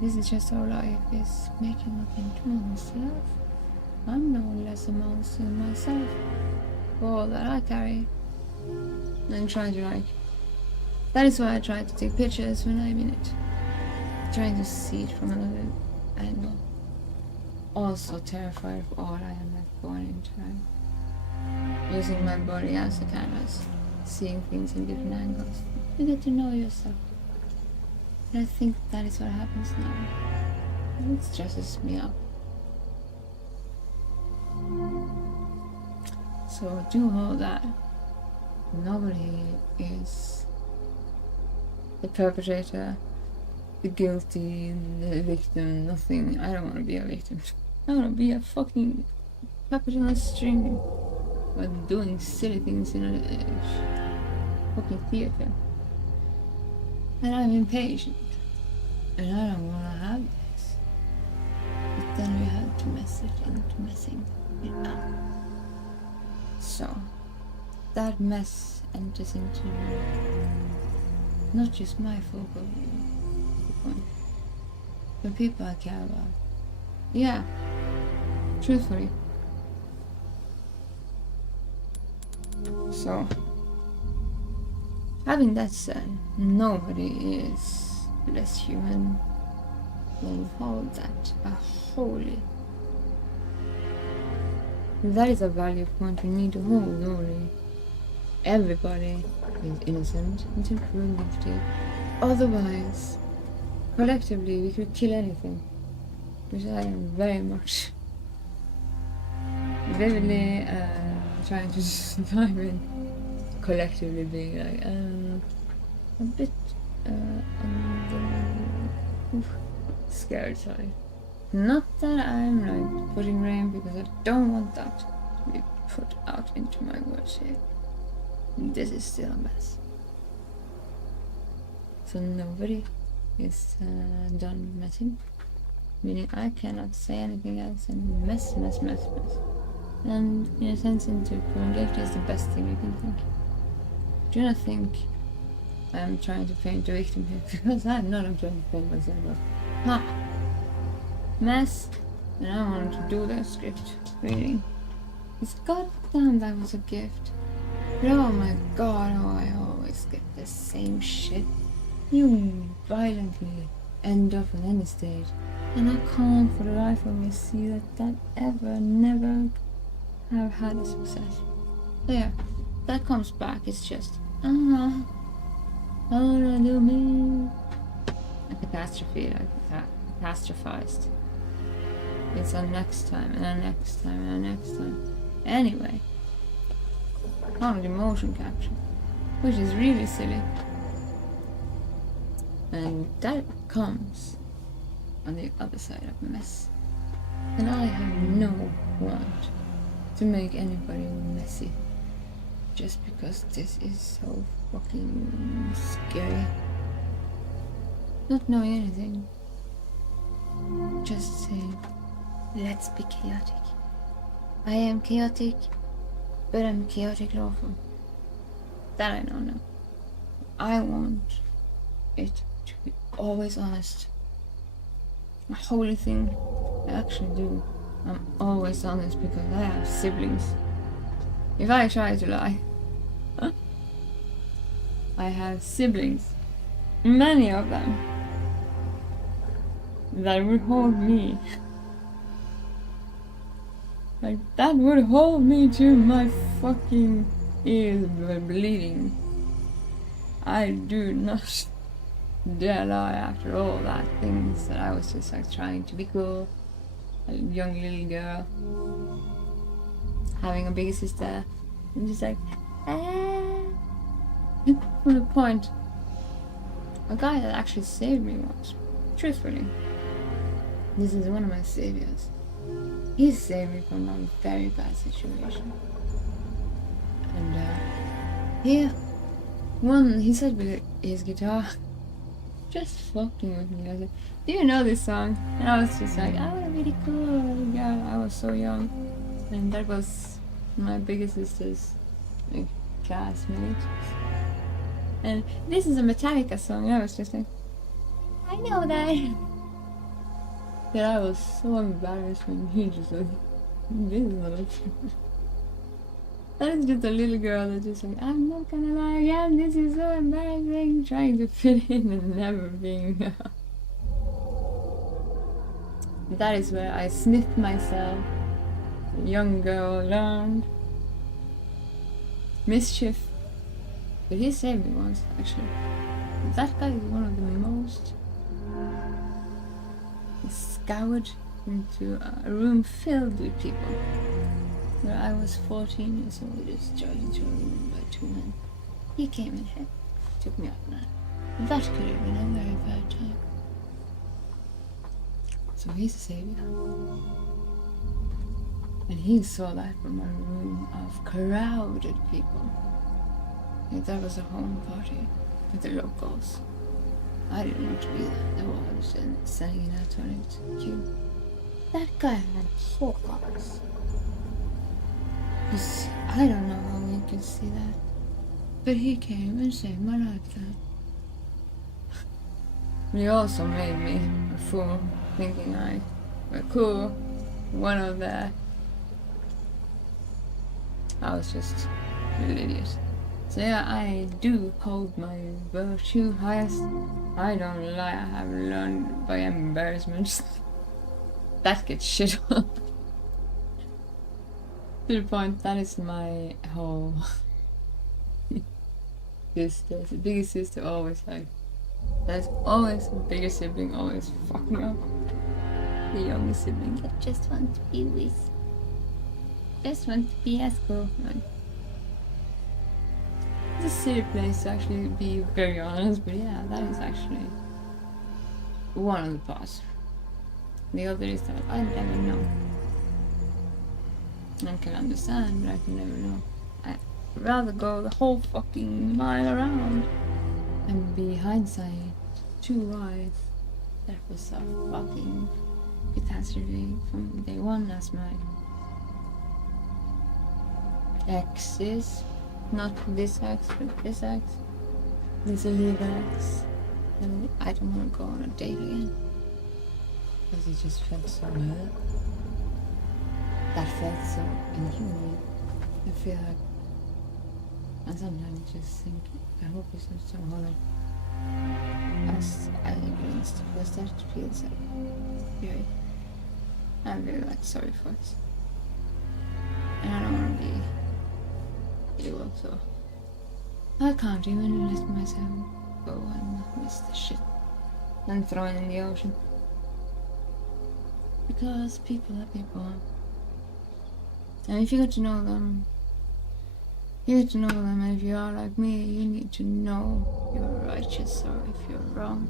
This is just how life is, making nothing to myself. I'm no less a monster than myself, for all that I carry. And trying to that is why I try to take pictures when I'm in it. Trying to see it from another angle. Also terrified of all I am going into time. Using my body as a canvas, seeing things in different angles. You get to know yourself. And I think that is what happens now. It stresses me up. So do all that. Nobody is the perpetrator, the guilty, the victim, nothing. I don't want to be a victim. I want to be a fucking puppet on a string. Or doing silly things in a fucking theater. And I'm impatient. And I don't want to have this. But then we have to mess it into messing it up. So, that mess enters into not just my focal point, but people I care about. Yeah, truthfully. So, having that said, nobody is less human than hold that a holy. That is a value point we need to hold only. Everybody is innocent until proven guilty. Otherwise, collectively we could kill anything. Which I am very much vividly trying to survive in, collectively being like a bit scared side. Not that I'm like putting rain, because I don't want that to be put out into my words here. This is still a mess. So nobody is done messing. Meaning I cannot say anything else and mess. And in a sense, into project is the best thing you can think. Do not think I'm trying to paint a victim here, because I'm not. I'm trying to paint myself up. Mess. And I wanted to do that script reading. Because goddamn, that was a gift. But oh my god, how I always get the same shit. You violently end up on any stage. And I can't for the life of me see that ever, never have had a success. So yeah, that comes back. It's just, how do I do me? A catastrophe, like catastrophized. It's a next time, and a next time, and a next time. Anyway, found emotion capture, which is really silly. And that comes on the other side of mess. And I have no want to make anybody messy. Just because this is so fucking scary. Not knowing anything. Just saying, let's be chaotic. I am chaotic, but I'm chaotic lawful. That I know now. I want it to be always honest. A holy thing. I actually do. I'm always honest because I have siblings. If I try to lie, I have siblings, many of them, that would hold me. Like, that would hold me to my fucking ears were bleeding. I do not dare lie after all that things that I was just like trying to be cool. A young little girl. Having a big sister. I'm just like, For the point. A guy that actually saved me once. Truthfully. This is one of my saviors. He saved me from a very bad situation. And he said with his guitar, just fucking with me. I said, do you know this song? And I was just like, oh, really cool. Yeah, I was so young. And that was my biggest sister's like, classmate. And this is a Metallica song. And I was just like, I know that. That I was so embarrassed when he just like, this is not a That is just a little girl that just like, I'm not gonna lie again, this is so embarrassing, trying to fit in and never being That is where I sniffed myself. A young girl learned mischief. But he saved me once, actually. That guy is one of the most scoured into a room filled with people. Where I was 14 years old, just charged into a room by two men. He came in here, took me up on that. That could have been a very bad time. So he's a savior. And he saw that from a room of crowded people. Like that was a home party with the locals. I didn't want to be there. They were all just standing in that toilet queue. That guy had hot eyes. Because I don't know how he could see that. But he came and saved my life then. But he also made me a fool, thinking I was cool, one of the... I was just a little idiot. So yeah, I do hold my virtue highest. I don't lie, I have learned by embarrassment. That gets shit on. To the point, that is my whole sister. The biggest sister always like. There's always the bigger sibling always fucking up. The younger sibling that just want to be with. Just want to be as cool. Like, it's a silly place to actually be very honest, but yeah, that is actually one of the parts. The other is that I never know. I can understand, but I can never know. I'd rather go the whole fucking mile around and be hindsight too wise. That was a fucking catastrophe from day one. That's my exes. Not this ex, but this ex. This illegal ex. And I don't want to go on a date again. Because it just felt so hurt. That felt so inhuman. I feel like... And sometimes I just think, I hope it's not so hard. As I experienced, I started to feel so very... I'm really like sorry for it. And I don't want to be ill, so... I can't even let myself go and miss the shit and throw it in the ocean. Because people are people. And if you get to know them, you get to know them, and if you are like me, you need to know you're righteous or if you're wrong.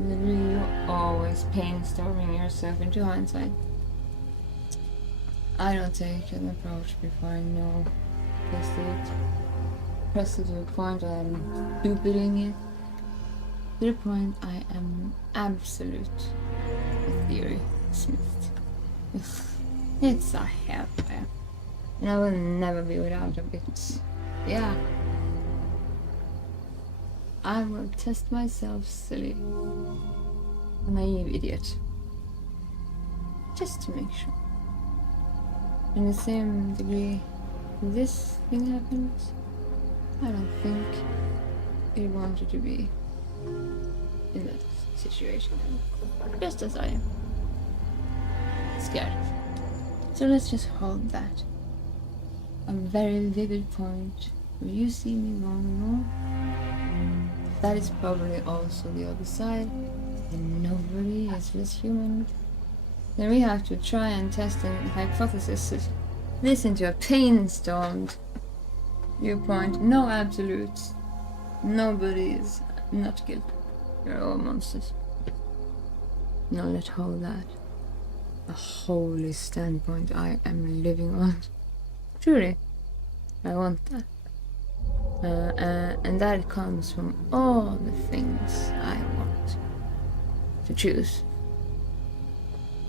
Literally, you're always painstorming yourself into hindsight. I don't take an approach before I know press it to the point I am stupiding it. To the point I am absolute theory smithed. It's a hellfire. And I will never be without a bit. Yeah. I will test myself silly. A naive idiot. Just to make sure. In the same degree this thing happens, I don't think it wanted to be in that situation. Just as I am. Scared. So let's just hold that. A very vivid point where you see me more and more. That is probably also the other side, and nobody is less human. Then we have to try and test an hypothesis. Listen to a pain-stormed viewpoint. No absolutes. Nobody is not guilty. You're all monsters. No, let's hold that. A holy standpoint I am living on. Truly, I want that. And that comes from all the things I want to choose.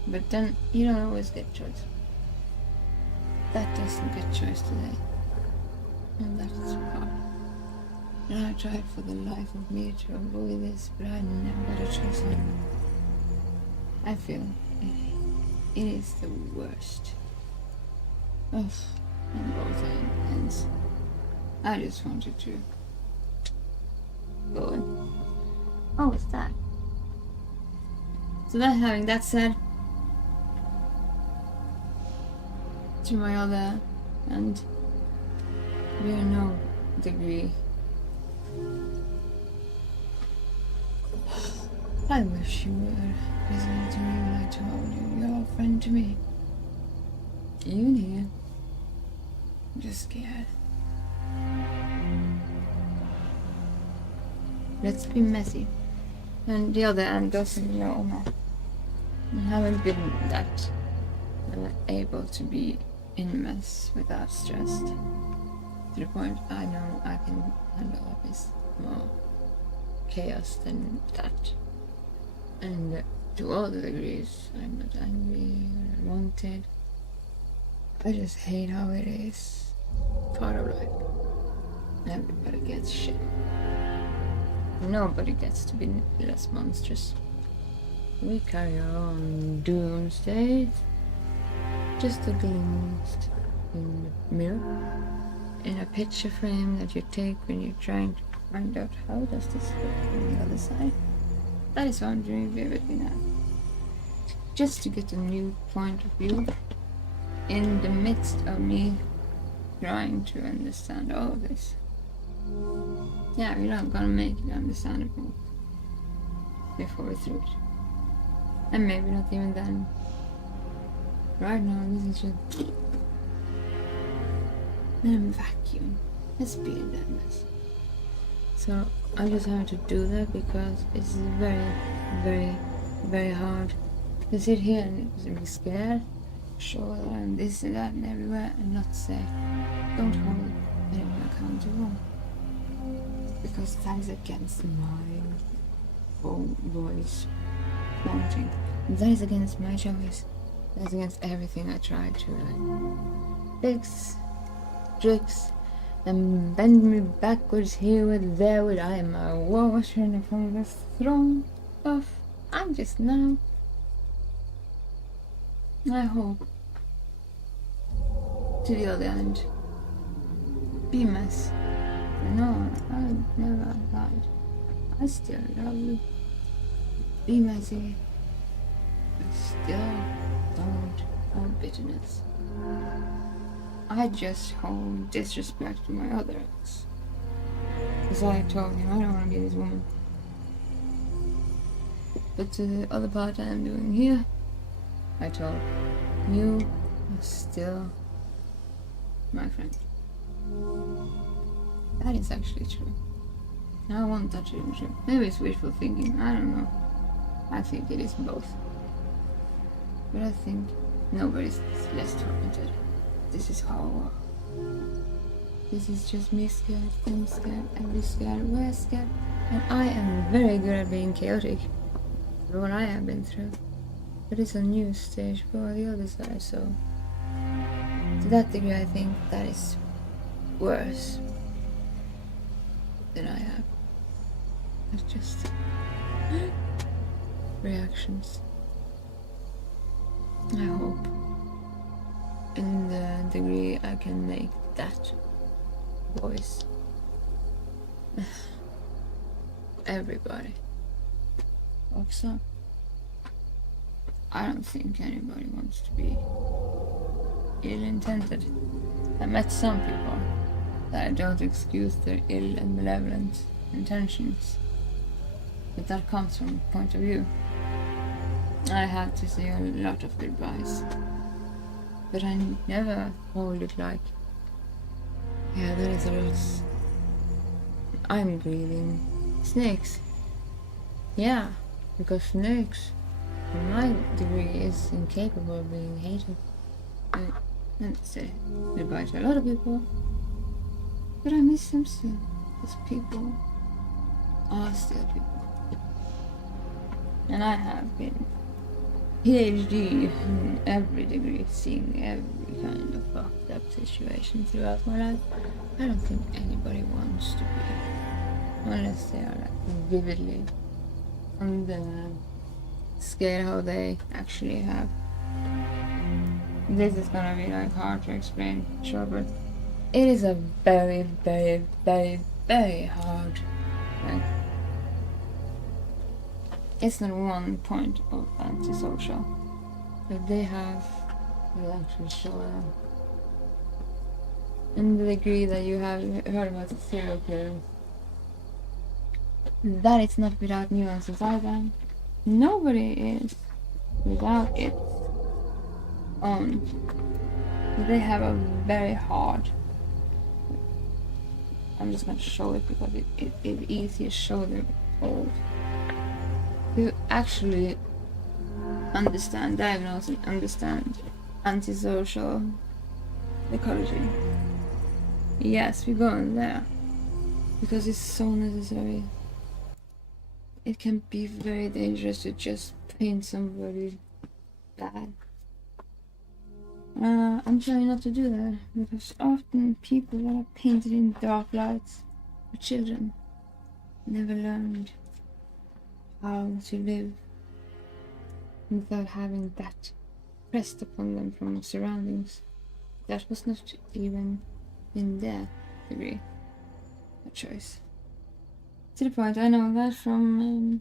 But then you don't always get choice. That doesn't get choice today. And that's hard. And I tried for the life of me to avoid this, but I never got a choice anymore. I feel it is the worst. Ugh, on both ends. I just wanted to go in. Oh, what's that? So that having that said, to my other and we are no degree. I wish you were listening to me when I told you you're a friend to me. Even here, I'm just scared. Let's be messy. And the other end doesn't know. I haven't been that able to be in mess without stress. To the point I know I can handle a bit more chaos than that. And to all the degrees, I'm not angry or unwanted. I just hate how it is. Part of life. Everybody gets shit. Nobody gets to be less monstrous. We carry our own doomsday. Just a glimpse in the mirror. In a picture frame that you take when you're trying to find out how does this look on the other side. That is what I'm doing vividly now. Just to get a new point of view in the midst of me trying to understand all of this. Yeah, we're not gonna make it understandable before we're through it. And maybe not even then. Right now, this is just a vacuum. Let's be in that mess. So I just have to do that because it's very, very, very hard to sit here and be scared, show that I'm this and that and everywhere, and not say, don't hold anyone accountable. Because that is against my own voice wanting. That is against my choice. That's against everything I tried to fix, tricks, and bend me backwards hereward, thereward. I am a watcher from the throne of. I'm just now. I hope to the other end. Be mess. No, I never lied. I still love you. Be messy. But still don't hold bitterness. I just hold disrespect to my other ex. Because I told him I don't want to be this woman. But to the other part I am doing here, I told you are still my friend. That is actually true. I want that to be true. Maybe it's wishful thinking, I don't know. I think it is both. But I think nobody's less tormented. This is how this is just me scared, them scared, every scared, we're scared. And I am very good at being chaotic. For what I have been through. But it's a new stage for the other side, so to that degree I think that is worse than I have. It's just reactions. I hope in the degree I can make that voice everybody walks up. I don't think anybody wants to be ill-intended. I met some people that I don't excuse their ill and malevolent intentions, but that comes from a point of view. I had to say a lot of goodbyes, but I never hold it like, yeah, that is a loss. I'm grieving snakes. Yeah, because snakes, in my degree, is incapable of being hated. And say goodbye to a lot of people, but I miss them still, because people are still people. And I have been PhD in every degree, seeing every kind of fucked up situation throughout my life. I don't think anybody wants to be, unless they are like vividly on the scale how they actually have. This is gonna be like hard to explain, sure, but it is a very, very, very, very hard. Like, it's not one point of antisocial. Like they have, will actually show them. In the degree that you have heard about the serial killers, that it's not without nuances either. Nobody is without its own. They have a very hard. I'm just gonna show it because it's easier to show them old. To actually understand, diagnose and understand antisocial psychology. Yes, we're going there because it's so necessary. It can be very dangerous to just paint somebody bad. I'm trying not to do that because often people that are painted in dark lights are children, never learned how to live without having that pressed upon them from surroundings. That was not even in their degree a choice. To the point, I know that from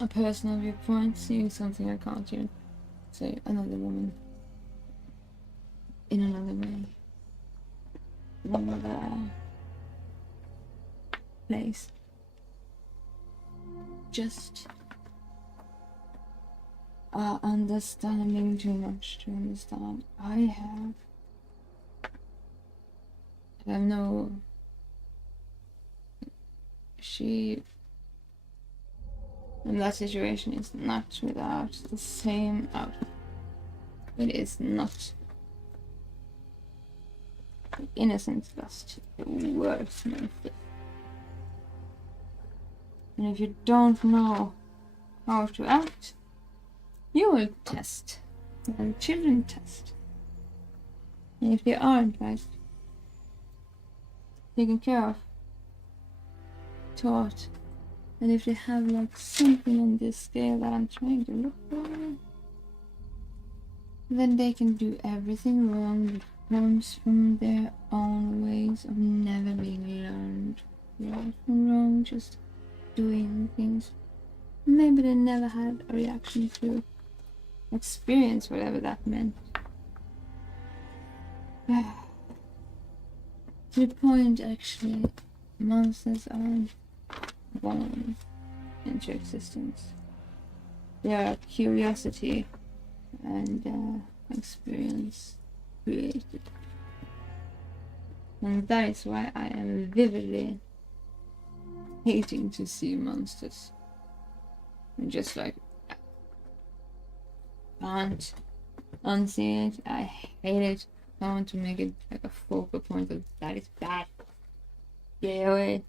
a personal viewpoint, seeing something I can't even say another woman in another way, in another place. Just understanding too much to understand. I have no. She in that situation is not without the same outcome. It is not innocent lust, the worst method. And if you don't know how to act, you will test. And children test. And if they aren't like taken care of, taught, and if they have like something on this scale that I'm trying to look for, then they can do everything wrong that comes from their own ways of never being learned right from wrong, just doing things. Maybe they never had a reaction to experience whatever that meant. To the point, actually, monsters are born into existence. They are curiosity and experience created. And that is why I am vividly hating to see monsters. And just like, can't unsee it. I hate it. I want to make it like a focal point of that is bad. Get away.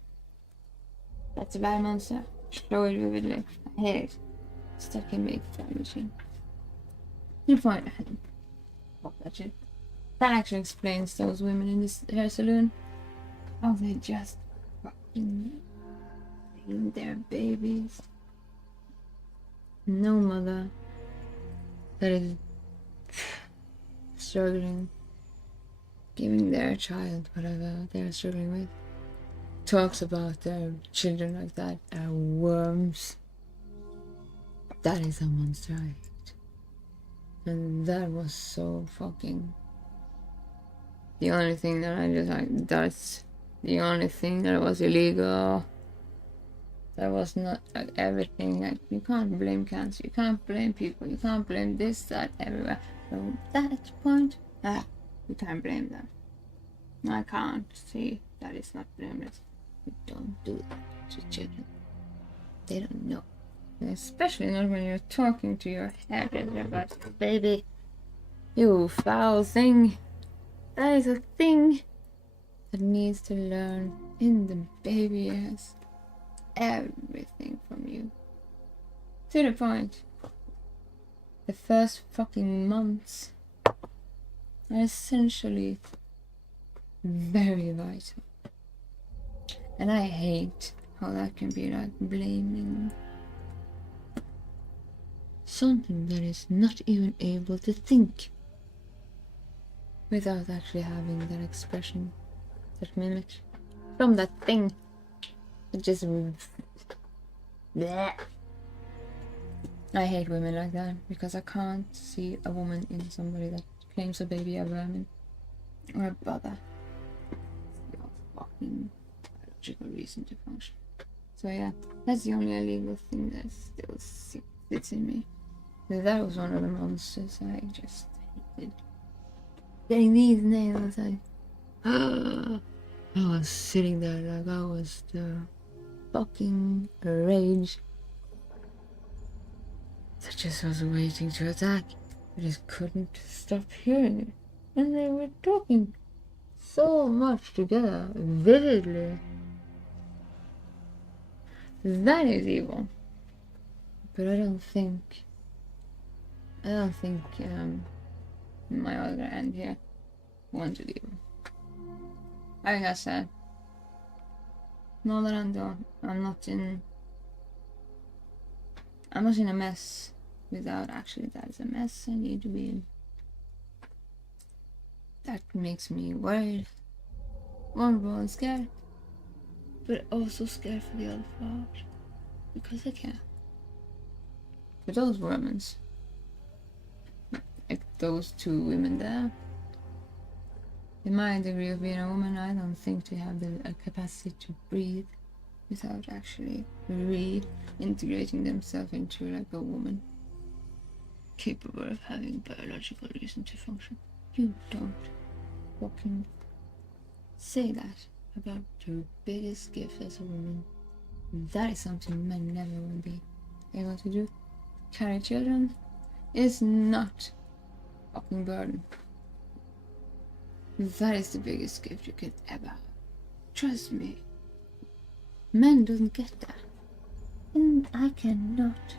That's a bad monster. Show it vividly. I hate it. Stuck in make that machine. To the point, fuck that shit. That actually explains those women in this hair salon. How they just fucking killing their babies. No mother that is struggling, giving their child whatever they're struggling with, talks about their children like that are worms. That is a monster I hate. And that was so fucking... The only thing that I just like, that's the only thing that was illegal. That was not like everything. Like, you can't blame cancer, you can't blame people, you can't blame this, that, everywhere. So that point, you can't blame them. I can't see that it's not blameless. You don't do that to children. They don't know. And especially not when you're talking to your hairdresser about, baby, you foul thing. That is a thing that needs to learn in the baby years. Everything from you. To the point. The first fucking months are essentially very vital. And I hate how that can be like blaming something that is not even able to think without actually having that expression, that mimic from that thing. It just... Bleh. I hate women like that because I can't see a woman in somebody that claims a baby a vermin or a brother. It's your fucking biological reason to function. So yeah, that's the only illegal thing that still sits in me. That was one of the monsters I just hated. Getting these nails, I was sitting there like I was the fucking rage that just was waiting to attack. I just couldn't stop hearing it. And they were talking so much together, vividly. That is evil. But I don't think my other end here wanted evil. I think I said, no, that I'm not in a mess without actually that is a mess I need to be in. That makes me worried, vulnerable and scared, but also scared for the other part, because I can't. But those Romans, like those two women there, in my degree of being a woman, I don't think they have the capacity to breathe without actually reintegrating themselves into like a woman capable of having biological reason to function. You don't fucking say that about your biggest gift as a woman. That is something men never will be able to do. Carry children is not a fucking burden. That is the biggest gift you could ever have. Trust me. Men don't get that. And I cannot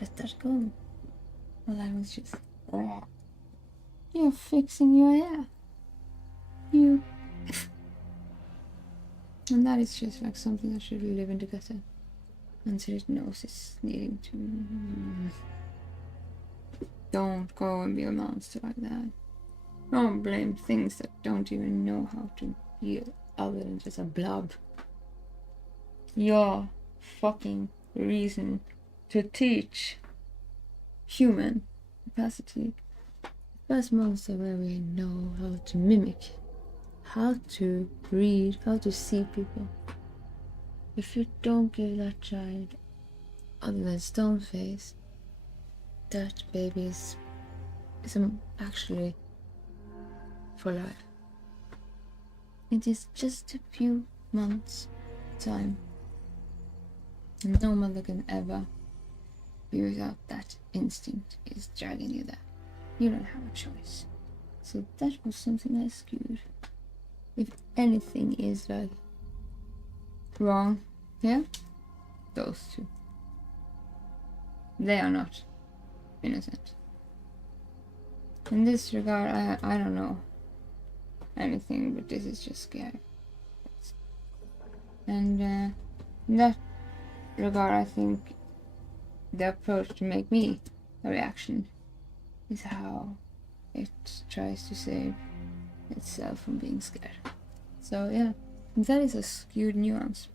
let that go. Well, I was just... You're fixing your hair. You... And that is just like something that should live in the gutter until it knows it's needing to... Don't go and be a monster like that. Don't blame things that don't even know how to be other than just a blob. Your fucking reason to teach human capacity. First monster where we know how to mimic, how to read, how to see people. If you don't give that child other than stone face, that baby is actually for life. It is just a few months time. No mother can ever be without that instinct is dragging you there. You don't have a choice. So that was something I skewed. If anything is like wrong here, those two. They are not innocent. In this regard, I don't know anything, but this is just scary. And In that regard, I think the approach to make me a reaction is how it tries to save itself from being scared. So yeah, that is a skewed nuance.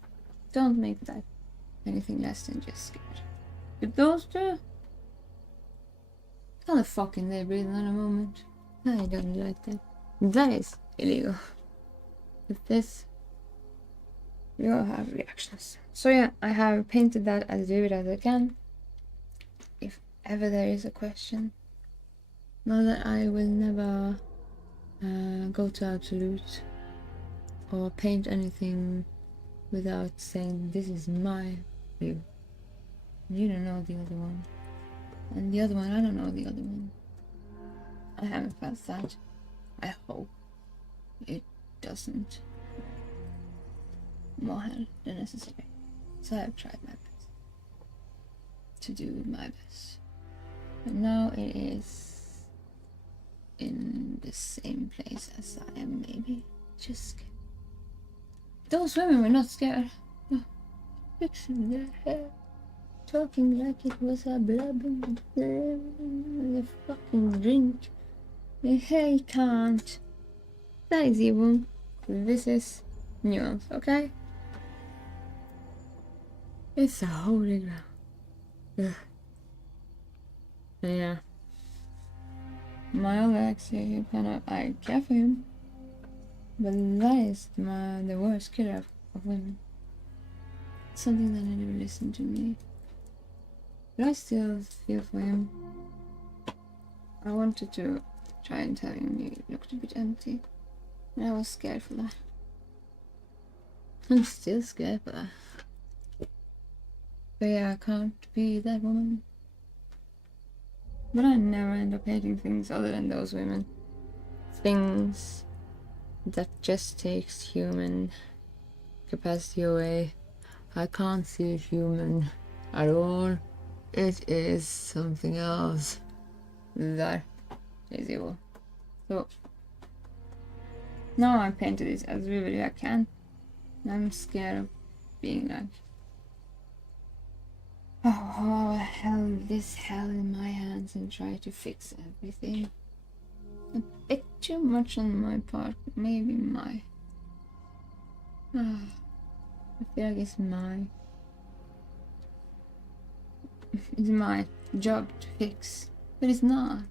Don't make that anything less than just scared. But those two, how the fuck can they breathe on a moment? I don't like that. That is illegal. With this, we all have reactions. So yeah, I have painted that as vivid as I can. If ever there is a question, know that I will never go to absolute or paint anything without saying this is my view. You don't know the other one, and the other one, I don't know the other one. I haven't felt that. I hope it doesn't more hell than necessary. So I've tried my best to do my best. But now it is in the same place as I am, maybe. Just scared. Those women were not scared. No. Fixing their hair. Talking like it was a blabbing the fucking drink. Hey, can't. That is evil. This is nuance, okay? It's a holy ground. Ugh. Yeah. My other ex, he I care for him. But that is the worst killer of women. Something that I never listened to me. But I still feel for him. I wanted to try and tell him he looked a bit empty. And I was scared for that. I'm still scared for that. But yeah, I can't be that woman. But I never end up hating things other than those women. Things that just takes human capacity away. I can't see human at all. It is something else. That is evil. So now I painted this as vividly as I can. I'm scared of being like, oh, I held this hell in my hands and tried to fix everything. A bit too much on my part, but maybe my... I feel like it's my job to fix, but it's not.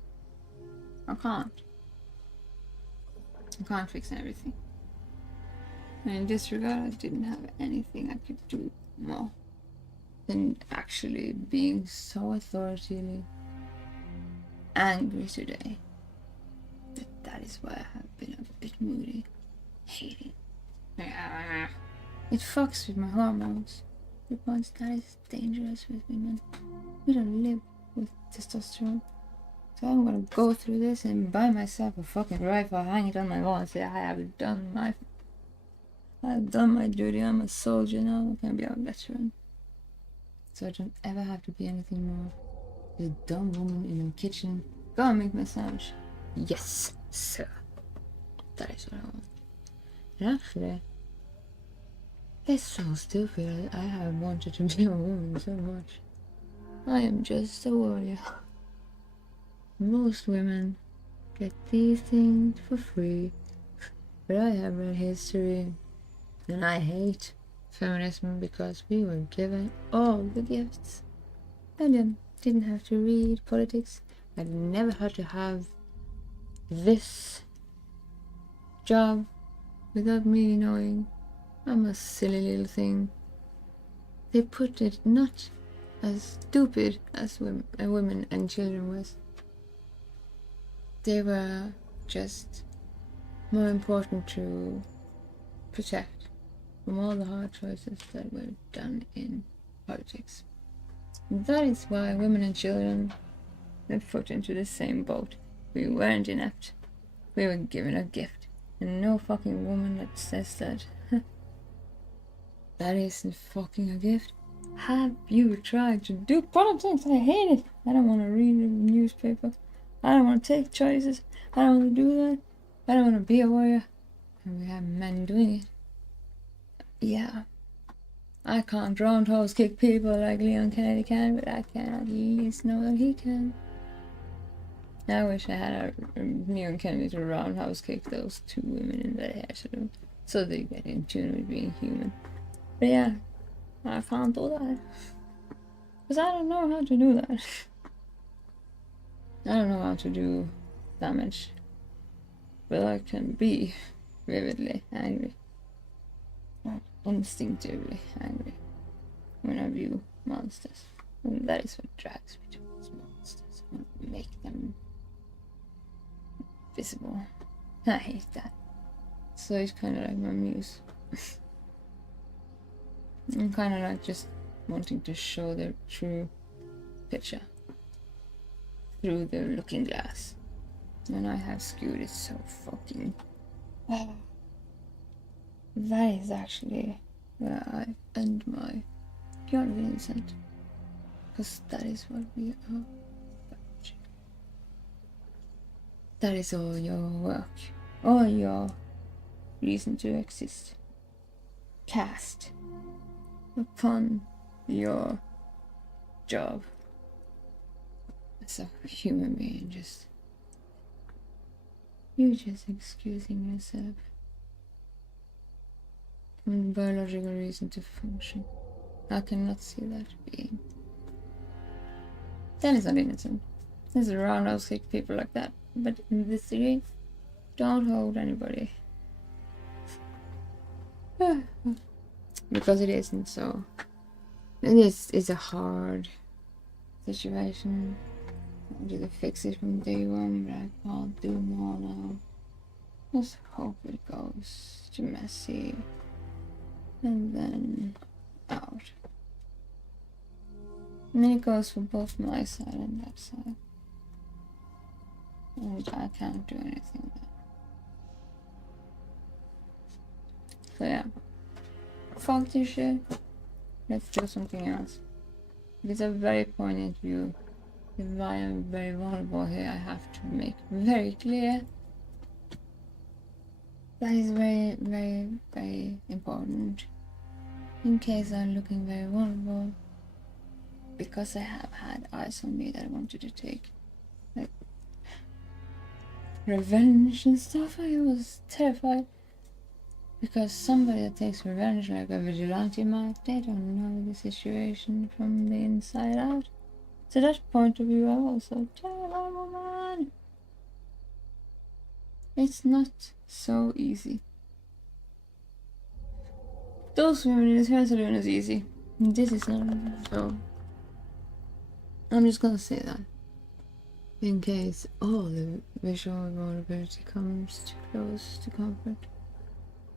I can't fix everything. And in this regard, I didn't have anything I could do more than actually being so authoritatively angry today. That is why I have been a bit moody, hating. It fucks with my hormones, because that is dangerous with women. We don't live with testosterone. So I'm gonna go through this and buy myself a fucking rifle, hang it on my wall and say I have done my duty, I'm a soldier now, I'm gonna be a veteran. So I don't ever have to be anything more. This dumb woman in the kitchen, go and make my sandwich. Yes, sir. That is what I want. And actually, it's so stupid. I have wanted to be a woman so much. I am just a warrior. Most women get these things for free, but I have read history, and I hate feminism because we were given all the gifts. I didn't have to read politics. I never had to have this job without me knowing I'm a silly little thing. They put it not as stupid as women and children was. They were just more important to protect from all the hard choices that were done in politics. That is why women and children were put into the same boat. We weren't inept. We were given a gift. And no fucking woman that says that that isn't fucking a gift. Have you tried to do politics? I hate it. I don't want to read the newspaper. I don't want to take choices. I don't want to do that. I don't want to be a warrior. And we have men doing it. Yeah. I can't roundhouse kick people like Leon Kennedy can, but I can at least know that he can. I wish I had a Leon Kennedy to roundhouse kick those two women in the hair so they get in tune with being human. But yeah, I can't do that. Because I don't know how to do that. I don't know how to do damage. But I can be vividly angry. Or instinctively angry. When I view monsters. And that is what drags me towards monsters. I want to make them visible. I hate that. So it's kind of like my muse. I'm kind of like just wanting to show their true picture through the looking glass. And I have skewed it so fucking. That is actually where I end my Beyond Vincent. Because that is what we are. That is all your work, all your reason to exist, cast upon your job as a human being. You're just excusing yourself from biological reason to function. I cannot see that being. That is not innocent. There's a roundhouse kick people like that. But in this city, don't hold anybody. Because it isn't so. It's a hard situation. I wanted to fix it from day one, but I can't do more now. Just hope it goes to messy. And then out. And then it goes for both my side and that side. And I can't do anything with that. So yeah. Fuck this shit. Let's do something else. It's a very poignant view. If I am very vulnerable here, I have to make very clear. That is very, very, very important. In case I'm looking very vulnerable. Because I have had eyes on me that I wanted to take. Like revenge and stuff. I was terrified because somebody that takes revenge like a vigilante might, they don't know the situation from the inside out. To that point of view, I'm also terrified, woman. It's not so easy. Those women in this hair salon is easy. This is not. So I'm just gonna say that. In case all the visual vulnerability comes too close to comfort,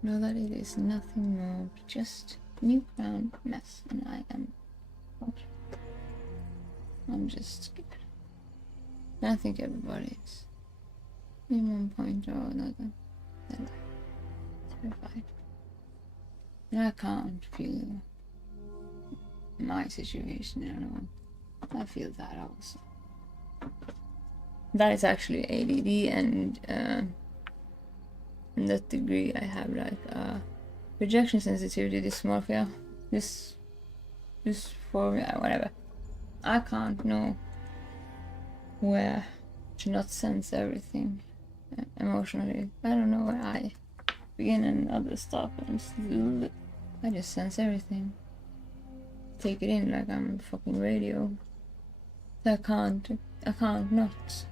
know that it is nothing more but just new crown mess, and I am okay. I'm just scared. I think everybody is, in one point or another, they're like terrified. And I can't feel my situation in anyone. I feel that also. That is actually ADD, and in that degree I have like rejection sensitivity dysmorphia, dysphoria, whatever. I can't know where to not sense everything emotionally. I don't know where I begin and others stop, and I just sense everything. Take it in like I'm a fucking radio. I can't not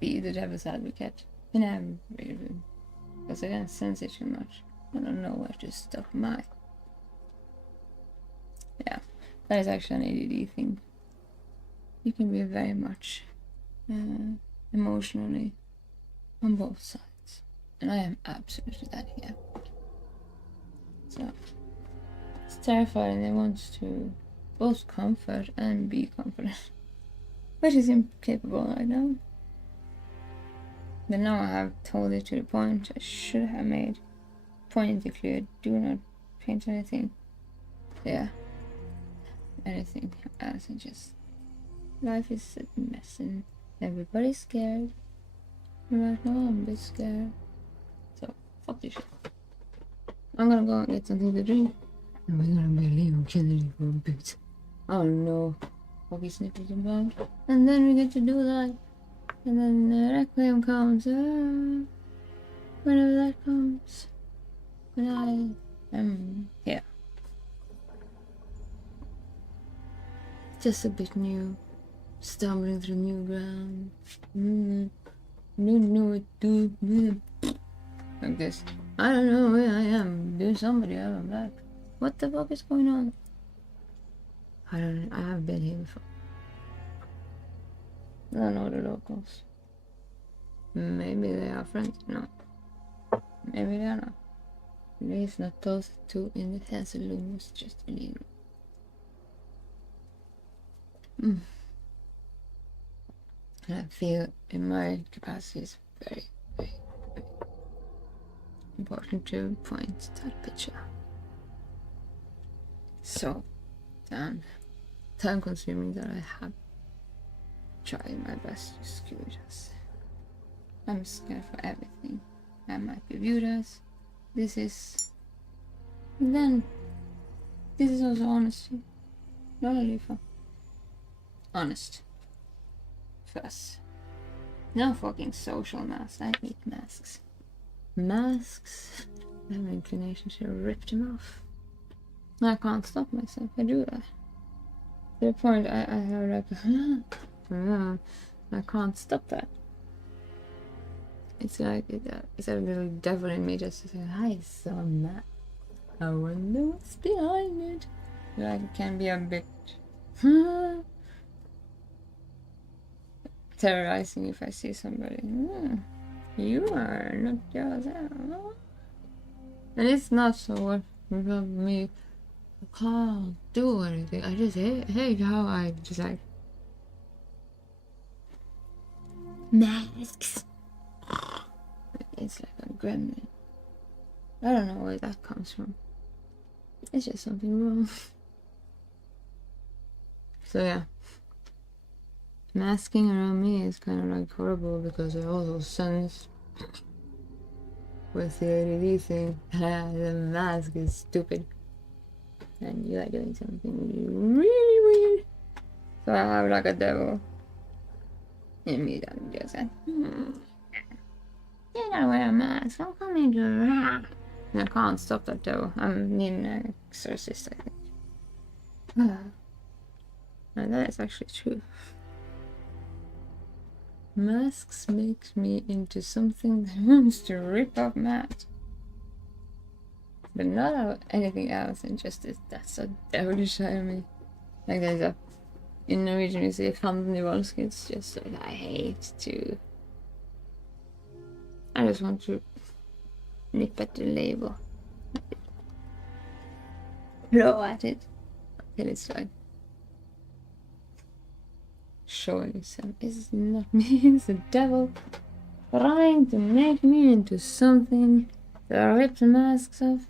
be the devil's advocate. And I'm really rude. Because I can't sense it too much. I don't know where to stop my. Yeah, that is actually an ADD thing. You can be very much emotionally on both sides. And I am absolutely that here. So, it's terrifying. It wants to both comfort and be comforted. Which is incapable right now. But now I have told it to the point I should have made poignantly clear. Do not paint anything. Yeah. Anything else, and just life is a mess and everybody's scared. And right now I'm a bit scared. So fuck this shit. I'm gonna go and get something to drink. And we're gonna be leaving Kennedy for a bit. Oh no. Hockey snippers involved. And then we get to do that. And then the Requiem comes. Whenever that comes. When I am here. Just a bit new. Stumbling through new ground. Like this. I don't know where I am. There's somebody out of back. What the fuck is going on? I have been here before. I don't know the locals. Maybe they are friends. No. Maybe they are not. At least not those two in the hair saloon was just illegal. And I feel in my capacity is very, very, very important to point that picture. So time consuming that I have tried my best to skew it as. I'm scared for everything. I might be viewed as this is. And then this is also honesty. Not only for honest. First. No fucking social masks. I hate masks. Masks. I have an inclination to rip them off. I can't stop myself. I do that. To the point I have like I can't stop that. It's like it's a little devil in me just to say, I saw that. I wonder what's behind it. Like it can be a bit terrorizing if I see somebody. You are not yourself. And it's not so what me. I can't do anything. I just hate how I just like masks. It's like a gremlin. I don't know where that comes from. It's just something wrong. So yeah. Masking around me is kind of like horrible because I also sense with the ADD thing the mask is stupid. And you are doing something really weird. So I have like a devil in me that just like, you gotta wear a mask. Don't come into and I can't stop that devil. I'm needing an exorcist, I think. And that is actually true. Masks makes me into something that wants to rip up Matt. But not out anything else, and just that's a devilish side of me. Like there's a in Norwegian you say Fandenivoldsk, it's just like I hate to. I just want to nip at the label. Blow at it until it's like showing itself. It's not me, it's the devil trying to make me into something that I rip the masks off.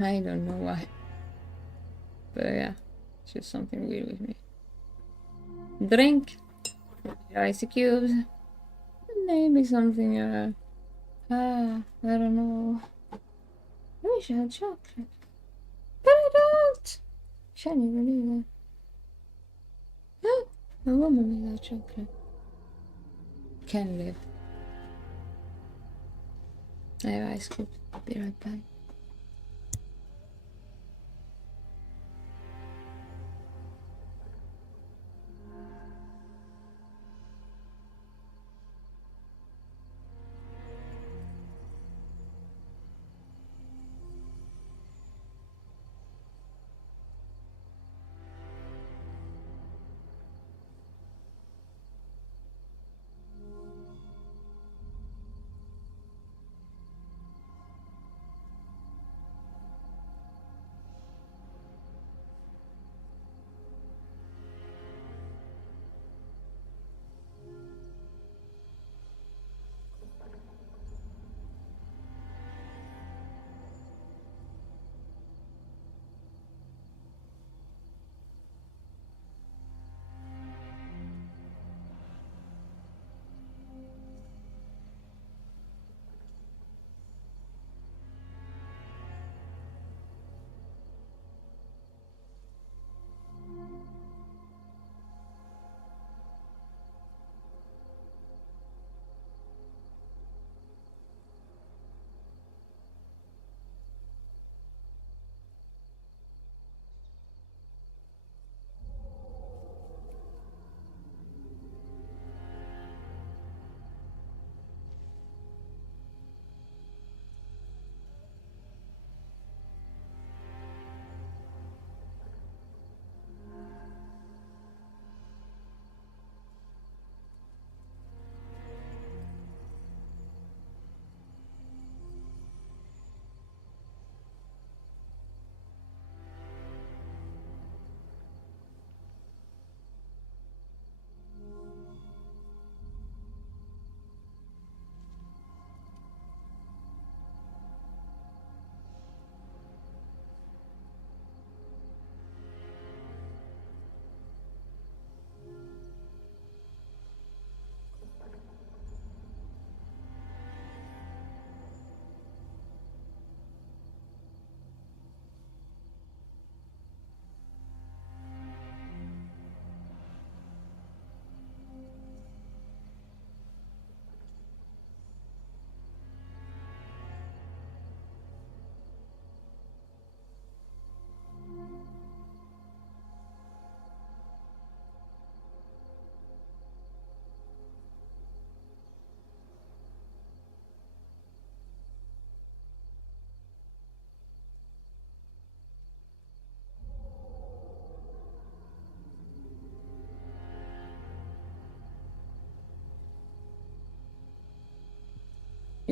I don't know why. But yeah, it's just something weird with me. Drink, ice cubes, maybe something, I don't know. I wish I had chocolate. But I don't! Can't even do that. A woman without chocolate can live. I have ice cubes. Be right back.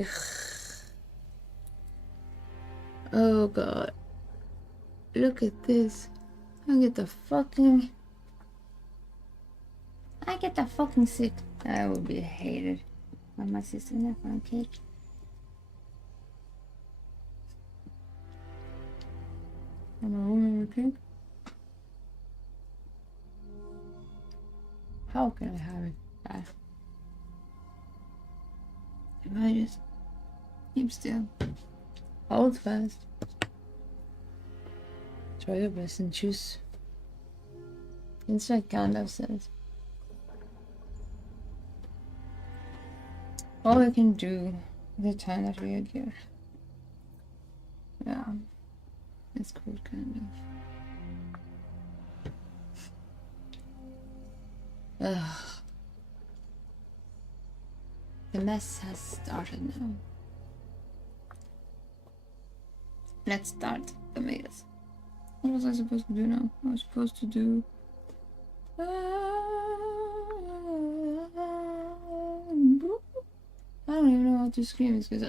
Ugh. Oh god. Look at this. I get the fucking sick. I would be hated by my sister and that one cake. I'm a woman with cake. How can I have it bad? If I just keep still, hold fast, try your best and choose. It's like Gandalf says. All we can do with the time that we are given. Yeah, it's called kind of. Ugh. The mess has started now. Let's start the maze. What was I supposed to do now? I was supposed to do... I don't even know how to scream. It's because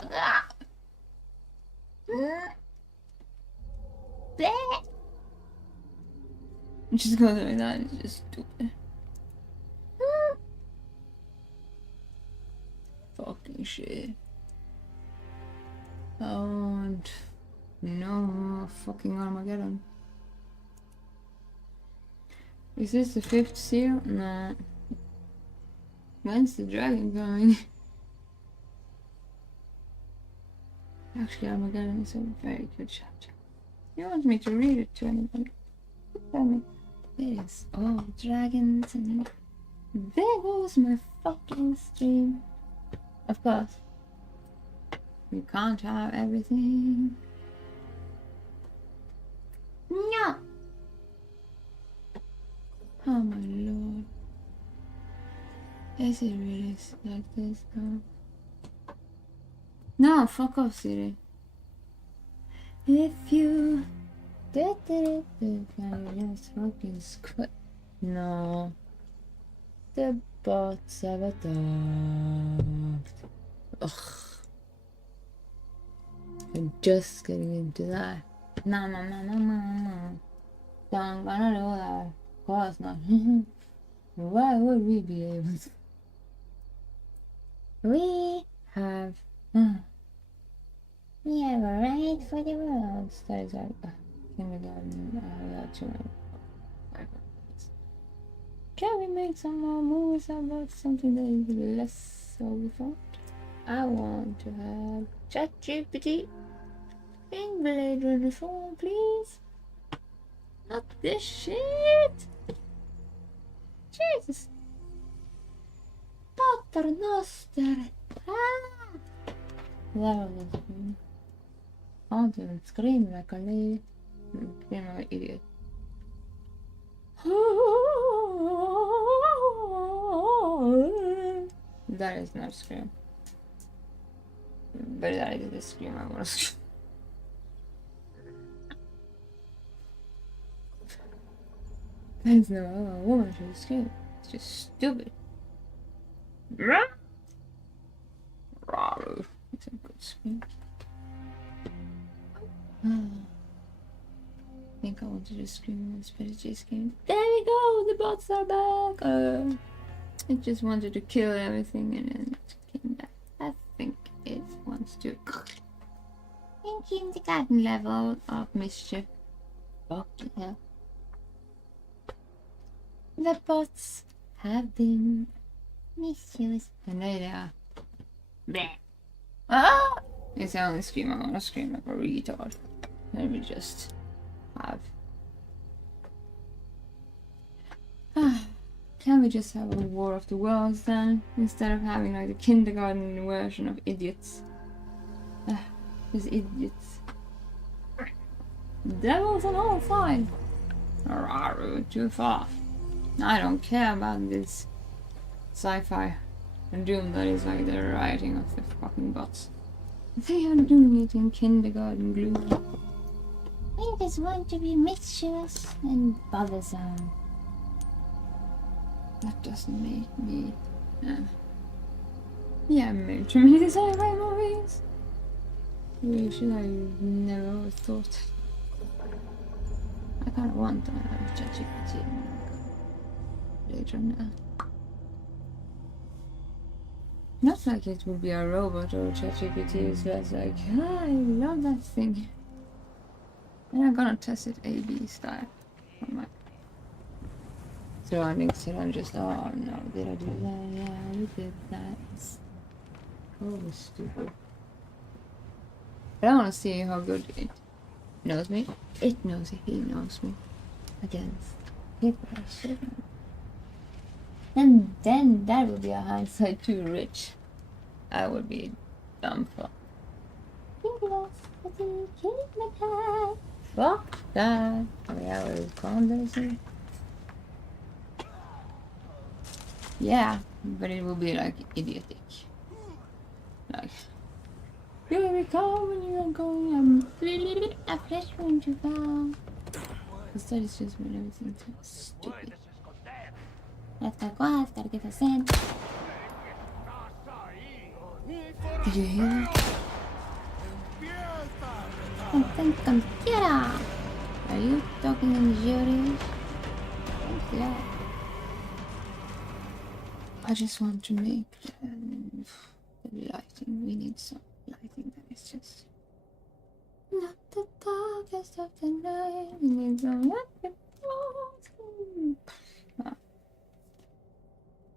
I'm just going like that. It's just stupid. Fucking shit. And no fucking Armageddon. Is this the 5th seal? No. When's the dragon going? Actually, Armageddon is a very good chapter. You want me to read it to anybody? Tell me. It is all dragons and there goes my fucking stream. Of course. You can't have everything. No! Oh my lord. Is it really like this now? No, fuck off, Siri. If you can you just fucking squat? No. The bots have attacked. Ugh. I'm just getting into that. No. Don't gonna do that. Of course not. Why would we be able to? We have a right for the world. Starts out kindergarten. Without too many. Can we make some more movies about something that is less overthought? I want to have ChatGPT in Blade Runner 4, please. Not this shit. Jesus. Pater Noster. Ah. That was scream. I can't even scream like a lady. Scream like an idiot. That is not a scream. But that is the scream I want to scream. That's not how a woman should scream. It's just stupid. It's a good scream. I think I wanted to scream in Spirity's game. There we go! The bots are back! It just wanted to kill everything and then it came back. I think it wants to in kindergarten level of mischief. Fucking hell. The bots have been misused. And there they are. Bleh. Ah! It's the only scream I want to scream like a retard. Let me just have. Can we just have a War of the Worlds then? Instead of having like the kindergarten version of idiots. These idiots. Devils on all sides. Too far. I don't care about this sci-fi and doom that is like the writing of the fucking bots. They are doing it in kindergarten gloom. We just want to be mischievous and bothersome. That doesn't make me... Yeah, I made too many sci-fi movies. Should I never thought. I kind of want ChatGPT later now. Not like it would be a robot or ChatGPT is just like, I love that thing. And I'm gonna test it A/B style on my surroundings and I'm just, oh no, did I do that? Yeah, we did that. It's totally stupid. But I wanna see how good it knows me. It knows he knows me. Against people I should know. And then that would be a hindsight too rich. I would be dumb for. Fuck that. I was calm. Yeah, but it will be like idiotic. Like, you will be calm when you are going a flesh wound to fall. Instead, it's just when everything's so stupid. Let's go quiet, gotta get us in. Did you hear that? Computer! Are you talking in Jewish? Yeah. I just want to make the lighting. We need some lighting that is just not the darkest of the night. We need some light.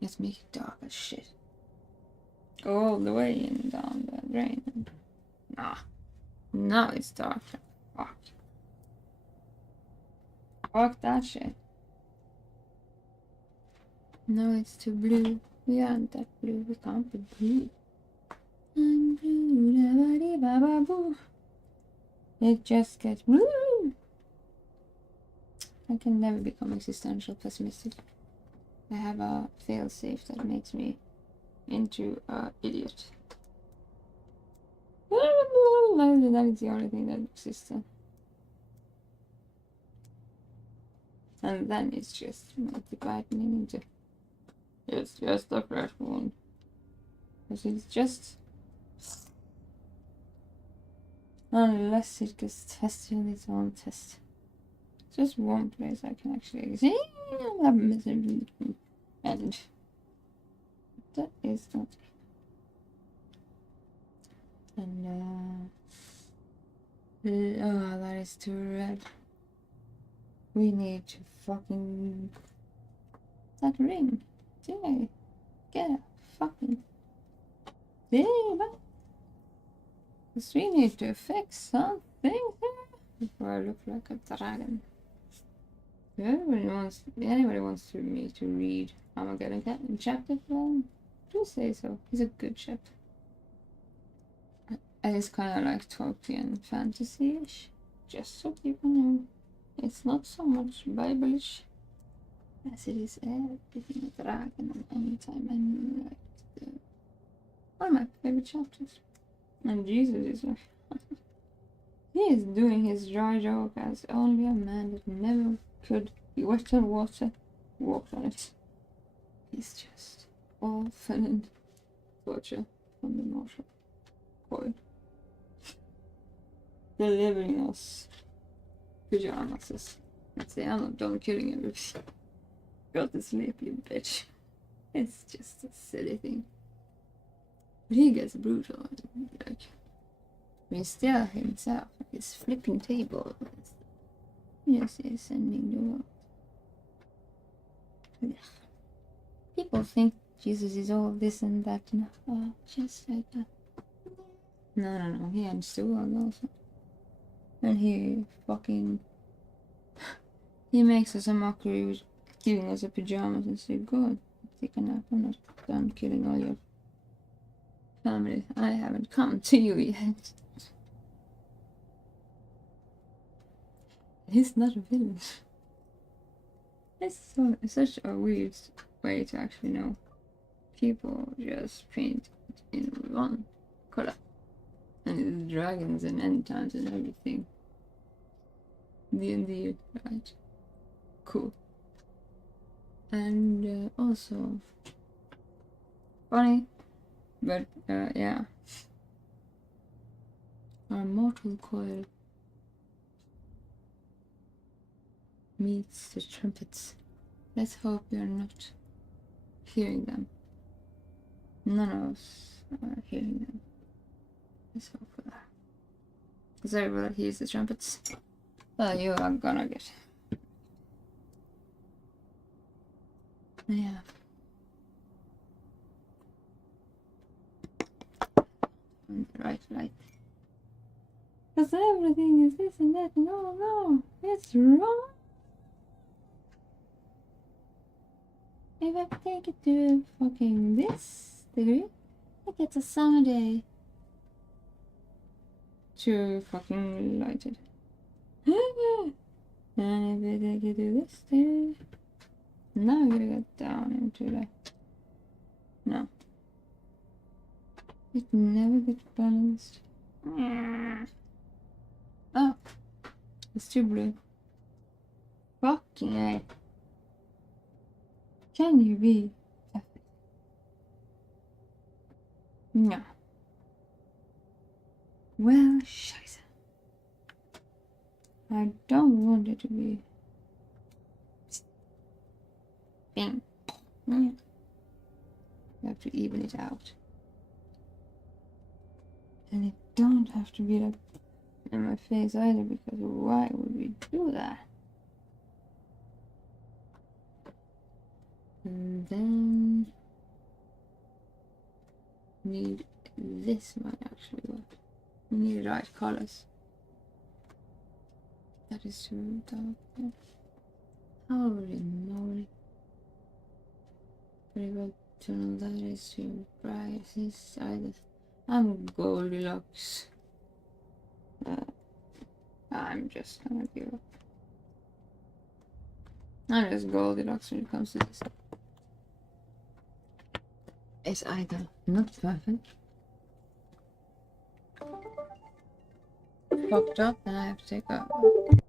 Let's make it dark as shit. Go all the way in down the drain. Nah. Now it's dark. Fuck. Fuck that shit. No, it's too blue. We aren't that blue. We can't be blue. I'm blue. Da ba ba boo. It just gets blue. I can never become existential pessimistic. I have a failsafe that makes me into an idiot. That is the only thing that exists. And then it's just multiplied into it's just a fresh wound. Because it's just unless it gets tested in its own test. It's just one place I can actually see and that is not. And oh, that is too red. We need to fucking that ring. Yeah, get a fucking because we need to fix something here before I look like a dragon. If anybody wants me to read Armageddon in chapter 4, do say so. He's a good chapter. And it's kind of like Tolkien fantasy-ish, just so people know. It's not so much Bible-ish as it is everything a dragon and anytime and like one of my favorite chapters. And Jesus is he is doing his dry joke as only a man that never could be wet on water walked on it. He's just all fun and torture from the mortal coil. Delivering us pajamas. Let's say I'm not done killing everybody. Go to sleep, you bitch. It's just a silly thing. But he gets brutal. Like, I mean, still himself, his flipping table. Yes, he's sending the world. Ugh. People think Jesus is all this and that. No, just like that. No. He ends the world also. And he fucking. He makes us a mockery with giving us a pajamas and say, "Good, take a nap. I'm not done killing all your family. I haven't come to you yet." He's not a villain. It's such a weird way to actually know. People just paint it in one color. And it's dragons and end times and everything. D&D, right? Cool. And also funny, but yeah. Our mortal coil meets the trumpets. Let's hope we are not hearing them. None of us are hearing them. Let's hope for that. Because everybody hears the trumpets. Well, you are gonna get. Yeah. On the right light. Because everything is this and that. No, no. It's wrong. If I take it to fucking this degree, it gets a summer day. Too fucking lighted. And if I take it to this degree, now I'm gonna get down into the. No. It never gets balanced. Oh, it's too blue. Fucking A. Can you be perfect? No. Well, scheiße. I don't want it to be. Bing. Yeah. You have to even it out. And it don't have to be like in my face either, because why would we do that? And then need this might actually work. We need the right colors. That is too dark. Yeah. Holy moly. Very well tunnel, that is too bright. This either. I'm Goldilocks. I'm just gonna give up. I'm just Goldilocks when it comes to this. It's either not perfect, fucked up, and I have to take over.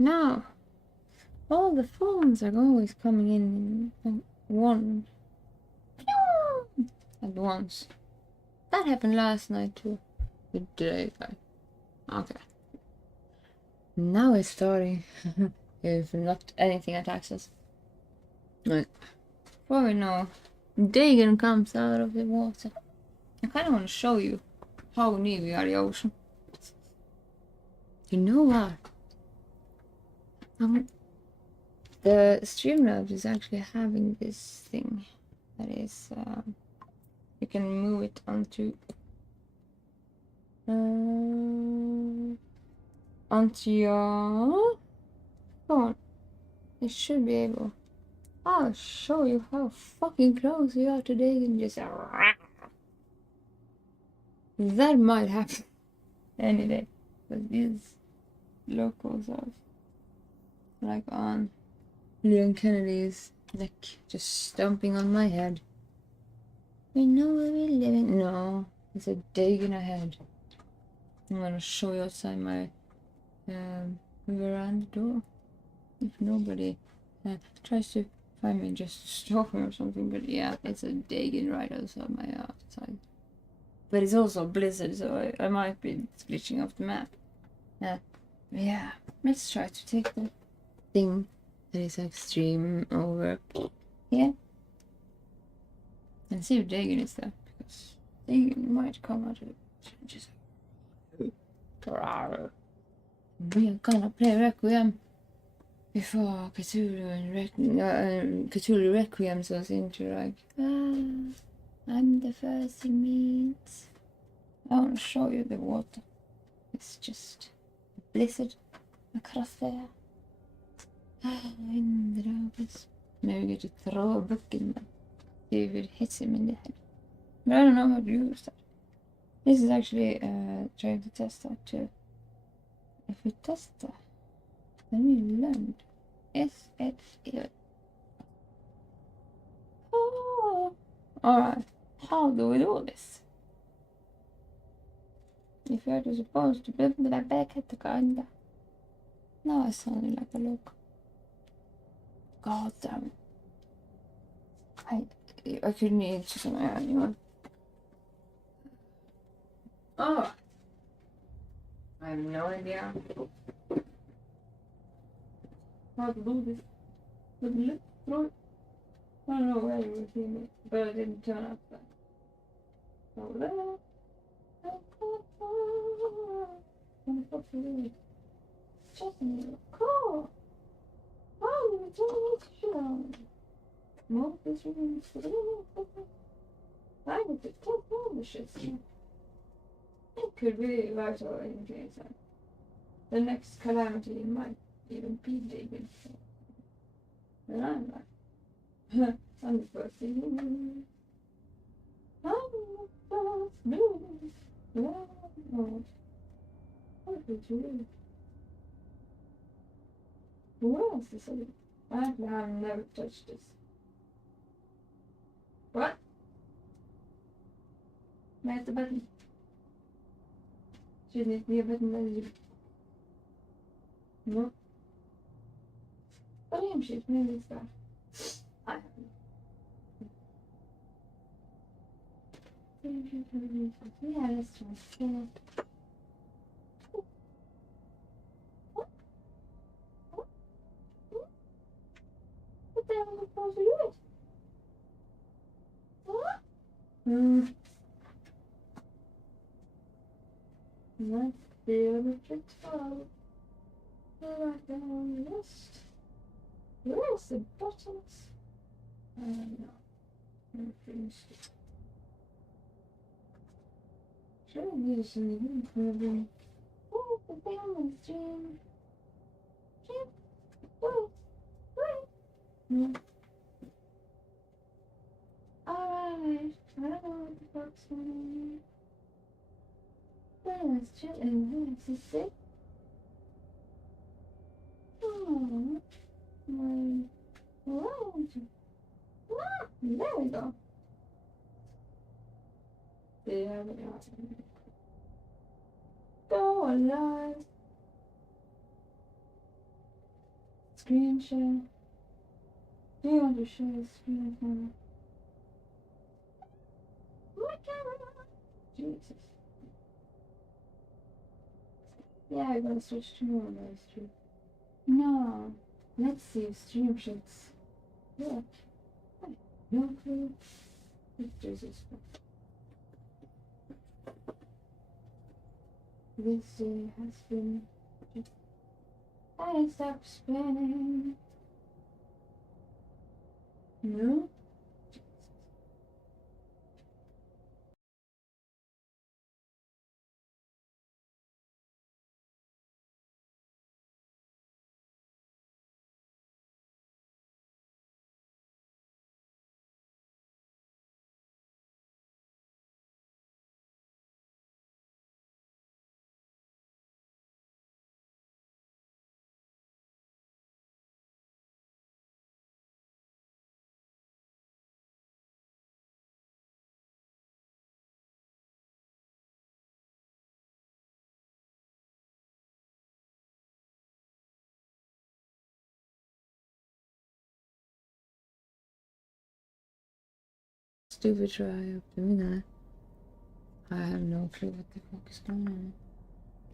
Now, all the phones are always coming in one at once. That happened last night too. The day guy. Okay. Now it's starting. If not anything attacks us. Right. Before we know, Dagon comes out of the water. I kind of want to show you how near we are the ocean. You know what? The Streamlabs is actually having this thing that is you can move it onto your phone. It should be able. I'll show you how fucking close we are today and just that might happen any day. But these locals are like on Leon Kennedy's neck, just stomping on my head. We know where we live in. No, it's a Dagon ahead. I'm gonna show you outside my veranda door. If nobody tries to find me, just stalk me or something. But yeah, it's a Dagon right outside my outside. But it's also blizzard, so I might be glitching off the map. Yeah, let's try to take the thing that is extreme over here and see if Dagon is there, because Dagon might come out of it. Just we are gonna play Requiem before Cthulhu and Cthulhu Requiem goes into like I'm the first he meets. I want to show you the water. It's just a blizzard across there. In the darkness. Maybe get to throw a book in there. See if it hits him in the head. But I don't know how to use that. This is actually trying to test that too. If we test that, then we learn. Is it even? Oh, alright. How do we do this? If you're supposed to build that back at the garden. Now I sounded like a look. God damn it. I could need some air anyway. Oh! I have no idea how to do this. But look through it. I don't know where you will see me, but it didn't turn up that. So there. Just a little cool. Oh, it's show. Move this room. I would just take all the shit. It could be vital in case the next calamity might even be David. And I'm like, I'm the first thing. I'm the first blue. What would you do? Who else is it? Actually, I've never touched this. What? Where's the button? Shouldn't it be a button that you... No. But I'm shit, maybe it's that. I have no. Yeah, let's try. Yeah. What the hell am I supposed to do it? What? Let's do the trick 12. Right there on the list. Where's the buttons? I don't know. I'm finished. Sure, there's an even problem. Oh, the balance gym. Oh, right. Alright, I don't know what the fuck's going on. Balance gym and this is it. Oh, my lounge. Ah, there we go. There we are. Go alive. screen share? Do you want to share a screen camera? My camera! Jesus. Yeah, I'm gonna switch to normal stream. No. Let's see if stream sheets. Yeah. No clue. Jesus. This day has been. I didn't stop spinning. No? Stupid try of doing that. I have no clue what the fuck is going on.